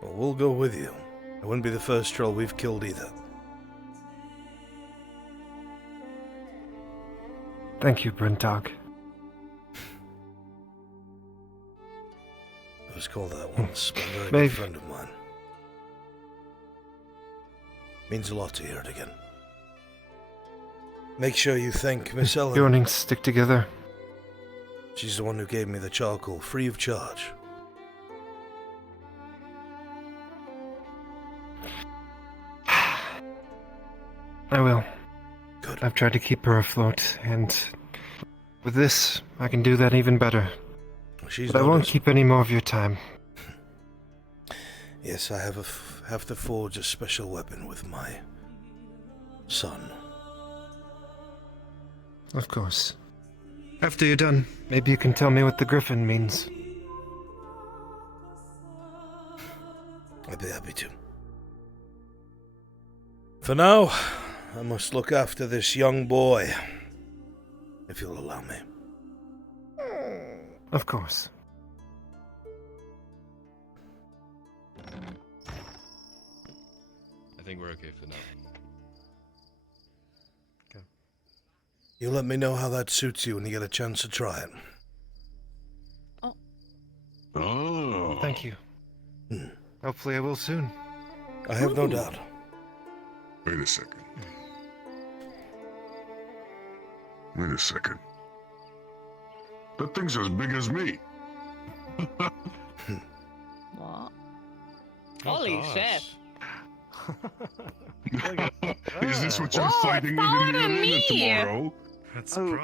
Well, we'll go with you. It wouldn't be the first troll we've killed either. Thank you, Brentog. I was called that once by a very Maybe. good friend of mine. Means a lot to hear it again. Make sure you thank Miss Ellen. Yearnings stick together. She's the one who gave me the charcoal free of charge. I will. Good. I've tried to keep her afloat, and with this, I can do that even better. But I won't keep any more of your time. Yes, I have to forge a special weapon with my son. Of course. After you're done, maybe you can tell me what the griffin means. I'd be happy to. For now, I must look after this young boy, if you'll allow me. Of course. I think we're okay for now. You let me know how that suits you when you get a chance to try it. Oh. Thank you. Hopefully I will soon. I have no doubt. Wait a second. Wait a second. That thing's as big as me. What? Holy shit. Is this what you're fighting with in the arena tomorrow? That's we've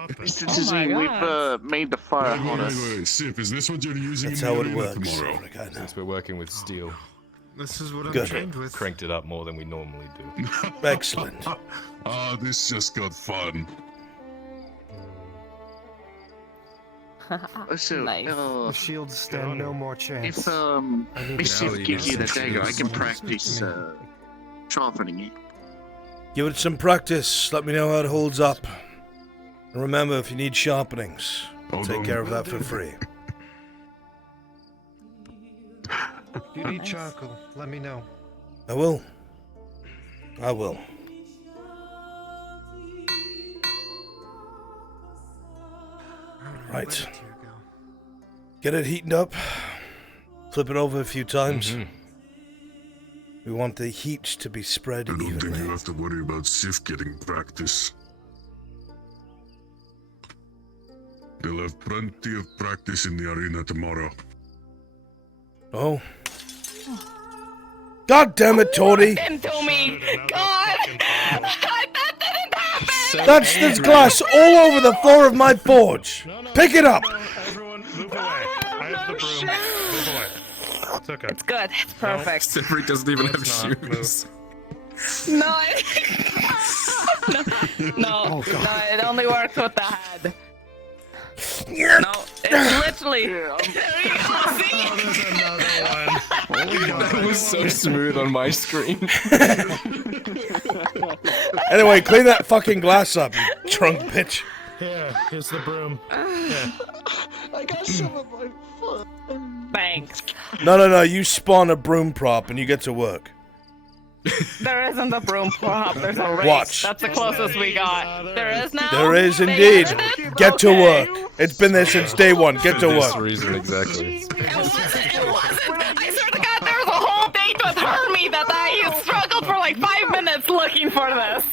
made the fire harness. Wait, Sif, is this what you're using That's in the how it arena works. tomorrow? Since we're working with steel. This is what I'm Good. trained with. Cranked it up more than we normally do. Excellent. This just got fun. So, The shields stand no more chance. if I need Miss to- Sif gives you the dagger, I can practice sharpening it. Give it some practice. Let me know how it holds up. And remember, if you need sharpenings, I'll take care of that for free. If you need charcoal, let me know. I will. I will. Right. Get it heated up. Flip it over a few times. We want the heat to be spread I don't evenly. think you have to worry about Sif getting practice. They'll have plenty of practice in the arena tomorrow. Oh. God damn it, Tori! Him to me! God! That didn't happen! That's this glass all over the floor of my forge! Pick it up! Everyone, move away. I have the broom. Move away. It's okay. It's good. It's perfect. Sifri doesn't even have Let's not shoes. No, no, it only works with the head. No, it's literally. There you go, see? That was so smooth on my screen. Anyway, clean that fucking glass up, you drunk bitch. Yeah, here's the broom. Yeah. I got some of my foot. Thanks. No, you spawn a broom prop and you get to work. There isn't a broom prop. There's a rake. Watch. That's the closest we got. There is now. There is They indeed. added it? Get to Okay. work. It's been there since day one. Get to For this work. reason exactly. It wasn't. I swear to God, there was a whole date with Hermie that I struggled for like 5 minutes looking for this.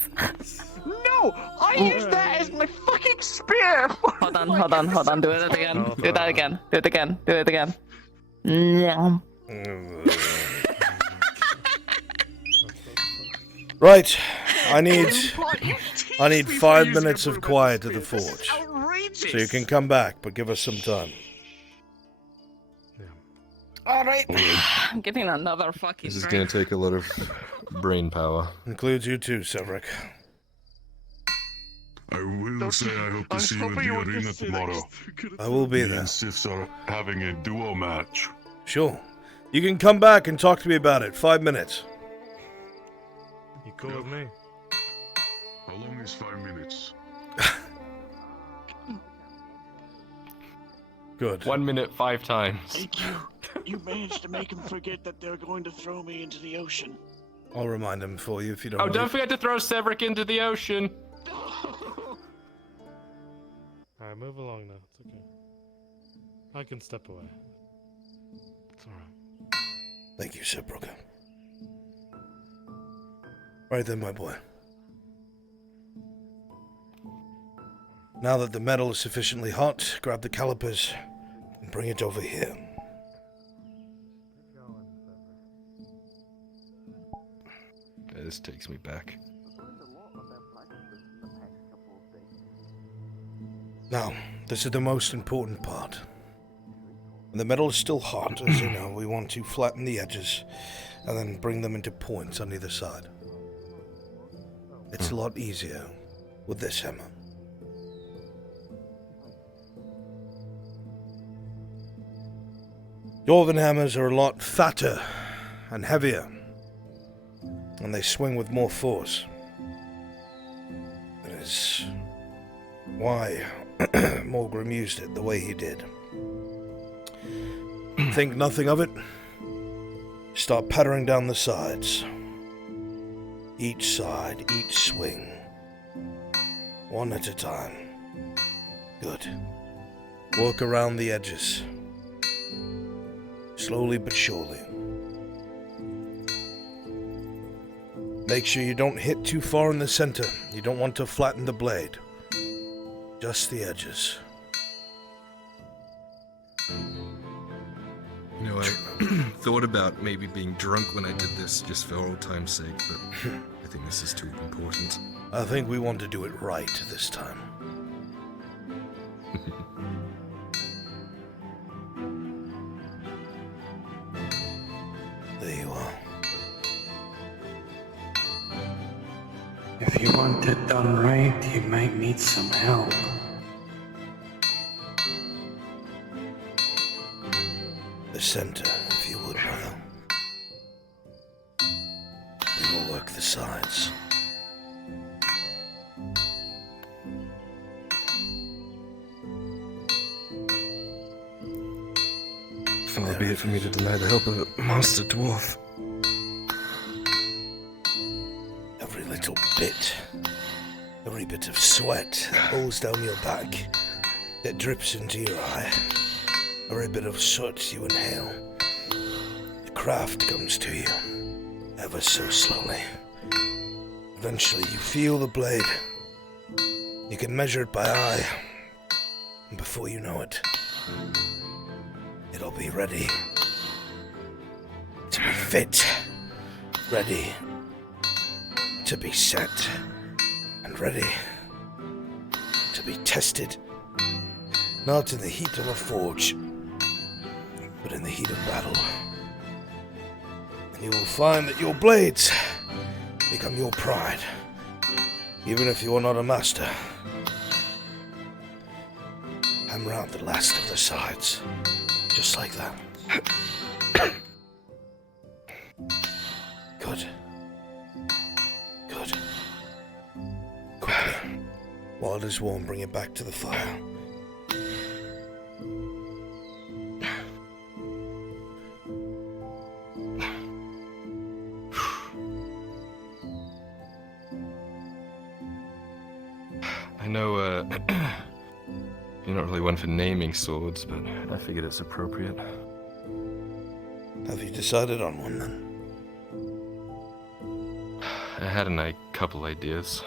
No, I used that as my fucking spear. Hold on. Do it again. Do that again. Do it again. Do it again. Yeah. Right, I need 5 minutes of quiet at the forge, so you can come back, but give us some time. Alright. I'm getting another fucking This is drink. gonna take a lot of brain power. Includes you too, Severick. I will say I hope to see you in the arena tomorrow. I will be Me there. and Sifs are having a duo match. Sure. You can come back and talk to me about it. 5 minutes. You cool with me? How long is 5 minutes? Good. 1 minute 5 times. Thank you. You managed to make them forget that they're going to throw me into the ocean. I'll remind him for you if you don't. Oh, want don't to. forget to throw Severick into the ocean. Alright, move along now. It's okay. I can step away. It's alright. Thank you, Sir Brooker. Right then, my boy. Now that the metal is sufficiently hot, grab the calipers and bring it over here. This takes me back. Now, this is the most important part. When the metal is still hot, as you know, we want to flatten the edges and then bring them into points on either side. It's a lot easier with this hammer. Dwarven hammers are a lot fatter and heavier, and they swing with more force. That is why Morgrim used it the way he did. Think nothing of it. Start pattering down the sides. Each side, each swing. One at a time. Good. Work around the edges. Slowly but surely. Make sure you don't hit too far in the center. You don't want to flatten the blade. Just the edges. You know, I thought about maybe being drunk when I did this just for old time's sake, but I think this is too important. I think we want to do it right this time. There you are. If you want it done right, you might need some help. The center, if you would, brother. We will work the sides. Far be it for me to deny the help of a monster dwarf. Every little bit, every bit of sweat that rolls down your back, that drips into your eye, every bit of soot you inhale, the craft comes to you, ever so slowly. Eventually you feel the blade. You can measure it by eye, and before you know it, it'll be ready to be fit, ready to be set, and ready to be tested, not in the heat of a forge, but in the heat of battle. And you will find that your blades become your pride, even if you are not a master. Hammer out the last of the sides, just like that. Good. Good. Quickly. While it is warm, bring it back to the fire. I'm not really one for naming swords, but I figured it's appropriate. Have you decided on one then? I had a couple ideas.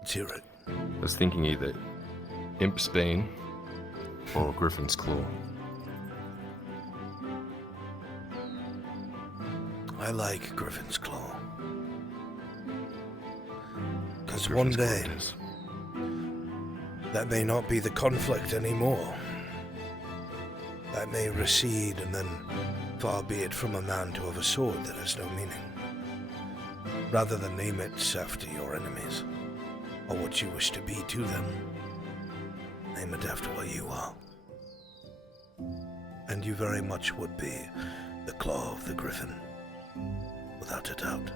Let's hear it. I was thinking either Imp's Bane or Griffin's Claw. I like Griffin's Claw. Because one day, that may not be the conflict anymore. That may recede, and then far be it from a man to have a sword that has no meaning. Rather than name it after your enemies, or what you wish to be to them, name it after what you are. And you very much would be the Claw of the Griffin, without a doubt.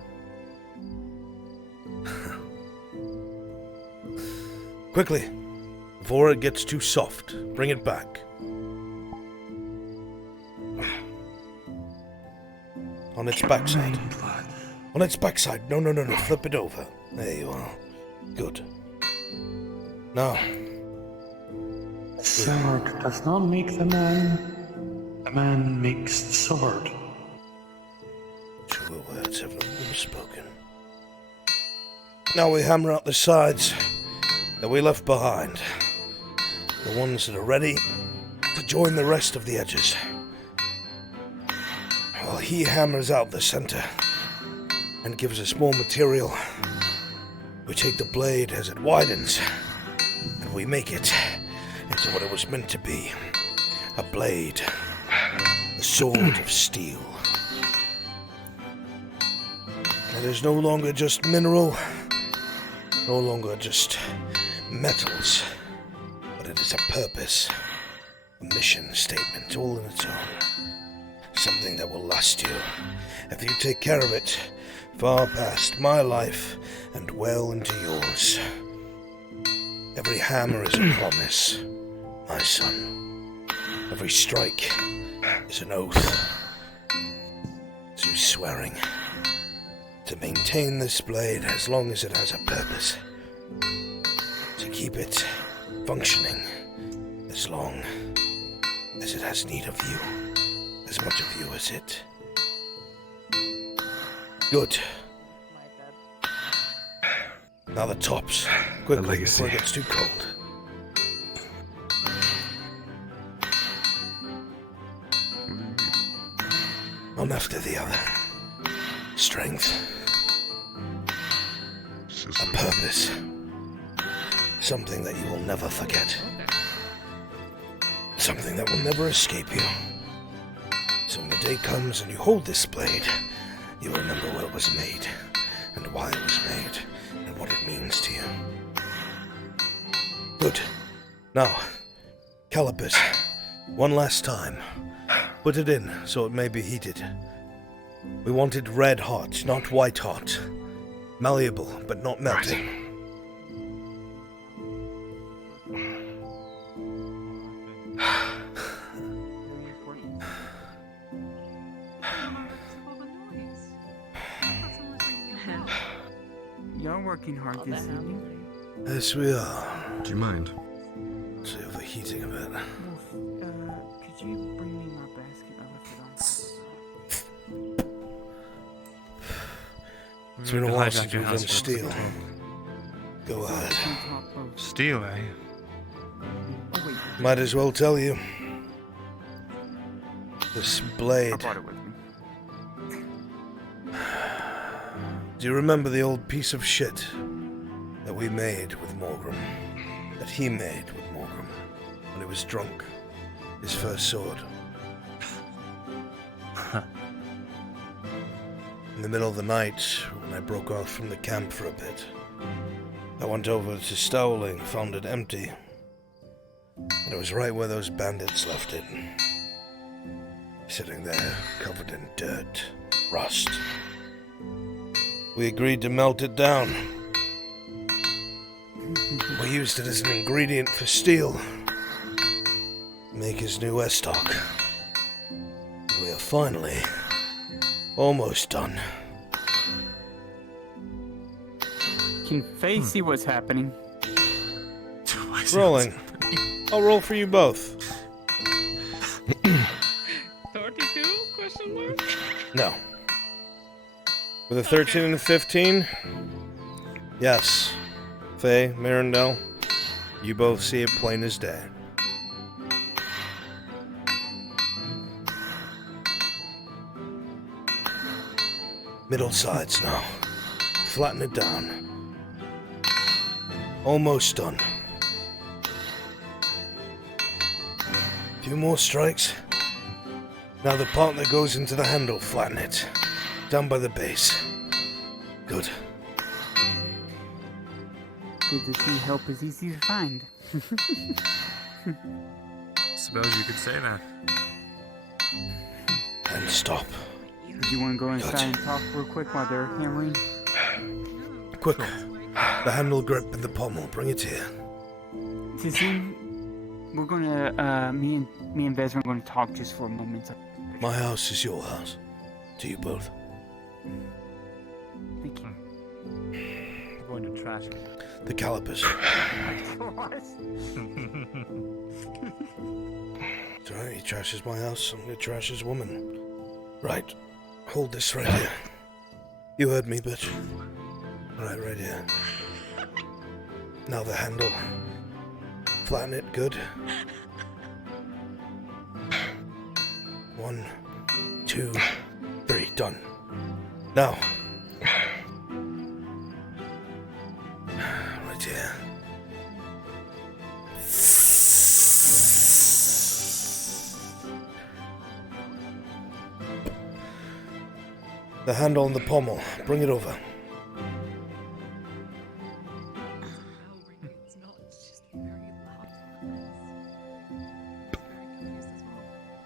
Quickly, before it gets too soft, bring it back. On its backside. On its backside. No, flip it over. There you are. Good. Now. Sword does not make the man makes the sword. Truer words have not been spoken. Now we hammer out the sides that we left behind. The ones that are ready to join the rest of the edges. While he hammers out the center and gives us more material, we take the blade as it widens and we make it into what it was meant to be. A blade. A sword of steel. It is no longer just mineral, no longer just metals, but it is a purpose, a mission statement all in its own. Something that will last you, if you take care of it, far past my life and well into yours. Every hammer is a promise, my son. Every strike is an oath. To swearing to maintain this blade as long as it has a purpose. To keep it functioning as long as it has need of you. As much of you as it. Good. Now the tops. Quickly before it gets too cold. One after the other. Strength. A purpose. Something that you will never forget. Something that will never escape you. So when the day comes and you hold this blade, you remember where it was made, and why it was made, and what it means to you. Good. Now, calipers. One last time. Put it in so it may be heated. We want it red hot, not white hot. Malleable, but not melting. You're working hard this evening. Yes, we are. Do you mind? It's overheating a bit. Could you bring me my basket? I left it on. It's been a while since we've done steel. Go ahead. Steel, eh? Might as well tell you. This blade. I brought it with me. Do you remember the old piece of shit that we made with Morgrim? That he made with Morgrim when he was drunk? His first sword. In the middle of the night, when I broke off from the camp for a bit, I went over to Stowling, found it empty. And it was right where those bandits left it. Sitting there, covered in dirt, rust. We agreed to melt it down. We used it as an ingredient for steel. Make his new Estoc. We are finally almost done. can Faye see what's happening? Rolling. I'll roll for you both. 32? Question mark? No. With a 13 and a 15? Yes. Faye, Marindel, you both see it plain as day. Middle sides now. Flatten it down. Almost done. Few more strikes. Now the part that goes into the handle, flatten it. Down by the base. Good. Good to see help is easy to find. Suppose you could say that. And stop. Do you want to go inside and talk real quick while they're hammering? Quick. The handle grip and the pommel. Bring it here. Tizzy, we're gonna, me and Vezra are gonna talk just for a moment. My house is your house. To you both. Thank you. We're going to trash it. The calipers. It's alright, he trashes my house, I'm gonna trash his woman. Right. Hold this right here. You heard me, bitch. Alright, right here. Now the handle. Flatten it, good. 1, 2, 3, done. Now. Right here. The handle and the pommel. Bring it over.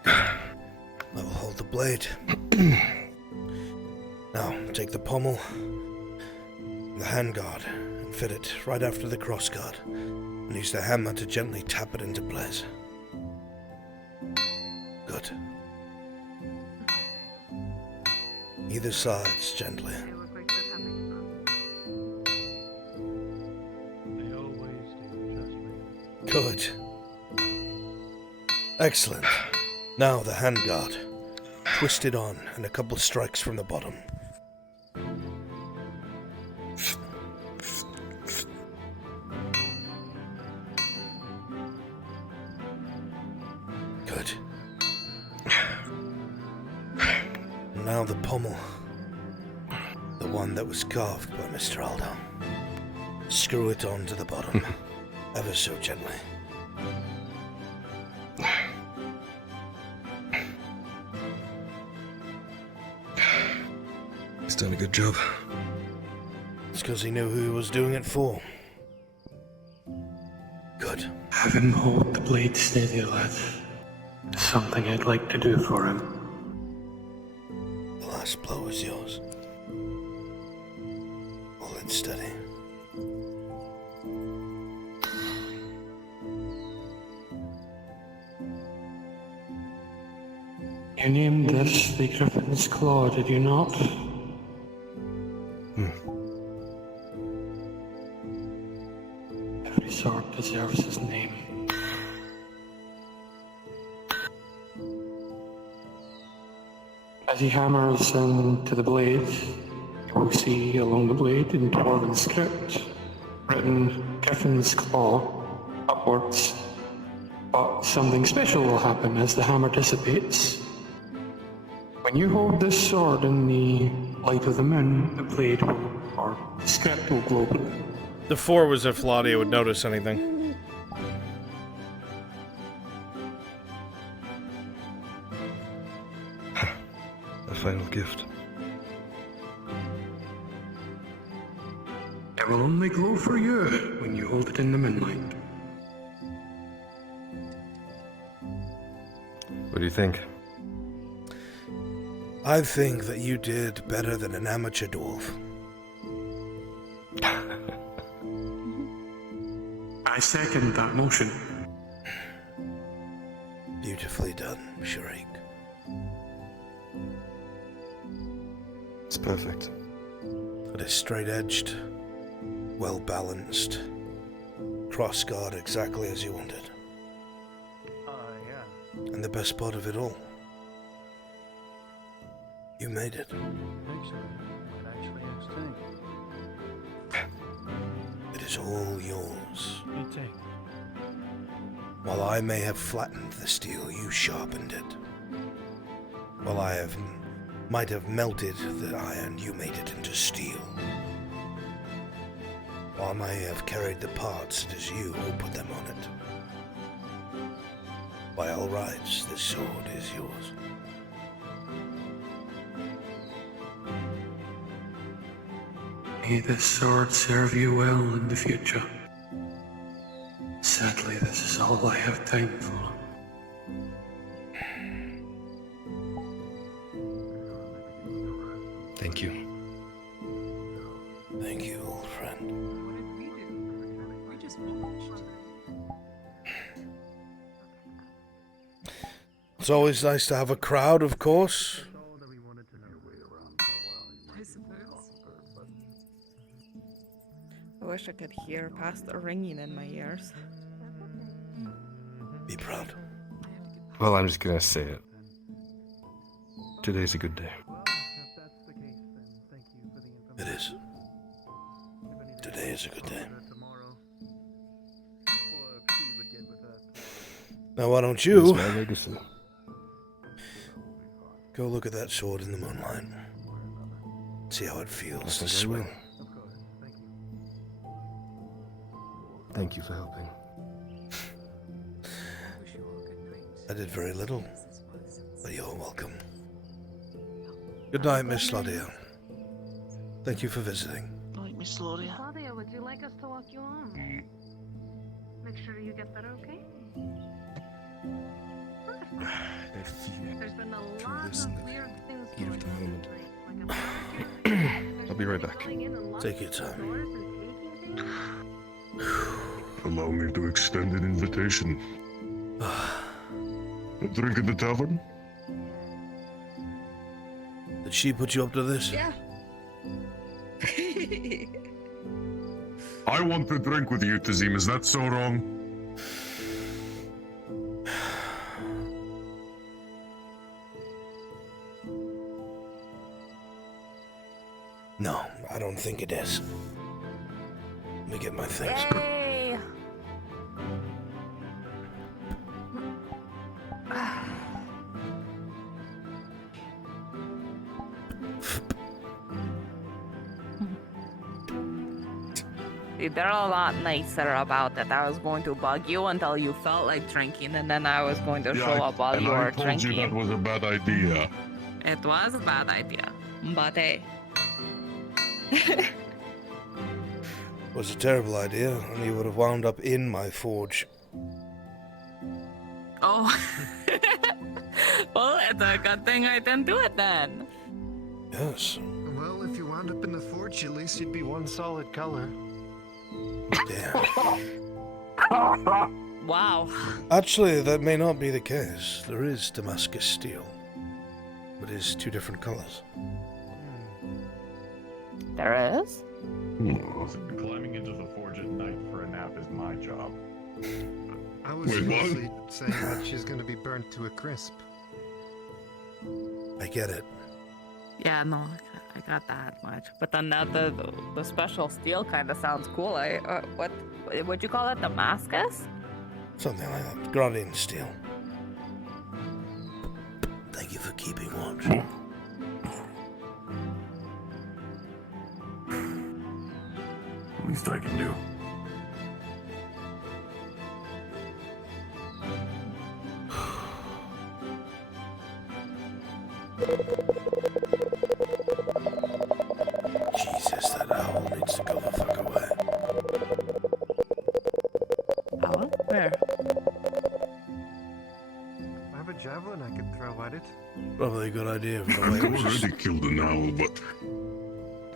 I will hold the blade. Now, take the pommel, the handguard, and fit it right after the crossguard, and use the hammer to gently tap it into place. Good. Either sides, gently. They always do, trust me. Good. Excellent. Now the handguard. Twist it on, and a couple strikes from the bottom. Good. Now the pommel. The one that was carved by Mr. Aldo. Screw it on to the bottom, ever so gently. He's done a good job. It's because he knew who he was doing it for. Good. Have him hold the blade steady, lad. Something I'd like to do for him. The last blow is yours. Hold it steady. You named this the Griffin's Claw, did you not? Every sword deserves his name. As he hammers into the blade, you will see along the blade in Dwarven script, written Griffin's Claw upwards. But something special will happen as the hammer dissipates. When you hold this sword in the light of the moon, the blade will, or the script will glow blue. The 4 was if Ladia would notice anything. A final gift. It will only glow for you when you hold it in the moonlight. What do you think? I think that you did better than an amateur dwarf. I second that motion. Beautifully done, Sharik. It's perfect. It is straight-edged, well balanced, cross guard exactly as you wanted. Yeah. And the best part of it all, you made it. Excellent. What actually is thing? It is all yours. Me too. While I may have flattened the steel, you sharpened it. While I might have melted the iron, you made it into steel. While I may have carried the parts, it is you who put them on it. By all rights, this sword is yours. May this sword serve you well in the future. Sadly, this is all I have time for. Thank you. Thank you, old friend. What did we do? We just watched. It's always nice to have a crowd, of course. I suppose. I wish I could hear past the ringing in my ears. Be proud. Well, I'm just gonna say it. Today's a good day. It is. Today is a good day. Now, why don't It's you my legacy. go look at that sword in the moonlight? See how it feels to I think I will. swing. Thank you for helping. I did very little, but you're welcome. Good night, Miss Laudia. Thank you for visiting. Like Miss Laudia. Claudia, would you like us to walk you on? Make sure you get better, okay? There's been a lot of weird things going on tonight. I'll be right back. Take your time. Allow me to extend an invitation. A drink at the tavern? Did she put you up to this? Yeah. I want to drink with you, Tazim. Is that so wrong? No, I don't think it is. Let me get my things. Hey. See, they're a lot nicer about it. I was going to bug you until you felt like drinking, and then I was going to show up while you were I told drinking. you that was a bad idea. It was a bad idea, but hey. It was a terrible idea, and you would have wound up in my forge. Oh. Well, it's a good thing I didn't do it then. Yes. Well, if you wound up in the forge, at least you'd be one solid color. Wow. Actually, that may not be the case. There is Damascus steel, but it is two different colors. There is? Climbing into the forge at night for a nap is my job. I was Wait, what? mostly saying that she's going to be burnt to a crisp. I get it. Yeah, no, I got that much. But then now the special steel kind of sounds cool. What would you call it? Damascus? Something like that. Gradient steel. Thank you for keeping watch. Least I can do. Jesus, that owl needs to go the fuck away. Owl? Where? I have a javelin I could throw at it. Probably a good idea for the way I've it was just... already killed an owl, but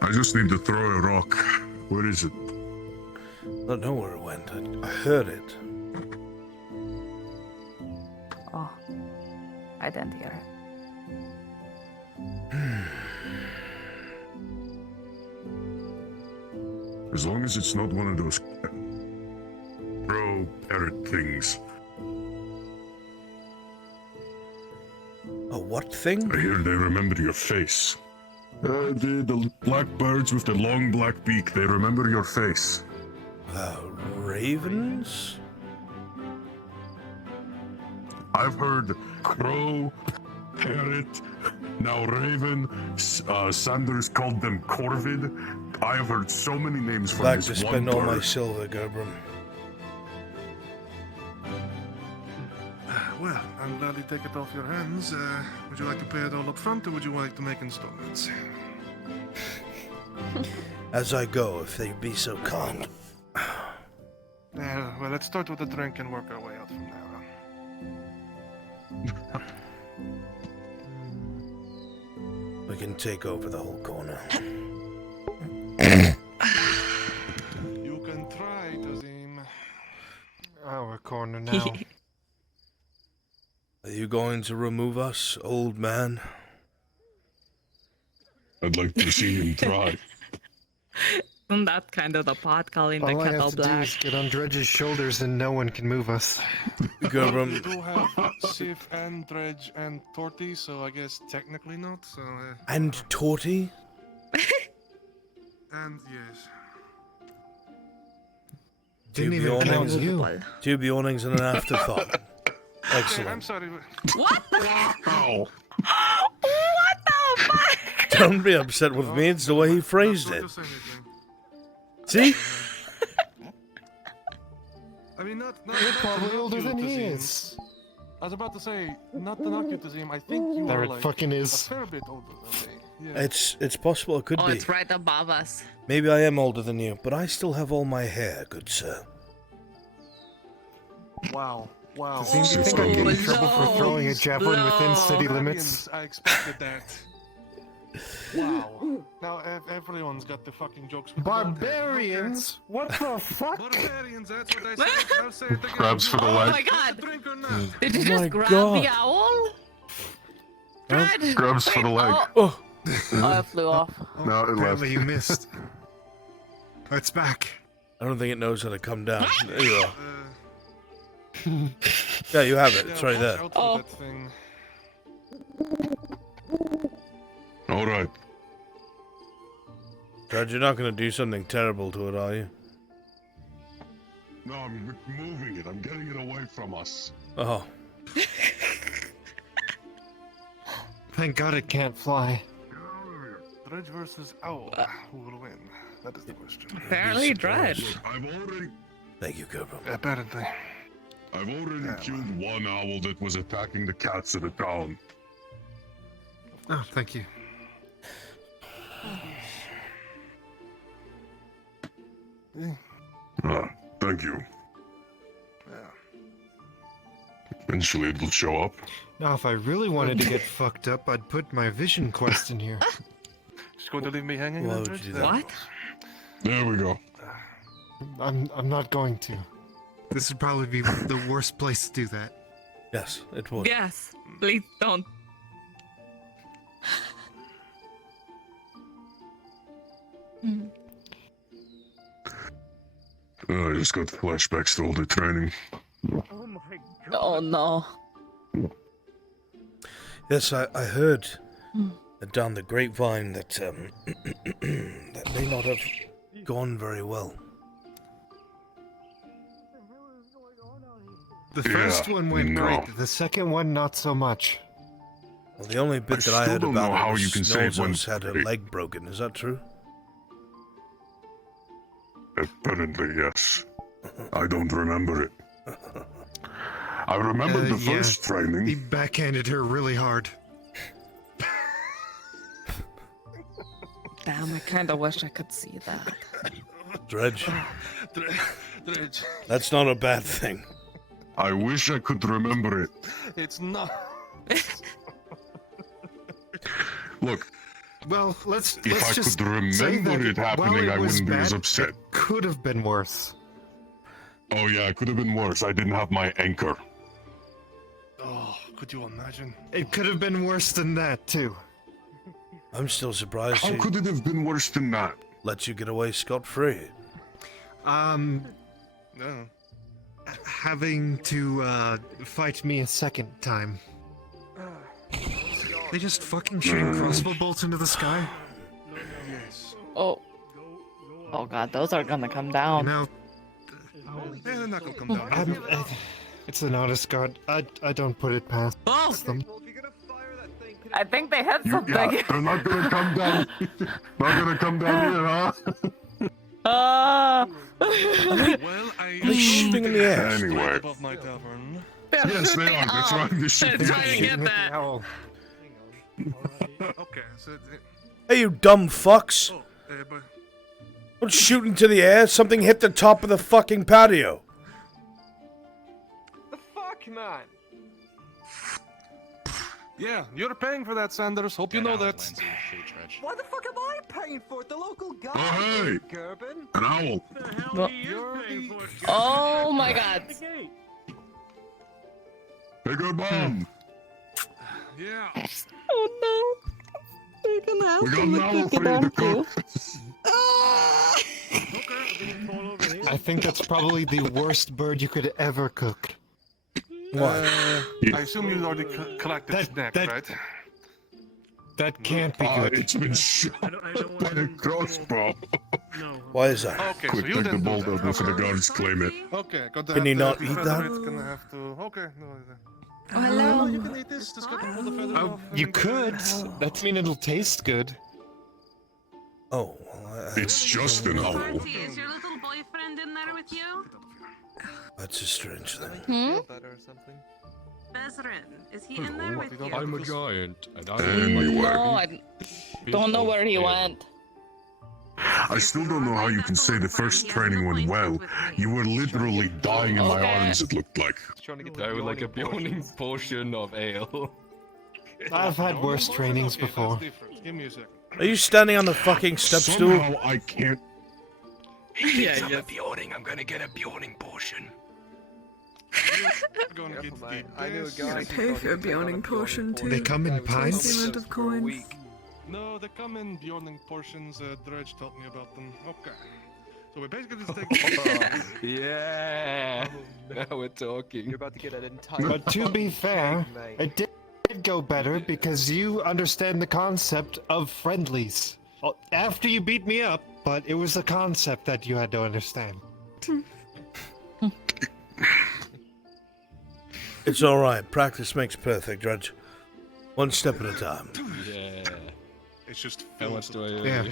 I just need to throw a rock. Where is it? I don't know where it went. I heard it. Oh, I didn't hear it. As long as it's not one of those crow parrot things. A what thing? I hear they remember your face. The black birds with the long black beak, they remember your face. Ravens? I've heard crow, parrot, now raven, Sanders called them corvid. I have heard so many names from Back this to one spend all my bird. silver, Gerbram. Well, I'm glad you take it off your hands. Would you like to pay it all up front, or would you like to make installments? As I go, if they be so kind. Well, let's start with a drink and work our way out from there. We can take over the whole corner. You can try, Tazim. Our corner now. Are you going to remove us, old man? I'd like to see him try. Isn't that kind of the pot calling the All I kettle have to do black? is get on Dredge's shoulders and no one can move us. We Gerbram, do have Sif and Dredge and Torty, so I guess technically not. So. and Torty? And yes. Didn't even count you. Tube awnings and an afterthought. Okay, Excellent. I'm sorry. What? Wow. What the fuck? Don't be upset with me, it's the way he phrased it. See? I mean, not You're probably to knock older you, than he Tazim. is. I was about to say, not to knock you, Tazim. I think you There are it like fucking a is. fair bit older than me. Yeah. It's possible it could Oh, be. it's right above us. Maybe I am older than you, but I still have all my hair, good sir. Wow. Wow. Does he think I'd get in trouble for throwing a javelin within city limits? I expected that. Wow. Now everyone's got the fucking jokes. With Barbarians? What the fuck? Barbarians, that's what I said. I'll say it again. Grabs for the Oh leg. my god! Drink or not? Did you Oh just my grab God. the owl? Dred? Grabs for the leg. Oh, Oh, it flew off. No, it left. Apparently you missed. It's back. I don't think it knows how to come down. There you are. Yeah, you have it. It's right there. Oh. That thing. All right. Dred, you're not going to do something terrible to it, are you? No, I'm moving it. I'm getting it away from us. Oh. Thank God it can't fly. Dredge versus Owl. Who will win? That is the question. Apparently, Dred. I've already... Thank you, Gerbram. Apparently. I've already killed one owl that was attacking the cats of the town. Oh, thank you. Thank you. Eventually it'll show up. Now, if I really wanted to get fucked up, I'd put my vision quest in here. Just going to leave me hanging. Why then, would Dredge? you do that? What? There we go. I'm not going to. This would probably be the worst place to do that. Yes, it would. Yes. Please don't. I just got flashbacks to all the training. Oh no. Yes, I heard down the grapevine that that may not have gone very well. The first Yeah, one went no. great. The second one, not so much. Well, the only bit I that I still heard don't know about how it was you can say it went Snowzos had her great. leg broken. Is that true? Apparently, yes. I don't remember it. I remember the yeah. first training. He backhanded her really hard. Damn, I kinda wish I could see that. Dredge, Dredge. that's not a bad thing. I wish I could remember it. It's not. Look, Well, let's if I just could say remember that it happening, while it I was wouldn't be as bad, upset. It could have been worse. Oh yeah, it could have been worse. I didn't have my anchor. Oh, could you imagine? It could have been worse than that too. I'm still surprised How she could it have been worse than that? let you get away scot-free. No. having to fight me a second time. They just fucking shooting crossbow bolts into the sky. Oh. Oh god, those are gonna come down. You know, They're not gonna come down. it's an honest god. I don't put it past them. I think they had something. Yeah, they're not gonna come down. Not gonna come down here, huh? Well, They're shooting in the air. Anyway. Above my tavern. Yes, they are. That's right. They're shooting. Trying to get that. Okay, so Hey, you dumb fucks. but Don't shoot into the air. Something hit the top of the fucking patio. The fuck, man? yeah, you're paying for that, Sanders. Hope you know that. Why the fuck am I paying for it? The local guy. Oh, hey! Gerben. An owl. Oh my god. Hey, good mom. Yeah. Oh no. They're gonna have We to got an owl look for it you to up you. cook. I think that's probably the worst bird you could ever cook. What? I assume you already collected snack, right? That can't be good. It's been shot by a crossbow. Why is that? Okay, Quick, so you take the didn't do bolt that. out before the guards claim it. Okay, gonna Can have you to not eat feather that? it, gonna have to... Okay, no. Oh, hello. You can eat this, just gotta pull the feather Oh, off. you could. That mean it'll taste good. Oh, It's just an owl. Party, is your little boyfriend in there with you? that's a strange thing. Bezrin, is he in there with you? I'm a giant, and Anyway. No, I don't know where he went. I still don't know how you can say the first training went well. You were literally dying in my arms, it looked like. I would like a beyonding portion of ale. I've had worse trainings before. Give me a sec. Are you standing on the fucking step stool? Somehow I can't. Yeah, I'm a Bjorning. I'm gonna get a Bjorning portion. Gonna get the I knew a best- guy. Pay for a Bjorning portion too. They come in Twice the pints? amount of coins. No, they come in Bjorning portions. Dredge told me about them. Okay. So we basically just take... Yeah. Now we're talking. You're about to get an entire. But to be fair, mate. it did go better because you understand the concept of friendlies. After you beat me up, but it was the concept that you had to understand. It's alright. Practice makes perfect, Drudge. One step at a time. Yeah. It's just How much do I owe Yeah. you?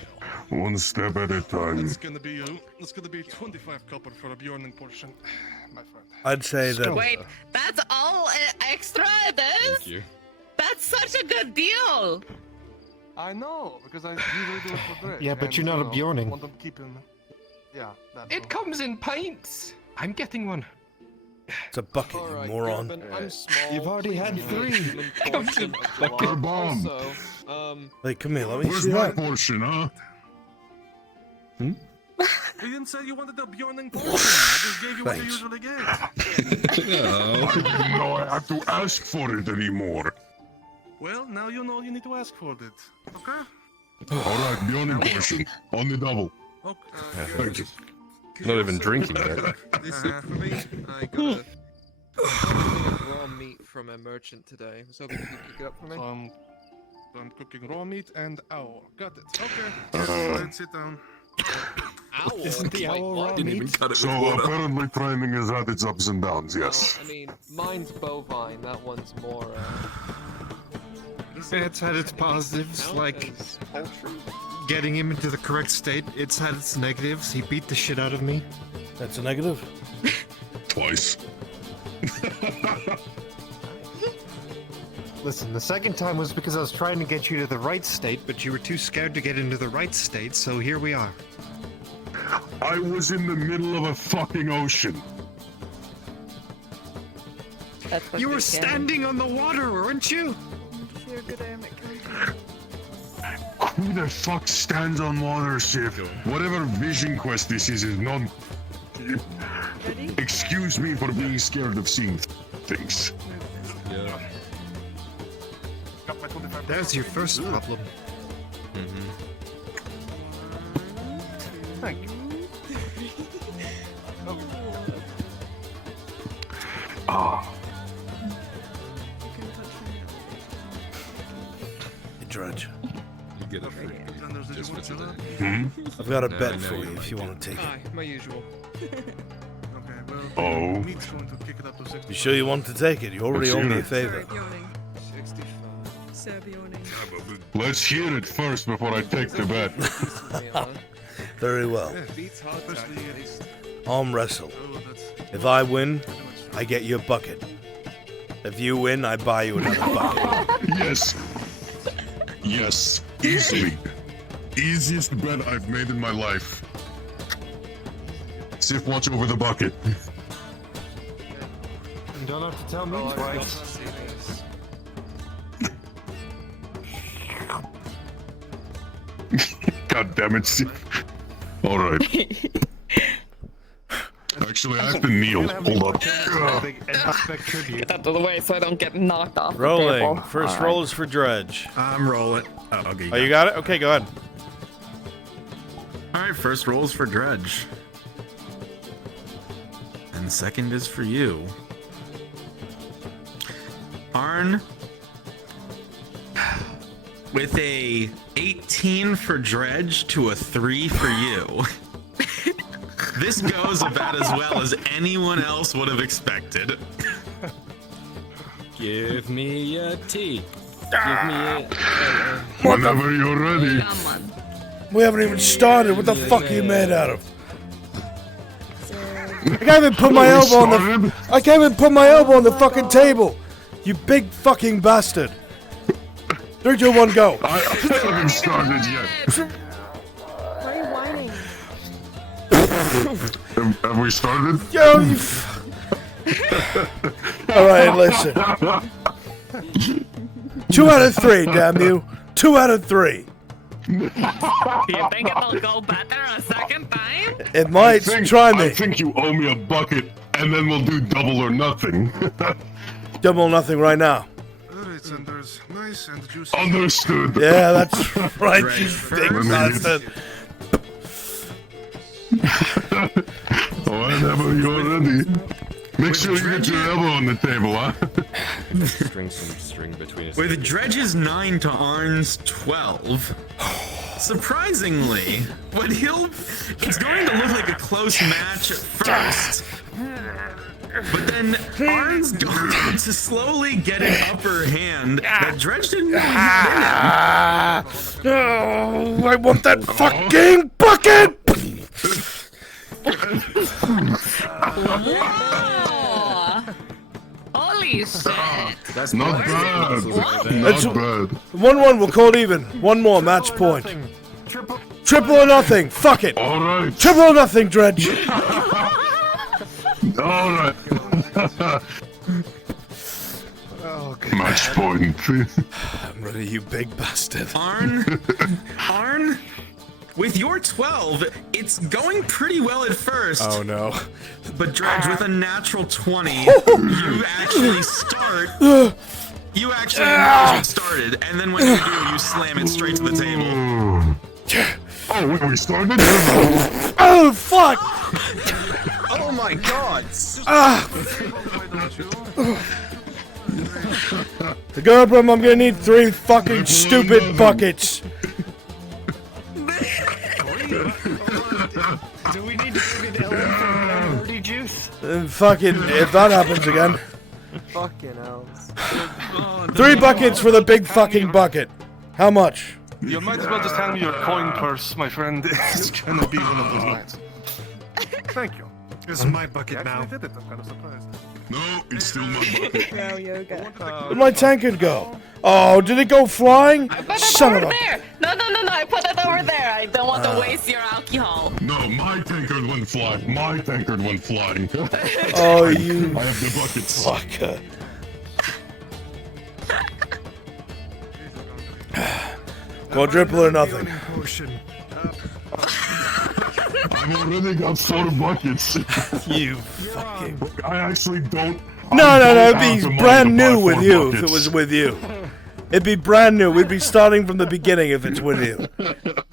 One step at a time. It's gonna be 25 copper for a Bjorning portion, my friend. I'd say that. Wait, that's all extra it is? Thank you. That's such a good deal. I know, because I usually do it for Dredge. Yeah, but and, you're not you a know, Bjorning. Want them keeping... Yeah, that's It comes in pints. I'm getting one. It's a bucket, you Alright, moron. Gerben, I'm small. You've already had Give me a 3. human portion of Your July. bomb. Also, Hey, come here, let me Where's see my that. portion, huh? You didn't say you wanted a Bjorning portion. I just gave you what you Thanks. usually get. I didn't know I have to ask for it anymore. Well, now you know you need to ask for it. Okay? Alright, Bjorning portion. On the double. Okay. Thank you. Not even drinking yet. listen, for me, I got a thing of raw meat from a merchant today. I was hoping you could pick it up for me. I'm cooking raw meat and owl. Got it. Okay. Let's sit down. Owl? Isn't the owl raw Didn't even meat? cut it So with water. apparently training has had its ups and downs, yes. I mean, mine's bovine. That one's more. It's had its positives, count like as poultry. getting him into the correct state. It's had its negatives. He beat the shit out of me. That's a negative. Twice. Listen, the second time was because I was trying to get you to the right state, but you were too scared to get into the right state, so here we are. I was in the middle of a fucking ocean. That's what You were can. standing on the water, weren't you? You're a good aim at Who the fuck stands on water, Sif? Whatever vision quest this is not... Excuse me for being scared of seeing things. Yeah. There's your first problem. Thank you. Dredge. You get a free beat just for today. I've got a No, I bet know for you you if like you it. want to take it. Aye, my usual. Oh. You sure you want to take it? You already Let's owe me hear a it. favor. Let's hear it first before I take the bet. Very well. Arm wrestle. If I win, I get your bucket. If you win, I buy you another bucket. Yes. Yes. Easily. Easiest bet I've made in my life. Sif, watch over the bucket. You don't have to tell me twice. God damn it, Sif. Alright. Actually, I have to kneel. Hold up. Get out of the way so I don't get knocked off the Rolling. table. First Alright. roll is for Dredge. I'm rolling. Oh, okay. Oh, you got it? Okay, go ahead. Alright, first roll is for Dredge. And second is for you. Arn, with a 18 for Dredge to a 3 for you. This goes about as well as anyone else would have expected. Give me a T. Give me a... Whenever you're ready. We haven't even started. What the fuck are you made out of? I can't even put my elbow on the. I can't even put my elbow on the fucking table. You big fucking bastard. 3, 2, 1, go. I haven't started yet. Why are you whining? Have we started? Yo, you. All right, listen. 2 out of 3, damn you. 2 out of 3. Do you think it'll go better a second time? It might. Try me. I think you owe me a bucket, and then we'll do double or nothing. Double or nothing right now. Nice and juicy. Understood. Yeah, that's right, you big bastard. Whenever you're ready. Make sure you get your elbow on the table, huh? String some string between us. With Dredge's 9 to Arn's 12, surprisingly, it's going to look like a close match at first. But then Arn's going to slowly get an upper hand that Dredge didn't really Oh, I want that fucking bucket! Holy shit! That's not bad. Not bad. 1-1, we'll call it even. One more, match point. Triple or nothing, fuck it. Alright. Triple or nothing, Dredge. Alright. Match point. I'm ready, you big bastard. Arn, with your 12, it's going pretty well at first. Oh no. But Dredge, with a natural 20, you actually start. You actually acknowledge it started, and then when you do, you slam it straight to the table. Oh, wait, we started? Oh, fuck! Oh my god! To go up, I'm gonna need 3 fucking stupid buckets. Do we need to go get Ellen from juice? Fucking, if that happens again. Fucking elves. 3 buckets for the big fucking bucket. How much? You might as well just hand me your coin purse, my friend. It's gonna be one of those nights. Thank you. This is my bucket now. No, it's still my bucket. No yoga. Where'd my tankard go? Oh, did it go flying? I put it Son over of a... there! No, I put it over there. I don't want to waste your alcohol. No, my tankard went flying. My tankard went flying. Oh, you... I have the buckets. Fucker. Quadruple or nothing. I've already got 4 buckets. You fucking... I actually don't... No, it'd be brand new with you if it was with you. It'd be brand new. We'd be starting from the beginning if it's with you.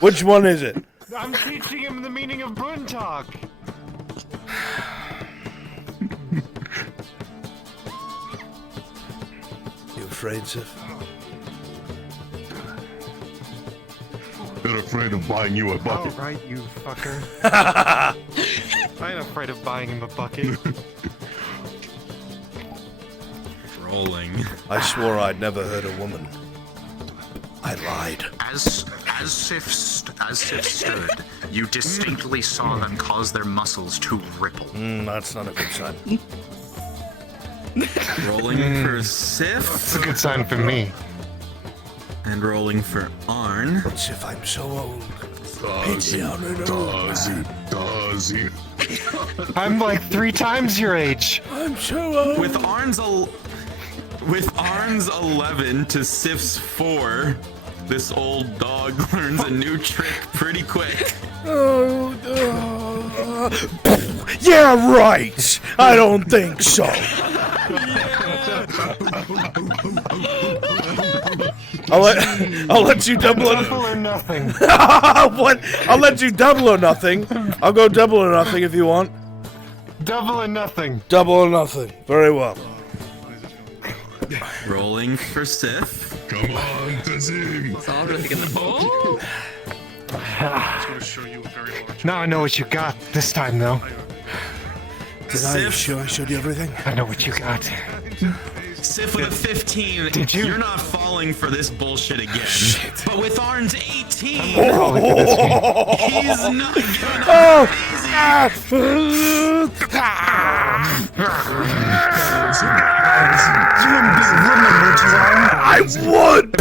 Which one is it? I'm teaching him the meaning of Brun talk. You afraid, Sif? They're afraid of buying you a bucket. Oh, right, you fucker. I ain't afraid of buying him a bucket. Rolling. I swore I'd never hurt a woman. I lied. As Sif stood, you distinctly saw them cause their muscles to ripple. That's not a good sign. Rolling for Sif. That's a good sign for me. And rolling for Arn. But Sif, I'm so old. Does he? I'm like 3 times your age. I'm so old. With Arn's 11 to Sif's 4, this old dog learns a new trick pretty quick. Yeah, right. I don't think so. I'll let you double it. Double or nothing. What? I'll let you double or nothing. I'll go double or nothing if you want. Double or nothing. Double or nothing. Very well. Rolling for Sif. Come on, Tazim. It's all really gonna. Oh! Now I know what you got this time, though. Did I show you everything? I know what you got. Sif with a 15. Did you? You're not falling for this bullshit again. Shit. But with Arn's 18, he's not gonna. I would.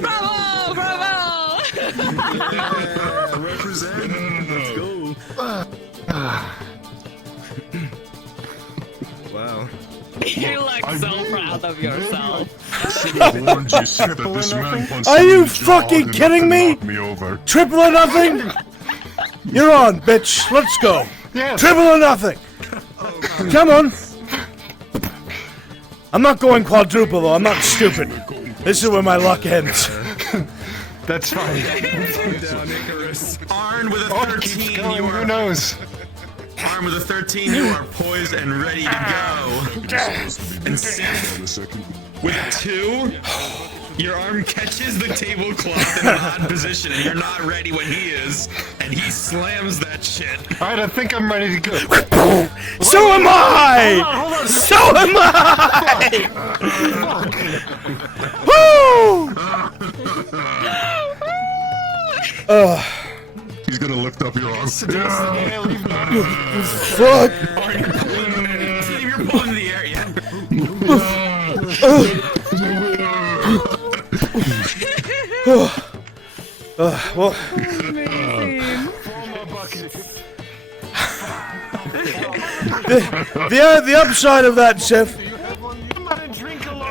Bravo! Bravo! Yeah, represent. Let's go. Wow. You look so proud of yourself. Are you fucking kidding me? Triple or nothing? You're on, bitch. Let's go. Yes. Triple or nothing. Come on. I'm not going quadruple though. I'm not stupid. This is where my luck ends. That's fine. Arn with a 13. Who knows? Arn with a 13. You are poised and ready to go. And Sif with 2. Your arm catches the tablecloth in an odd position, and you're not ready when he is, and he slams that shit. All right, I think I'm ready to go. So am I! So am I! Woo! He's gonna lift up your arm. Fuck! You're pulling in the air, yeah. Well, the upside of that, Sif.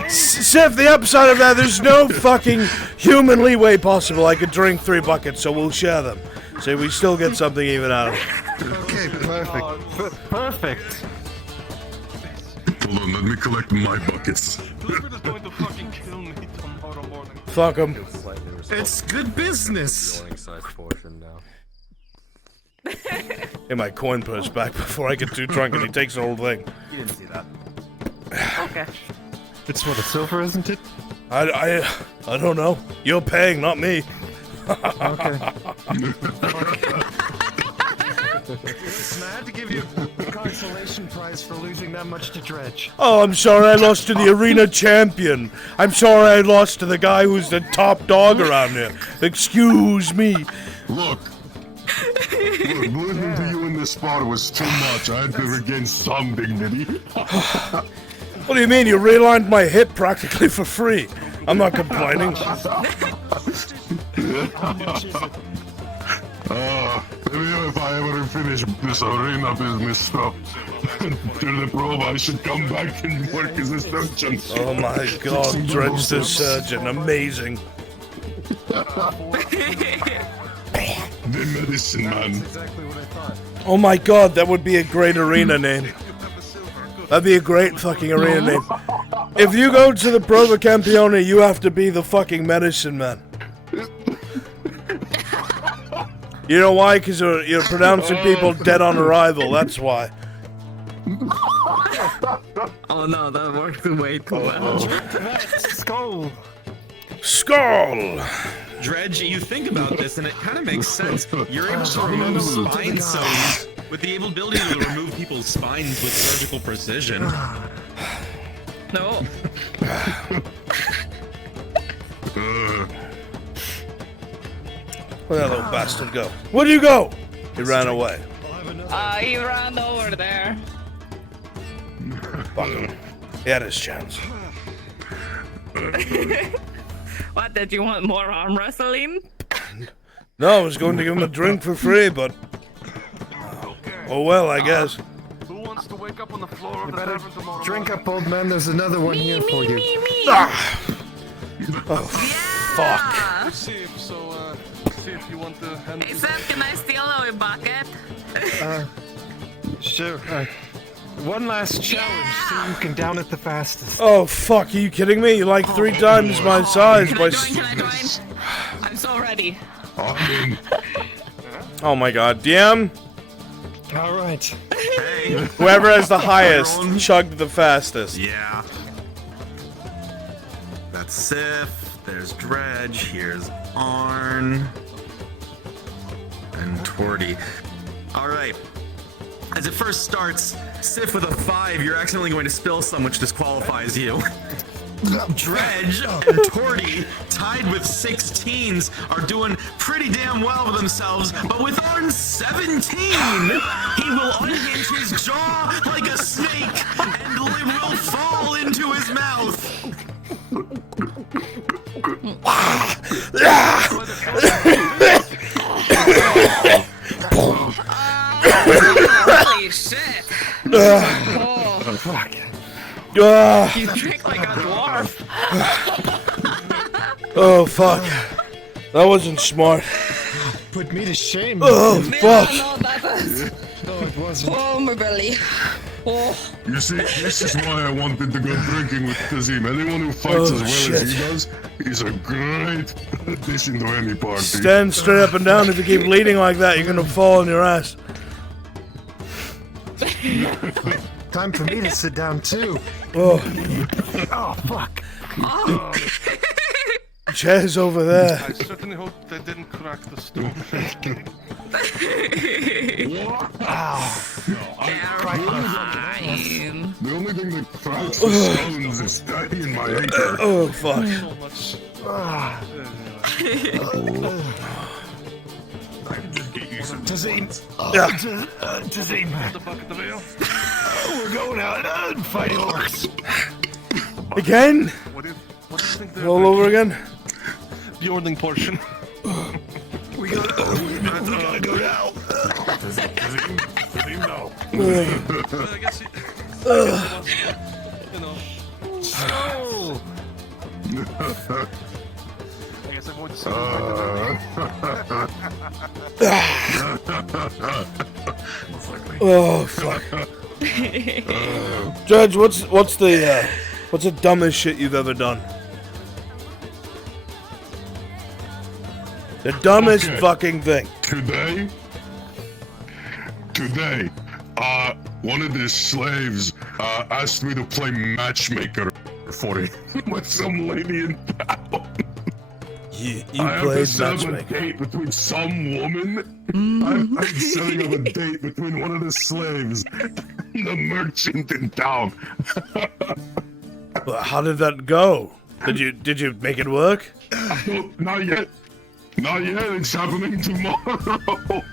Sif, the upside of that, there's no fucking human leeway possible. I could drink 3 buckets, so we'll share them. So we still get something even out of it. Okay, perfect. Perfect. Hold on, let me collect my buckets. Fuck them. It's good business. Get my coin purse back before I get too drunk and he takes the whole thing. You didn't see that. Okay. It's what, a silver, isn't it? I don't know. You're paying, not me. Okay. Listen, I had to give you a consolation prize for losing that much to Dredge. Oh, I'm sorry I lost to the arena champion. I'm sorry I lost to the guy who's the top dog around here. Excuse me. Look, listening to you in this spot was too much. I had to regain some dignity. What do you mean? You realigned my hip practically for free. I'm not complaining. Maybe if I ever finish this arena business stuff, to the probe, I should come back and work as a surgeon. Oh my god, Dredge the Surgeon, amazing. The medicine man. Oh my god, that would be a great arena name. That'd be a great fucking arena name. If you go to the Prova Campione, you have to be the fucking medicine man. You know why? Because you're pronouncing people dead on arrival, that's why. Oh no, that worked way too well. Skull. Skull! Dredge, you think about this and it kind of makes sense. You're able to remove spine sews with the ability to remove people's spines with surgical precision. No. Where'd that little bastard go? Where'd you go? He ran away. He ran over there. Fuck him. He had his chance. What, did you want more arm wrestling? No, I was going to give him a drink for free, but... Oh well, I guess. Who wants to wake up on the floor of the tavern tomorrow? Drink up, old man. There's another one here for you. Ah! Oh, fuck. Let's see if see if you want to handle Hey, Seth, can I steal a bucket? Sure. One last challenge so you can down it the fastest. Oh, fuck. Are you kidding me? You're like 3 times my size. Can I join? I'm so ready. Oh my god, DM? Alright. Hey. Whoever has the highest, chugged the fastest. Yeah. That's Sif, there's Dredge, here's Arn, and Torty. Alright. As it first starts, Sif with a 5, you're accidentally going to spill some, which disqualifies you. Dredge and Torty, tied with 16s, are doing pretty damn well with themselves, but with Arn 17, he will unhinge his jaw like a snake, and limb will fall into his mouth. Holy shit! Oh, fuck. You drink like a dwarf. Oh, fuck. That wasn't smart. Put me to shame. Oh, fuck. No, that was... No, it wasn't. Oh, my belly. Oh. You see, this is why I wanted to go drinking with Kazim. Anyone who fights as well as he does, he's a great addition to any party. Stand straight up and down. If you keep leaning like that, you're gonna fall on your ass. Time for me to sit down, too. Oh. Oh, fuck. Oh. Chair's over there. I certainly hope they didn't crack the stone. The only thing that cracks the stones is Daddy and my acre. Oh, fuck. So much. I can just get you some Tazim. Tazim. The bucket of ale. We're going out and fighting orcs. Again? What do you think they're All over again? The ordering portion. We gotta go now. Kazim, no. I guess you know. Oh. I guess I'm going to Oh, fuck. Judge, what's the dumbest shit you've ever done? The dumbest fucking thing. Today, one of the slaves asked me to play matchmaker for him with some lady in town. You I played have to set up a matchmaker. date between some woman. I'm setting up a date between one of the slaves and the merchant in town. Well, how did that go? Did you make it work? Not yet. Not yet. It's happening tomorrow.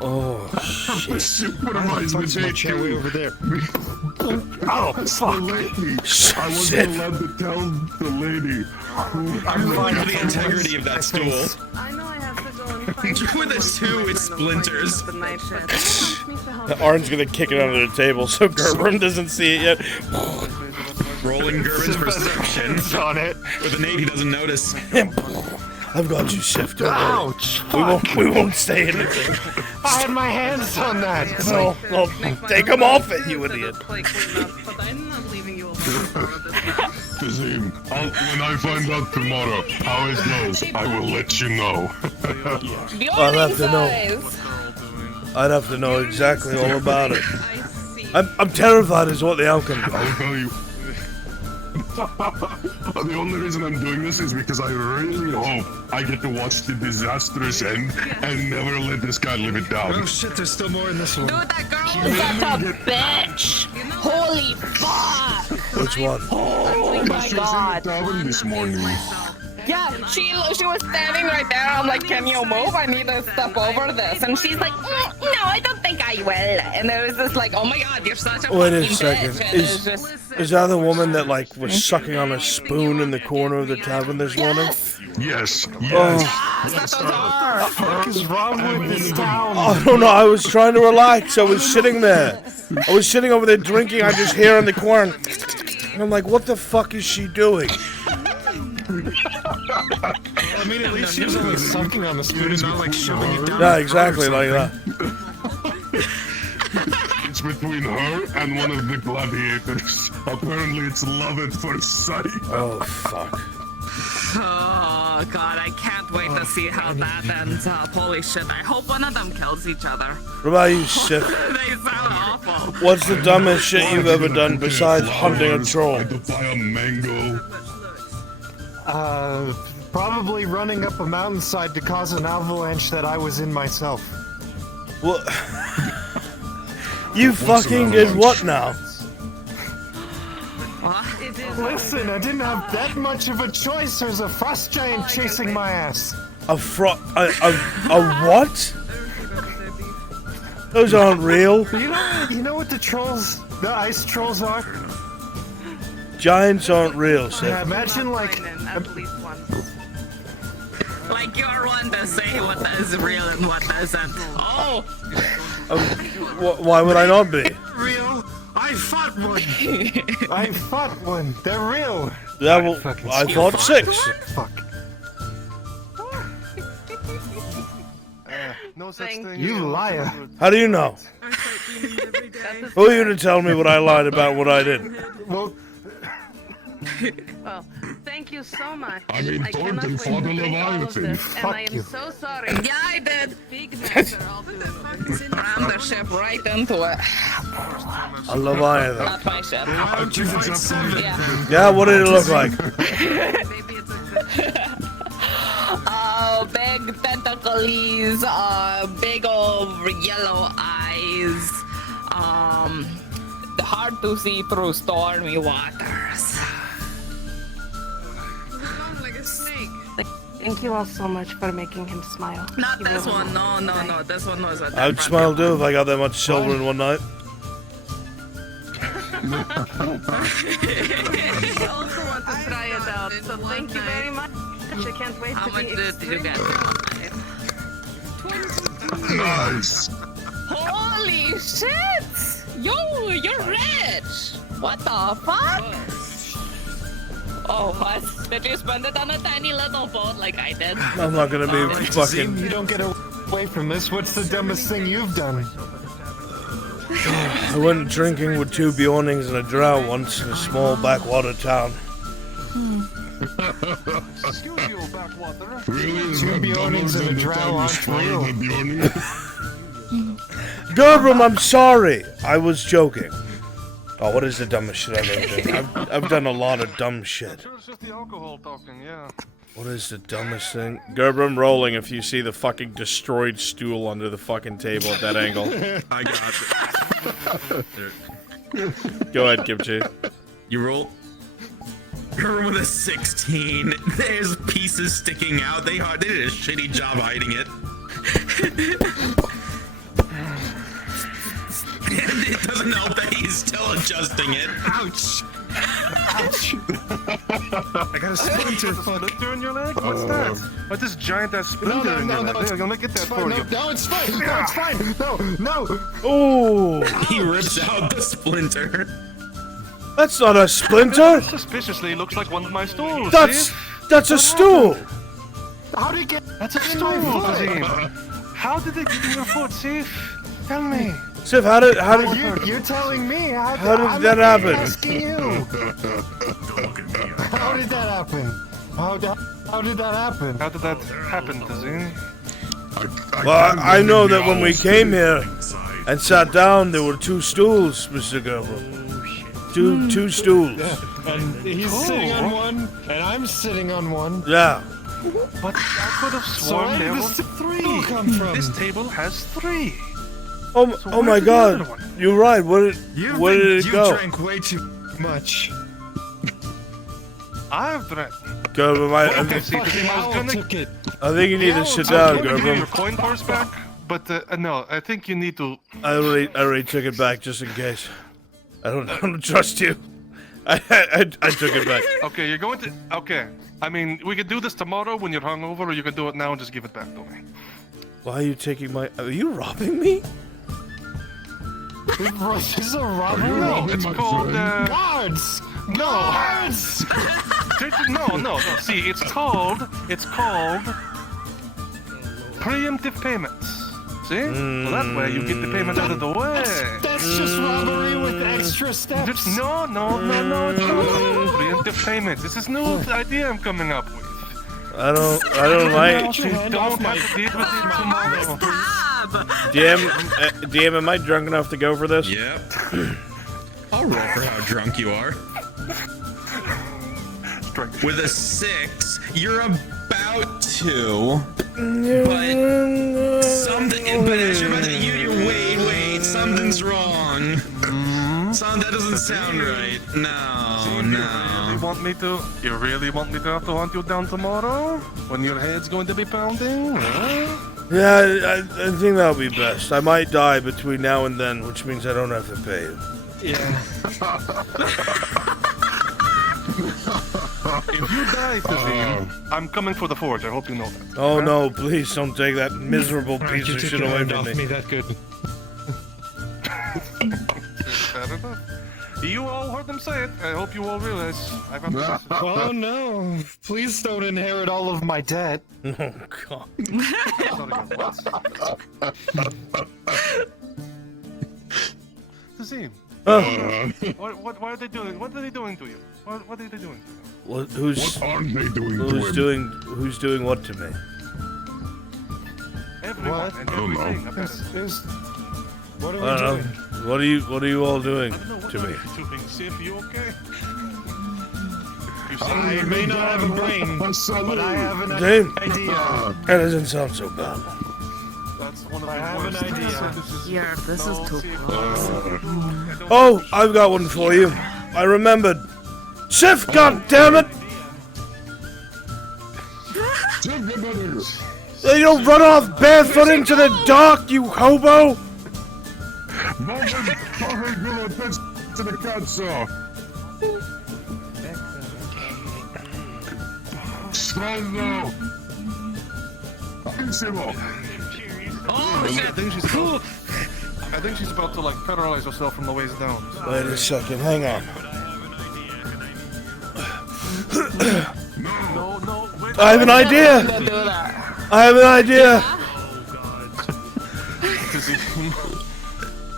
Oh, shit. Supervise the date. Way over there. Oh, fuck. Lady. I wasn't allowed to tell the lady. I'm fine with the integrity of that stool. I know I have to go and find With a 2, it splinters. Arn's gonna kick it under the table so Gerberim doesn't see it yet. Rolling Gerben's perception. On it. With an 8, he doesn't notice. I've got you, Sif. Don't worry. Ouch. We won't say anything. I had my hands on that. No, take them off it, you idiot. But I'm not leaving you alone for this now. Kazim, when I find out tomorrow how it goes, I will let you know. I'd have to know. I'd have to know exactly all about it. I see. I'm terrified is what the outcome is. I'll tell you. The only reason I'm doing this is because I really hope I get to watch the disastrous end and never let this guy live it down. Oh shit, there's still more in this one. Dude, that girl That's a bitch! Holy fuck! Which one? Oh my god! This morning. Yeah, she was standing right there. I'm like, can you move? I need to step over this. And she's like, no, I don't think I will. And it was just like, oh my god, you're such a Wait a fucking second. bitch. And it was just... Is that the woman that like was sucking on a spoon in the corner of the tavern this morning? Yes. Oh. That's so What the fuck is wrong with this town? I don't know. I was trying to relax. I was sitting there. I was sitting over there drinking. I just hear in the corner. And I'm like, what the fuck is she doing? I mean, at least she was only sucking on the spoon and not like shoving it down. Yeah, exactly like that. It's between her and one of the gladiators. Apparently it's love at first sight. Oh, fuck. Oh god, I can't wait to see how that ends up. Holy shit, I hope one of them kills each other. What about you, Sif? They sound awful. What's the dumbest shit you've ever done besides hunting a troll? Buy a mango. Probably running up a mountainside to cause an avalanche that I was in myself. What? You fucking did what now? Listen, I didn't have that much of a choice. There's a frost giant chasing my ass. A what? Those aren't real. You know what the ice trolls are? Giants aren't real, Sif. Yeah, imagine like At least once. Like you're one to say what is real and what isn't. Oh! Why would I not be? real. I fought one. I fought one. They're real. Yeah, well, I fought 6. Fuck. No such thing. You liar. How do you know? Who are you to tell me what I lied about, what I did? Well, thank you so much. I mean, Thornton fought a Leviathan. And I am so sorry. Yeah, I did. Ram the ship right into it. A Leviathan. Not my ship. Yeah, what did it look like? Big tentacles, big old yellow eyes, hard to see through stormy waters. Like a snake. Thank you all so much for making him smile. Not this one, no. This one was a I'd smile too if I got that much silver in one night. I also want to try it out, so thank you very much. I can't wait to be did you get? Nice. Holy shit! Yo, you're rich! What the fuck? Oh, what? Did you spend it on a tiny little boat like I did? I'm not gonna be fucking... You don't get away from this. What's the dumbest thing you've done? I went drinking with 2 Bjornings and a drow once in a small backwater town. Excuse you, backwater. Really? 2 Bjornings and a drow aren't real. Gerbram, I'm sorry. I was joking. Oh, what is the dumbest shit I've ever done? I've done a lot of dumb shit. Sure, it's just the alcohol talking, yeah. What is the dumbest thing? Gerbram rolling if you see the fucking destroyed stool under the fucking table at that angle. I got it. Go ahead, Kimchi. You roll. Her with a 16. There's pieces sticking out. They did a shitty job hiding it. And it doesn't help that he's still adjusting it. Ouch. Ouch. I got a splinter. Splinter in your leg? What's that? What this giant ass splinter in your leg? Here, let me get that for you. No, it's fine. No, it's fine. No. Oh. He rips out the splinter. That's not a splinter. Suspiciously looks like one of my stools. That's a stool. How did it get? That's a stool, Kazim. How did it get in your foot, Sif? Tell me. Sif, how did you're telling me? How did that happen? Asking you. How did that happen? How did that happen? How did that happen, Kazim? Well, I know that when we came here and sat down. There were 2 stools, Mr. Gerber. Two stools. Yeah. And he's sitting on one, and I'm sitting on one. Yeah. But I could have sworn there was 3. Come from? This table has 3. Oh my God! You're right. Where did it go? You drank way too much. I've drank. Gerber, I think you need to sit down, Gerber. Your coin purse back, but no, I think you need to. I already took it back just in case. I don't trust you. I took it back. Okay, you're going to. Okay, I mean, we could do this tomorrow when you're hungover, or you can do it now and just give it back to me. Why are you taking my? Are you robbing me? This is a robbery. No, it's called guards. No. Guards. No. See, it's called preemptive payments. See? So that way you get the payment out of the way. That's just robbery with extra steps. No. It's not preemptive payments. This is new idea I'm coming up with. I don't like. You don't have to deal with it tomorrow. DM, am I drunk enough to go for this? Yep. I'll roll for how drunk you are. With a 6, you're about to. But something. But as you're about to, wait. Something's wrong. That doesn't sound right. No. You really want me to have to hunt you down tomorrow? When your head's going to be pounding? Yeah, I think that'll be best. I might die between now and then, which means I don't have to pay you. Yeah. If you die, Tazim, I'm coming for the forge. I hope you know that. Oh no, please don't take that miserable piece of shit away from me. That good. Fair enough. You all heard them say it. I hope you all realize I've got this. Oh no! Please don't inherit all of my debt. Oh God. Tazim. What are they doing? What are they doing to you? What are they doing to you? What aren't they doing to him? Who's doing what to me? Everyone and everything. What are we doing? What are you all doing to me? Sif, you okay? I may not have a brain, but I have an Dave? idea. That doesn't sound so bad. That's one of I have an idea. Yeah, this is too close. Oh, I've got one for you. I remembered. Sif, goddammit! You don't run off barefoot into the dark, you hobo! To the council. Strano. Oh, I think she's about to like paralyze herself from the waist down. Wait a second, hang on. No, wait. I have an idea! I have an idea!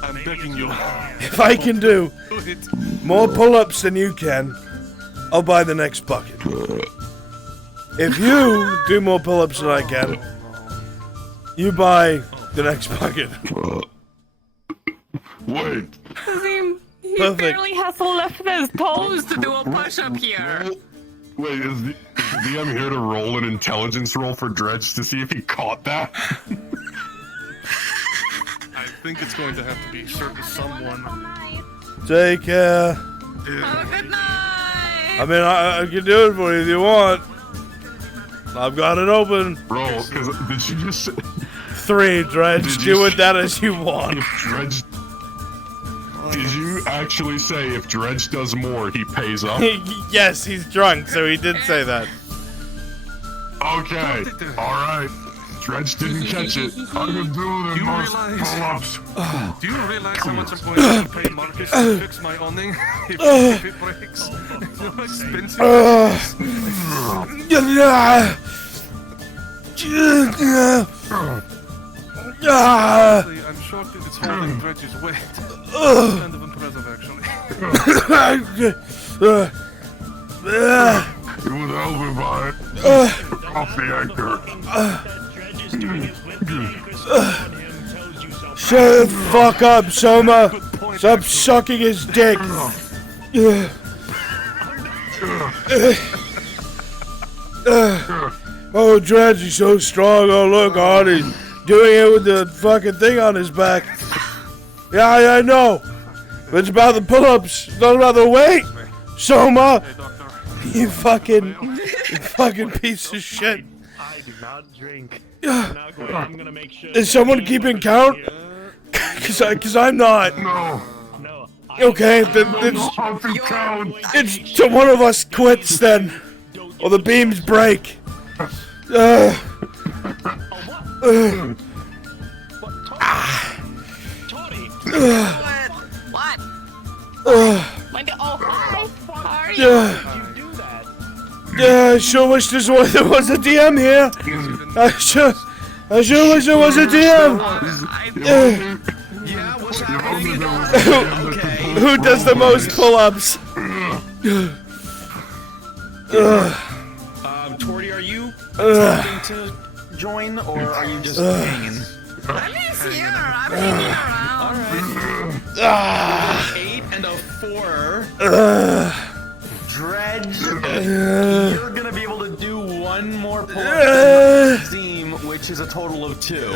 I'm begging you. If I can do more pull-ups than you can, I'll buy the next bucket. If you do more pull-ups than I can, you buy the next bucket. Wait. He Perfect. barely has left his toes to do a push-up here. Wait, is the DM here to roll an intelligence roll for Dredge to see if he caught that? I think it's going to have to be certain someone. Take care. Have a good night. I mean, I can do it for you if you want. I've got it open. Roll, because did you just say... 3, Dredge. Do with that as you want. If Dredge... Did you actually say if Dredge does more, he pays up? Yes, he's drunk, so he did say that. Okay, alright. Dredge didn't catch it. I can do the most pull-ups. Do you realize how much I'm going to pay Marcus to fix my awning if it breaks? You know how expensive Honestly, I'm shocked that it's holding Dredge's weight. It's kind of impressive, actually. It would help if I off the anchor. Shut the fuck up, Soma! Stop sucking his dick! Oh, Dredge, he's so strong. Oh, look, Artie's doing it with the fucking thing on his back. Yeah, I know. But it's about the pull-ups. It's not about the weight. Soma! You fucking piece of shit. I do not drink. I'm gonna make sure. Is someone keeping count? Cause I'm not. No. Okay, then it's to one of us quits then, or the beams break. What? Oh, hi. How are you? Yeah, I sure wish there was a DM here. I sure wish there was a DM. Who does the most pull-ups? Torty, are you attempting to join, or are you just hanging? I'm just here. I'm hanging around. Alright. 8 and a 4. Dredge, you're gonna be able to do one more pull-up team, which is a total of 2.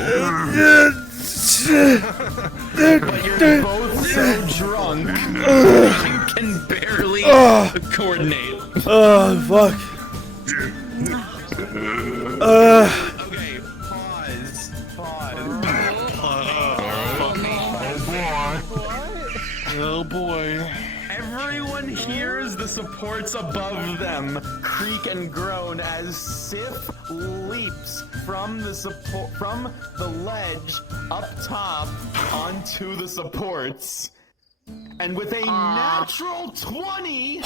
But you're both so drunk, you can barely coordinate. Oh, fuck. Okay, pause. Oh boy. Everyone hears the supports above them creak and groan as Sif leaps from the ledge up top onto the supports. And with a natural 20,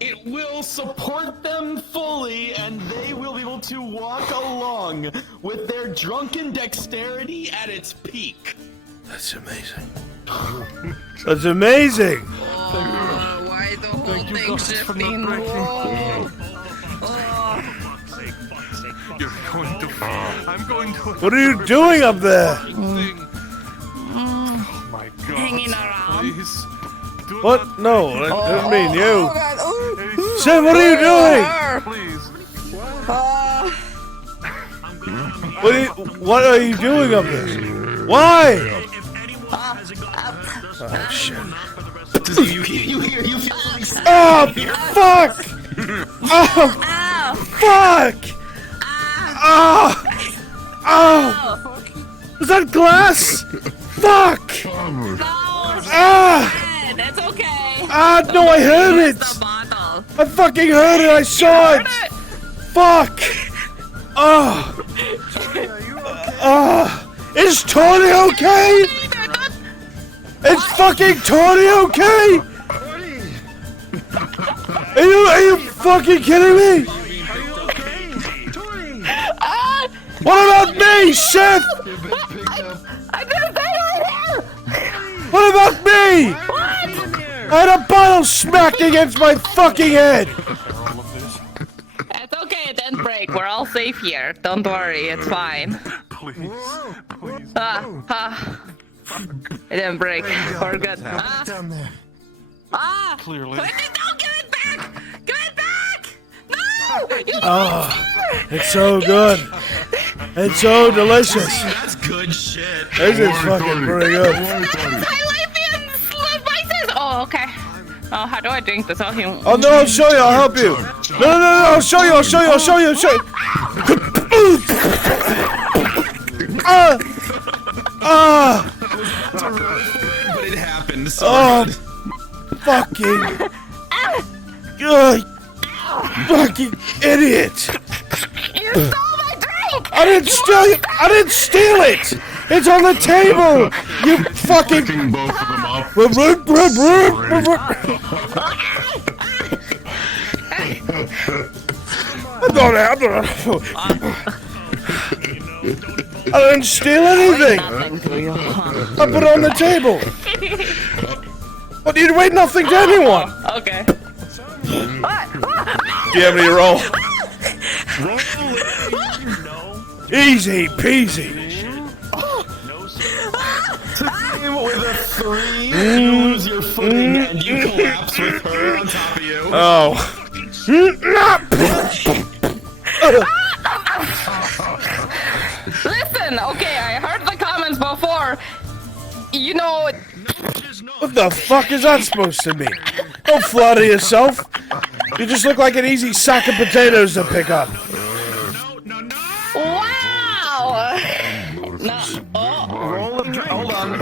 it will support them fully, and they will be able to walk along with their drunken dexterity at its peak. That's amazing. That's amazing. Why the whole thing shifting? I'm going to. What are you doing up there? Oh my God. Hanging around. Please. What? No, I didn't mean you. Oh God. Oh. Sam, what are you doing? Please. What are you doing up there? Why? Oh shit. You feel Oh fuck! Oh fuck! Oh! Oh! Was that glass? Fuck! That's okay. No, I heard it! I fucking heard it, I saw it! Fuck! Oh! Is Tony okay? Is fucking Tony okay? Are you fucking kidding me? What about me, Seth? I didn't say anything. What about me? I had a bottle smacked against my fucking head. It's okay. It didn't break. We're all safe here. Don't worry. It's fine. Please. It didn't break. We're good. Down there. Clearly. No, give it back! Give it back! No! It's so good. It's so delicious. That's good shit. This is fucking pretty good. Oh, okay. Oh, how do I drink this? Oh no, I'll show you. I'll help you. No, I'll show you. But it happened. So fucking good. Fucking idiot. You stole my drink! I didn't steal it. It's on the table. You fucking both of them up. I didn't steal anything. I put it on the table. But you weigh nothing to anyone. Okay. Do you have any roll? Easy peasy. with a 3, you lose your footing and you collapse with her on top of you. Oh. Listen, okay, I heard the comments before. You know. What the fuck is that supposed to mean? Don't flatter yourself. You just look like an easy sack of potatoes to pick up. Wow! Hold on.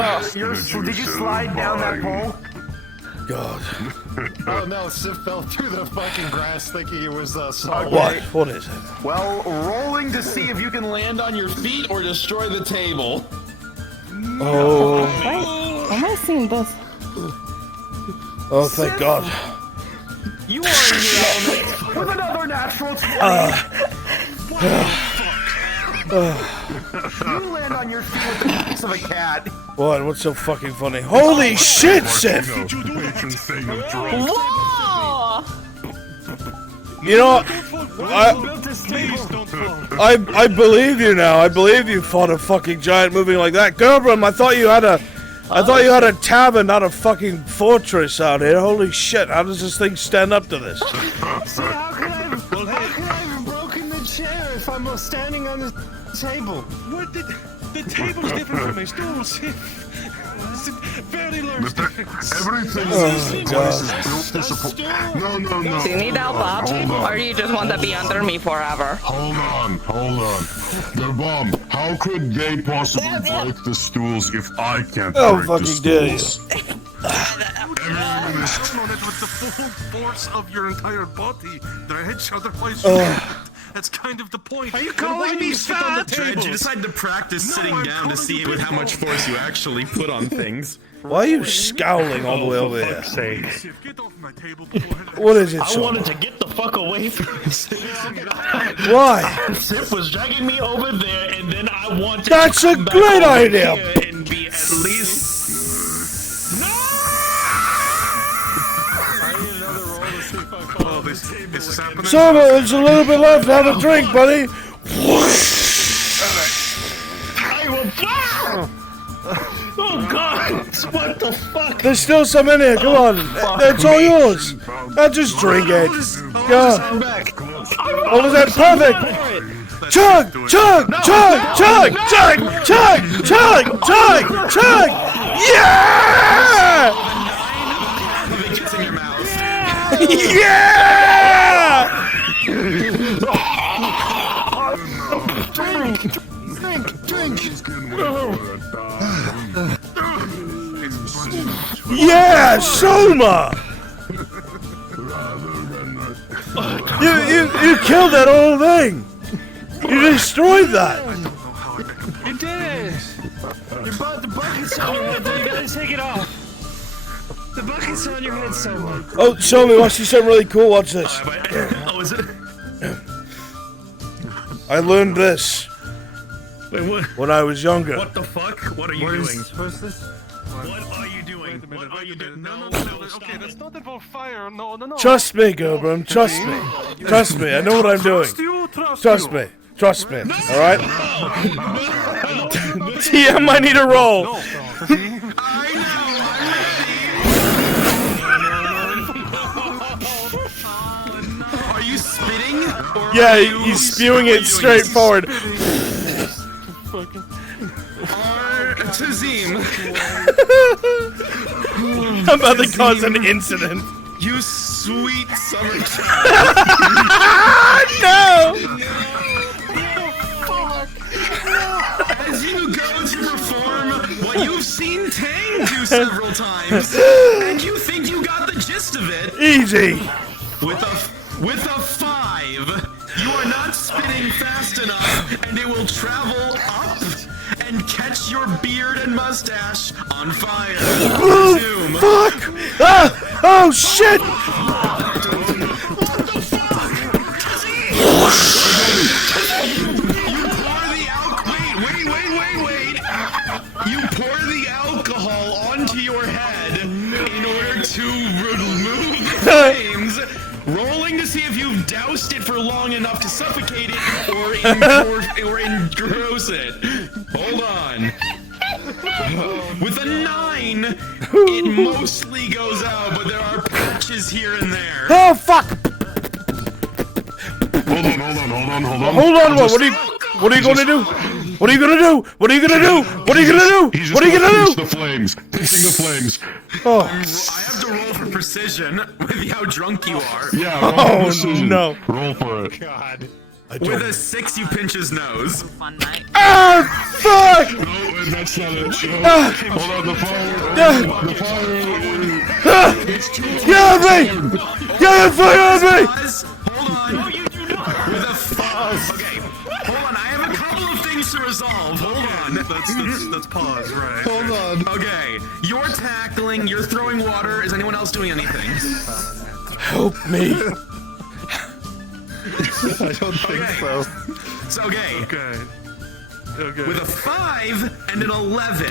Did you slide down that pole? God. Oh no, Sif fell through the fucking grass thinking it was snow. What? What is it? Well, rolling to see if you can land on your feet or destroy the table. Oh. Why am I seeing this? Oh, thank God. You are in your element with another natural 20. You land on your feet with the piece of a cat. What? What's so fucking funny? Holy shit, Sif! Whoa! You know, I believe you now. I believe you fought a fucking giant moving like that. Gerbram, I thought you had a tavern, not a fucking fortress out here. Holy shit! How does this thing stand up to this? See, how could I have broken the chair if I'm standing on the table? What the table's different from my stool, Sif. It's a very large difference. Everything Oh, God. is built to support. No. Do you need help, Bob? Or do you just want to be under me forever? Hold on. The bomb. How could they possibly break the stools if I can't break the fucking dare you. stools? On it with the full force of your entire body. Dredge, otherwise that's kind of the point. Are you calling me fat? Dredge, you decided to practice sitting down to see with how much force you actually put on things. Why are you scowling all the way over here? Get off my table. What is it, I Sean? wanted to get the fuck away from this. Why? Sif was dragging me over there, and then I wanted That's to a come back great over idea. here and be at least. Oh, this is happening. So there's a little bit left. Have a drink, buddy. Oh God! What the fuck? There's still some in here. Come on. It's all yours. Just drink it. Go. Oh, is that perfect? Chug, chug, chug, chug, chug, chug, chug, chug, chug. Yeah! Yeah! Yeah, Soma! You killed that whole thing! You destroyed that! You did it! The bucket's on your head, you gotta take it off! The bucket's on your head, Soma. Oh, show me, watch you something really cool, watch this. Oh, is it? I learned this Wait, what? when I was younger. What the fuck? What are you doing? What's this? What are you doing? What are you doing? No, okay, that's not involve fire. No. Trust me, Gerbram, trust me. Trust me, I know what I'm doing. Trust me. Trust me, alright? TM, I need a roll. Are you spitting? Or Yeah, he's spewing it straight forward. Tazim. I'm about to cause an incident. You sweet summer No! As you go to perform what you've seen Tang do several times, and you think you got the gist of it. Easy. With a 5, you are not spinning fast enough, and it will travel up and catch your beard and mustache on fire. Oh, fuck! Ah! Oh, shit! You pour the alcohol onto your head in order to remove the flames, rolling to see if you've doused it for long enough to suffocate it or engross it. Hold on. With a 9, it mostly goes out, but there are patches here and there. Oh fuck! Hold on. Hold on, what are you gonna do? What are you gonna do? What are you gonna do? What are you gonna do? He's What are you just gonna pinch do? the flames. Pinching the flames. Oh. I have to roll for precision with how drunk you are. Yeah, roll for precision. No. Roll for it. God. With a 6, you pinch his nose. Ah, fuck! No, that's not it. Hold on, the fire. The fire. Get on me! Get the fuck on me! Hold on. No, you do not. With a okay. Hold on. I have a couple of things to resolve. Hold on. That's pause, right? Hold on. Okay. You're tackling. You're throwing water. Is anyone else doing anything? Help me. I don't think so. It's okay. Okay. With a 5 and an 11,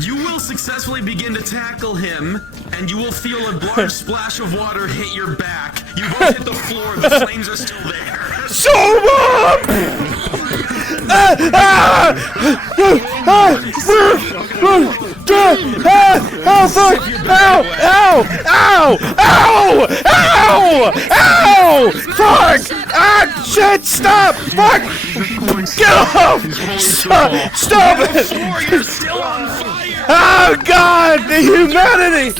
you will successfully begin to tackle him, and you will feel a large splash of water hit your back. You both hit the floor. The flames are still there. Show up! Oh fuck! Ow! Ow! Ow! Ow! Ow! Ow! Fuck! Ah! Shit! Stop! Fuck! Get off! Stop it! You're still on fire! Oh God! The humanity!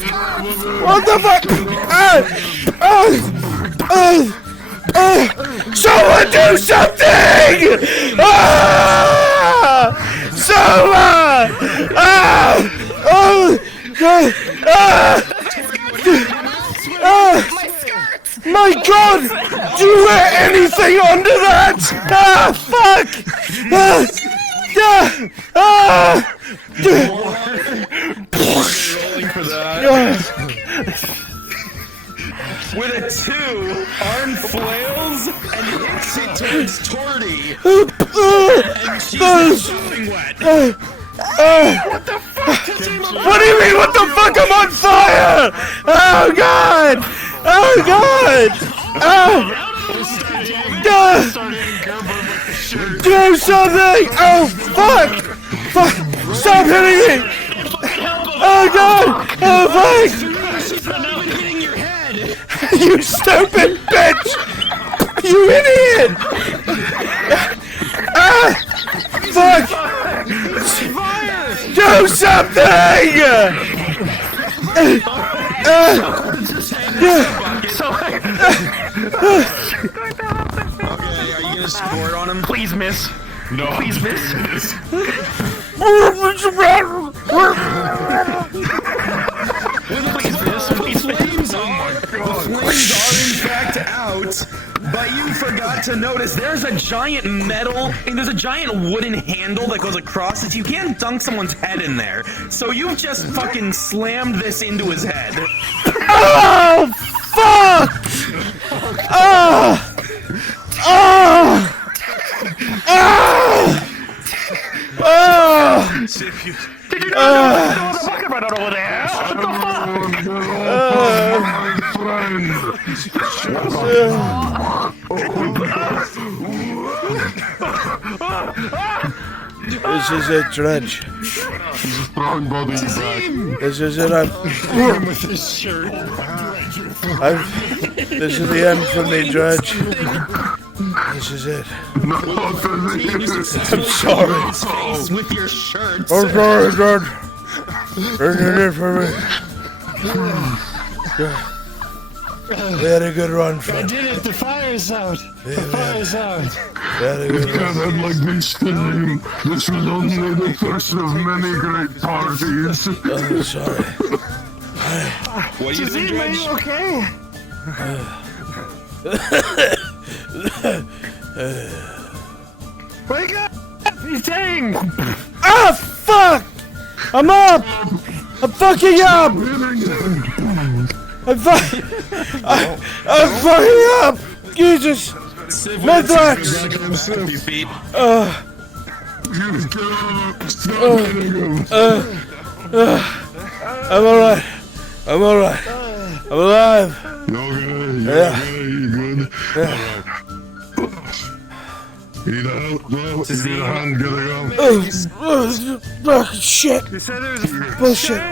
What the fuck? Someone do something! Someone! My God! Do you wear anything under that? Fuck! Rolling for that. With a 2, Arn flails and hits it towards Torty. And she's soaking wet. What the fuck? What do you mean, what the fuck? I'm on fire! Oh God! Oh God! Do something! Oh fuck! Fuck! Stop hitting me! Oh God! Oh fuck! You stupid bitch! You idiot! Fuck! Do something! Okay, are you gonna squirt on him? Please, miss. No. Please, miss. The flames are in fact out, but you forgot to notice there's a giant metal and there's a giant wooden handle that goes across it. You can't dunk someone's head in there, so you've just fucking slammed this into his head. Oh fuck! Oh! Oh! Oh! Oh! Did you not throw the bucket right over there? What the This is it, Dredge. He's throwing bodies back. This is it. With his shirt. This is the end for me, Dredge. This is it. No, I'm sorry. Face with your shirt. I'm sorry, Dredge. This is it for me. We had a good run, I friend. did it. The fire's out. The fire's out. We had a good You run. can't like this time. This was only the first of many great parties. Oh, sorry. What do you think, Are you Dredge? okay? Wake up! He's dying! Ah, fuck! I'm up! I'm fucking up! I'm fucking up! Jesus! Mithrax! I'm alright. I'm alright. I'm alive. You okay? Yeah. You good? Yeah. Need a help, bro. Need a hand getting up. Shit. You said there's Bullshit.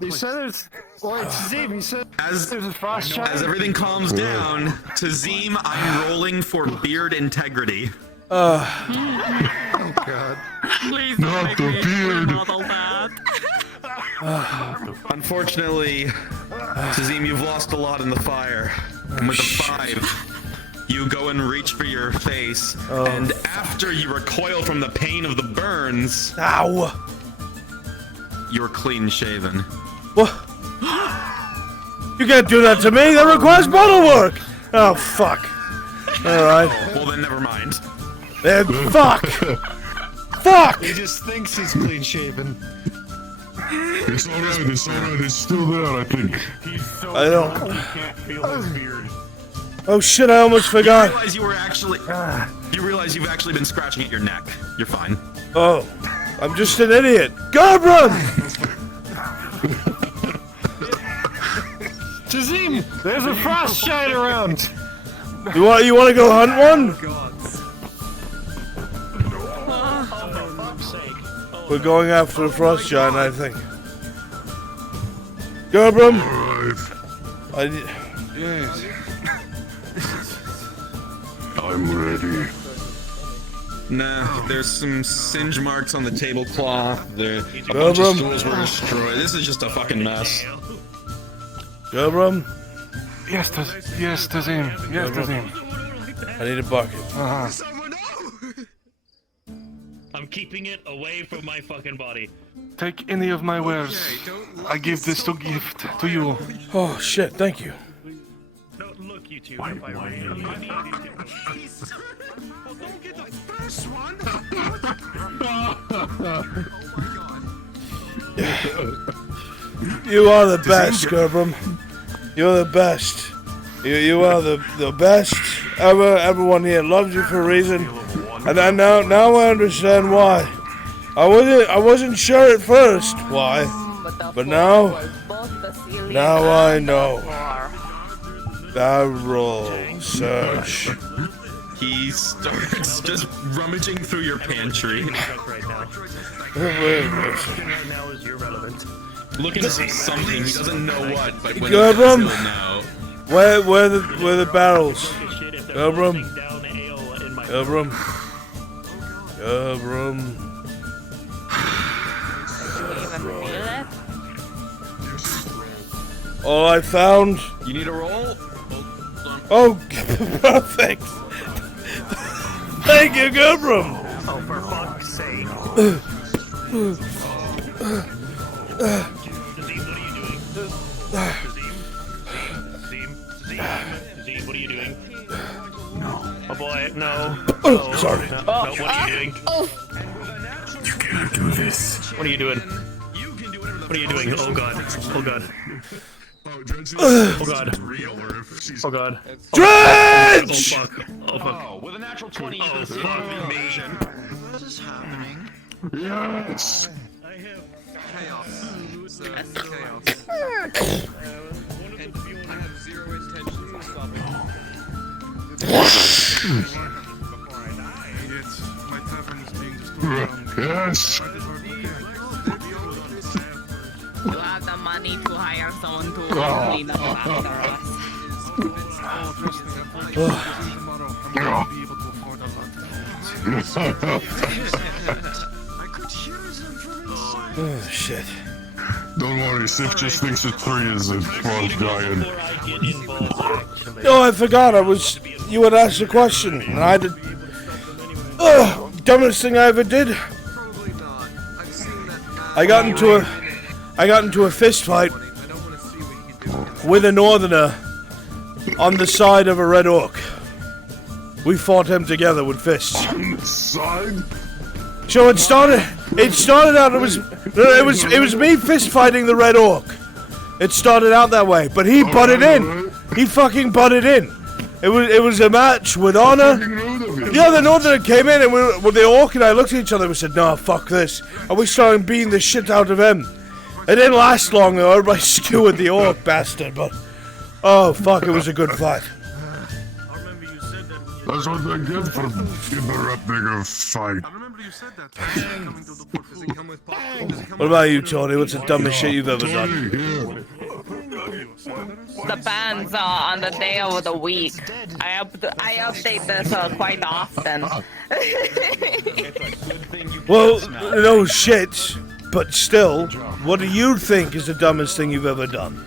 You said there's. Wait, Tazim, you said there's a frost giant. As everything calms down, Tazim, I'm rolling for beard integrity. Oh God. Please Not make the me beard. model that. Unfortunately, Tazim, you've lost a lot in the fire. And with a 5, you go and reach for your face, and after you recoil from the pain of the burns, ow, you're clean shaven. What? You can't do that to me. That requires bottle work. Oh fuck. All right. Well then, never mind. Fuck. Fuck. He just thinks he's clean shaven. It's alright, it's alright, it's still there, I think. I don't. He can't feel his beard. Oh shit! I almost forgot. You realize you were actually. You realize you've actually been scratching at your neck. You're fine. Oh, I'm just an idiot. Gobram! Tazim, there's a frost giant around. You want to go hunt one? We're going after the frost giant, I think. Gobram. Yes. I'm ready. Nah, there's some singe marks on the tablecloth. A bunch of stools were destroyed. This is just a fucking mess. Gobram? Yes, Tazim. Yes, Tazim. I need a bucket. I'm keeping it away from my fucking body. Take any of my wares. I give this to gift to you. Oh shit! Thank you. Don't look, you two. If I really need it. Well, don't get the first one. You are the best, Gobram. You're the best. You are the best ever. Everyone here loves you for a reason. And now I understand why. I wasn't sure at first why, but now I know. Barrel search. He starts just rummaging through your pantry. Right now is irrelevant. Looking to see something, he doesn't know what, but when Gobram, he does, he'll know. where the barrels? Gobram. Gobram. All I found. You need a roll? Oh, perfect. Thank you, Gobram. Oh, for fuck's sake. Tazim, what are you doing? No. Oh boy, no. Oh, sorry. No, what are you doing? You can't do this. What are you doing? What are you doing? Oh god. Oh god. Oh god. Oh god. Dredge! Oh fuck. Oh fuck. Oh, with a natural 20, oh fuck. invasion. What is happening? Yes. I have chaos. Chaos. And you want to have zero intentions of stopping. Before I die, my tavern is being destroyed. Yes. You have the money to hire someone to clean up after us. Tomorrow, I'm going to be able to afford a lot. I could hear them from inside. Oh shit. Don't worry, Sif just thinks a tree is a frost giant. No, I forgot. You had asked a question, and I did. Dumbest thing I ever did. I got into a fist fight with a northerner on the side of a red orc. We fought him together with fists. On the side? So it started out. It was me fist fighting the red orc. It started out that way, but he butted in. He fucking butted in. It was a match with honor. Yeah, the northerner came in, and with the orc and I looked at each other and we said, "No, fuck this," and we started beating the shit out of him. It didn't last long though. Everybody skewered the orc bastard, but oh fuck, it was a good fight. I remember you said that when you That's what I get for interrupting a fight. What about you, Tony? What's the dumbest shit you've ever done? Depends on the day of the week. I update this quite often. Well, no shit, but still, what do you think is the dumbest thing you've ever done?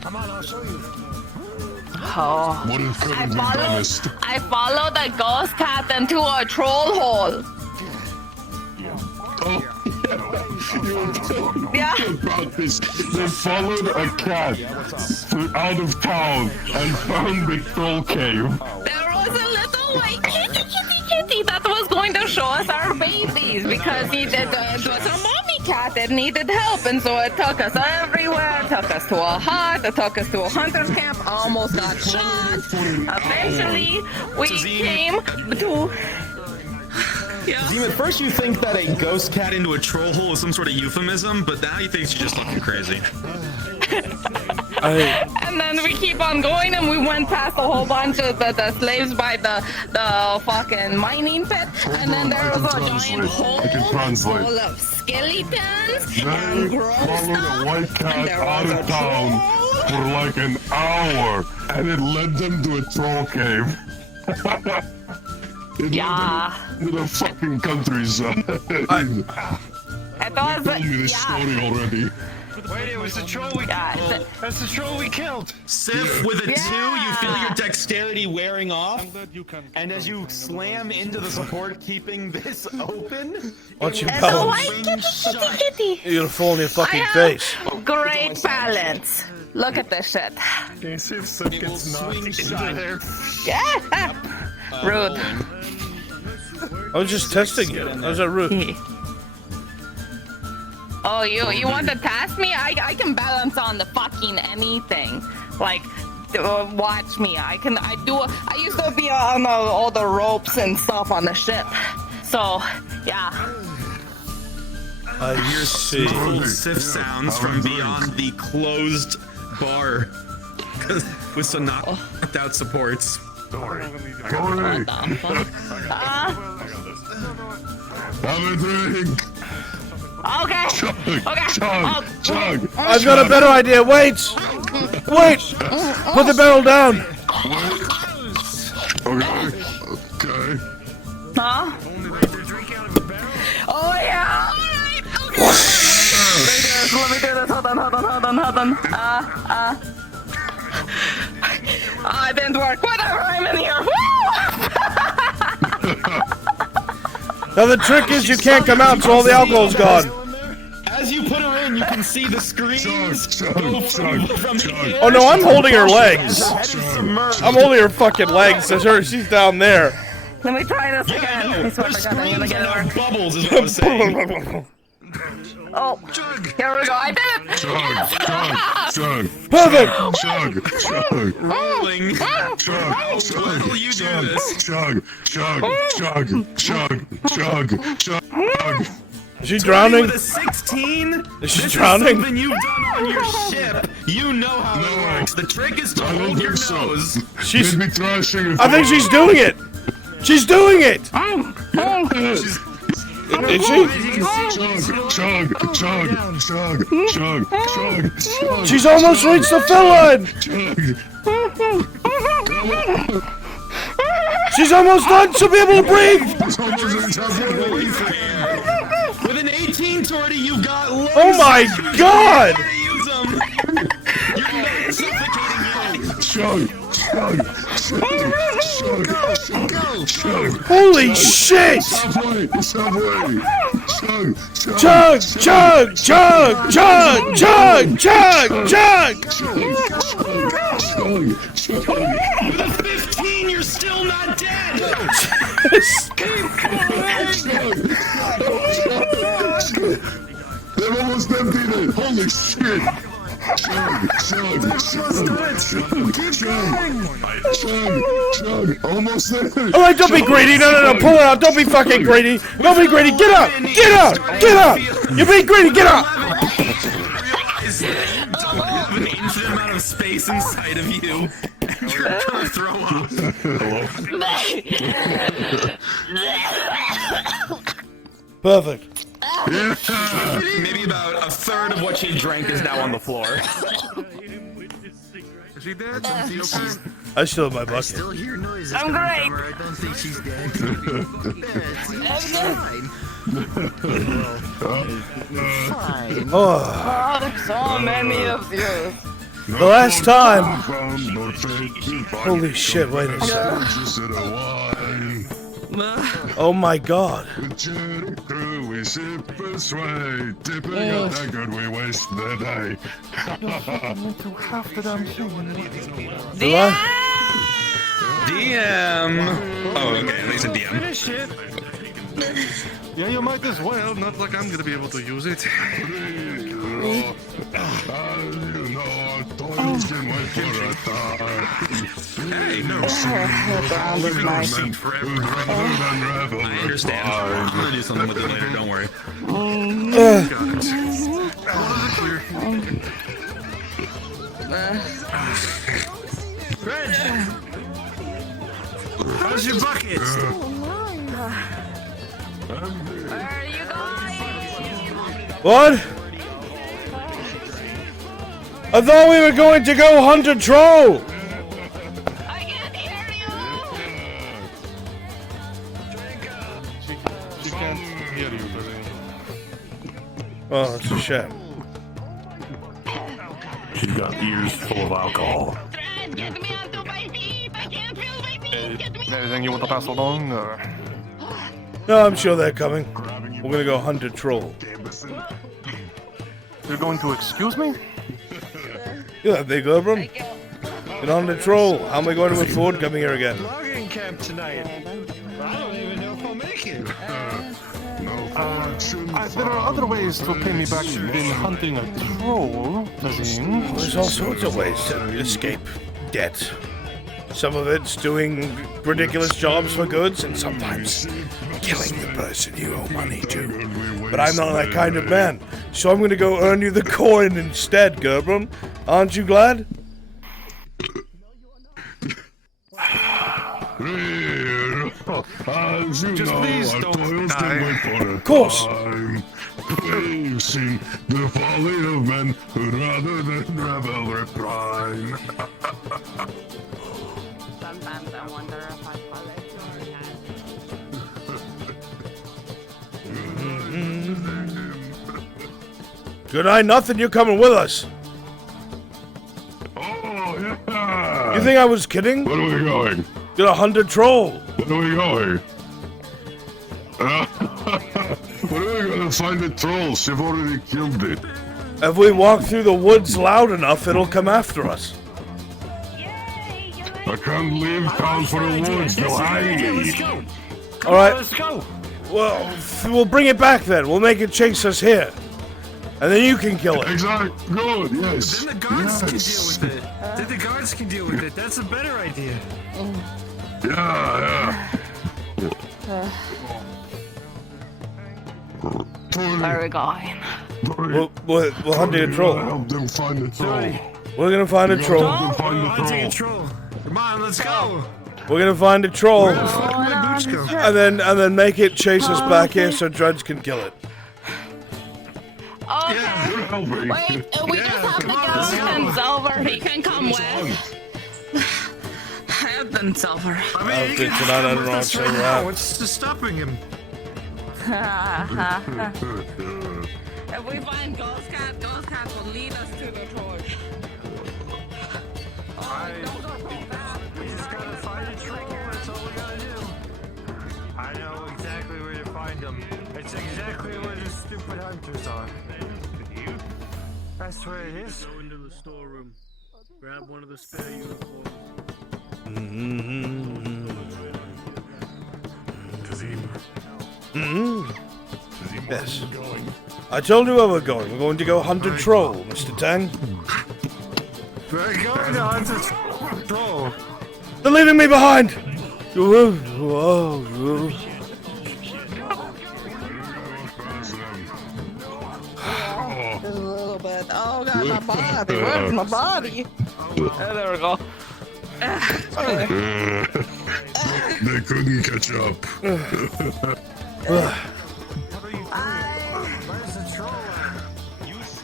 Oh. What is currently dumbest? I followed a ghost cat into a troll hole. You were telling me Yeah. about this. They followed a cat out of town and found the troll cave. There was a little white kitty that was going to show us our babies because it was a mommy cat that needed help, and so it took us everywhere. It took us to a hut. It took us to a hunter's camp. Almost got shot. Eventually, we came to. Zim, at first you think that a ghost cat into a troll hole is some sort of euphemism, but now you think she's just looking crazy. And then we keep on going, and we went past a whole bunch of the slaves by the fucking mining pit, and then there was a giant hole full of skeletons and gross Followed stuff. a white cat and there out was of a town for like an hour, and it led them to a troll cave. It led them to the fucking countryside. It You was, told me this story already. Wait, it was the troll we killed. That's the troll we killed. Sif, with a 2, you feel your dexterity wearing off, and as you slam into the support, keeping this open, Watch your It's a balance. white kitty. You're gonna fall on your fucking I have face. Great balance. Look at this shit. Yeah. Rude. I was just testing you. How's that rude? Oh, you want to test me? I can balance on the fucking anything. Like, watch me. I used to be on all the ropes and stuff on the ship. So, yeah. I hear see. stifled Sif sounds from beyond the closed bar. With some knocked out supports. Have a drink. Okay. Chug. I've got a better idea. Wait. Put the barrel down. Okay. Huh? Oh yeah. Alright. Okay. Let me do this. Hold on. It didn't work. Whatever. I'm in here. Woo! Now the trick is you can't come out until all the alcohol's gone. As you put her in, you can see the screams go from here. Oh no, I'm holding her legs. I'm holding her fucking legs. She's down there. Let me try this again. I swear to God, I'm gonna get it work. Bubbles is what I'm saying. Oh, here we go. I did it. Chug. Perfect. Chug. Rolling. Chug. Will you do this? Chug. Is she drowning? With a 16? Is she this drowning? Is something you've done on your ship. You know how it works. The trick is to hold your nose. She's. Be thrashing I think she's doing it. She's doing it. Is she? Chug. She's almost reached the fill line. She's almost done. She'll be able to breathe. With an 18 torty, you got lungs. Oh my God! You're not suffocating yet. Chug. Holy shit! Subway. Chug. With a 15, you're still not dead. They've almost emptied it. Holy shit. Chug. Almost there. All right, don't be greedy. No. Pull it out. Don't be fucking greedy. Don't be greedy. Get out. You're being greedy. Get out. An infinite amount of space face inside of you. And you're gonna throw up. Perfect. Maybe about a third of what she drank is now on the floor. Is she dead? I still have my bucket. Still hear noises I'm coming great. from her. I don't think she's dead. Fine. Oh. Oh, there's so many of you. The last time. Holy shit! Wait a second. Oh my god. We sip and sway, dipping a tankard, we waste the day. Half the damn thing. DM. Oh, okay. At least a DM. Finish it. Yeah, you might as well. Not like I'm gonna be able to use it. Hey, no. I understand. I'm gonna do something with it later. Don't worry. Reg! How's your bucket? Where are you going? What? I thought we were going to go hunt a troll. I can't hear you. She can't hear you. Oh, that's a shame. She's got ears full of alcohol. Anything you want to pass along? Or? No, I'm sure they're coming. We're gonna go hunt a troll. You're going to excuse me? Yeah, big Obram. Get on the troll. How am I going to afford coming here again? Logging camp tonight. I don't even know if I'll make it. There are other ways to pay me back than hunting a troll, Nazim. There's all sorts of ways to escape debt. Some of it's doing ridiculous jobs for goods, and sometimes killing the person you owe money to. But I'm not that kind of man, so I'm gonna go earn you the coin instead, Gerbram. Aren't you glad? As you Just know, please I've don't toiled die. away for a Of course. time. You've seen the folly of men who'd rather than revel their prime. Sometimes I wonder if I follow Good eye, nothing. You're coming with us. Oh, yeah. You think I was kidding? Where are we going? Gonna hunt a troll. Where are we going? Where are we gonna find the trolls? You've already killed it. If we walk through the woods loud enough, it'll come after us. I can't leave town for the woods. They'll hide me. Let's go. All right. Let's go. Well, we'll bring it back then. We'll make it chase us here. And then you can kill it. Exactly. Good, yes. Then the guards can deal with it. Then the guards can deal with it. That's a better idea. Yeah. Where are we going? We'll hunt a troll. Help them find the troll. We're gonna find a troll. Hunting a troll. Come on, let's go. We're gonna find a troll. Where the fuck did my boots go? And then make it chase us back here so Dredge can kill it. Okay. Wait, we just have to go and Silver. He can come with. Then Silver. I mean, he can tonight, I don't know us how to right say now. that. What's stopping him? If we find Ghost Cat will lead us to the torch. We just gotta find a troll. That's all we gotta do. I know exactly where to find them. It's exactly where the stupid hunters are. That's where it is. Go into the storeroom. Grab one of the spare uniforms. Yes. I told you where we're going. We're going to go hunt a troll, Mr. Tang. We're going to hunt a troll. They're leaving me behind. Just a little bit. Oh god, my body. Where's my body? There we go. They couldn't catch up.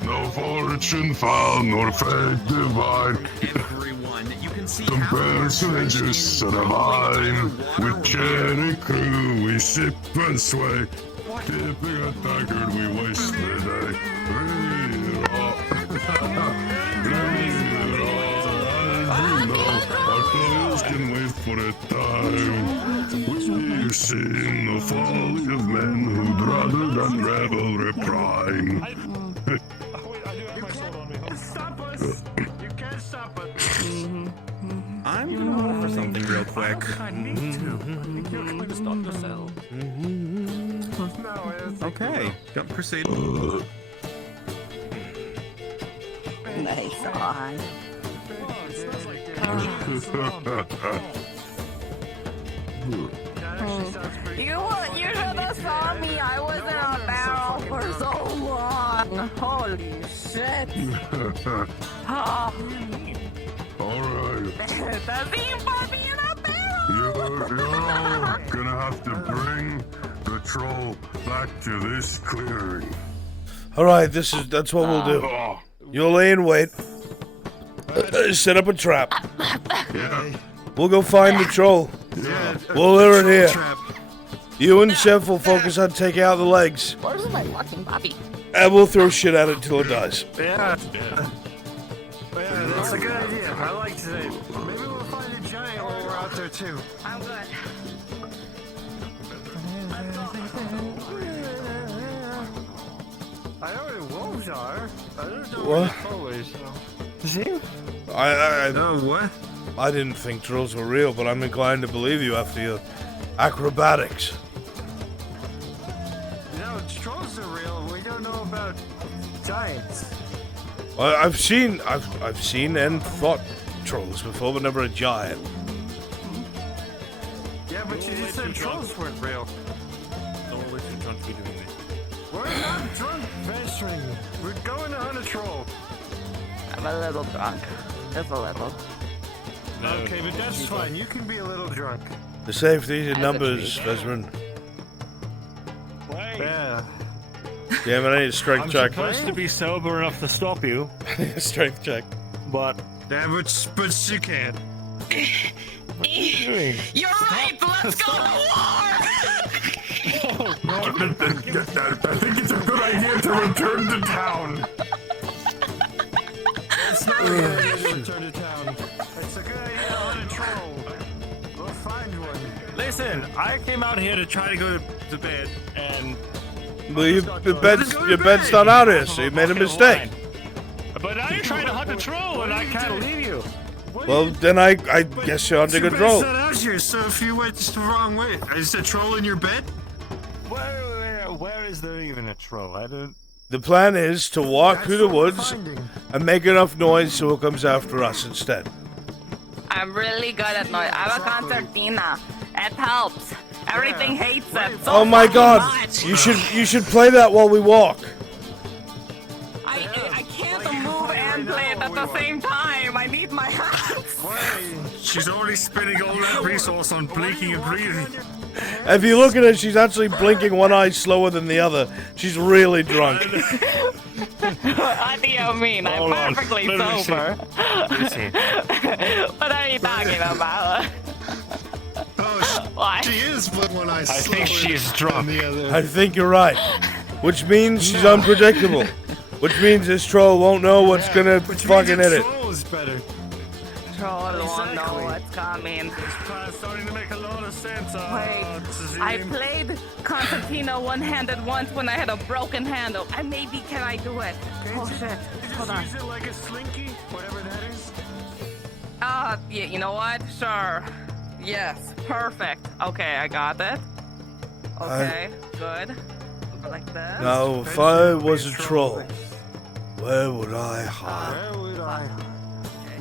No fortune found nor fate divine. Everyone, you can see Personages are divine. With cherry crew, we sip and sway. Dipping a tankard, we waste the day. Our toils can wait for a time. We've seen the folly of men who'd rather than revel reprime. Stop us! You can't stop us. I'm gonna roll for something real quick. I need to. You're going to stop yourself. Okay, yep, proceed. Nice on. You should have saw me. I was in a barrel for so long. Holy shit. Alright. The theme for me in a barrel. You're all gonna have to bring the troll back to this clearing. Alright, that's what we'll do. You'll lay in wait. Set up a trap. We'll go find the troll. We'll lure it here. You and Chef will focus on taking out the legs. Where's my fucking Bobby? And we'll throw shit at it till it dies. Yeah, that's a good idea. I like to. Maybe we'll find a giant while we're out there too. I'm good. I know where the wolves are. I don't know What? where the troll is. See? What? I didn't think trolls were real, but I'm inclined to believe you after your acrobatics. No, trolls are real. We don't know about giants. Well, I've seen and fought trolls before, but never a giant. Yeah, but you just said trolls weren't real. Don't let you drunk be doing this. We're not drunk venturing. We're going to hunt a troll. I'm a little drunk. Just a little. Okay, but that's fine. You can be a little drunk. The safety in numbers, Vezran. Yeah. Yeah, but I need a strength check. I'm supposed to be sober enough to stop you. Strength check. But... Yeah, but you can't. You're right! Let's go to war! I think it's a good idea to return to town. It's not a good idea to return to town. It's a good idea to hunt a troll. We'll find one. Listen, I came out here to try to go to bed, and... Well, your bed's not out here, so you made a mistake. But now you're trying to hunt a troll, and I can't leave you. Well, then I guess you're under control. It's not out here, so if you went the wrong way, is a troll in your bed? Where is there even a troll? I don't... The plan is to walk through the woods and make enough noise so it comes after us instead. I'm really good at noise. I'm a concertina. It helps. Everything hates it. So Oh my God! much. You should play that while we walk. I can't move and play it at the same time. I need my hands. She's already spending all that resource on blinking and breathing. If you look at her, she's actually blinking one eye slower than the other. She's really drunk. What do you mean? I'm perfectly sober. What are you talking about? Why? She is, but one eye I think she's drunk. the other. I think you're right. Which means she's unpredictable. Which means this troll won't know what's gonna fucking hit it. Troll is better. Troll won't know what's coming. It's starting to make a lot of sense. Wait, I played concertina one-handed once when I had a broken handle. And maybe can I do it? Oh shit! Hold on. Use it like a slinky, whatever that is. Yeah, you know what? Sure. Yes, perfect. Okay, I got it. Okay, good. Go like this. Now, if I was a troll, where would I hide? Where would I hide?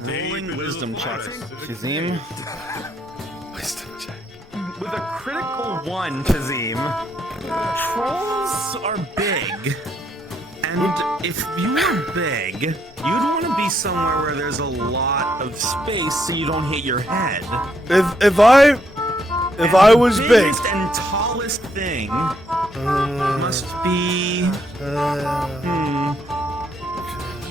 Rolling wisdom check. Kazim. Wisdom check. With a critical 1, Kazim, trolls are big, And if you were big, you'd want to be somewhere where there's a lot of space so you don't hit your head. If I was the big, biggest and tallest thing must be.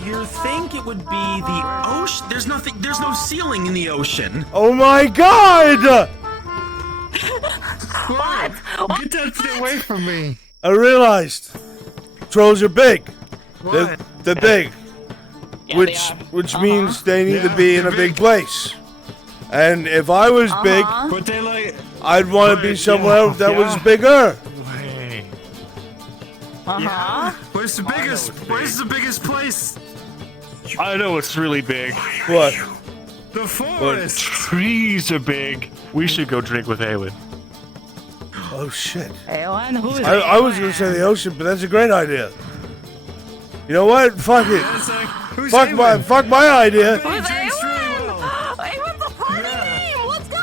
You think it would be the ocean? There's nothing. There's no ceiling in the ocean. oh my God! What? Get that shit away from me. I realized trolls are big. They're big, Yeah, which means they need to be in a big place. And if I was big, But they like. I'd want to be somewhere else that was bigger. Where's the biggest? Where's the biggest place? I know it's really big. What? The forest. Trees are big. We should go drink with Awen. Oh shit! Awen, who is I was gonna say the ocean, but that's a great idea. You know what? Fuck it. Fuck my idea. Who's Awen? Awen's a party name! Let's go!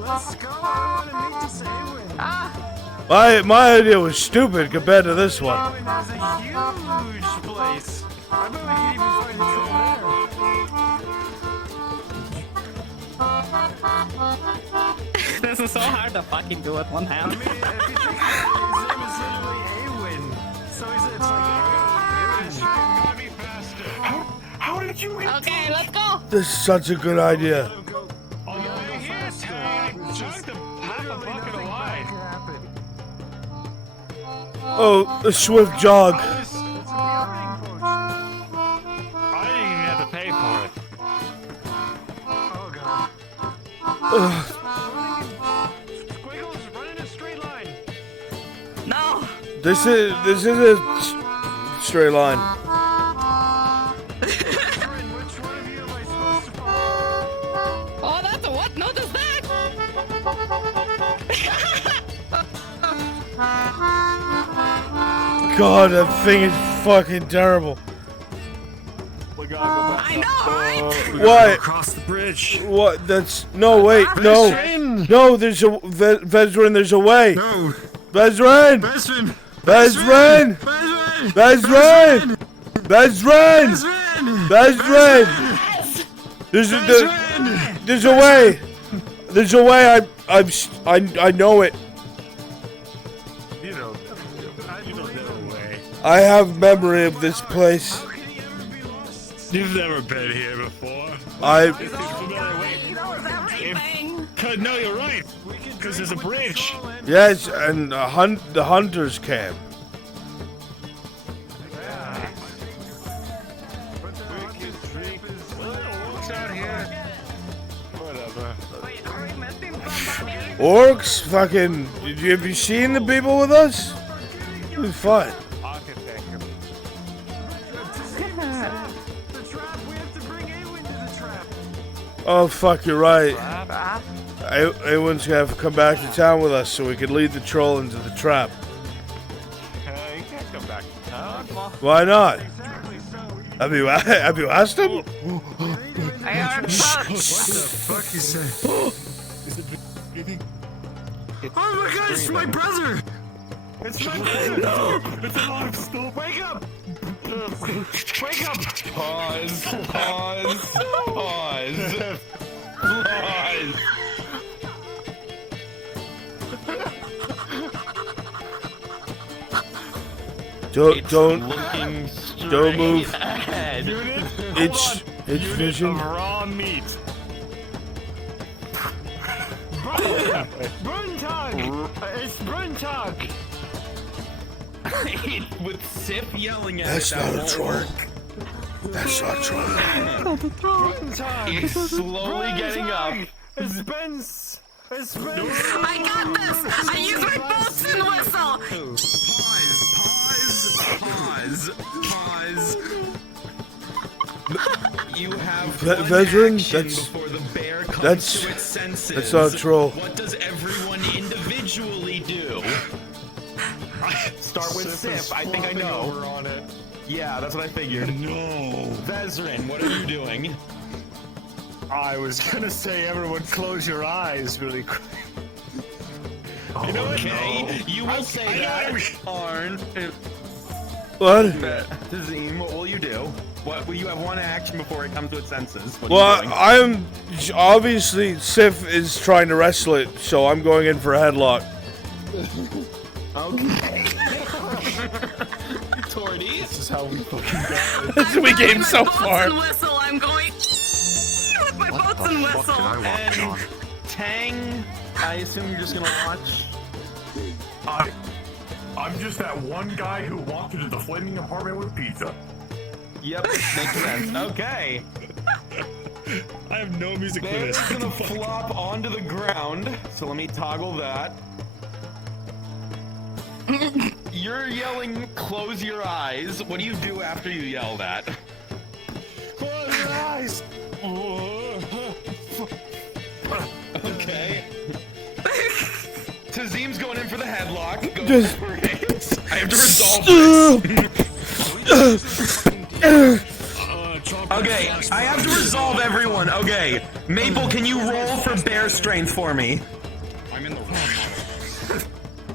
Let's go on and meet this Awen. My idea was stupid compared to this one. Awen has a huge place. I bet we can even find a troll there. This is so hard to fucking do with one hand. I mean, if you think about it, his name is literally Awen. So it's like, Gotta be faster. how did you get Okay, let's go. This is such a good idea. Here's chunk the half a bucket of wine. Oh, a swift jog. I didn't even have to pay for it. Oh god. Ugh. Squiggles, run in a straight line. No. This is a straight line. Which one of you am I supposed to follow? Oh, that's a what? No, does that? God, that thing is fucking terrible. I know, right? What? Across the bridge. What? That's no. Wait, no. No, there's a Vezrin. There's a way. No. Vezrin. Bezrin. Bezrin. Bezrin. Bezrin. Bezrin. There's a way. There's a way. I know it. You know the way. I have memory of this place. You've never been here before. No, you're right. Because there's a bridge. Yes, and the hunters camp. Orcs, fucking. Have you seen the people with us? It'll be fun. Oh fuck, you're right. Awen's gonna have to come back to town with us so we can lead the troll into the trap. You can't come back to town. Why not? Have you asked him? I heard What the fuck is that? Oh my god, it's my brother! It's my brother! No! It's a lot of stuff! Wake up! Wake up! Pause. Pause. Pause. Pause. Don't move. Ahead. It's vision. Raw meat. Bruntag! It's Bruntag! With Sif yelling at That's it, not a won't troll. work. That's not true. Bruntag! It's slowly getting up. It's Ben's! It's Ben's! I got this! I use my bosun whistle! Pause. You have Vezrin, before the bear comes that's to its senses. that's not a troll. What does everyone individually do? Start with Sif. I think I know. On it. Yeah, that's what I figured. No. Vezrin, what are you doing? I was gonna say everyone close your eyes really quick. You know what? Okay, you will say that, Arn. What? Tazim, what will you do? What will you have one action before it comes to its senses? What are Well, you doing? I'm obviously Sif is trying to wrestle it, so I'm going in for a headlock. Okay. Torty. This is how we fucking go. This is we game so far. Boats and whistle, I'm going with my boats and whistle. And Tang, I assume you're just gonna watch. I'm just that one guy who walked into the flaming apartment with pizza. Yep, makes sense. Okay. I have no music for Bear's this. gonna flop onto the ground, so let me toggle that. You're yelling, close your eyes. What do you do after you yell that? Close your eyes! Okay. Tazim's going in for the headlock. Go Just- for it. I have to resolve this. Okay, I have to resolve everyone. Okay, Maple, can you roll for bear strength for me? I'm in the wrong model.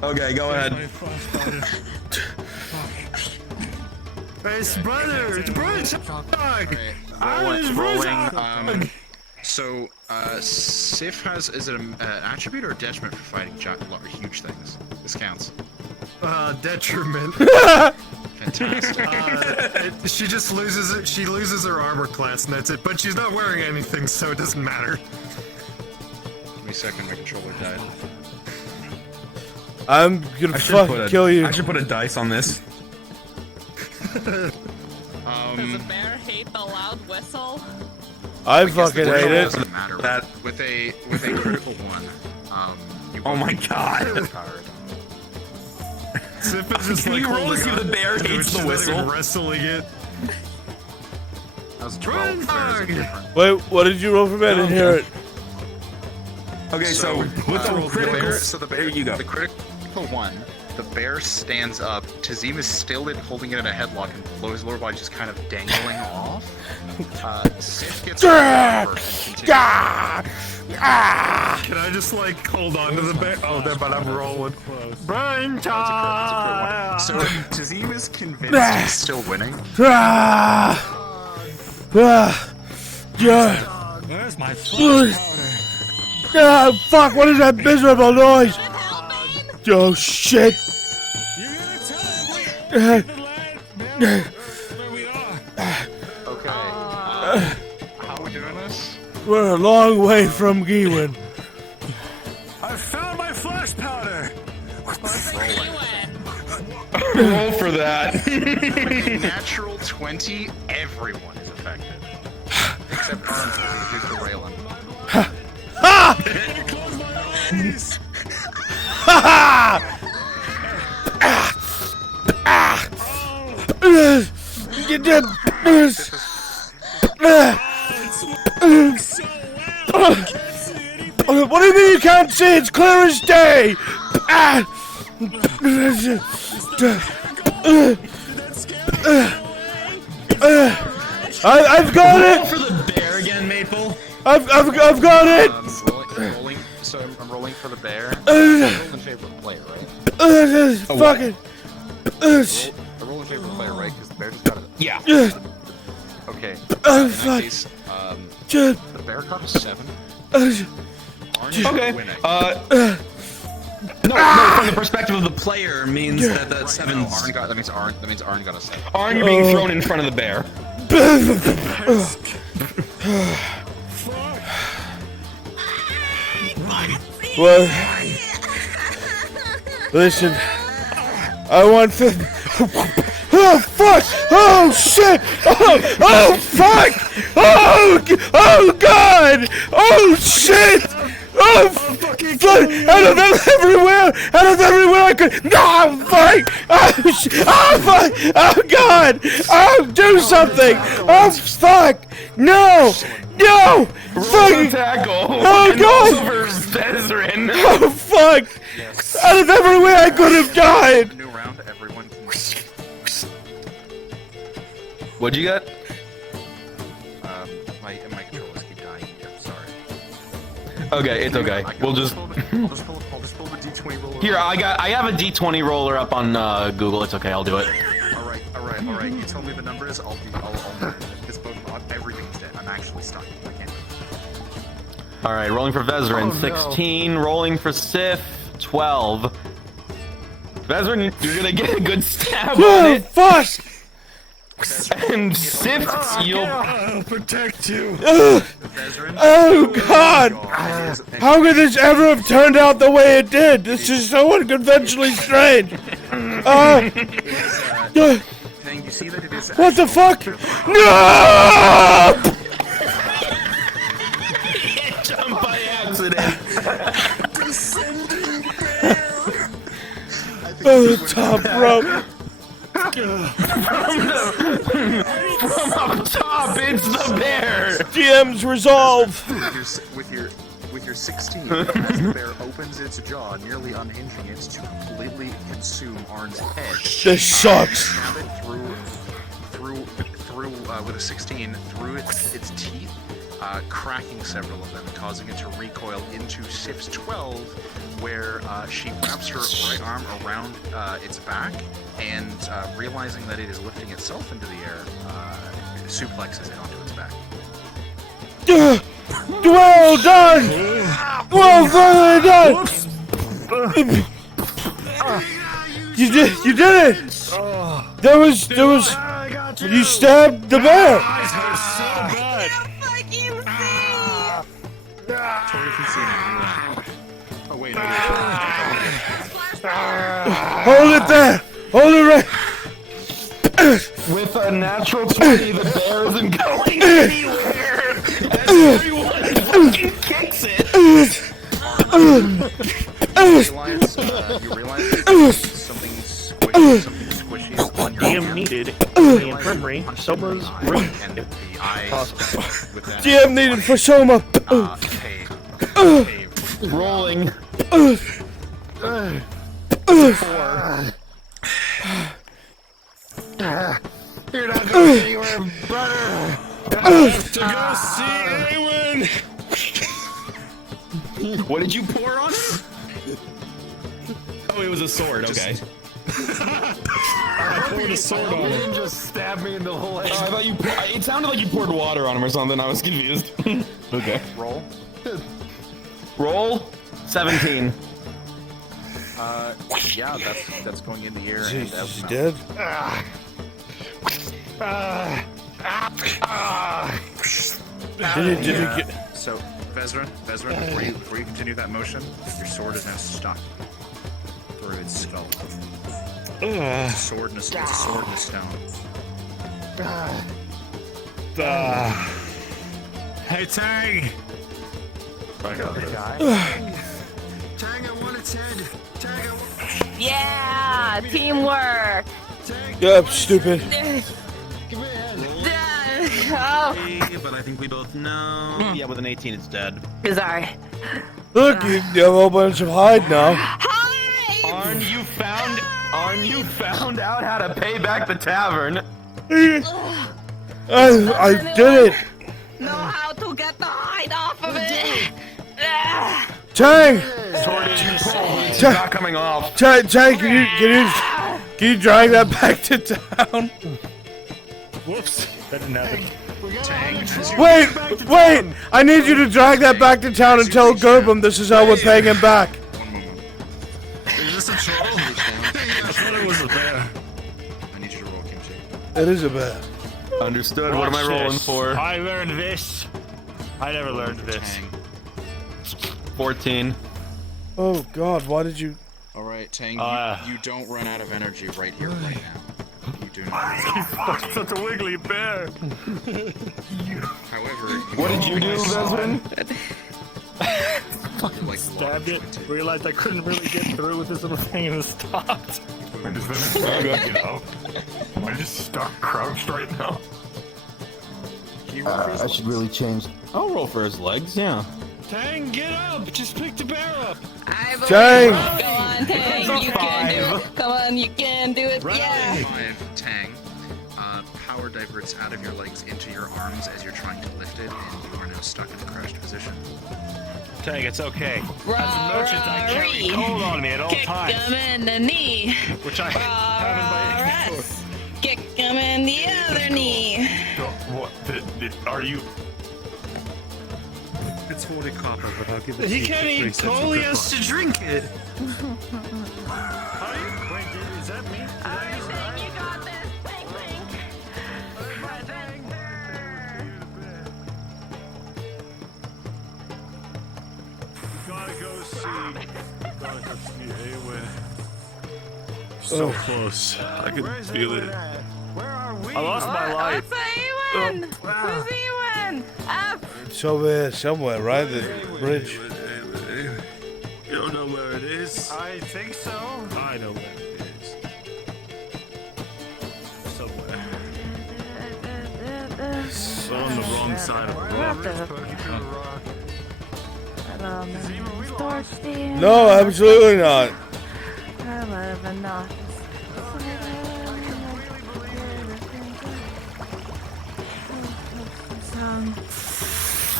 Okay, go ahead. Hey, it's brother! It's dog! Rolling. So, Sif has, is it an attribute or a detriment for fighting huge things? This counts. Detriment. Fantastic. She just loses it. She loses her armor class, and that's it. But she's not wearing anything, so it doesn't matter. Give me a second, my controller died. I'm gonna fucking kill you. I should put a dice on this. Does a bear hate the loud whistle? I fucking hate it. Doesn't matter. With a critical one, you Oh my god. Sif is just Can you roll to see if the bear hates the whistle? Wrestling it. That was 12. Bears are different. Wait, what did you roll for me? I didn't hear it. Okay, so with the critical, there you go. The critical one, the bear stands up. Tazim is still holding it in a headlock, and his lower body just kind of dangling off. Sif gets Can I just like hold on to the bear? Oh, but I'm rolling. Brain time! So Tazim is convinced he's still winning. Where's my Ah, fuck, what is that miserable noise? Oh, shit. Okay. How are we doing this? We're a long way from Gewin. I found my flash powder! roll for that. With a natural 20, everyone is affected. Except Brunswick, who's the railing. What do you mean you can't see? It's clear as day! I've got it! For the bear again, Maple. I've got it! Rolling, so I'm rolling for the bear. I'm rolling in favor of the player, right? Fucking. I roll in favor of the player, right? Because the bear just got it. Yeah. Okay. Oh, in that fuck. case, the bear got a 7. Okay. Winning. No, from the perspective of the player means that that seven's. No, that means Arn got a 7. Arn, you're being thrown in front of the bear. Well, listen, I want the. Oh fuck! Oh shit! Oh fuck! Oh god! Oh shit! Oh fuck! Out of everywhere! Out of everywhere I could! No fuck! Oh shit! Oh fuck! Oh god! Oh do something! Oh fuck! No! No! Fucking tackle! Oh god! Oh fuck! Out of everywhere I could have died! New round, everyone can. What'd you get? My controllers keep dying. I'm sorry. Okay, it's okay. We'll just. I'll just pull the D20 roller. Here, I have a D20 roller up on Google. It's okay. I'll do it. All All right. You told me the numbers. I'll it's both. Everything's dead. I'm actually stuck. I can't. All right, rolling for Vezran, Oh, no. 16. Rolling for Sif, 12. Vezran, you're gonna get a good stab on it. Fuck! And Sif, you'll I'll protect you. Oh God! How could this ever have turned out the way it did? This is so unconventionally strange. Thing, you see that it is. What the fuck? No! jump by accident. Oh, the top rope. From up top, it's the bear. DM's resolve. With your 16, as the bear opens its jaw, nearly unhinging it to completely consume Arn's head. This sucks. Stab it through with a 16 through its teeth, cracking several of them, causing it to recoil into Sif's 12, where she wraps her right arm around its back and, realizing that it is lifting itself into the air, suplexes it onto its back. Well done! Well fucking done! You did it! There was, you stabbed the bear! Oh wait, Hold it there! Hold it right! With a natural 20, the bear isn't going anywhere! As everyone fucking kicks it! You realize something squishy on your DM needed in the infirmary. Soma's room. and the eyes with that. DM needed for Soma! Rolling. 4. You're not going anywhere, brother. I have to go see Awen. What did you pour on it? Oh, it was a sword. Okay. I poured a sword on You him. didn't just stab me in the whole head. I thought you. It sounded like you poured water on him or something. I was confused. Okay. Roll. Roll. 17. Yeah, that's going in the air. And out He's the dead? Did it get... So, Vezran, before you continue that motion, your sword is now stuck through its skull. It's a sword and a stone. Hey, Tang! I got this. Tang, I want its head. Tang, I want... Yeah, teamwork. Yep, stupid. Oh, But I think we both know. Yeah, with an 18, it's dead. sorry. Look, you have a whole bunch of hide now. Arn, you found out how to pay back the tavern. I did it. Know how to get the hide off of it. Tang! Sword is it's not coming off. Tang, can you drag that back to town? Whoops. That didn't happen. Wait! I need you to drag that back to town and tell Gerbum this is how we're paying him back. Is this a troll? I thought it was a bear. I need you to roll kimchi. It is a bear. Understood. What am I rolling for? I learned this. I never learned this. 14. Oh God, why did you... Alright, Tang, you don't run out of energy right here, right now. You do not. He's such a wiggly bear. However... What did you do, Vezran? Stabbed it, realized I couldn't really get through with this little thing and it stopped. Wait, is that get out? Am I just stuck crouched right now? I should really change. I'll roll for his legs, yeah. Tang, get up! Just pick the bear up! Tang! Come on, Tang, you can do it. Come on, you can do it. Yeah. 5, Tang. Power diverts out of your legs into your arms as you're trying to lift it, and you are now stuck in a crouched position. Tang, it's okay. As a merchant, I carry cold on me at all Kick times. him in the knee. Which I haven't by any Kick him the other knee. What? Are you? It's 40 copper, but I'll give it He to you can't for eat 3 cents coal, of he good has luck. to drink it. Wait, is that me? You got this. Blink, blink. Gotta go see Awen. So close. I can feel it. Where are we? I lost my life. What's Ewan? Who's Ewan? Up. It's over here somewhere, right? The bridge. You don't know where it is? I think so. I know where it is. Somewhere. It's on the wrong side of the rock. No, absolutely not. I live in the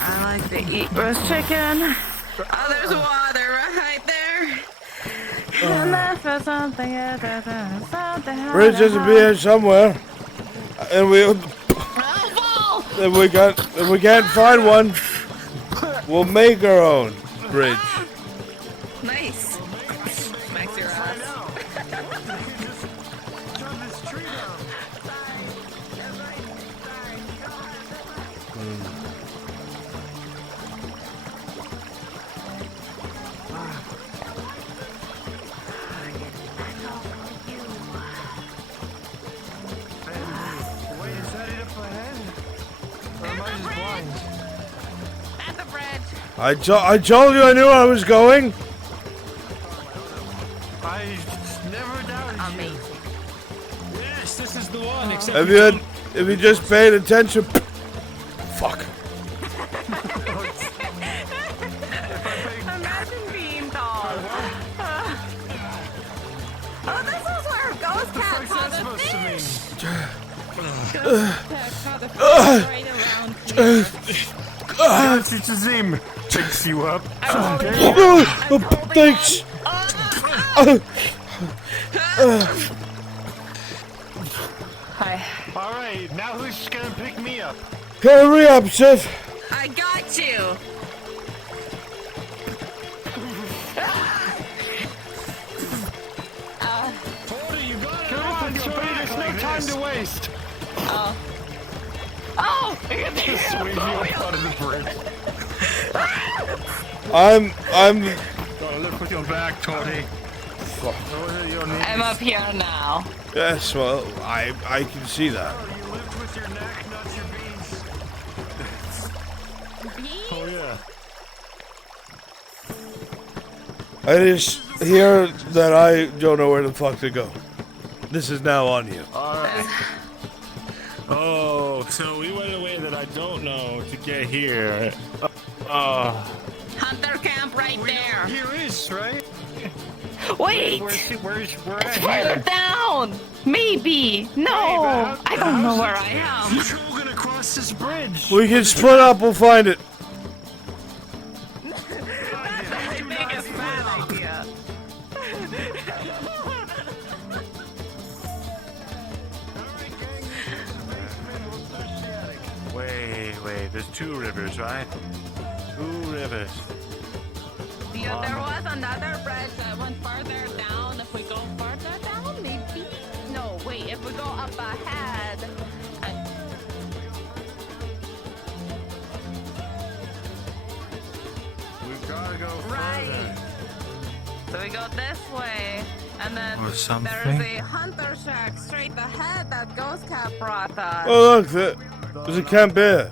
I like to eat roast chicken. Oh, there's water right there. And that's for something. Bridge has to be here somewhere, and if we can't find one, we'll make our own bridge. Nice. Smacks your ass. Wait, is that it up ahead? Or am I just blind? At the bridge. I told you I knew I was going. I never doubted you. Yes, this is the one. Except If you just paid attention. Fuck. Imagine being tall. Oh, this is where Ghost Cat caught the fish. Ghost Cat caught the fish right around here. Teacher Zim picks you up. Thanks. Hi. All right, now who's gonna pick me up? Hurry up, Sif. I got you. Come on, Tori, there's no time to waste. Oh. Just swing you up out of the bridge. I'm. Gotta look with your back, Tony. Fuck. I'm up here now. Yes, well, I can see that. You lived with your neck, not your beans. Oh yeah. I just hear that I don't know where the fuck to go. This is now on you. Alright. Oh, so we went away that I don't know to get here. Hunter camp right there. Here is, right? Wait. Where's It's further down. Maybe. No. I don't know where I am. We're all gonna cross this bridge. We can split up, we'll find it. I think it's a bad idea. Wait, there's two rivers, right? Two rivers. Yeah, there was another bridge that went farther down. If we go farther down, maybe. No, wait. If we go up ahead. We've gotta go Right. So we go this way, and then Or something. there's a hunter shack straight ahead that Ghost Cat brought us. Oh, look, there's a camp here.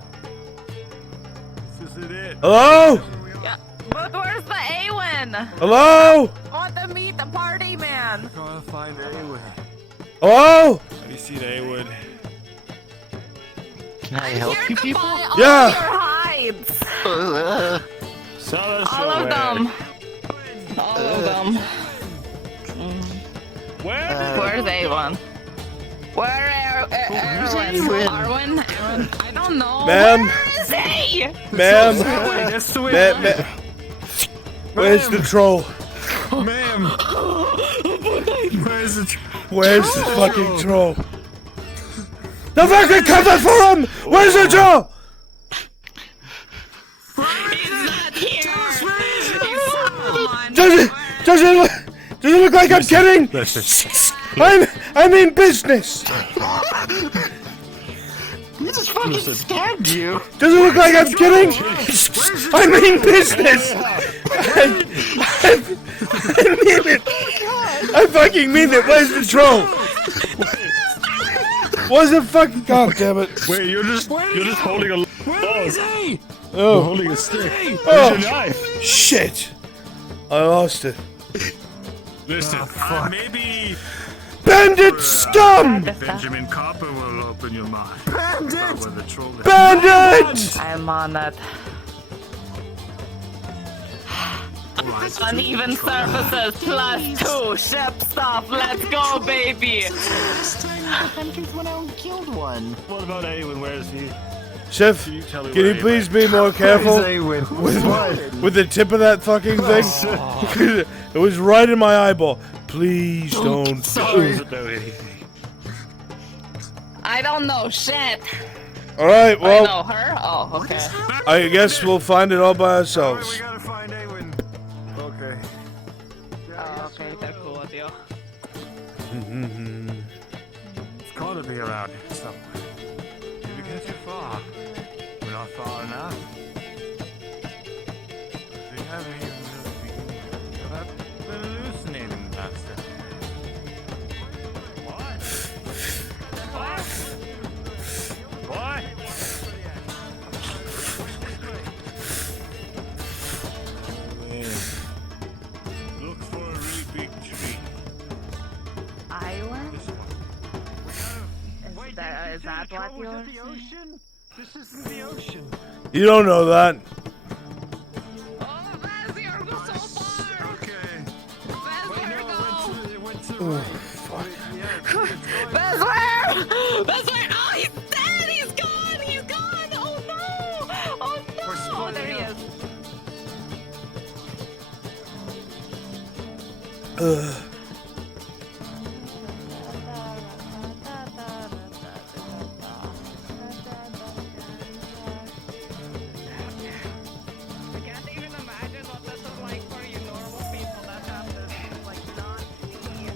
This isn't it. Hello? Yeah, but where's the Awen? Hello? I want to meet the party man. Gotta find Awood. Hello? Have you seen Awood? Can I help Here you to people? buy all Yeah. your hides. Sell us All your of wares. them. All of them. Where's Avon? Where Erwin? Arwen? I don't know. Ma'am? Where is he? Ma'am? That's the way. Where's the troll? Ma'am. Where's the Where's the fucking troll? The fucking cover for him! Where's the troll? Does it look like I'm kidding? I'm in business. He just fucking stabbed you. Does it look like I'm kidding? I mean business. I mean it. I fucking mean it. Where's the troll? Where's the fucking? God damn it! Wait, you're just holding a. Where is he? Oh, You're holding a stick. oh, Where's your knife? Shit! I lost it. Listen, maybe Bandit scum! Benjamin Copper will open your mind. Bandit! Bandit! I'm on it. Uneven surfaces +2. Ship stop. Let's go, baby. Last time the hunters went out and killed one. What about Awen? Where is he? Chef, can you please be more careful with the tip of that fucking thing? It was right in my eyeball. Please don't. Sorry. I don't know shit. All right, well. I know her. Oh, okay. I guess we'll find it all by ourselves. We gotta find Awen. Okay. Oh, okay, that's cool with you. It's gotta be around here somewhere. Did we get too far? We're not far enough. We haven't even really begun. I've been hallucinating, master. What? What? Look for a really big tree. Iowa? This one. Is that what you're saying? This isn't the ocean. You don't know that. Oh, Vazir, go so far! Okay. Vazir, go! It went to Oh, right. fuck. Vazir! Vazir! Oh, he's dead! He's gone! He's gone! Oh no! Oh no! Oh, there he is. I can't even imagine what this is like for you normal people that have to, like, not see.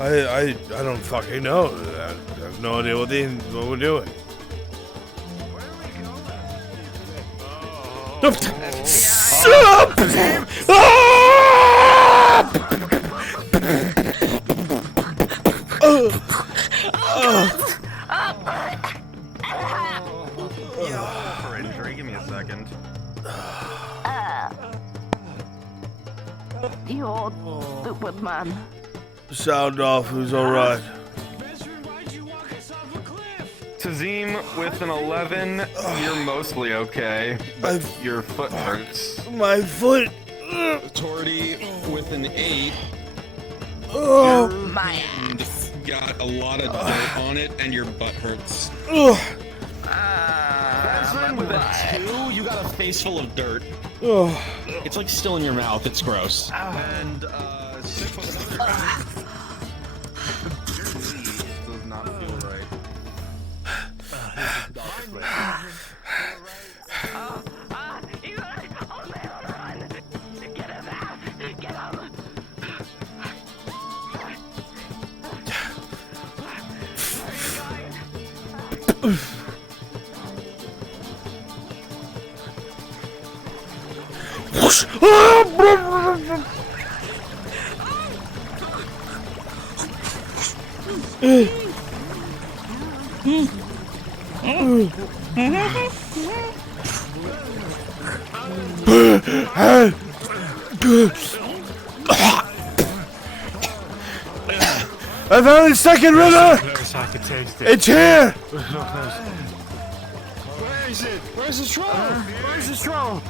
I don't fucking know. I have no idea what we're doing. Stop! For injury, give me a second. You old stupid man. Sound off, who's alright? Tazim with an 11, you're mostly okay, but your foot hurts. My foot. Torty with an 8. Oh, my hand got a lot of dirt on it, and your butt hurts. Bezrin with a 2, you got a face full of dirt. It's like still in your mouth. It's gross. And, Sif with another does not feel right. I found the second river! Close, I can taste it. It's here! We're so close. Where is it? Where's the troll? Where's the troll?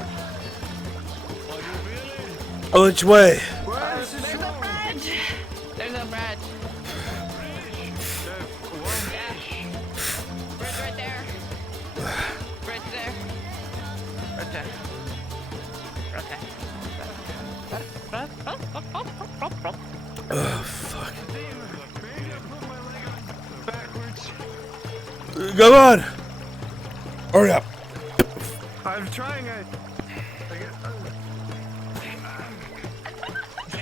Which way? Where's the There's a bridge! There's a bridge. Bridge right there. Bridge there. Oh, fuck. Come on! Hurry up. I'm trying.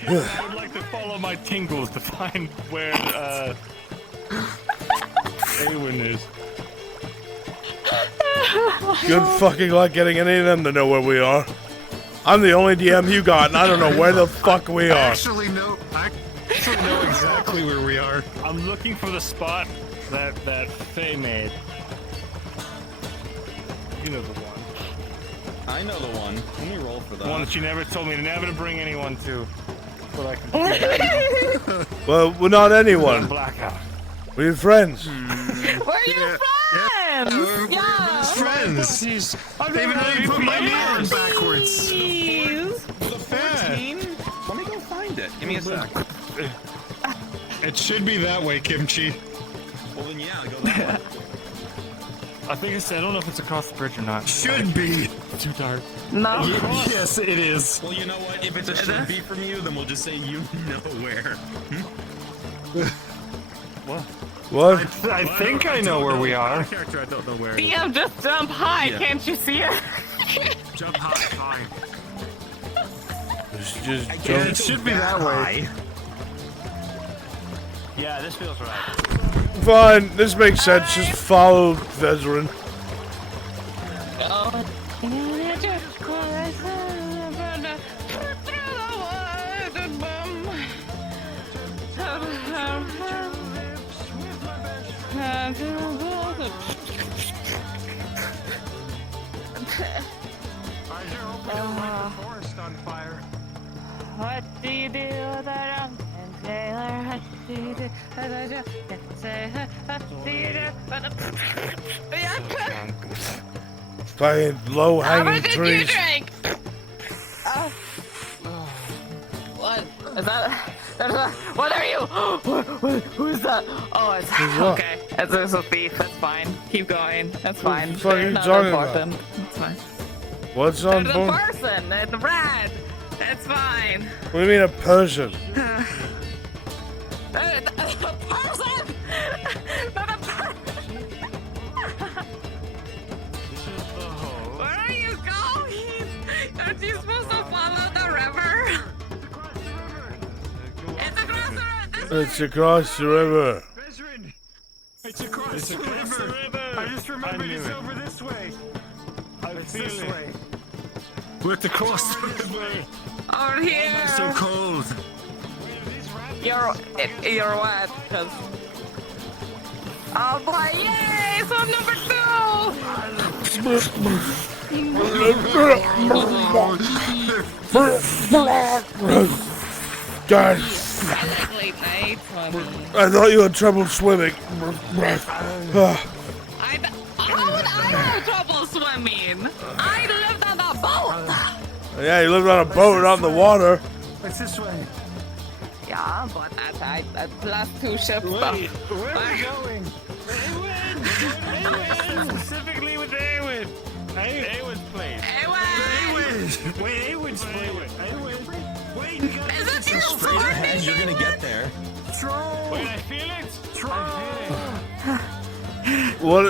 I would like to follow my tingles to find where Awen is. Good fucking luck getting any of them to know where we are. I'm the only DM you got, and I don't know where the fuck we are. I actually know exactly where we are. I'm looking for the spot that Faye made. You know the one. I know the one. Let me roll for that. The one that you never told me never to bring anyone to. But I can. Well, we're not anyone. Blackout. We're your friends. We're your friends! Yeah! Friends! Even though you put my name backwards. The 14? Let me go find it. Give me a sec. It should be that way, Kimchi. Well then, yeah, go that way. I think I don't know if it's across the bridge or not. Should be. Too dark. No. Yes, it is. Well, you know what? If it's a should be from you, then we'll just say you know where. What? What? I think I know where we are. Character, I don't know where. DM, just jump high, Yeah. can't you see it? Jump high. Just Yeah, jump. it should be that way. Yeah, this feels right. Fine, this makes sense. Just follow Veteran. Forest on fire. What do you do with a drunken sailor? What do you do with a drunken sailor? What do you do with a... Fucking low-hanging How much did you trees. drink? What? Is that... What are you? Who's that? Oh, it's... Who's what? Okay. It's a thief. That's fine. Keep going. That's fine. the fuck are you Not talking about? important. That's fine. What's on There's a board? person. It's red. It's fine. What do you mean a person? A person! Not a person! Where are you going? Aren't you supposed to follow the river? It's across the river! It's across the river. It's across the river. I just remembered it's over this way. It's this way. We're to cross the river. Over here! It's so cold. You're wet, cause... Oh boy, yay! So I'm number 2! God, Late night, I thought you had trouble swimming. How would I have trouble swimming? I lived on a boat! Yeah, you lived on a boat out in the water. It's this way. Yeah, but I plus 2 ships Wait, though. where are we going? Specifically with Awen. Awen's place. Wait, Awen's place. Wait, you gotta Is it your Straight ahead, you're gonna get there. Troll. Wait, I feel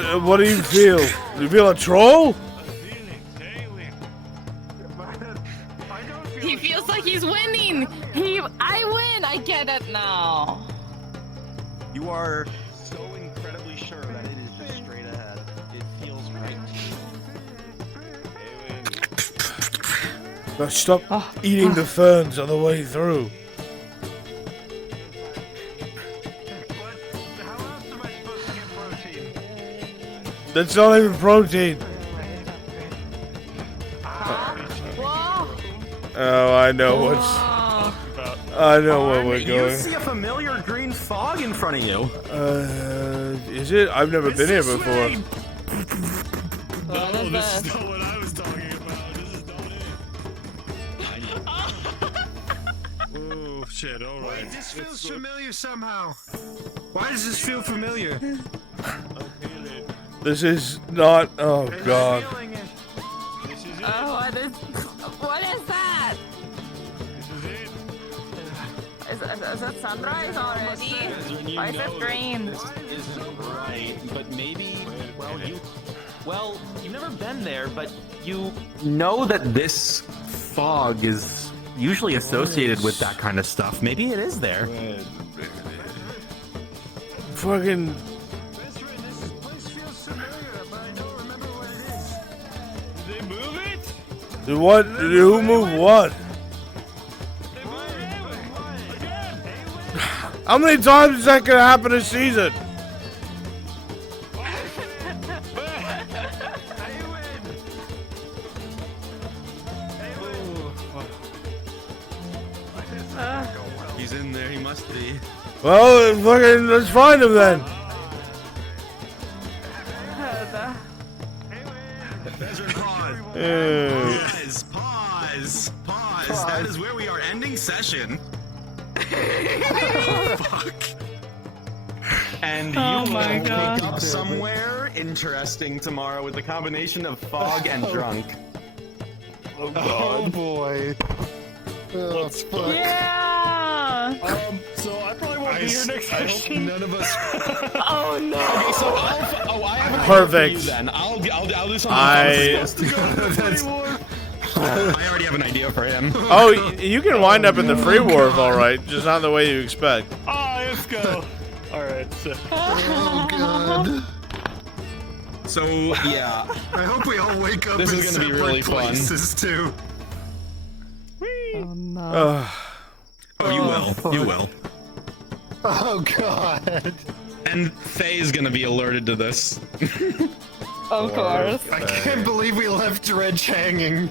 it. What do you feel? You feel a troll? He feels like he's winning. I win. I get it now. You are so incredibly sure that it is just straight ahead. It feels right to you. Now stop eating the ferns on the way through. That's not even protein. Oh, I know what's. I know where we're You going. see a familiar green fog in front of you. Is it? I've never been here before. No, this is not what I was talking about. This is not it. Oh shit! All right. Wait, this feels familiar somehow. Why does this feel familiar? This is not. Oh god. Oh What is that? Is it sunrise already? Why is it green? This isn't right, but maybe. Well, you've never been there, but you know that this fog is usually associated with that kind of stuff. Maybe it is there. Fucking. Did they move it? What? Who moved what? How many times is that gonna happen this season? He's in there. He must be. Well, fucking, let's find him then. Pause. That is where we are ending session. Fuck. And Oh you my will God. wake up somewhere interesting tomorrow with a combination of fog and drunk. Oh God. boy. Oh, fuck. Yeah. So I probably won't be here next session. None of us. Oh no. Okay, so I have an Perfect. idea for you then. I'll do something. I already have an idea for him. Oh, you can wind up in the free wharf, all right, just not the way you expect. Let's go. All right. So. Oh God. So yeah, I hope we all wake up this in is gonna be separate really fun. places too. Oh no. You will. You will. Oh God. And Faye's gonna be alerted to this. Of course. I can't believe we left Dredge hanging.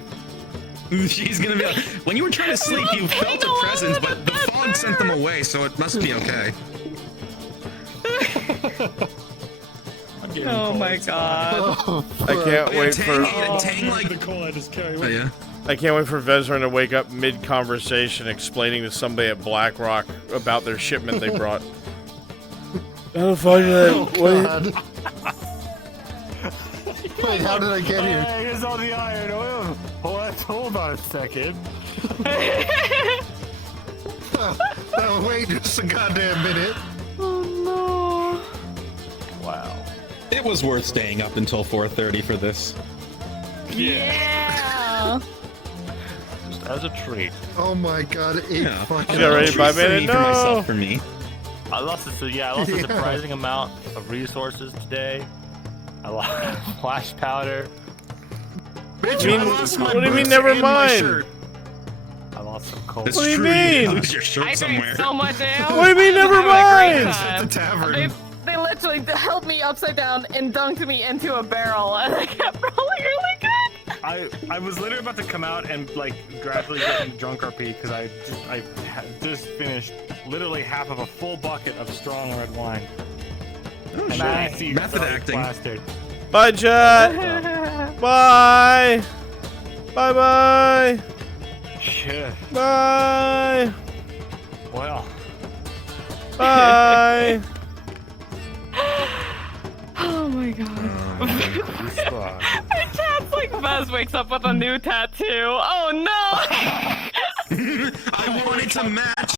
She's gonna be like, when you were trying to sleep, you felt a presence, but the fog sent them away, so it must be okay. Oh my God. I can't wait for. Tang like the coal I just carry Oh, with yeah. I can't wait for Vezran to wake up mid-conversation explaining to somebody at BlackRock about their shipment they brought. How the fuck did God. Wait, how did I get here? Hey, here's all the iron oil. Hold on a second. Oh, wait just a goddamn minute. Oh Wow. It was worth staying up until 4:30 for this. no. Yeah. Just as a treat. Oh my God, it fucking. You got ready by minute? For myself, No. for me. I lost a surprising amount of resources today. I lost flash powder. Bitch, I mean, I lost my what do you mean, boots never and my mind? shirt. I lost some coal. That's What do you true. mean? Lose your shirt I somewhere. drank so much ale. What do you mean, never I'm having a great mind? time. At the tavern. They literally held me upside down and dunked me into a barrel, and I kept rolling really good. I was literally about to come out and like gradually get into drunk RP because I just finished literally half of a full bucket of strong red wine. Oh, And shit. I see Method acting. plastered. Bye, chat. Bye. Bye, bye. Shit. Bye. Well. Bye. Oh my God. My cat's like Buzz wakes up with a new tattoo. Oh no. I wanted to match